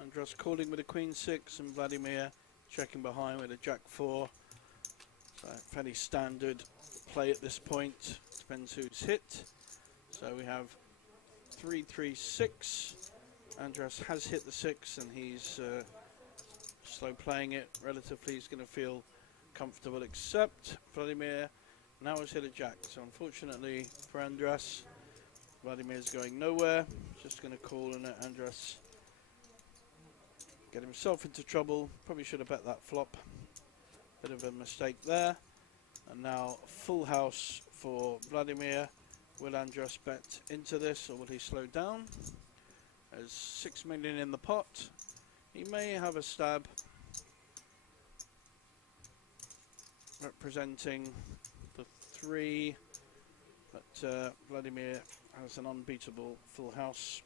Andras calling with a queen-6, and Vladimir checking behind with a jack-4. So fairly standard play at this point. Depends who's hit. So we have 3-3-6. Andras has hit the 6, and he's slow playing it relatively. He's going to feel comfortable, except Vladimir now has hit a jack. So unfortunately for Andras, Vladimir's going nowhere. Just going to call and let Andras get himself into trouble. Probably should have bet that flop. Bit of a mistake there. And now full house for Vladimir. Will Andras bet into this, or will he slow down? There's 6 million in the pot. He may have a stab, representing the 3, but Vladimir has an unbeatable full house.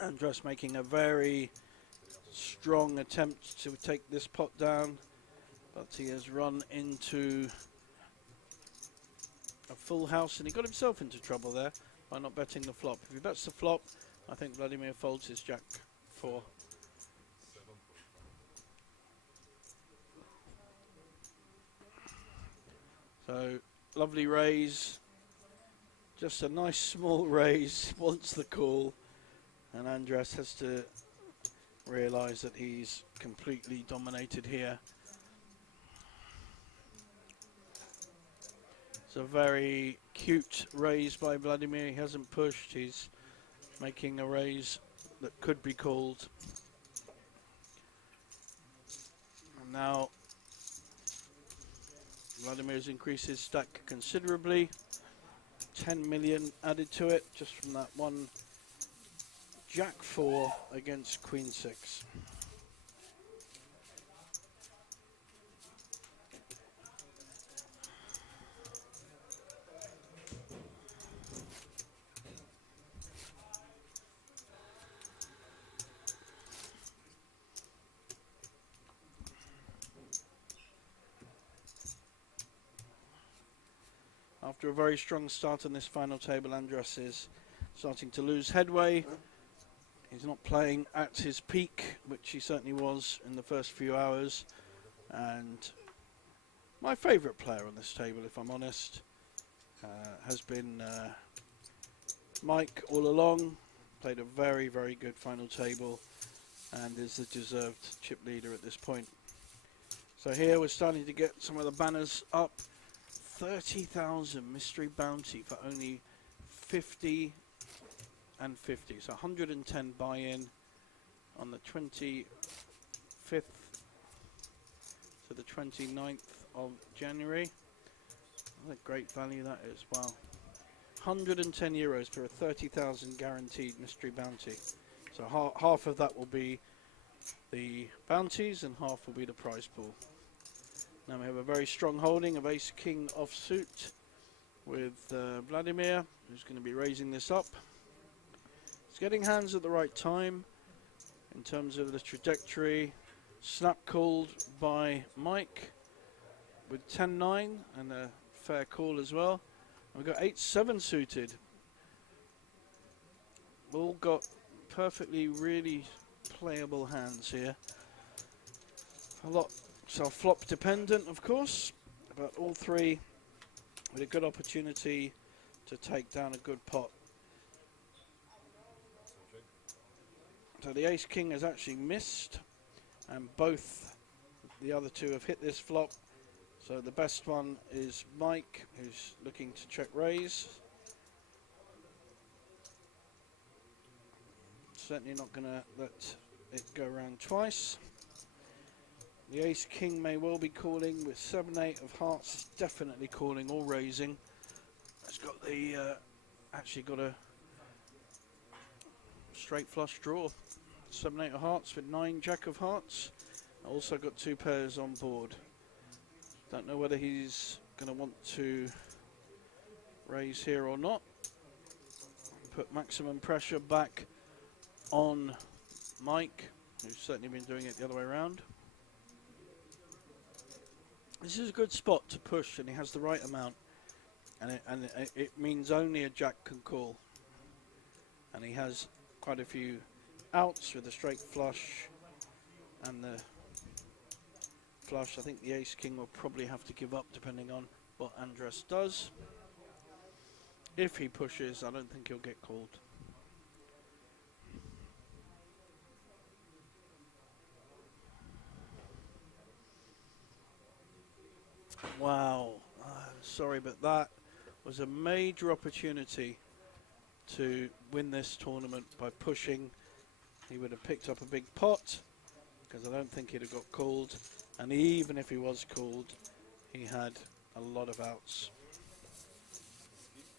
Andras making a very strong attempt to take this pot down, but he has run into a full house and he got himself into trouble there by not betting the flop. If he bets the flop, I think Vladimir folds his Jack 4. So, lovely raise. Just a nice small raise. Wants the call. And Andras has to realise that he's completely dominated here. It's a very cute raise by Vladimir. He hasn't pushed. He's making a raise that could be called. And now Vladimir's increased his stack considerably. 10 million added to it just from that one Jack 4 against Queen 6. After a very strong start on this final table, Andras is starting to lose headway. He's not playing at his peak, which he certainly was in the first few hours. And my favourite player on this table, if I'm honest, has been Mike all along. Played a very, very good final table and is the deserved chip leader at this point. So here we're starting to get some of the banners up. 30,000 mystery bounty for only 50 and 50. So 110 buy-in on the 25th to the 29th of January. What a great value that is. Wow. 110 euros for a 30,000 guaranteed mystery bounty. So half of that will be the bounties and half will be the prize pool. Now we have a very strong holding of ace-king offsuit with Vladimir, who's going to be raising this up. He's getting hands at the right time in terms of the trajectory. Snap called by Mike with 10-9 and a fair call as well. And we've got 8-7 suited. All got perfectly really playable hands here. A lot. So flop dependent, of course, but all three with a good opportunity to take down a good pot. So the ace-king has actually missed, and both the other two have hit this flop. So the best one is Mike, who's looking to check raise. Certainly not going to let it go around twice. The ace-king may well be calling with 7-8 of hearts. Is definitely calling or raising. It's got the actually got a straight flush draw. 7-8 of hearts with 9 jack of hearts. Also got 2 pairs on board. Don't know whether he's going to want to raise here or not. Put maximum pressure back on Mike, who's certainly been doing it the other way around. This is a good spot to push, and he has the right amount, and it means only a jack can call, and he has quite a few outs with the straight flush and the flush. I think the ace-king will probably have to give up depending on what Andras does. If he pushes, I don't think he'll get called. Wow, sorry, but that was a major opportunity to win this tournament by pushing. He would have picked up a big pot, because I don't think he'd have got called, and even if he was called, he had a lot of outs.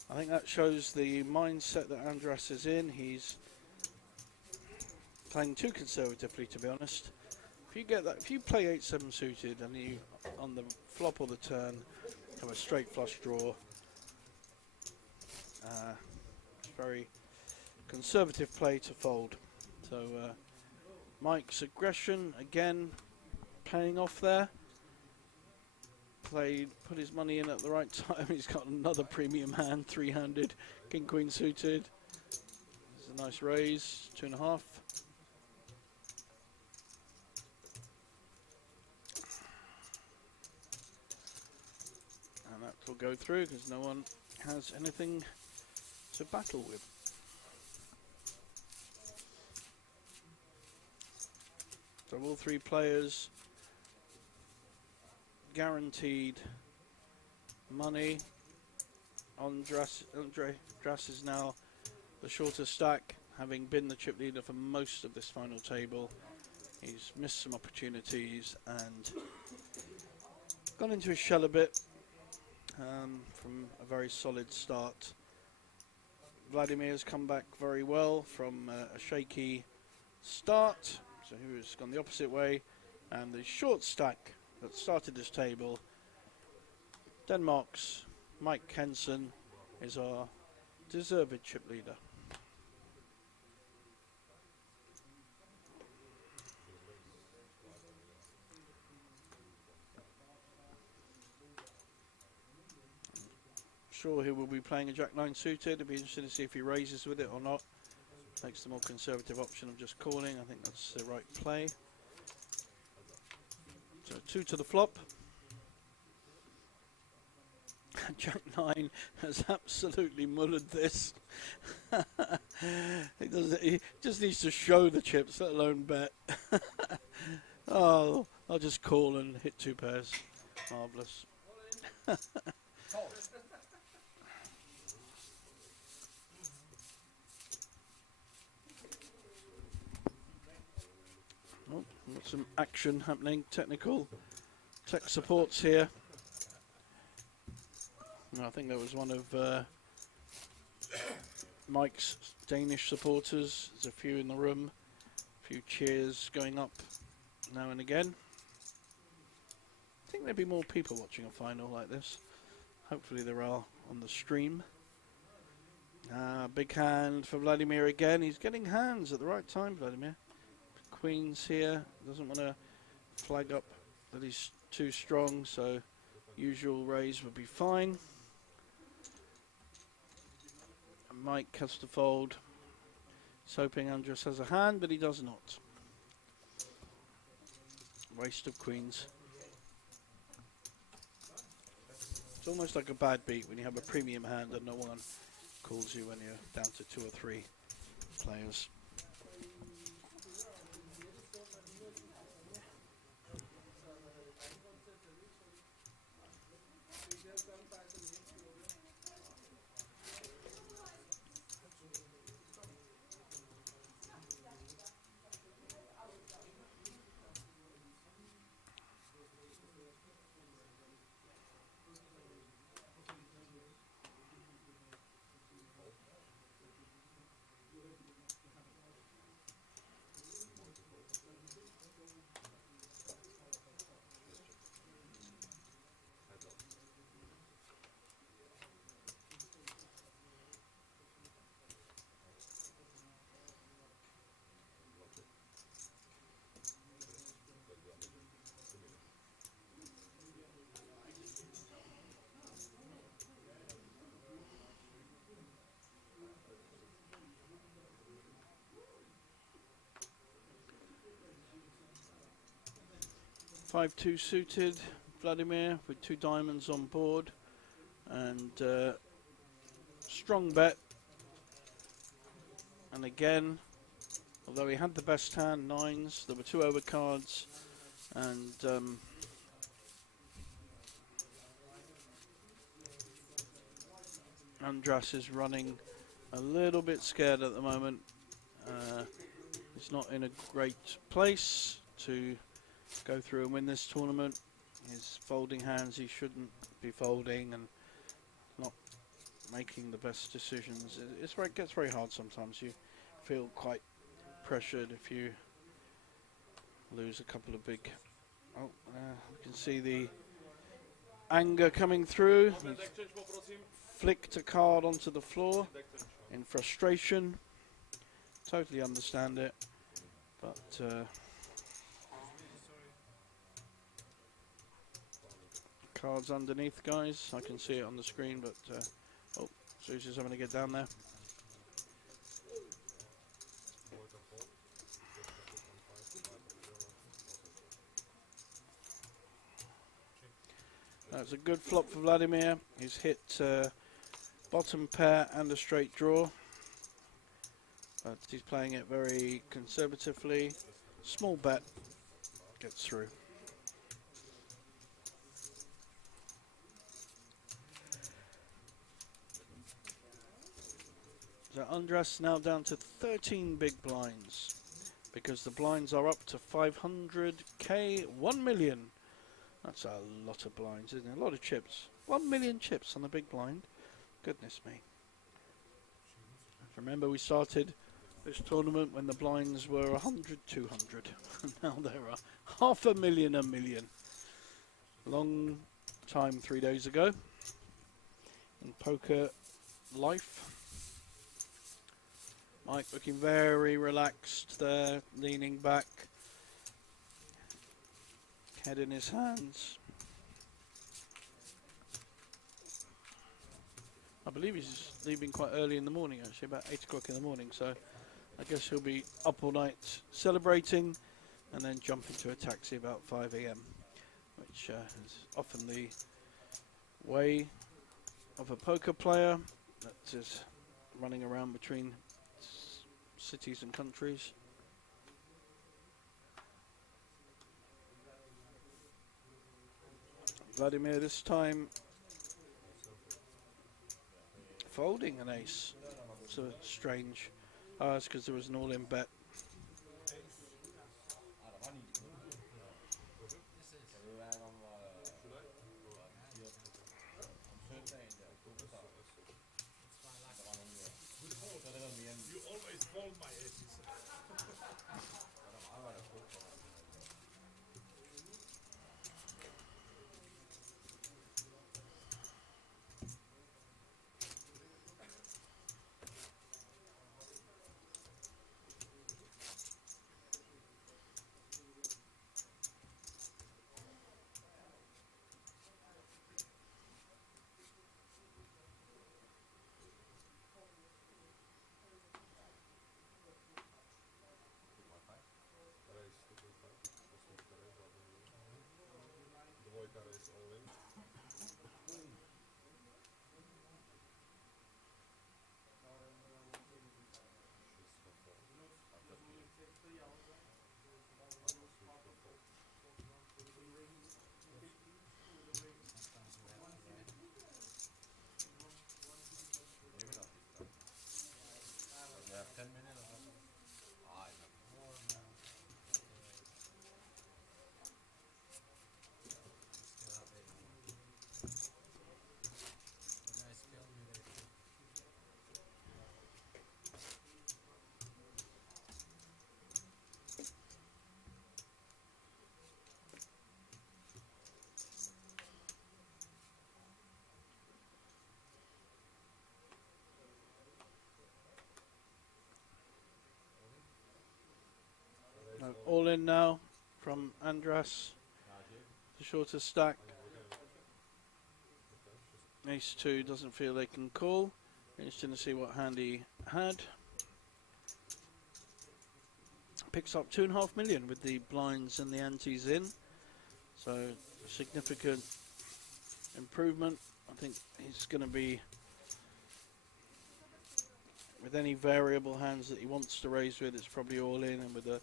I think that shows the mindset that Andras is in. He's playing too conservatively, to be honest. If you get that, if you play 8-7 suited and you on the flop or the turn have a straight flush draw, very conservative play to fold. So Mike's aggression again paying off there. Put his money in at the right time. He's got another premium hand, three-handed, king queen suited. It's a nice raise, 2.5. And that will go through because no one has anything to battle with. So all three players guaranteed money. Andre is now the shorter stack, having been the chip leader for most of this final table. He's missed some opportunities and gone into his shell a bit from a very solid start. Vladimir's come back very well from a shaky start, so he has gone the opposite way, and the short stack that started this table, Denmark's Mike Henson, is our deserved chip leader. Sure, he will be playing a Jack-9 suited. It'll be interesting to see if he raises with it or not. Takes the more conservative option of just calling. I think that's the right play. So 2 to the flop. Jack-9 has absolutely mullered this. He just needs to show the chips, let alone bet. Oh, I'll just call and hit 2 pairs. Marvellous. Oh, got some action happening, technical tech supports here. And I think there was one of Mike's Danish supporters. There's a few in the room, a few cheers going up now and again. I think there'd be more people watching a final like this. Hopefully there are on the stream. Big hand for Vladimir again. He's getting hands at the right time, Vladimir. Queens here, doesn't want to flag up that he's too strong, so usual raise would be fine. And Mike has to fold. He's hoping Andres has a hand, but he does not. Waste of queens. It's almost like a bad beat when you have a premium hand and no one calls you when you're down to 2 or 3 players. Five-two suited, Vladimir with 2 diamonds on board, and strong bet. And again, although he had the best hand, 9s, there were 2 overcards, and Andras is running a little bit scared at the moment. He's not in a great place to go through and win this tournament. His folding hands he shouldn't be folding, and not making the best decisions. It gets very hard sometimes. You feel quite pressured if you lose a couple of big... Oh, you can see the anger coming through. He's flicked a card onto the floor in frustration. Totally understand it. But cards underneath, guys. I can see it on the screen, but oh, Susie's having to get down there. That's a good flop for Vladimir. He's hit bottom pair and a straight draw. But he's playing it very conservatively. Small bet gets through. So Andras now down to 13 big blinds because the blinds are up to 500k, 1 million. That's a lot of blinds, isn't it? A lot of chips. 1 million chips on the big blind. Goodness me. Remember we started this tournament when the blinds were 100, 200. Now there are 500,000, a million. Long time 3 days ago in poker life. Mike looking very relaxed there, leaning back, head in his hands. I believe he's leaving quite early in the morning, actually, about 8 o'clock in the morning, so I guess he'll be up all night celebrating and then jump into a taxi about 5 a.m, which is often the way of a poker player that is running around between cities and countries. Vladimir this time folding an ace. So strange. It's because there was an all-in bet. You always fold my aces. All in now from Andras, the shortest stack. Ace 2 doesn't feel they can call. Interesting to see what hand he had. Picks up 2.5 million with the blinds and the antes in. So significant improvement. I think he's going to be, with any variable hands that he wants to raise with, it's probably all in, and with a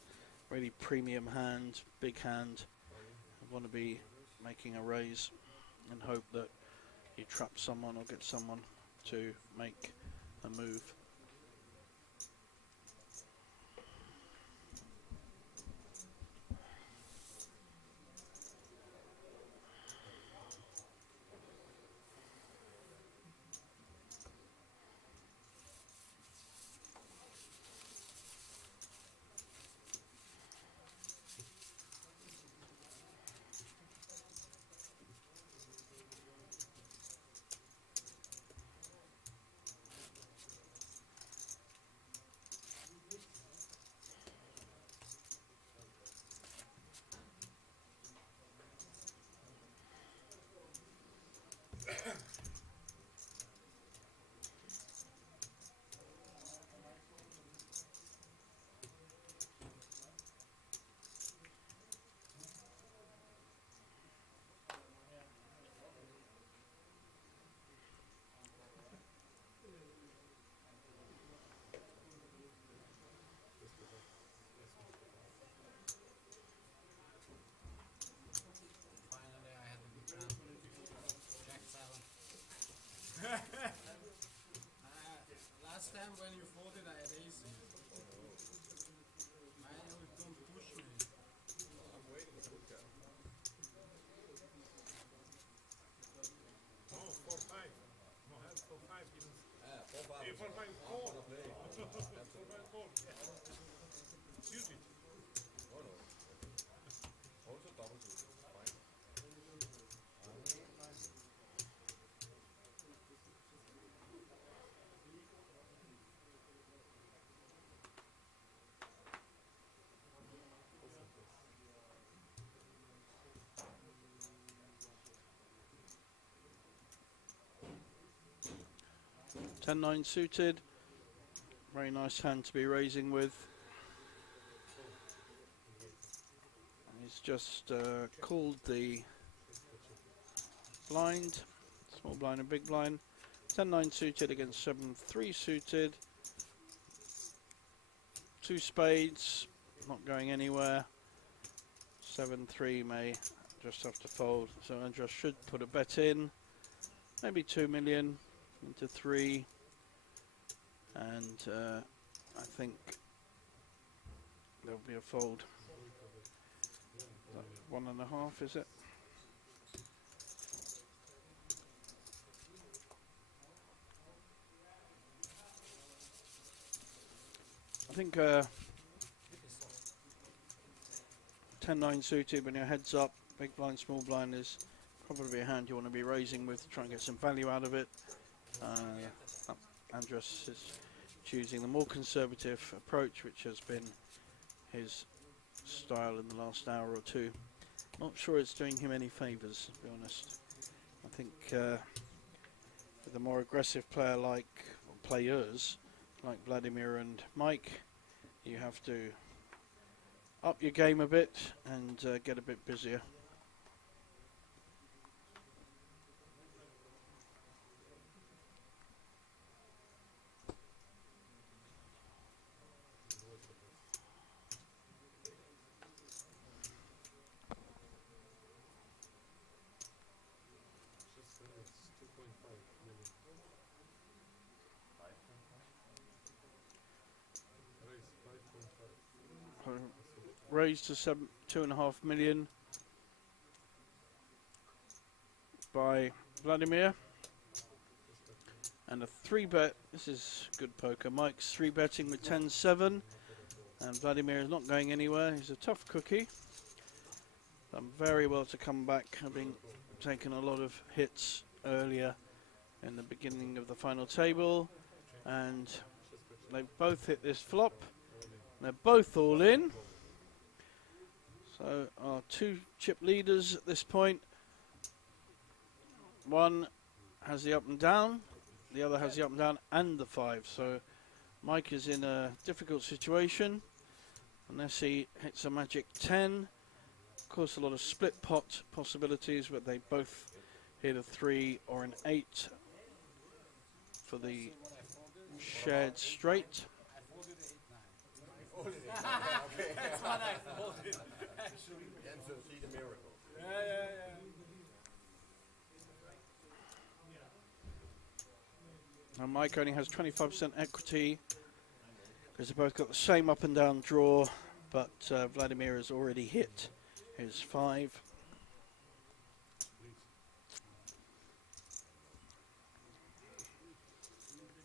really premium hand, big hand, I want to be making a raise and hope that you trap someone or get someone to make a move. 10-9 suited. Very nice hand to be raising with. He's just called the blind, small blind and big blind. 10-9 suited against 7-3 suited. 2 spades, not going anywhere. 7-3 may just have to fold. So Andros should put a bet in. Maybe 2 million into 3. And I think there'll be a fold. 1.5, is it? I think 10-9 suited when your head's up, big blind, small blind is probably a hand you want to be raising with to try and get some value out of it. Andros is choosing the more conservative approach, which has been his style in the last hour or two. Not sure it's doing him any favours, to be honest. I think with a more aggressive player like, or players like Vladimir and Mike, you have to up your game a bit and get a bit busier. Raised to 2.5 million by Vladimir, and a 3-bet. This is good poker. Mike's 3-betting with 10-7, and Vladimir is not going anywhere. He's a tough cookie. Done very well to come back, having taken a lot of hits earlier in the beginning of the final table, and they've both hit this flop. They're both all in. So our 2 chip leaders at this point. One has the up and down, the other has the up and down and the 5. So Mike is in a difficult situation unless he hits a magic 10. Of course, a lot of split pot possibilities, but they both hit a 3 or an 8 for the shared straight. That's what I folded, actually. See the miracle. Yeah. Now Mike only has 25% equity because they both got the same up and down draw, but Vladimir has already hit his 5.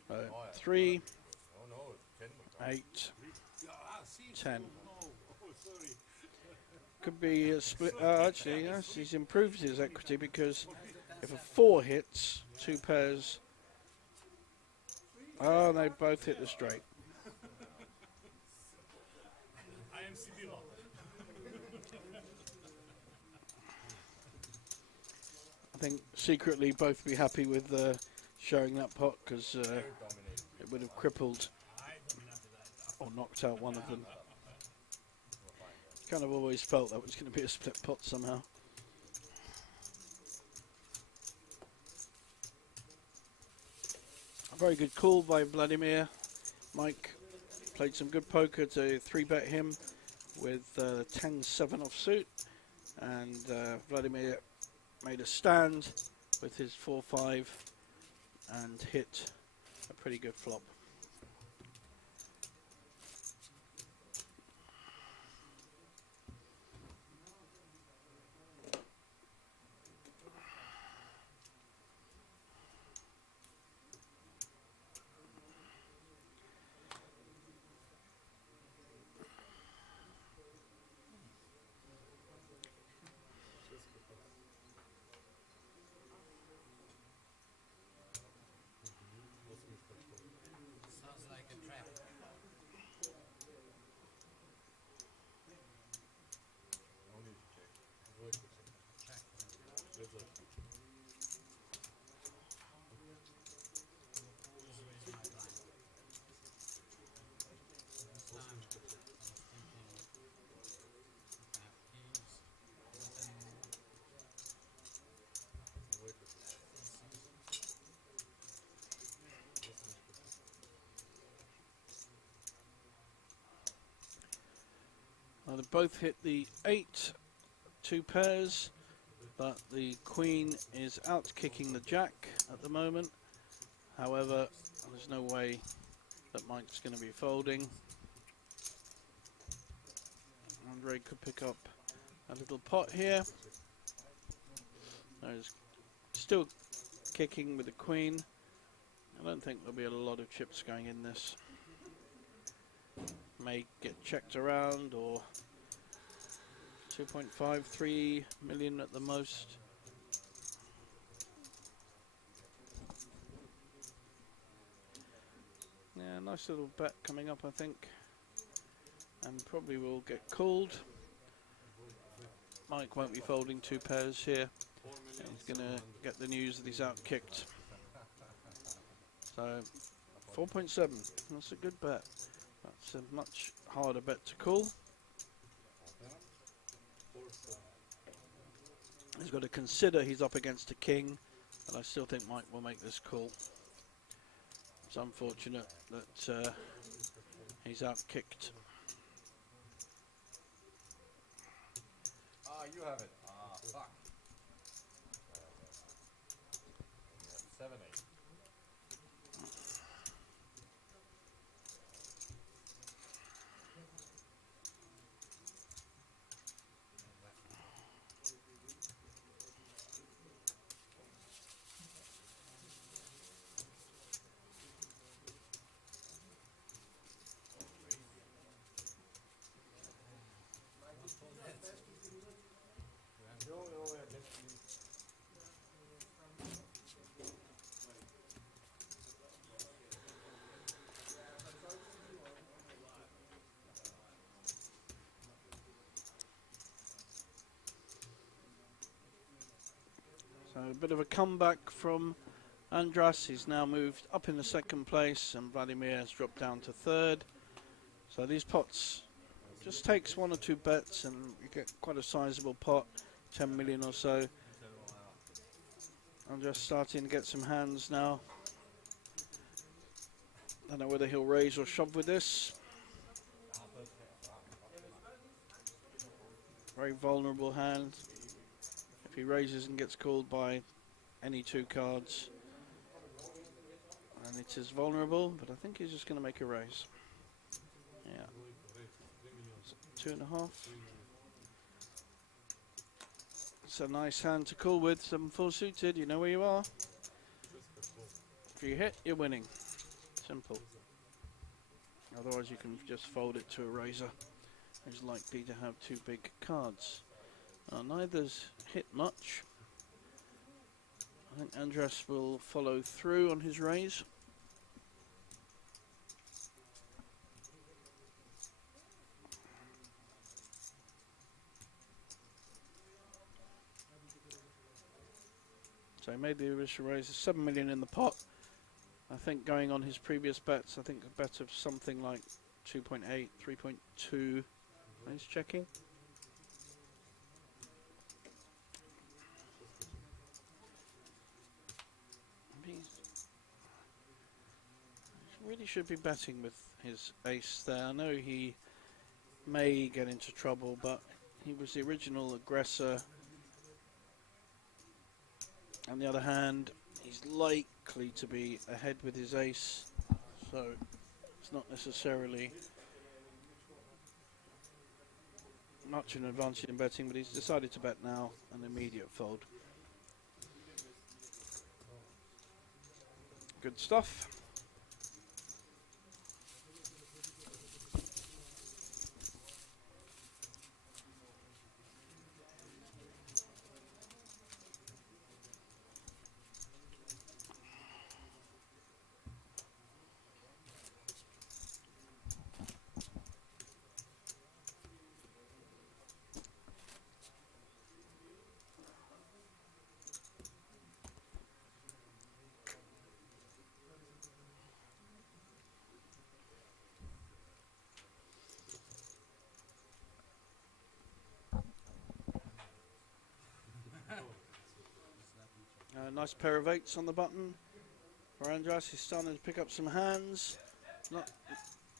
So 3, 8, 10. Could be a split. Actually, yes, he's improved his equity because if a 4 hits, 2 pairs. Oh, they both hit the straight. I think secretly both be happy with showing that pot because it would have crippled or knocked out one of them. Kind of always felt that was going to be a split pot somehow. A very good call by Vladimir. Mike played some good poker to 3-bet him with 10-7 offsuit, and Vladimir made a stand with his 4-5 and hit a pretty good flop. They both hit the 8, 2 pairs, but the queen is out kicking the jack at the moment. However, there's no way that Mike's going to be folding. Andre could pick up a little pot here. He's still kicking with the queen. I don't think there'll be a lot of chips going in this. May get checked around, or 2.53 million at the most. Yeah, nice little bet coming up, I think. And probably will get called. Mike won't be folding 2 pairs here. He's going to get the news that he's out kicked. So 4.7, that's a good bet. That's a much harder bet to call. He's got to consider he's up against a king, but I still think Mike will make this call. It's unfortunate that he's out kicked. Ah, you have it. Ah, fuck. 7, 8. So a bit of a comeback from Andras. He's now moved up in the 2nd place, and Vladimir has dropped down to 3rd. So these pots just takes 1 or 2 bets and you get quite a sizable pot, 10 million or so. I'm just starting to get some hands now. Don't know whether he'll raise or shove with this. Very vulnerable hand. If he raises and gets called by any 2 cards, and it is vulnerable, but I think he's just going to make a raise. Yeah. 2.5. It's a nice hand to call with. 7-4 suited, you know where you are. If you hit, you're winning. Simple. Otherwise you can just fold it to a raiser who's likely to have 2 big cards. Neither's hit much. I think Andras will follow through on his raise. So he made the initial raise, 7 million in the pot. I think going on his previous bets, I think a bet of something like 2.8, 3.2. He's checking. He really should be betting with his ace there. I know he may get into trouble, but he was the original aggressor. On the other hand, he's likely to be ahead with his ace, so it's not necessarily much of an advantage in betting, but he's decided to bet now, an immediate fold. Good stuff. Nice pair of 8s on the button for Andras. He's starting to pick up some hands.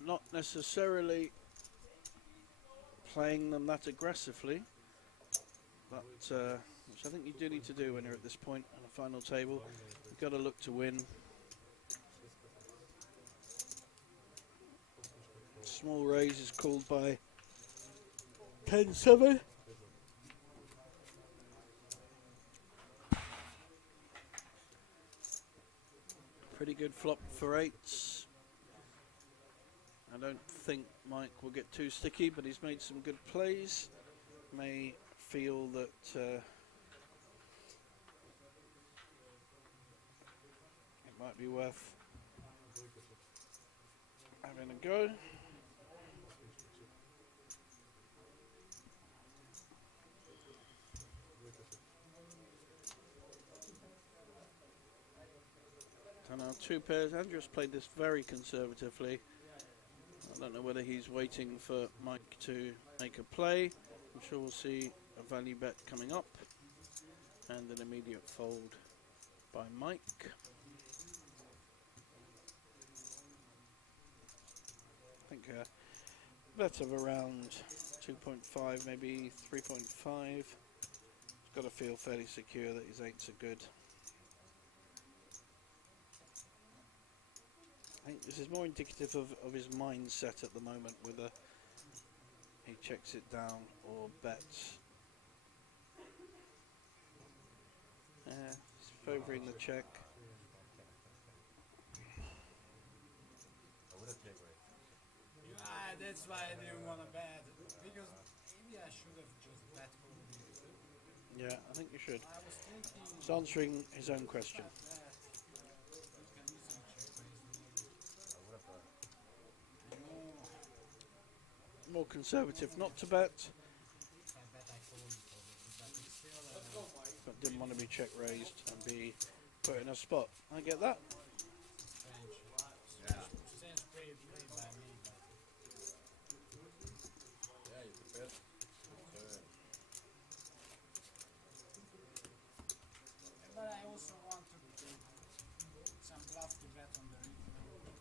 Not necessarily playing them that aggressively, but which I think you do need to do when you're at this point on a final table. You've got to look to win. Small raise is called by 10-7. Pretty good flop for 8s. I don't think Mike will get too sticky, but he's made some good plays. May feel that it might be worth having a go. And our 2 pairs, Andrews played this very conservatively. I don't know whether he's waiting for Mike to make a play. I'm sure we'll see a value bet coming up and an immediate fold by Mike. I think a bet of around 2.5, maybe 3.5. He's got to feel fairly secure that his 8s are good. I think this is more indicative of his mindset at the moment, whether he checks it down or bets. He's favouring the check. That's why I didn't want to bet, because maybe I should have just bet over. Yeah, I think you should. I was thinking. He's answering his own question. More conservative not to bet, but didn't want to be check raised and be put in a spot. I get that. But I also want to some bluff to bet on the river.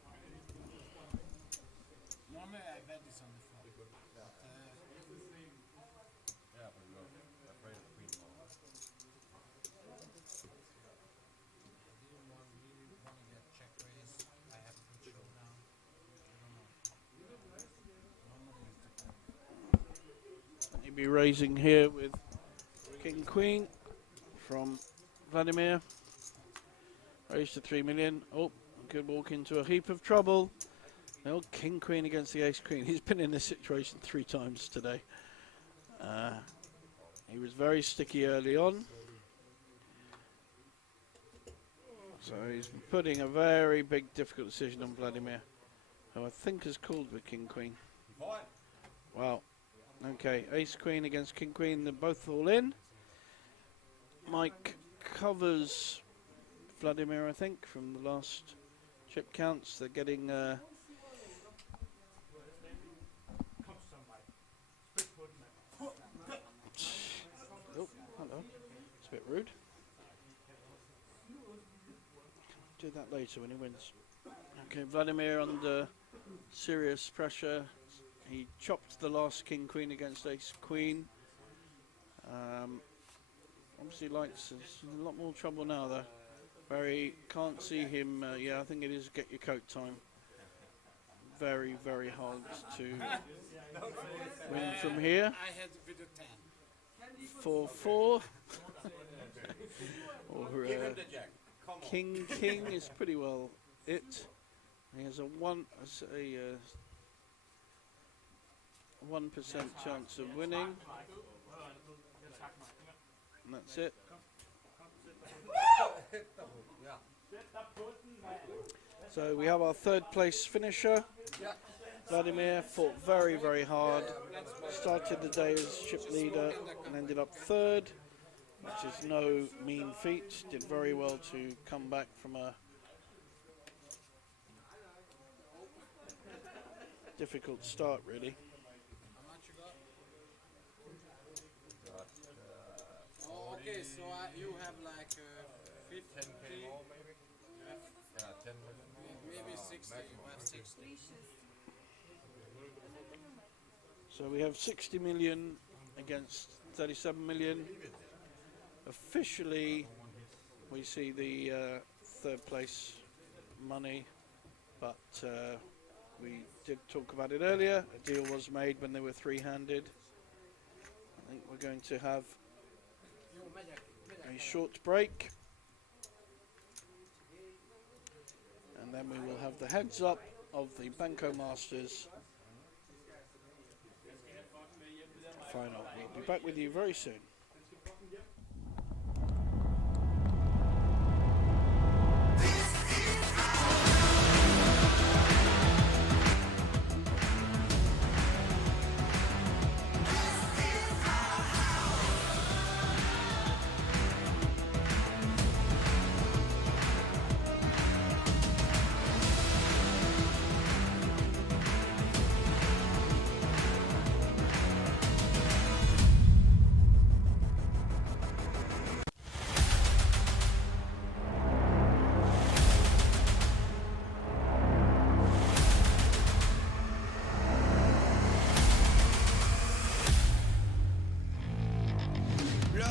Normally I bet this on the flop. Yeah, but you're afraid of queen. I didn't really want to get check raise. I have to showdown. Normally He'll be raising here with King Queen from Vladimir. Raised to 3 million. Oh, could walk into a heap of trouble. Oh, King Queen against the Ace Queen. He's been in this situation 3 times today. He was very sticky early on. So he's putting a very big, difficult decision on Vladimir, who I think has called with King Queen. Wow. Okay, Ace Queen against King Queen. They're both all in. Mike covers Vladimir, I think, from the last chip counts. They're getting... oh, hello. It's a bit rude. Do that later when he wins. Okay, Vladimir under serious pressure. He chopped the last King Queen against Ace Queen. Obviously lights is a lot more trouble now though. Very can't see him. Yeah, I think it is get your coat time. Very, very hard to win from here. I had with a 10. 4-4. Or King King is pretty well it. He has a 1% chance of winning. And that's it. So we have our 3rd place finisher. Vladimir fought very, very hard. Started the day as chip leader and ended up 3rd, which is no mean feat. Did very well to come back from a difficult start, really. How much you got? Oh, okay, so you have like 50, 10k more maybe? Yeah, 10 million. maybe 60. You have 60. So we have 60 million against 37 million. Officially, we see the third place money, but we did talk about it earlier. A deal was made when they were three-handed. I think we're going to have a short break, and then we will have the heads up of the Banco Masters final. We'll be back with you very soon. Look,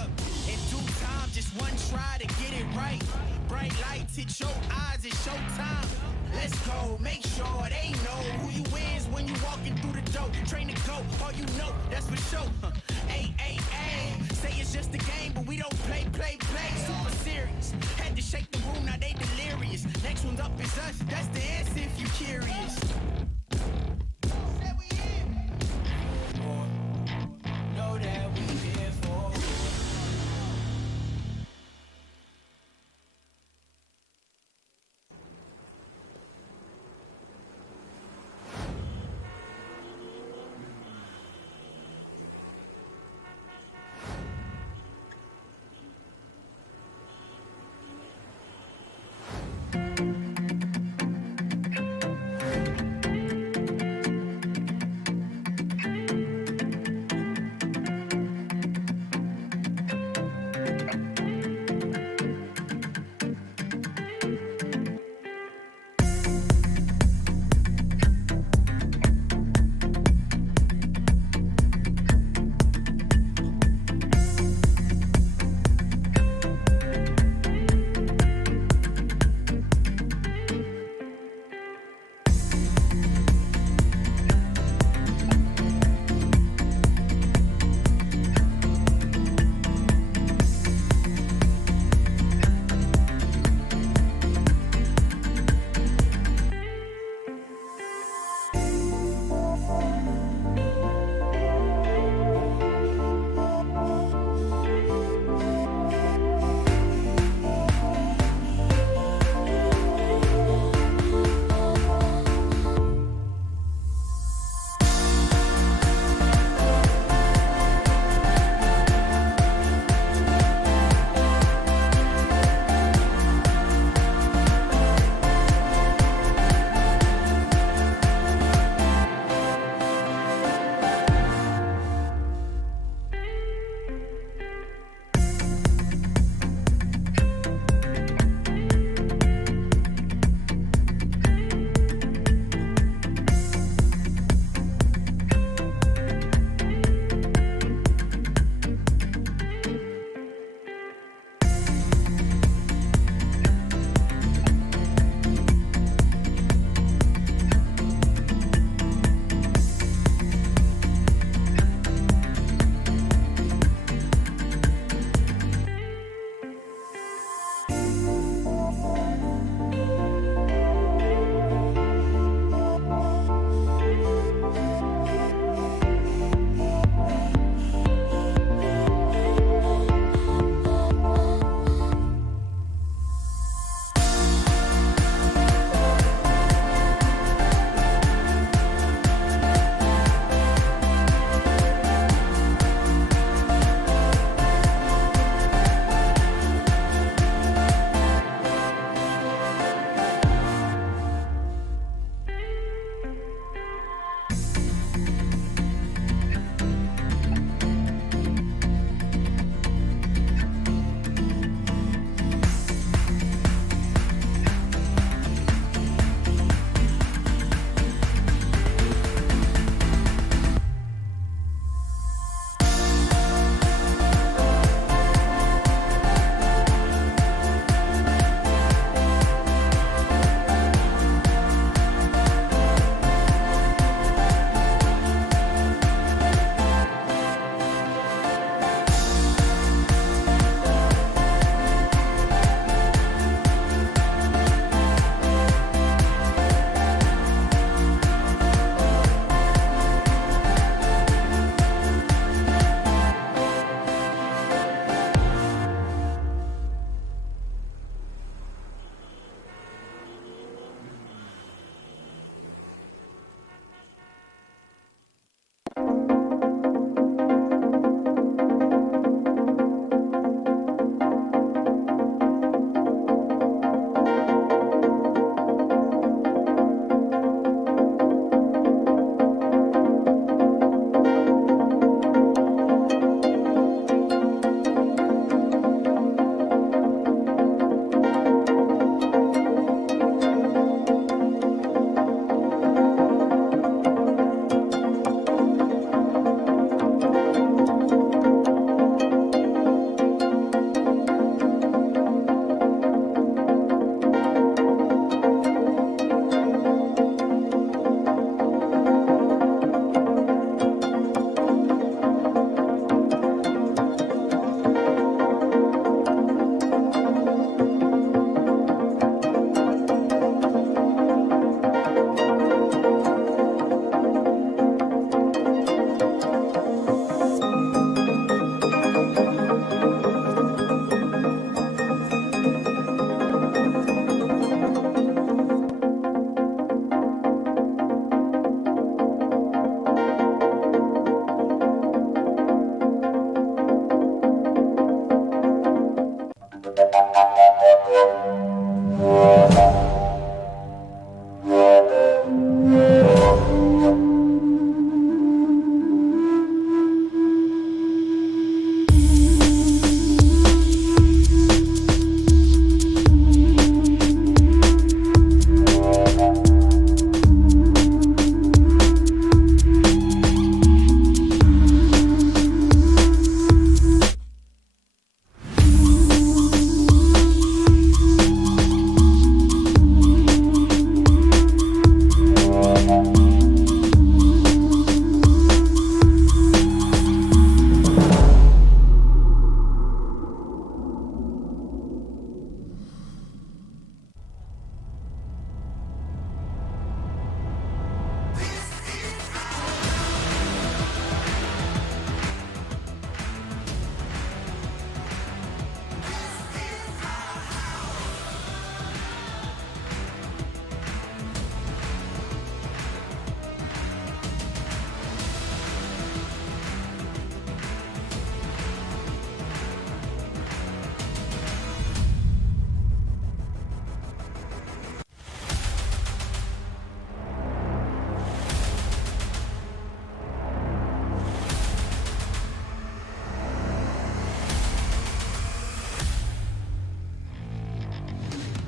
in due time, just one try to get it right. Bright lights hit your eyes, it's showtime. Let's go, make sure they know who you is when you walking through the door. Train to go, all you know, that's for sure. Ay, ay, ay, say it's just a game, but we don't play. Super serious, had to shake the room, now they delirious. Next one's up is us, that's the answer if you curious. Know that we here for.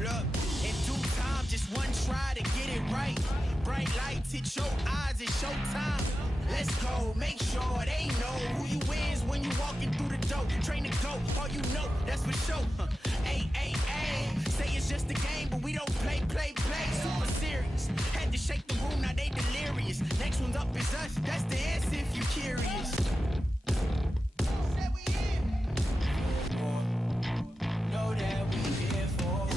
Look, in due time, just one try to get it right. Bright lights hit your eyes, it's showtime. Let's go, make sure they know who you is when you walking through the door. Train to go, all you know, that's for sure. Hey, hey, hey, say it's just a game, but we don't play. Super serious, had to shake the room, now they delirious. Next one's up is us, that's the answer if you curious. Know that we here for.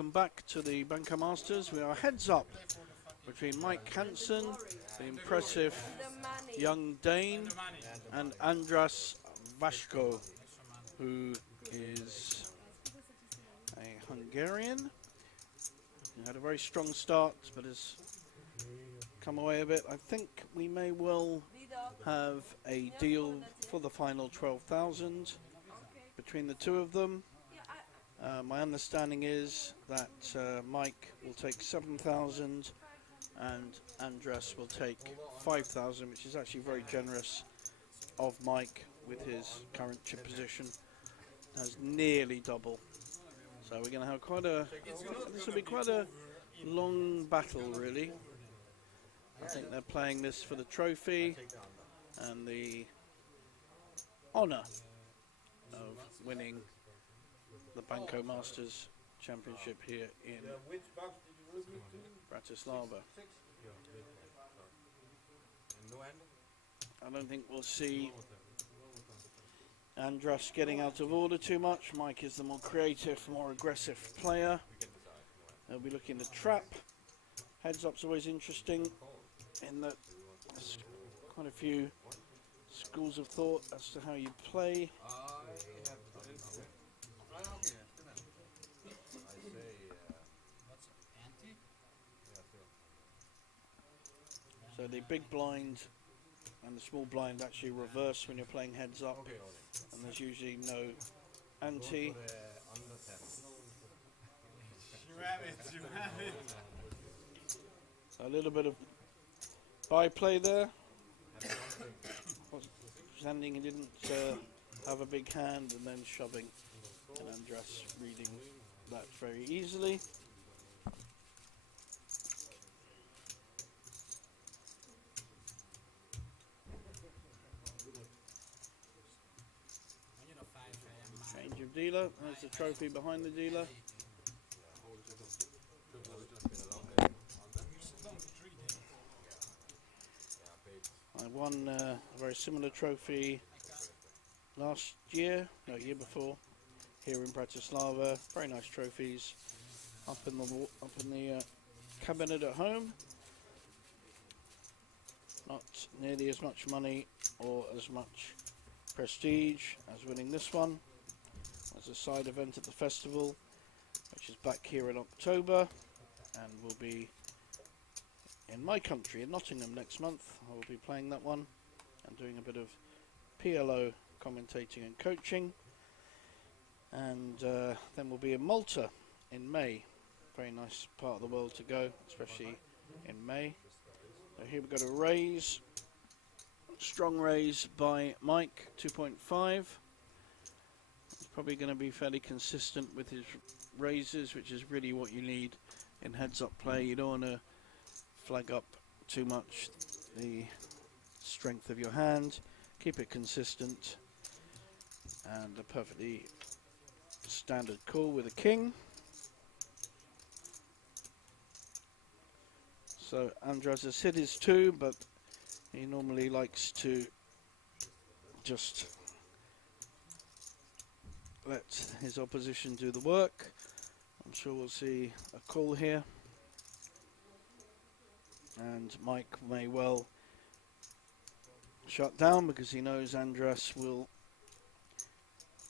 welcome back to the Banco Masters. We are heads up between Mike Hansen, the impressive The money. young Dane, The money. and Andras Vashko, who is a Hungarian. He had a very strong start, but has come away a bit. I think we may well have a deal for the final 12,000 between the two of them. My understanding is that Mike will take 7,000 and Andras will take 5,000, which is actually very generous of Mike with his current chip position. Has nearly double. So we're going to have quite a, this will be quite a long battle really. I think they're playing this for the trophy and the honour of winning the Banco Masters Championship here in Which box did you lose me to? Bratislava. And no handle? I don't think we'll see Andras getting out of order too much. Mike is the more creative, more aggressive player. They'll be looking to trap. Heads up's always interesting in that there's quite a few schools of thought as to how you play. So the big blind and the small blind actually reverse when you're playing heads up, and there's usually no ante. You have it, you have it. So a little bit of byplay there. Pretending he didn't have a big hand and then shoving, and Andras reading that very easily. Change of dealer. There's the trophy behind the dealer. I won a very similar trophy last year, no, year before, here in Bratislava. Very nice trophies up in the cabinet at home. Not nearly as much money or as much prestige as winning this one. As a side event at the festival, which is back here in October, and will be in my country, in Nottingham, next month. I will be playing that one and doing a bit of PLO commentating and coaching. And then we'll be in Malta in May. Very nice part of the world to go, especially in May. So here we've got a raise, strong raise by Mike, 2.5. He's probably going to be fairly consistent with his raises, which is really what you need in heads-up play. You don't want to flag up too much the strength of your hand. Keep it consistent, and a perfectly standard call with a king. So Andras has hit his 2, but he normally likes to just let his opposition do the work. I'm sure we'll see a call here, and Mike may well shut down because he knows Andras will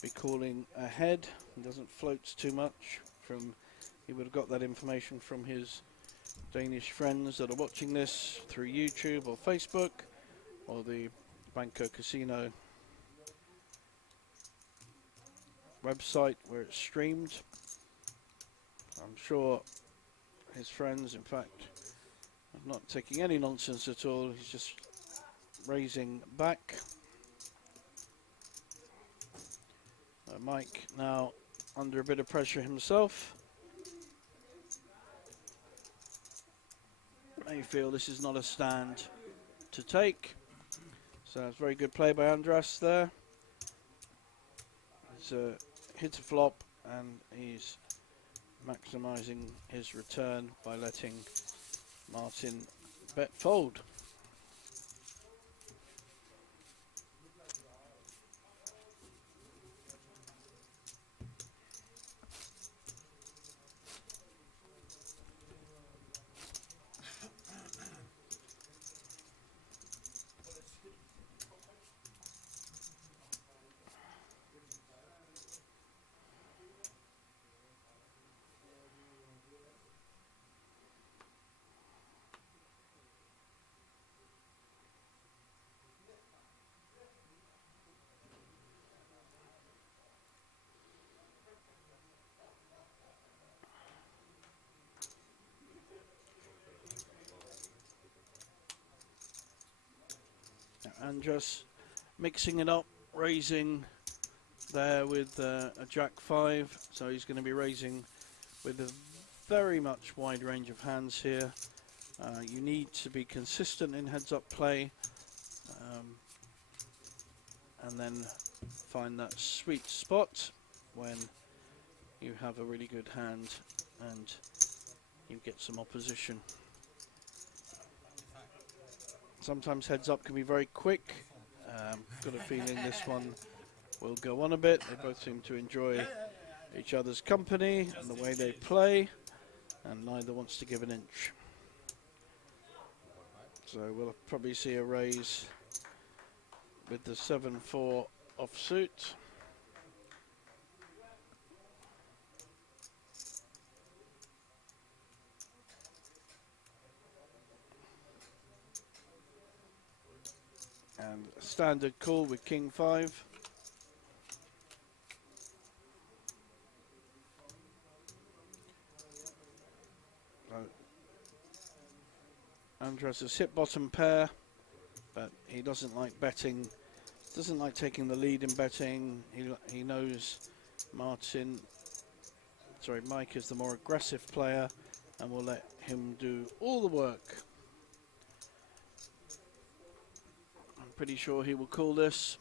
be calling ahead. He doesn't float too much. He would have got that information from his Danish friends that are watching this through YouTube or Facebook or the Banco Casino website where it's streamed. I'm sure his friends, in fact, are not taking any nonsense at all. He's just raising back. Mike now under a bit of pressure himself. I feel this is not a stand to take. So it's very good play by Andras there. He's hit a flop and he's maximising his return by letting Martin bet fold. Andres mixing it up, raising there with a Jack 5, so he's going to be raising with a very much wide range of hands here. You need to be consistent in heads-up play, and then find that sweet spot when you have a really good hand and you get some opposition. Sometimes heads-up can be very quick. Got a feeling this one will go on a bit. They both seem to enjoy each other's company and the way they play, and neither wants to give an inch. So we'll probably see a raise with the 7-4 offsuit. And a standard call with King 5. Andres has hit bottom pair, but he doesn't like betting, doesn't like taking the lead in betting. He knows Mike is the more aggressive player and will let him do all the work. I'm pretty sure he will call this.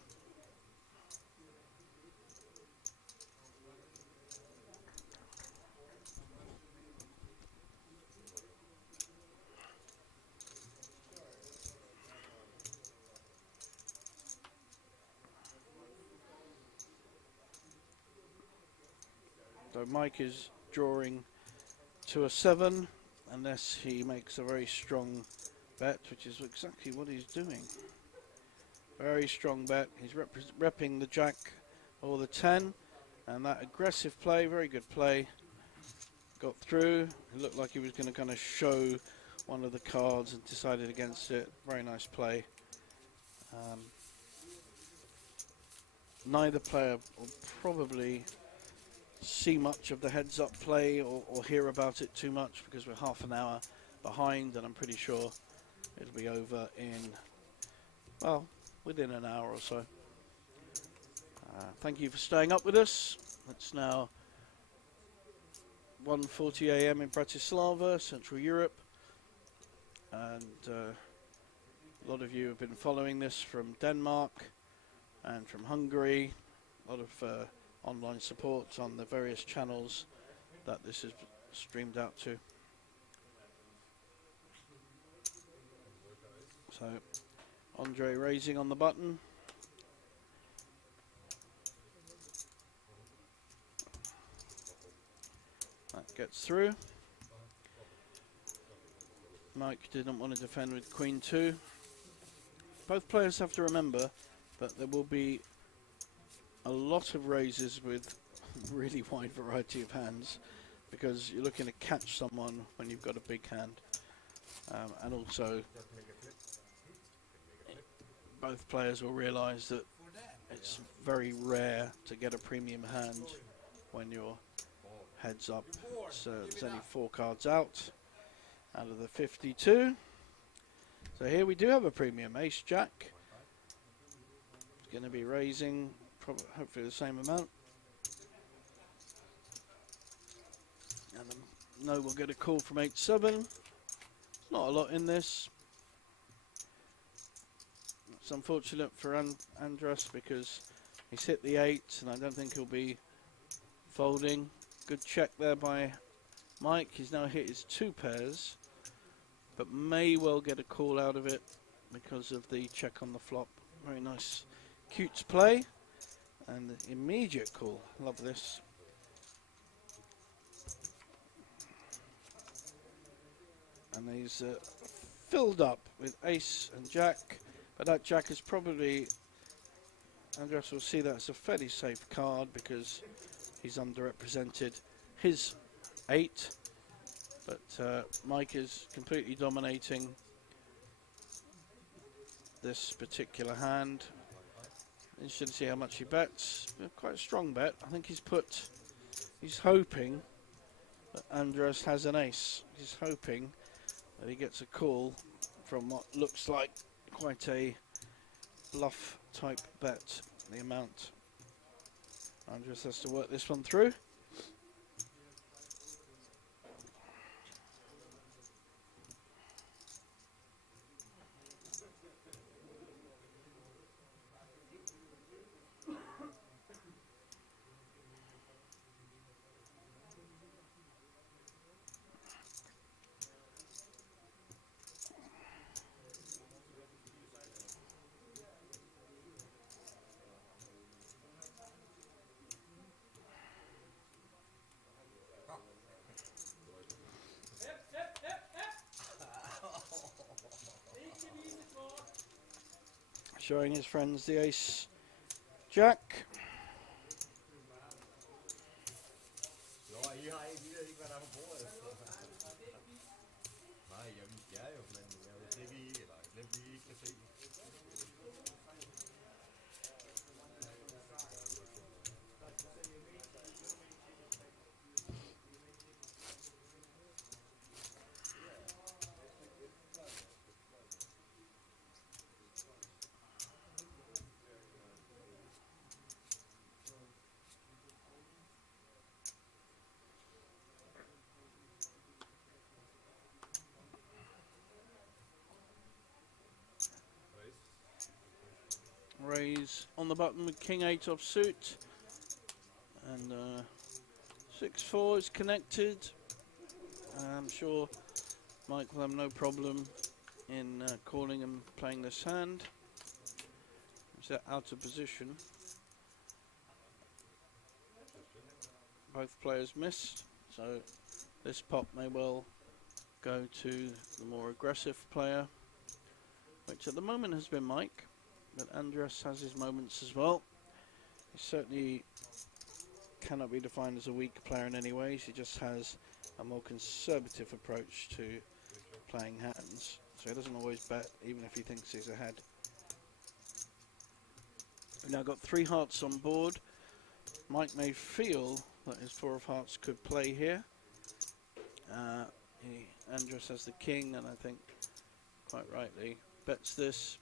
So Mike is drawing to a 7 unless he makes a very strong bet, which is exactly what he's doing. Very strong bet. He's repping the Jack or the 10, and that aggressive play, very good play, got through. It looked like he was going to kind of show one of the cards and decided against it. Very nice play. Neither player will probably see much of the heads-up play or hear about it too much because we're half an hour behind, and I'm pretty sure it'll be over in, well, within an hour or so. Thank you for staying up with us. It's now 1:40 AM in Bratislava, Central Europe, and a lot of you have been following this from Denmark and from Hungary. A lot of online support on the various channels that this is streamed out to. So Andre raising on the button. That gets through. Mike didn't want to defend with Queen 2. Both players have to remember that there will be a lot of raises with really wide variety of hands, because you're looking to catch someone when you've got a big hand, and also both players will realise that it's very rare to get a premium hand when you're heads up. So there's only 4 cards out of the 52. So here we do have a premium. Ace Jack is going to be raising hopefully the same amount, and no, we'll get a call from 8-7. Not a lot in this. It's unfortunate for Andres because he's hit the 8 and I don't think he'll be folding. Good check there by Mike. He's now hit his 2 pairs, but may well get a call out of it because of the check on the flop. Very nice cute play. And immediate call. Love this. And he's filled up with Ace and Jack. But that Jack is probably, Andres will see that as a fairly safe card because he's underrepresented his 8. But Mike is completely dominating this particular hand. Interested to see how much he bets. Quite a strong bet. I think he's hoping that Andres has an ace. He's hoping that he gets a call from what looks like quite a bluff type bet, the amount. Andres has to work this one through. Showing his friends the ace jack. Nå, I har ikke, I ved ikke, hvad der er på bordet. Nej, jeg viser jer jo, men jeg ved det, vi ikke, eller det vi ikke kan se. Raise on the button with king 8 offsuit, and 6-4 is connected. I'm sure Mike will have no problem in calling and playing this hand. He's out of position. Both players missed, so this pot may well go to the more aggressive player, which at the moment has been Mike. But Andres has his moments as well. He certainly cannot be defined as a weak player in any ways. He just has a more conservative approach to playing hands. So he doesn't always bet, even if he thinks he's ahead. We've now got 3 hearts on board. Mike may feel that his 4 of hearts could play here. Andres has the king, and I think quite rightly bets this.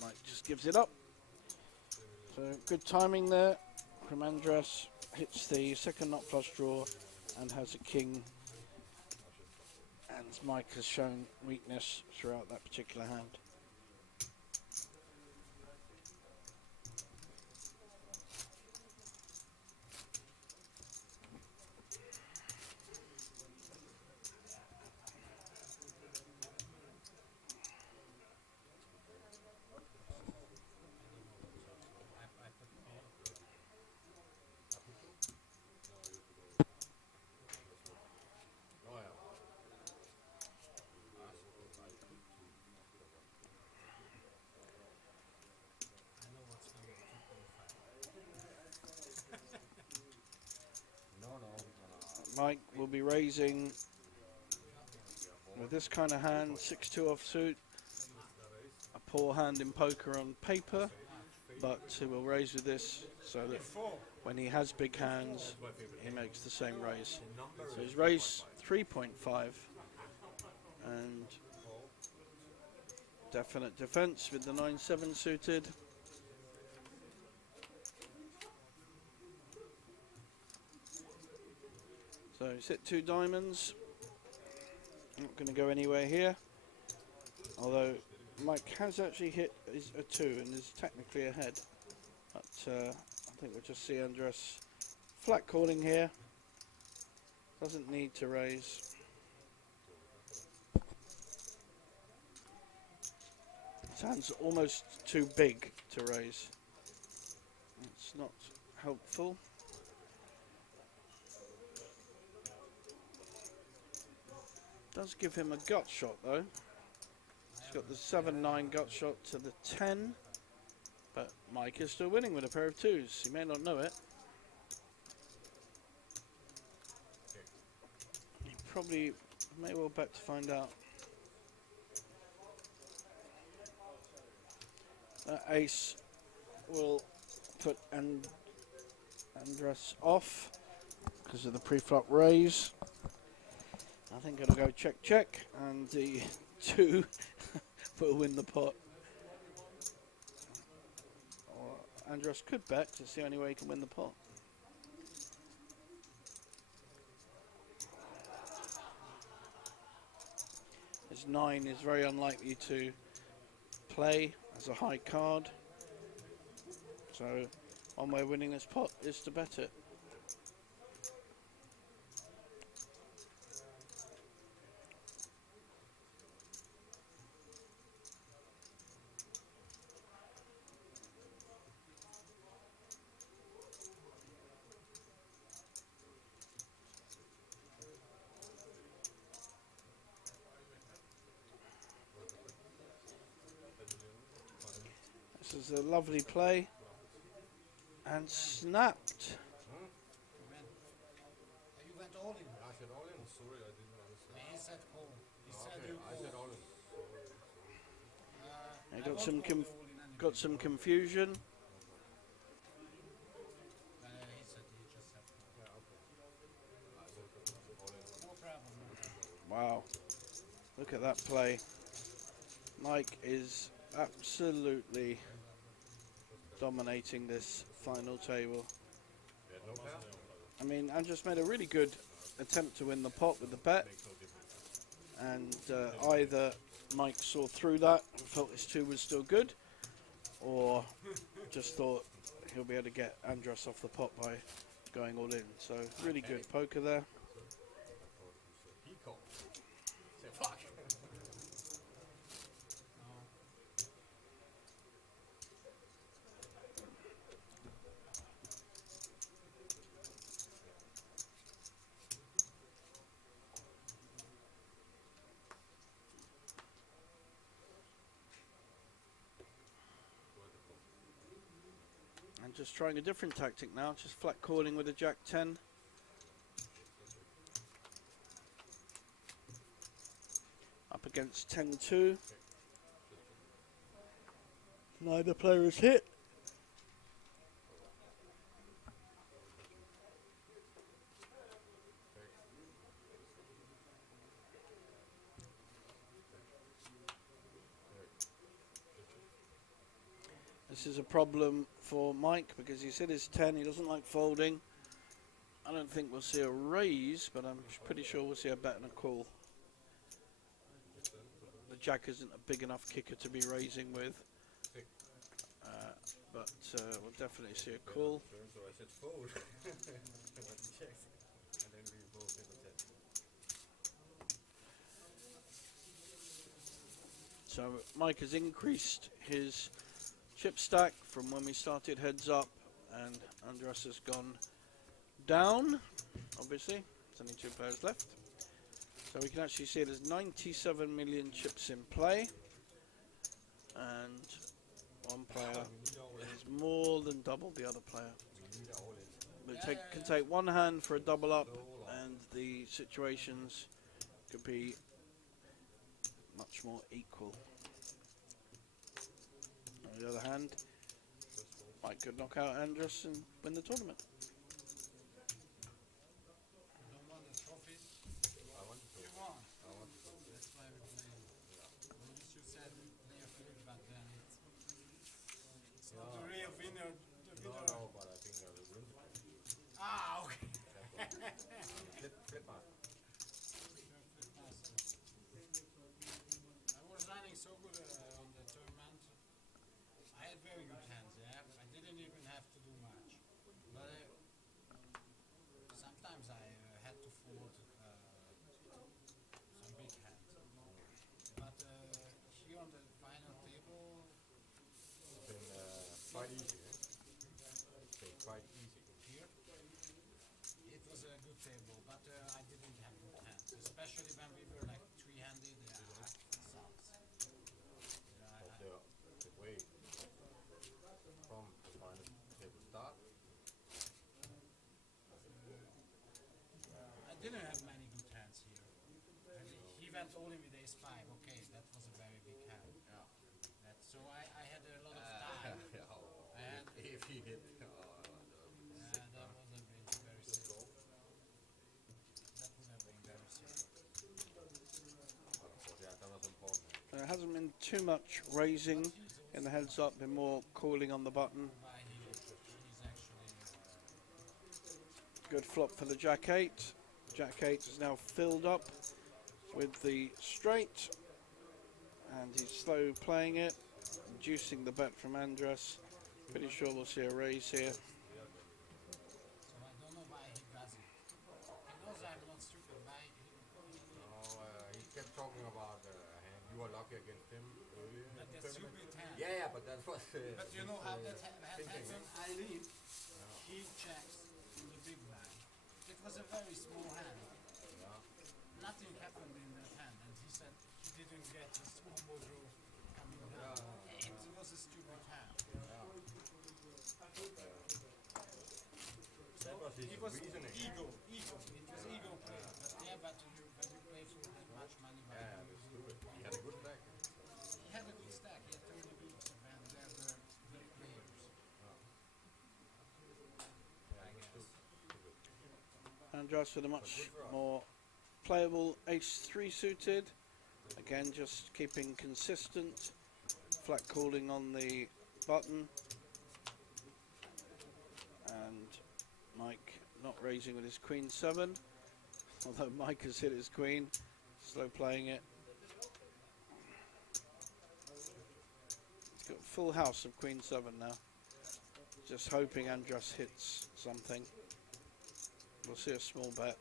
Mike just gives it up. So good timing there from Andres. Hits the second nut flush draw and has a king. And Mike has shown weakness throughout that particular hand. Mike will be raising with this kind of hand, 6-2 offsuit. A poor hand in poker on paper, but he will raise with this so that when he has big hands, he makes the same raise. So his raise 3.5 and definite defense with the 9-7 suited. So he's hit 2 diamonds. Not going to go anywhere here. Although Mike has actually hit a 2 and is technically ahead. But I think we'll just see Andres flat calling here. Doesn't need to raise. His hand's almost too big to raise. It's not helpful. Does give him a gut shot though. He's got the 7-9 gut shot to the 10, but Mike is still winning with a pair of 2s. He may not know it. He probably may well bet to find out. That ace will put Andres off because of the pre-flop raise. I think it'll go check, check, and the 2 will win the pot. Andros could bet 'cause it's the only way he can win the pot. His 9 is very unlikely to play as a high card. So one way of winning this pot is to bet it. This is a lovely play and snapped. You went all in. I said all in. Sorry, I didn't understand. He said call. He said Okay, you I said call. all in. I I got won't some call the all in anyway. got some confusion. He said he just said call. Yeah, okay. I said all in. No problem. No problem. Wow. Look at that play. Mike is absolutely dominating this final table. Yeah, no pair? I mean, Andros made a really good attempt to win the pot with the bet, Makes no difference. and either Mike saw through that and felt his 2 was still good, or just thought he'll be able to get Andros off the pot by going all in. So really good poker there. He called. Say fuck. And just trying a different tactic now, just flat calling with a Jack 10. Up against 10-2. Neither player is hit. This is a problem for Mike because he's hit his 10, he doesn't like folding. I don't think we'll see a raise, but I'm pretty sure we'll see a bet and a call. The Jack isn't a big enough kicker to be raising with, but we'll definitely see a call. So I said fold. But he checked. And then we both hit a 10. So Mike has increased his chip stack from when we started heads up, and Andros has gone down, obviously. There's only 2 players left. So we can actually see there's 97 million chips in play, and one player is more than double the other player. But it can take one hand for a double up, and the situations could be much more equal. On the other hand, Mike could knock out Andros and win the tournament. You don't want the trophy? I want to. You want. I want to. That's why we're playing. At least you said play a flip, but then it's not the real winner. The No, winner. no, but I think I will win. Ah, okay. Flip master. I was running so good on the tournament. I had very good hands, yeah. I didn't even have to do much. But sometimes I had to fold some big hands. But here on the final table, It's been quite easy. It's been quite easy. here, it was a good table, but I didn't have good hands. Especially when we were like three-handed, sucks. But the way from the final table start, I didn't have many good hands here. And he went all in with ace 5. Okay, that was a very big hand. yeah. So I had a lot of time. I had, If he hit, that would have been very simple. That would have been very simple. yeah, that was important. There hasn't been too much raising in the heads up, been more calling on the button. Why he Good flop for the Jack 8. Jack 8 is now filled up with the straight, and he's slow playing it, reducing the bet from Andres. Pretty sure we'll see a raise here. So I don't know why he does it. He knows I'm not stupid. Why He kept talking about hand. You were lucky against him earlier. but in the that's tournament. stupid hand. Yeah, but that was. But you know how that thinking, happened? I leave. He checks in the big blind. It was a very small hand. Nothing happened in that hand, and he said he didn't get the small mojo coming down. It was a stupid hand. That was his It was reasoning. ego. It was ego play. But yeah, but when you play for that much money, but Yeah, that's stupid. He had a good stack. he had a good stack. He had 30 weeks, and there were good players. I guess. Andres with a much more playable ace-3 suited. Again, just keeping consistent. Flat calling on the button. And Mike not raising with his queen 7. Although Mike has hit his queen. Slow playing it. He's got full house of queen 7 now. Just hoping Andres hits something. We'll see a small bet.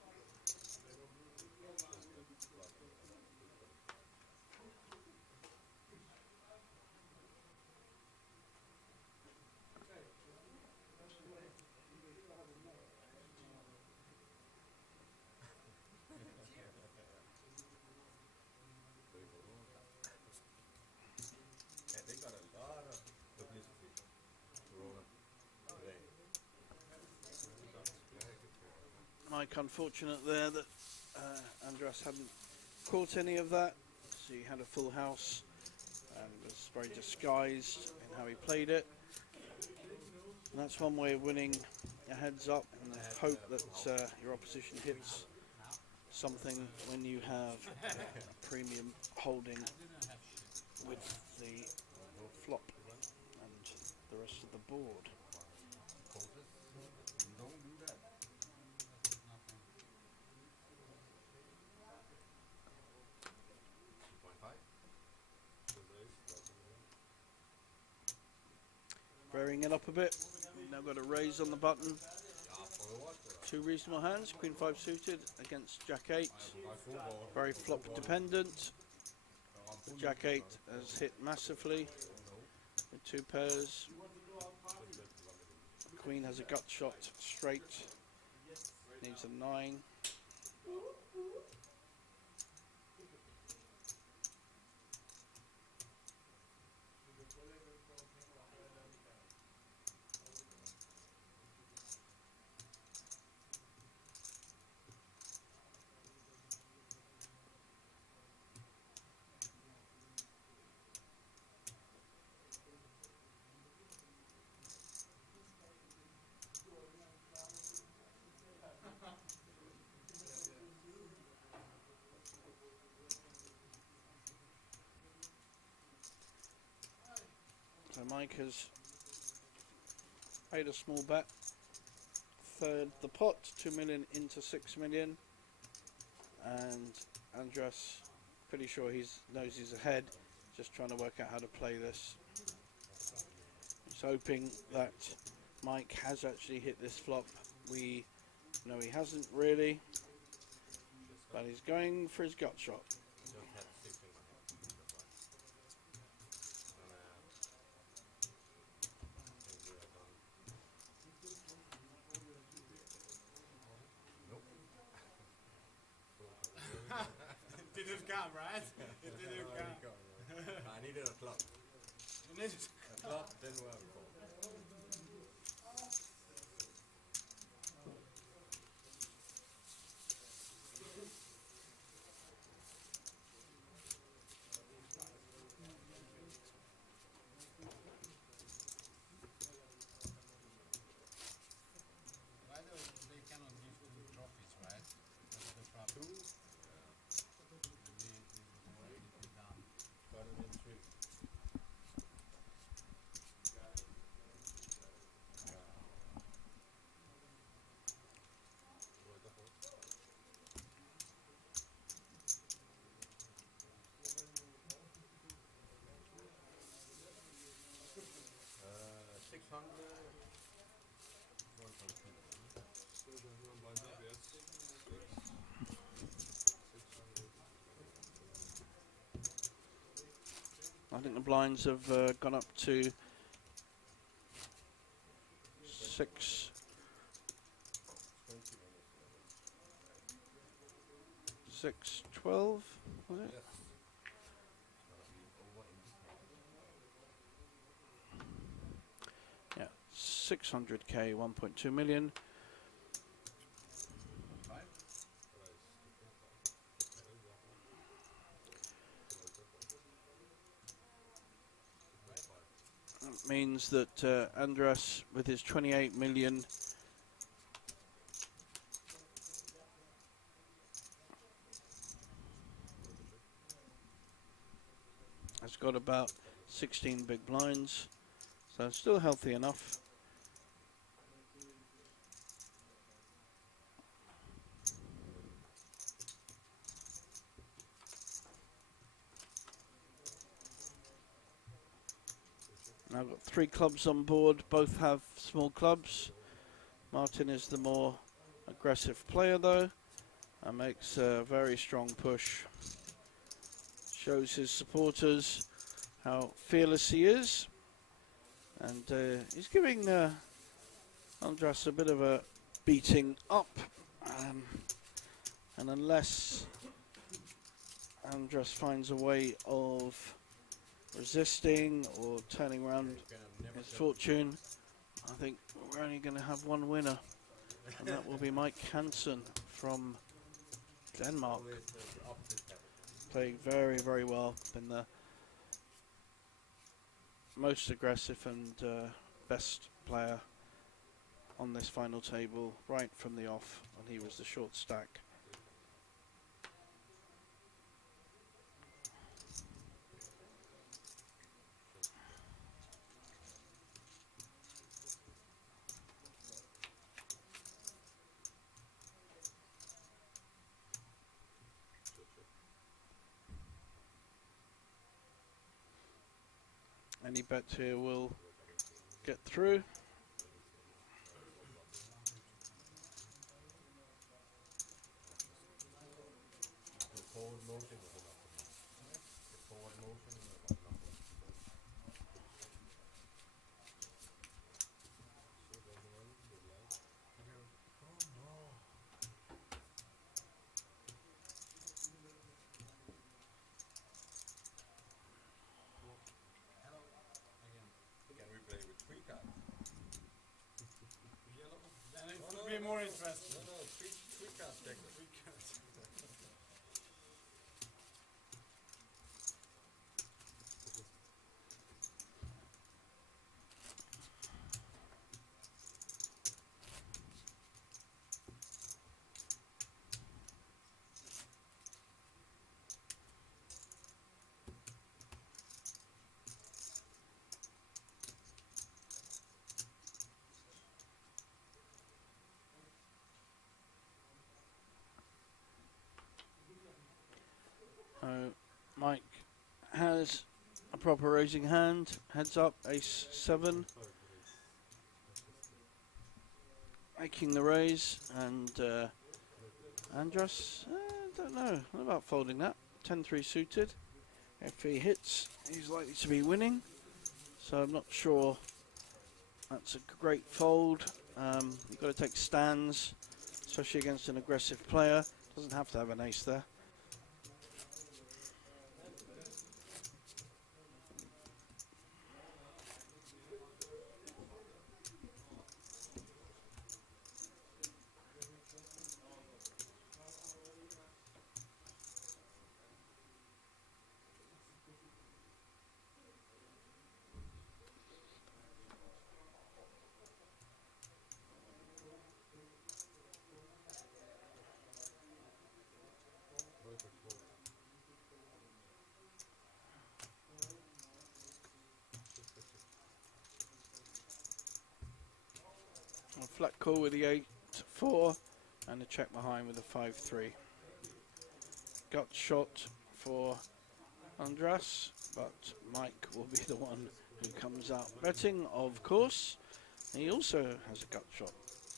Yeah, they got a lot of publicity. Corona today. Mike unfortunate there that Andres hadn't caught any of that. So he had a full house and was very disguised in how he played it. And that's one way of winning a heads up, and the hope that your opposition hits something when you have a premium holding with the flop and the rest of the board. Don't do that. Varying it up a bit. We've now got a raise on the button. Two reasonable hands. Queen 5 suited against Jack 8. Very flop dependent. The Jack 8 has hit massively with 2 pairs. Queen has a gut shot straight. Needs a 9. So Mike has made a small bet. Third the pot, 2 million into 6 million. And Andres, pretty sure he knows he's ahead, just trying to work out how to play this. He's hoping that Mike has actually hit this flop. We know he hasn't really, but he's going for his gut shot. Just had 6 in my hand. That's why. And, I think we are done. Nope. It didn't come, right? It didn't come. I needed a club. You need A club, then where we go. By the way, they cannot give 2 trophies, right? That's the problem. 2, We done. better than 3. I think the blinds have gone up to 612, was it? Yeah, 600k, 1.2 million. That means that Andras, with his 28 million, has got about 16 big blinds, so still healthy enough. Now I've got 3 clubs on board, both have small clubs. Martin is the more aggressive player though, and makes a very strong push. Shows his supporters how fearless he is, and he's giving Andras a bit of a beating up, and unless Andras finds a way of resisting or turning around his fortune, I think we're only going to have one winner, and that will be Mike Hansen from Denmark. Playing very, very well. Been the most aggressive and best player on this final table right from the off, and he was the short stack. Any bet here will get through. Then it will be more interesting. Mike has a proper raising hand, heads up, ace 7, making the raise, and Andras, don't know, what about folding that, 10-3 suited. If he hits, he's likely to be winning, so I'm not sure that's a great fold. You've got to take stands, especially against an aggressive player. Doesn't have to have an ace there. A flat call with the 8-4 and a check behind with a 5-3. Gut shot for Andras, but Mike will be the one who comes out betting, of course. He also has a gut shot.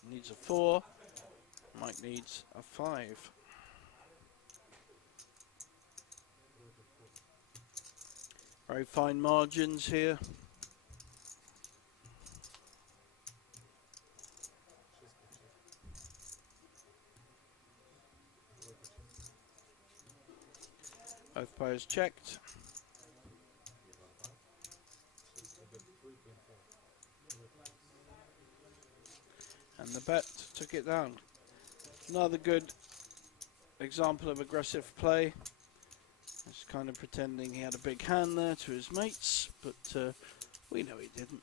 Needs a 4. Mike needs a 5. Very fine margins here. Both players checked. And the bet took it down. Another good example of aggressive play. He's kind of pretending he had a big hand there to his mates, but we know he didn't.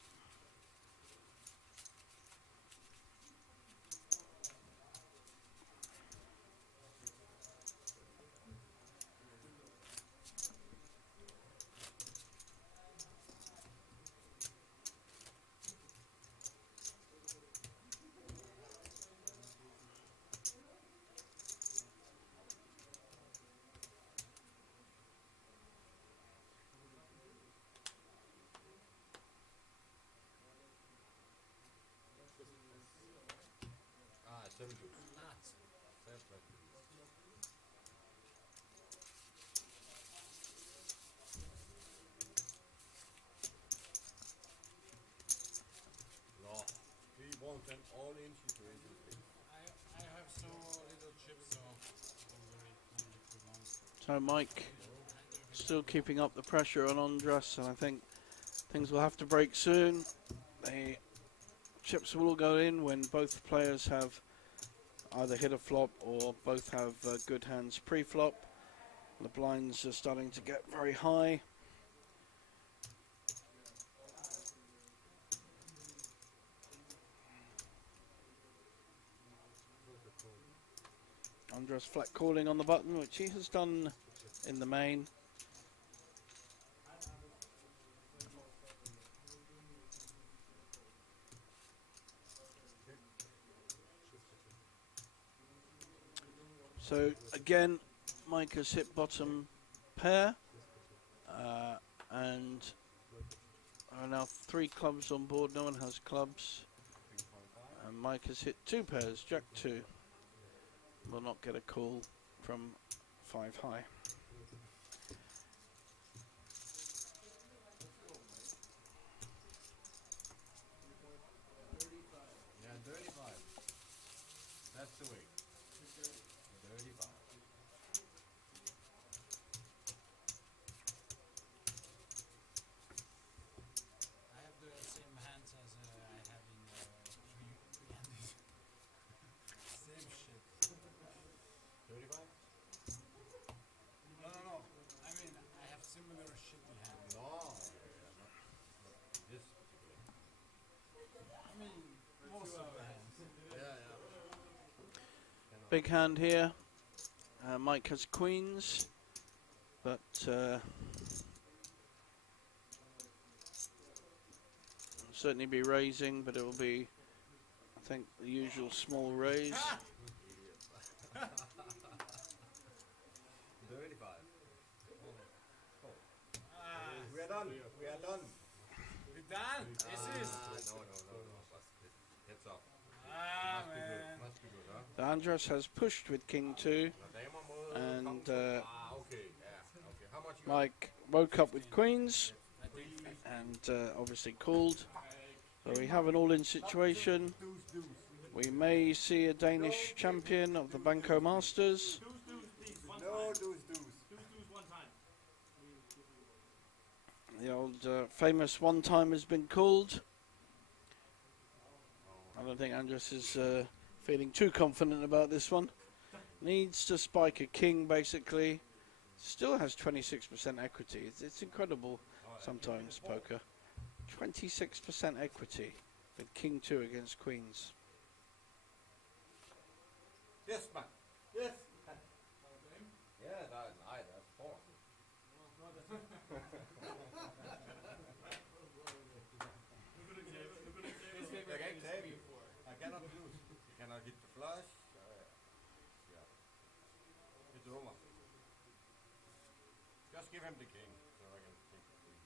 Ah, 7 deuce. Seven flat deuce. No, we want an all-in situation, please. I have so little chips, so I'm very hungry to long. So Mike still keeping up the pressure on Andras, and I think things will have to break soon. The chips will all go in when both players have either hit a flop or both have good hands pre-flop. The blinds are starting to get very high. Andras flat calling on the button, which he has done in the main. So again, Mike has hit bottom pair, and there are now 3 clubs on board. No one has clubs, and Mike has hit 2 pairs. Jack 2 will not get a call from 5 high. Yeah, 35. That's the way. 35. I have the same hands as I have in pre-handed. Same shit. 35? No. I mean, I have similar shitty hands. No, not this particular. I mean, most of the hands. Yeah. Big hand here. Mike has queens, but certainly be raising, but it will be, I think, the usual small raise. 35. Ah, We are done. We are done. we done? This is. No. Heads up. Ah, Must be good. man. Must be good, huh? So Andras has pushed with king 2, and okay. Yeah. Okay. How much you got? Mike woke up with queens, and obviously called. So we have an all-in situation. We may see a Danish champion of the Banco Masters. No, deuce. The old famous one time has been called. I don't think Andras is feeling too confident about this one. Needs to spike a king, basically. Still has 26% equity. It's incredible sometimes, poker. 26% equity with king 2 against queens. Yes, man. Yes. Yeah, that's 4. I cannot lose. Cannot get the flush. Yeah. It's over. Just give him the king, so I can take the queen.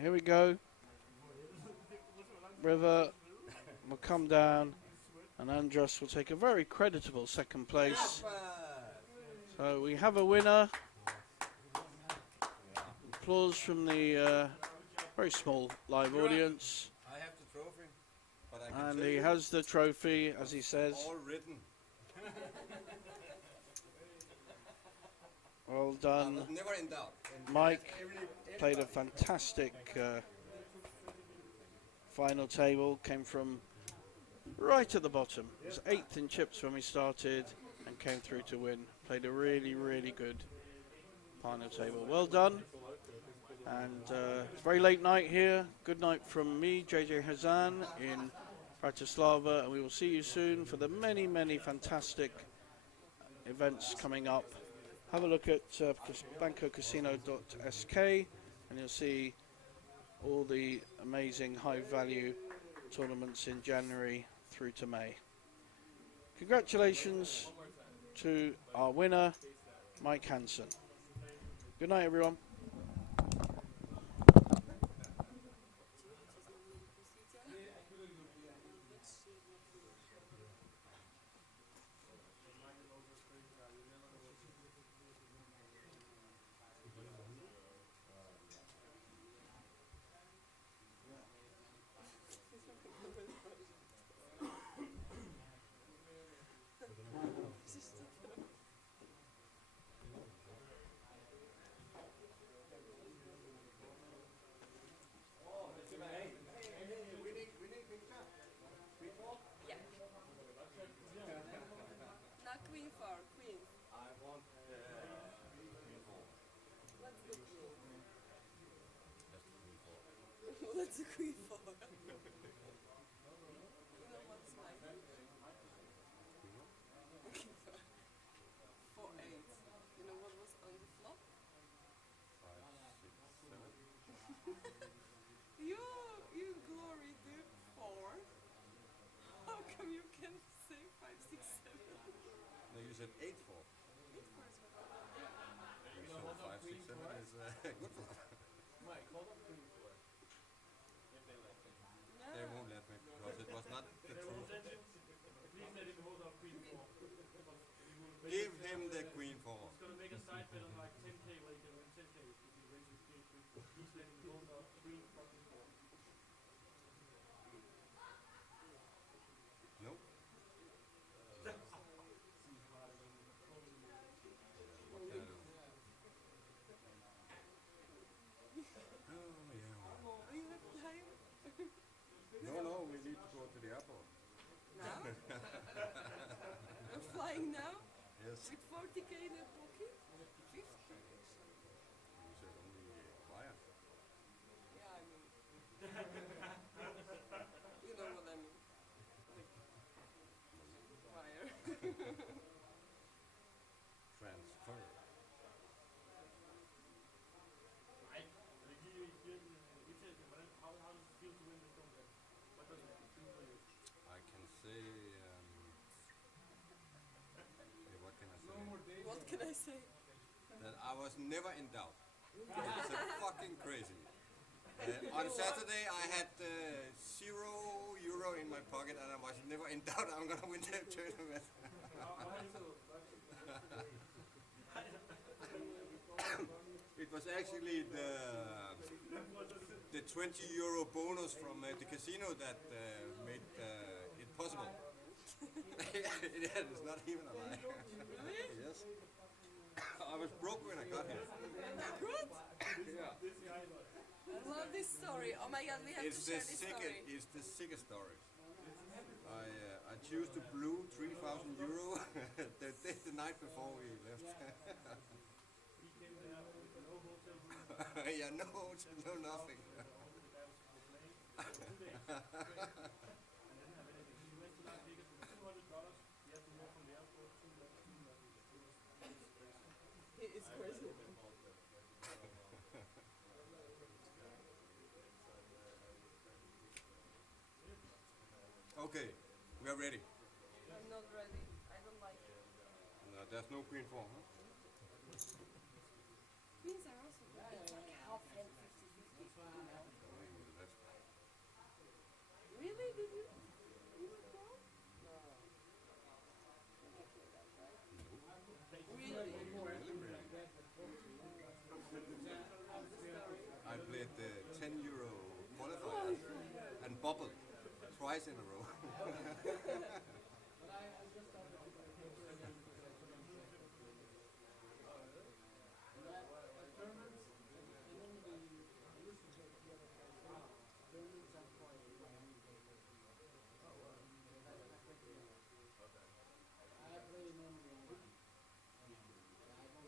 Here we go. River will come down, and Andros will take a very creditable second place. So we have a winner. Applause from the very small live audience. I have the trophy, but I can And tell he you has the trophy, as he says. all written. Well I done. was never in doubt. Mike played a fantastic final table. Came from right at the bottom. He was 8th in chips when we started and came through to win. Played a really, really good final table. Well done. And it's a very late night here. Good night from me, JJ Hazan, in Bratislava. And we will see you soon for the many, many fantastic events coming up. Have a look at bancocasino.sk and you'll see all the amazing high value tournaments in January through to May. Congratulations to our winner, Mike Hansen. Good night, everyone. Not queen four, queen. I want Let's do queen. that's the queen for. Let's do queen four. You know what's my queen? Four eight. You know what was on the flop? 5, 6, 7. You glory did four. How come you can say 5, 6, 7? No, you said 8 4. Eight four is what So 5, 6, 7 is good for them. They won't let me because it was not the truth. Give him the queen for. No. What can I do? Oh yeah. Oh, you have time? No, we need to go to the airport. Now? I'm flying now? Yes. With 40k in the pocket? 50? You said only wire. Yeah, I mean. You know what I mean. Wire. Transfer. I can say, what can I say? What can I say? That I was never in doubt. It's fucking crazy. On Saturday I had €0 in my pocket and I was never in doubt I'm gonna win the tournament. It was actually the €20 bonus from the casino that made it possible. It's not even a lie. Really? Yes. I was broke when I got here. Good? Yeah. I love this story. Oh my god, we have It's to the share this story. it's the sickest story. I choose to blew €3,000 the night before we left. Yeah, no nothing. It's crazy. Okay, we are ready. I'm not ready. I don't like it. No, there's no queen for, huh? Queens are also good. It's like half and 50-50. Really? Did you? You were pro? No. Ridiculous, right? Really? I played the 10 euro qualifier and bubbled twice in a row.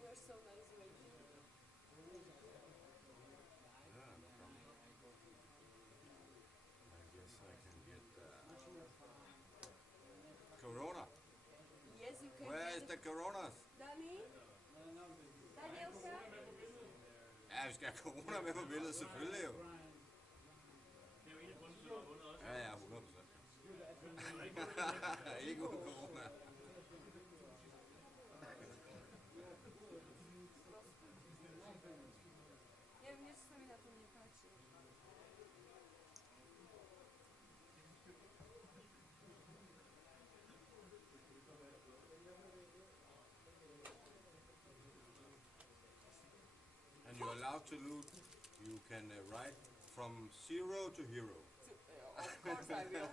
You're so nice, Rich. I guess I can get Corona. Yes, you can. Where get is it. the Coronas? Danny? Danielka? Ja, vi skal have corona med på billedet, selvfølgelig jo. Ja, ja, 100%. Ikke uden corona. Ja wiem, nie sobie na to nie patrzy. And you're allowed to loot. You can write from 0 to hero. Of course I will.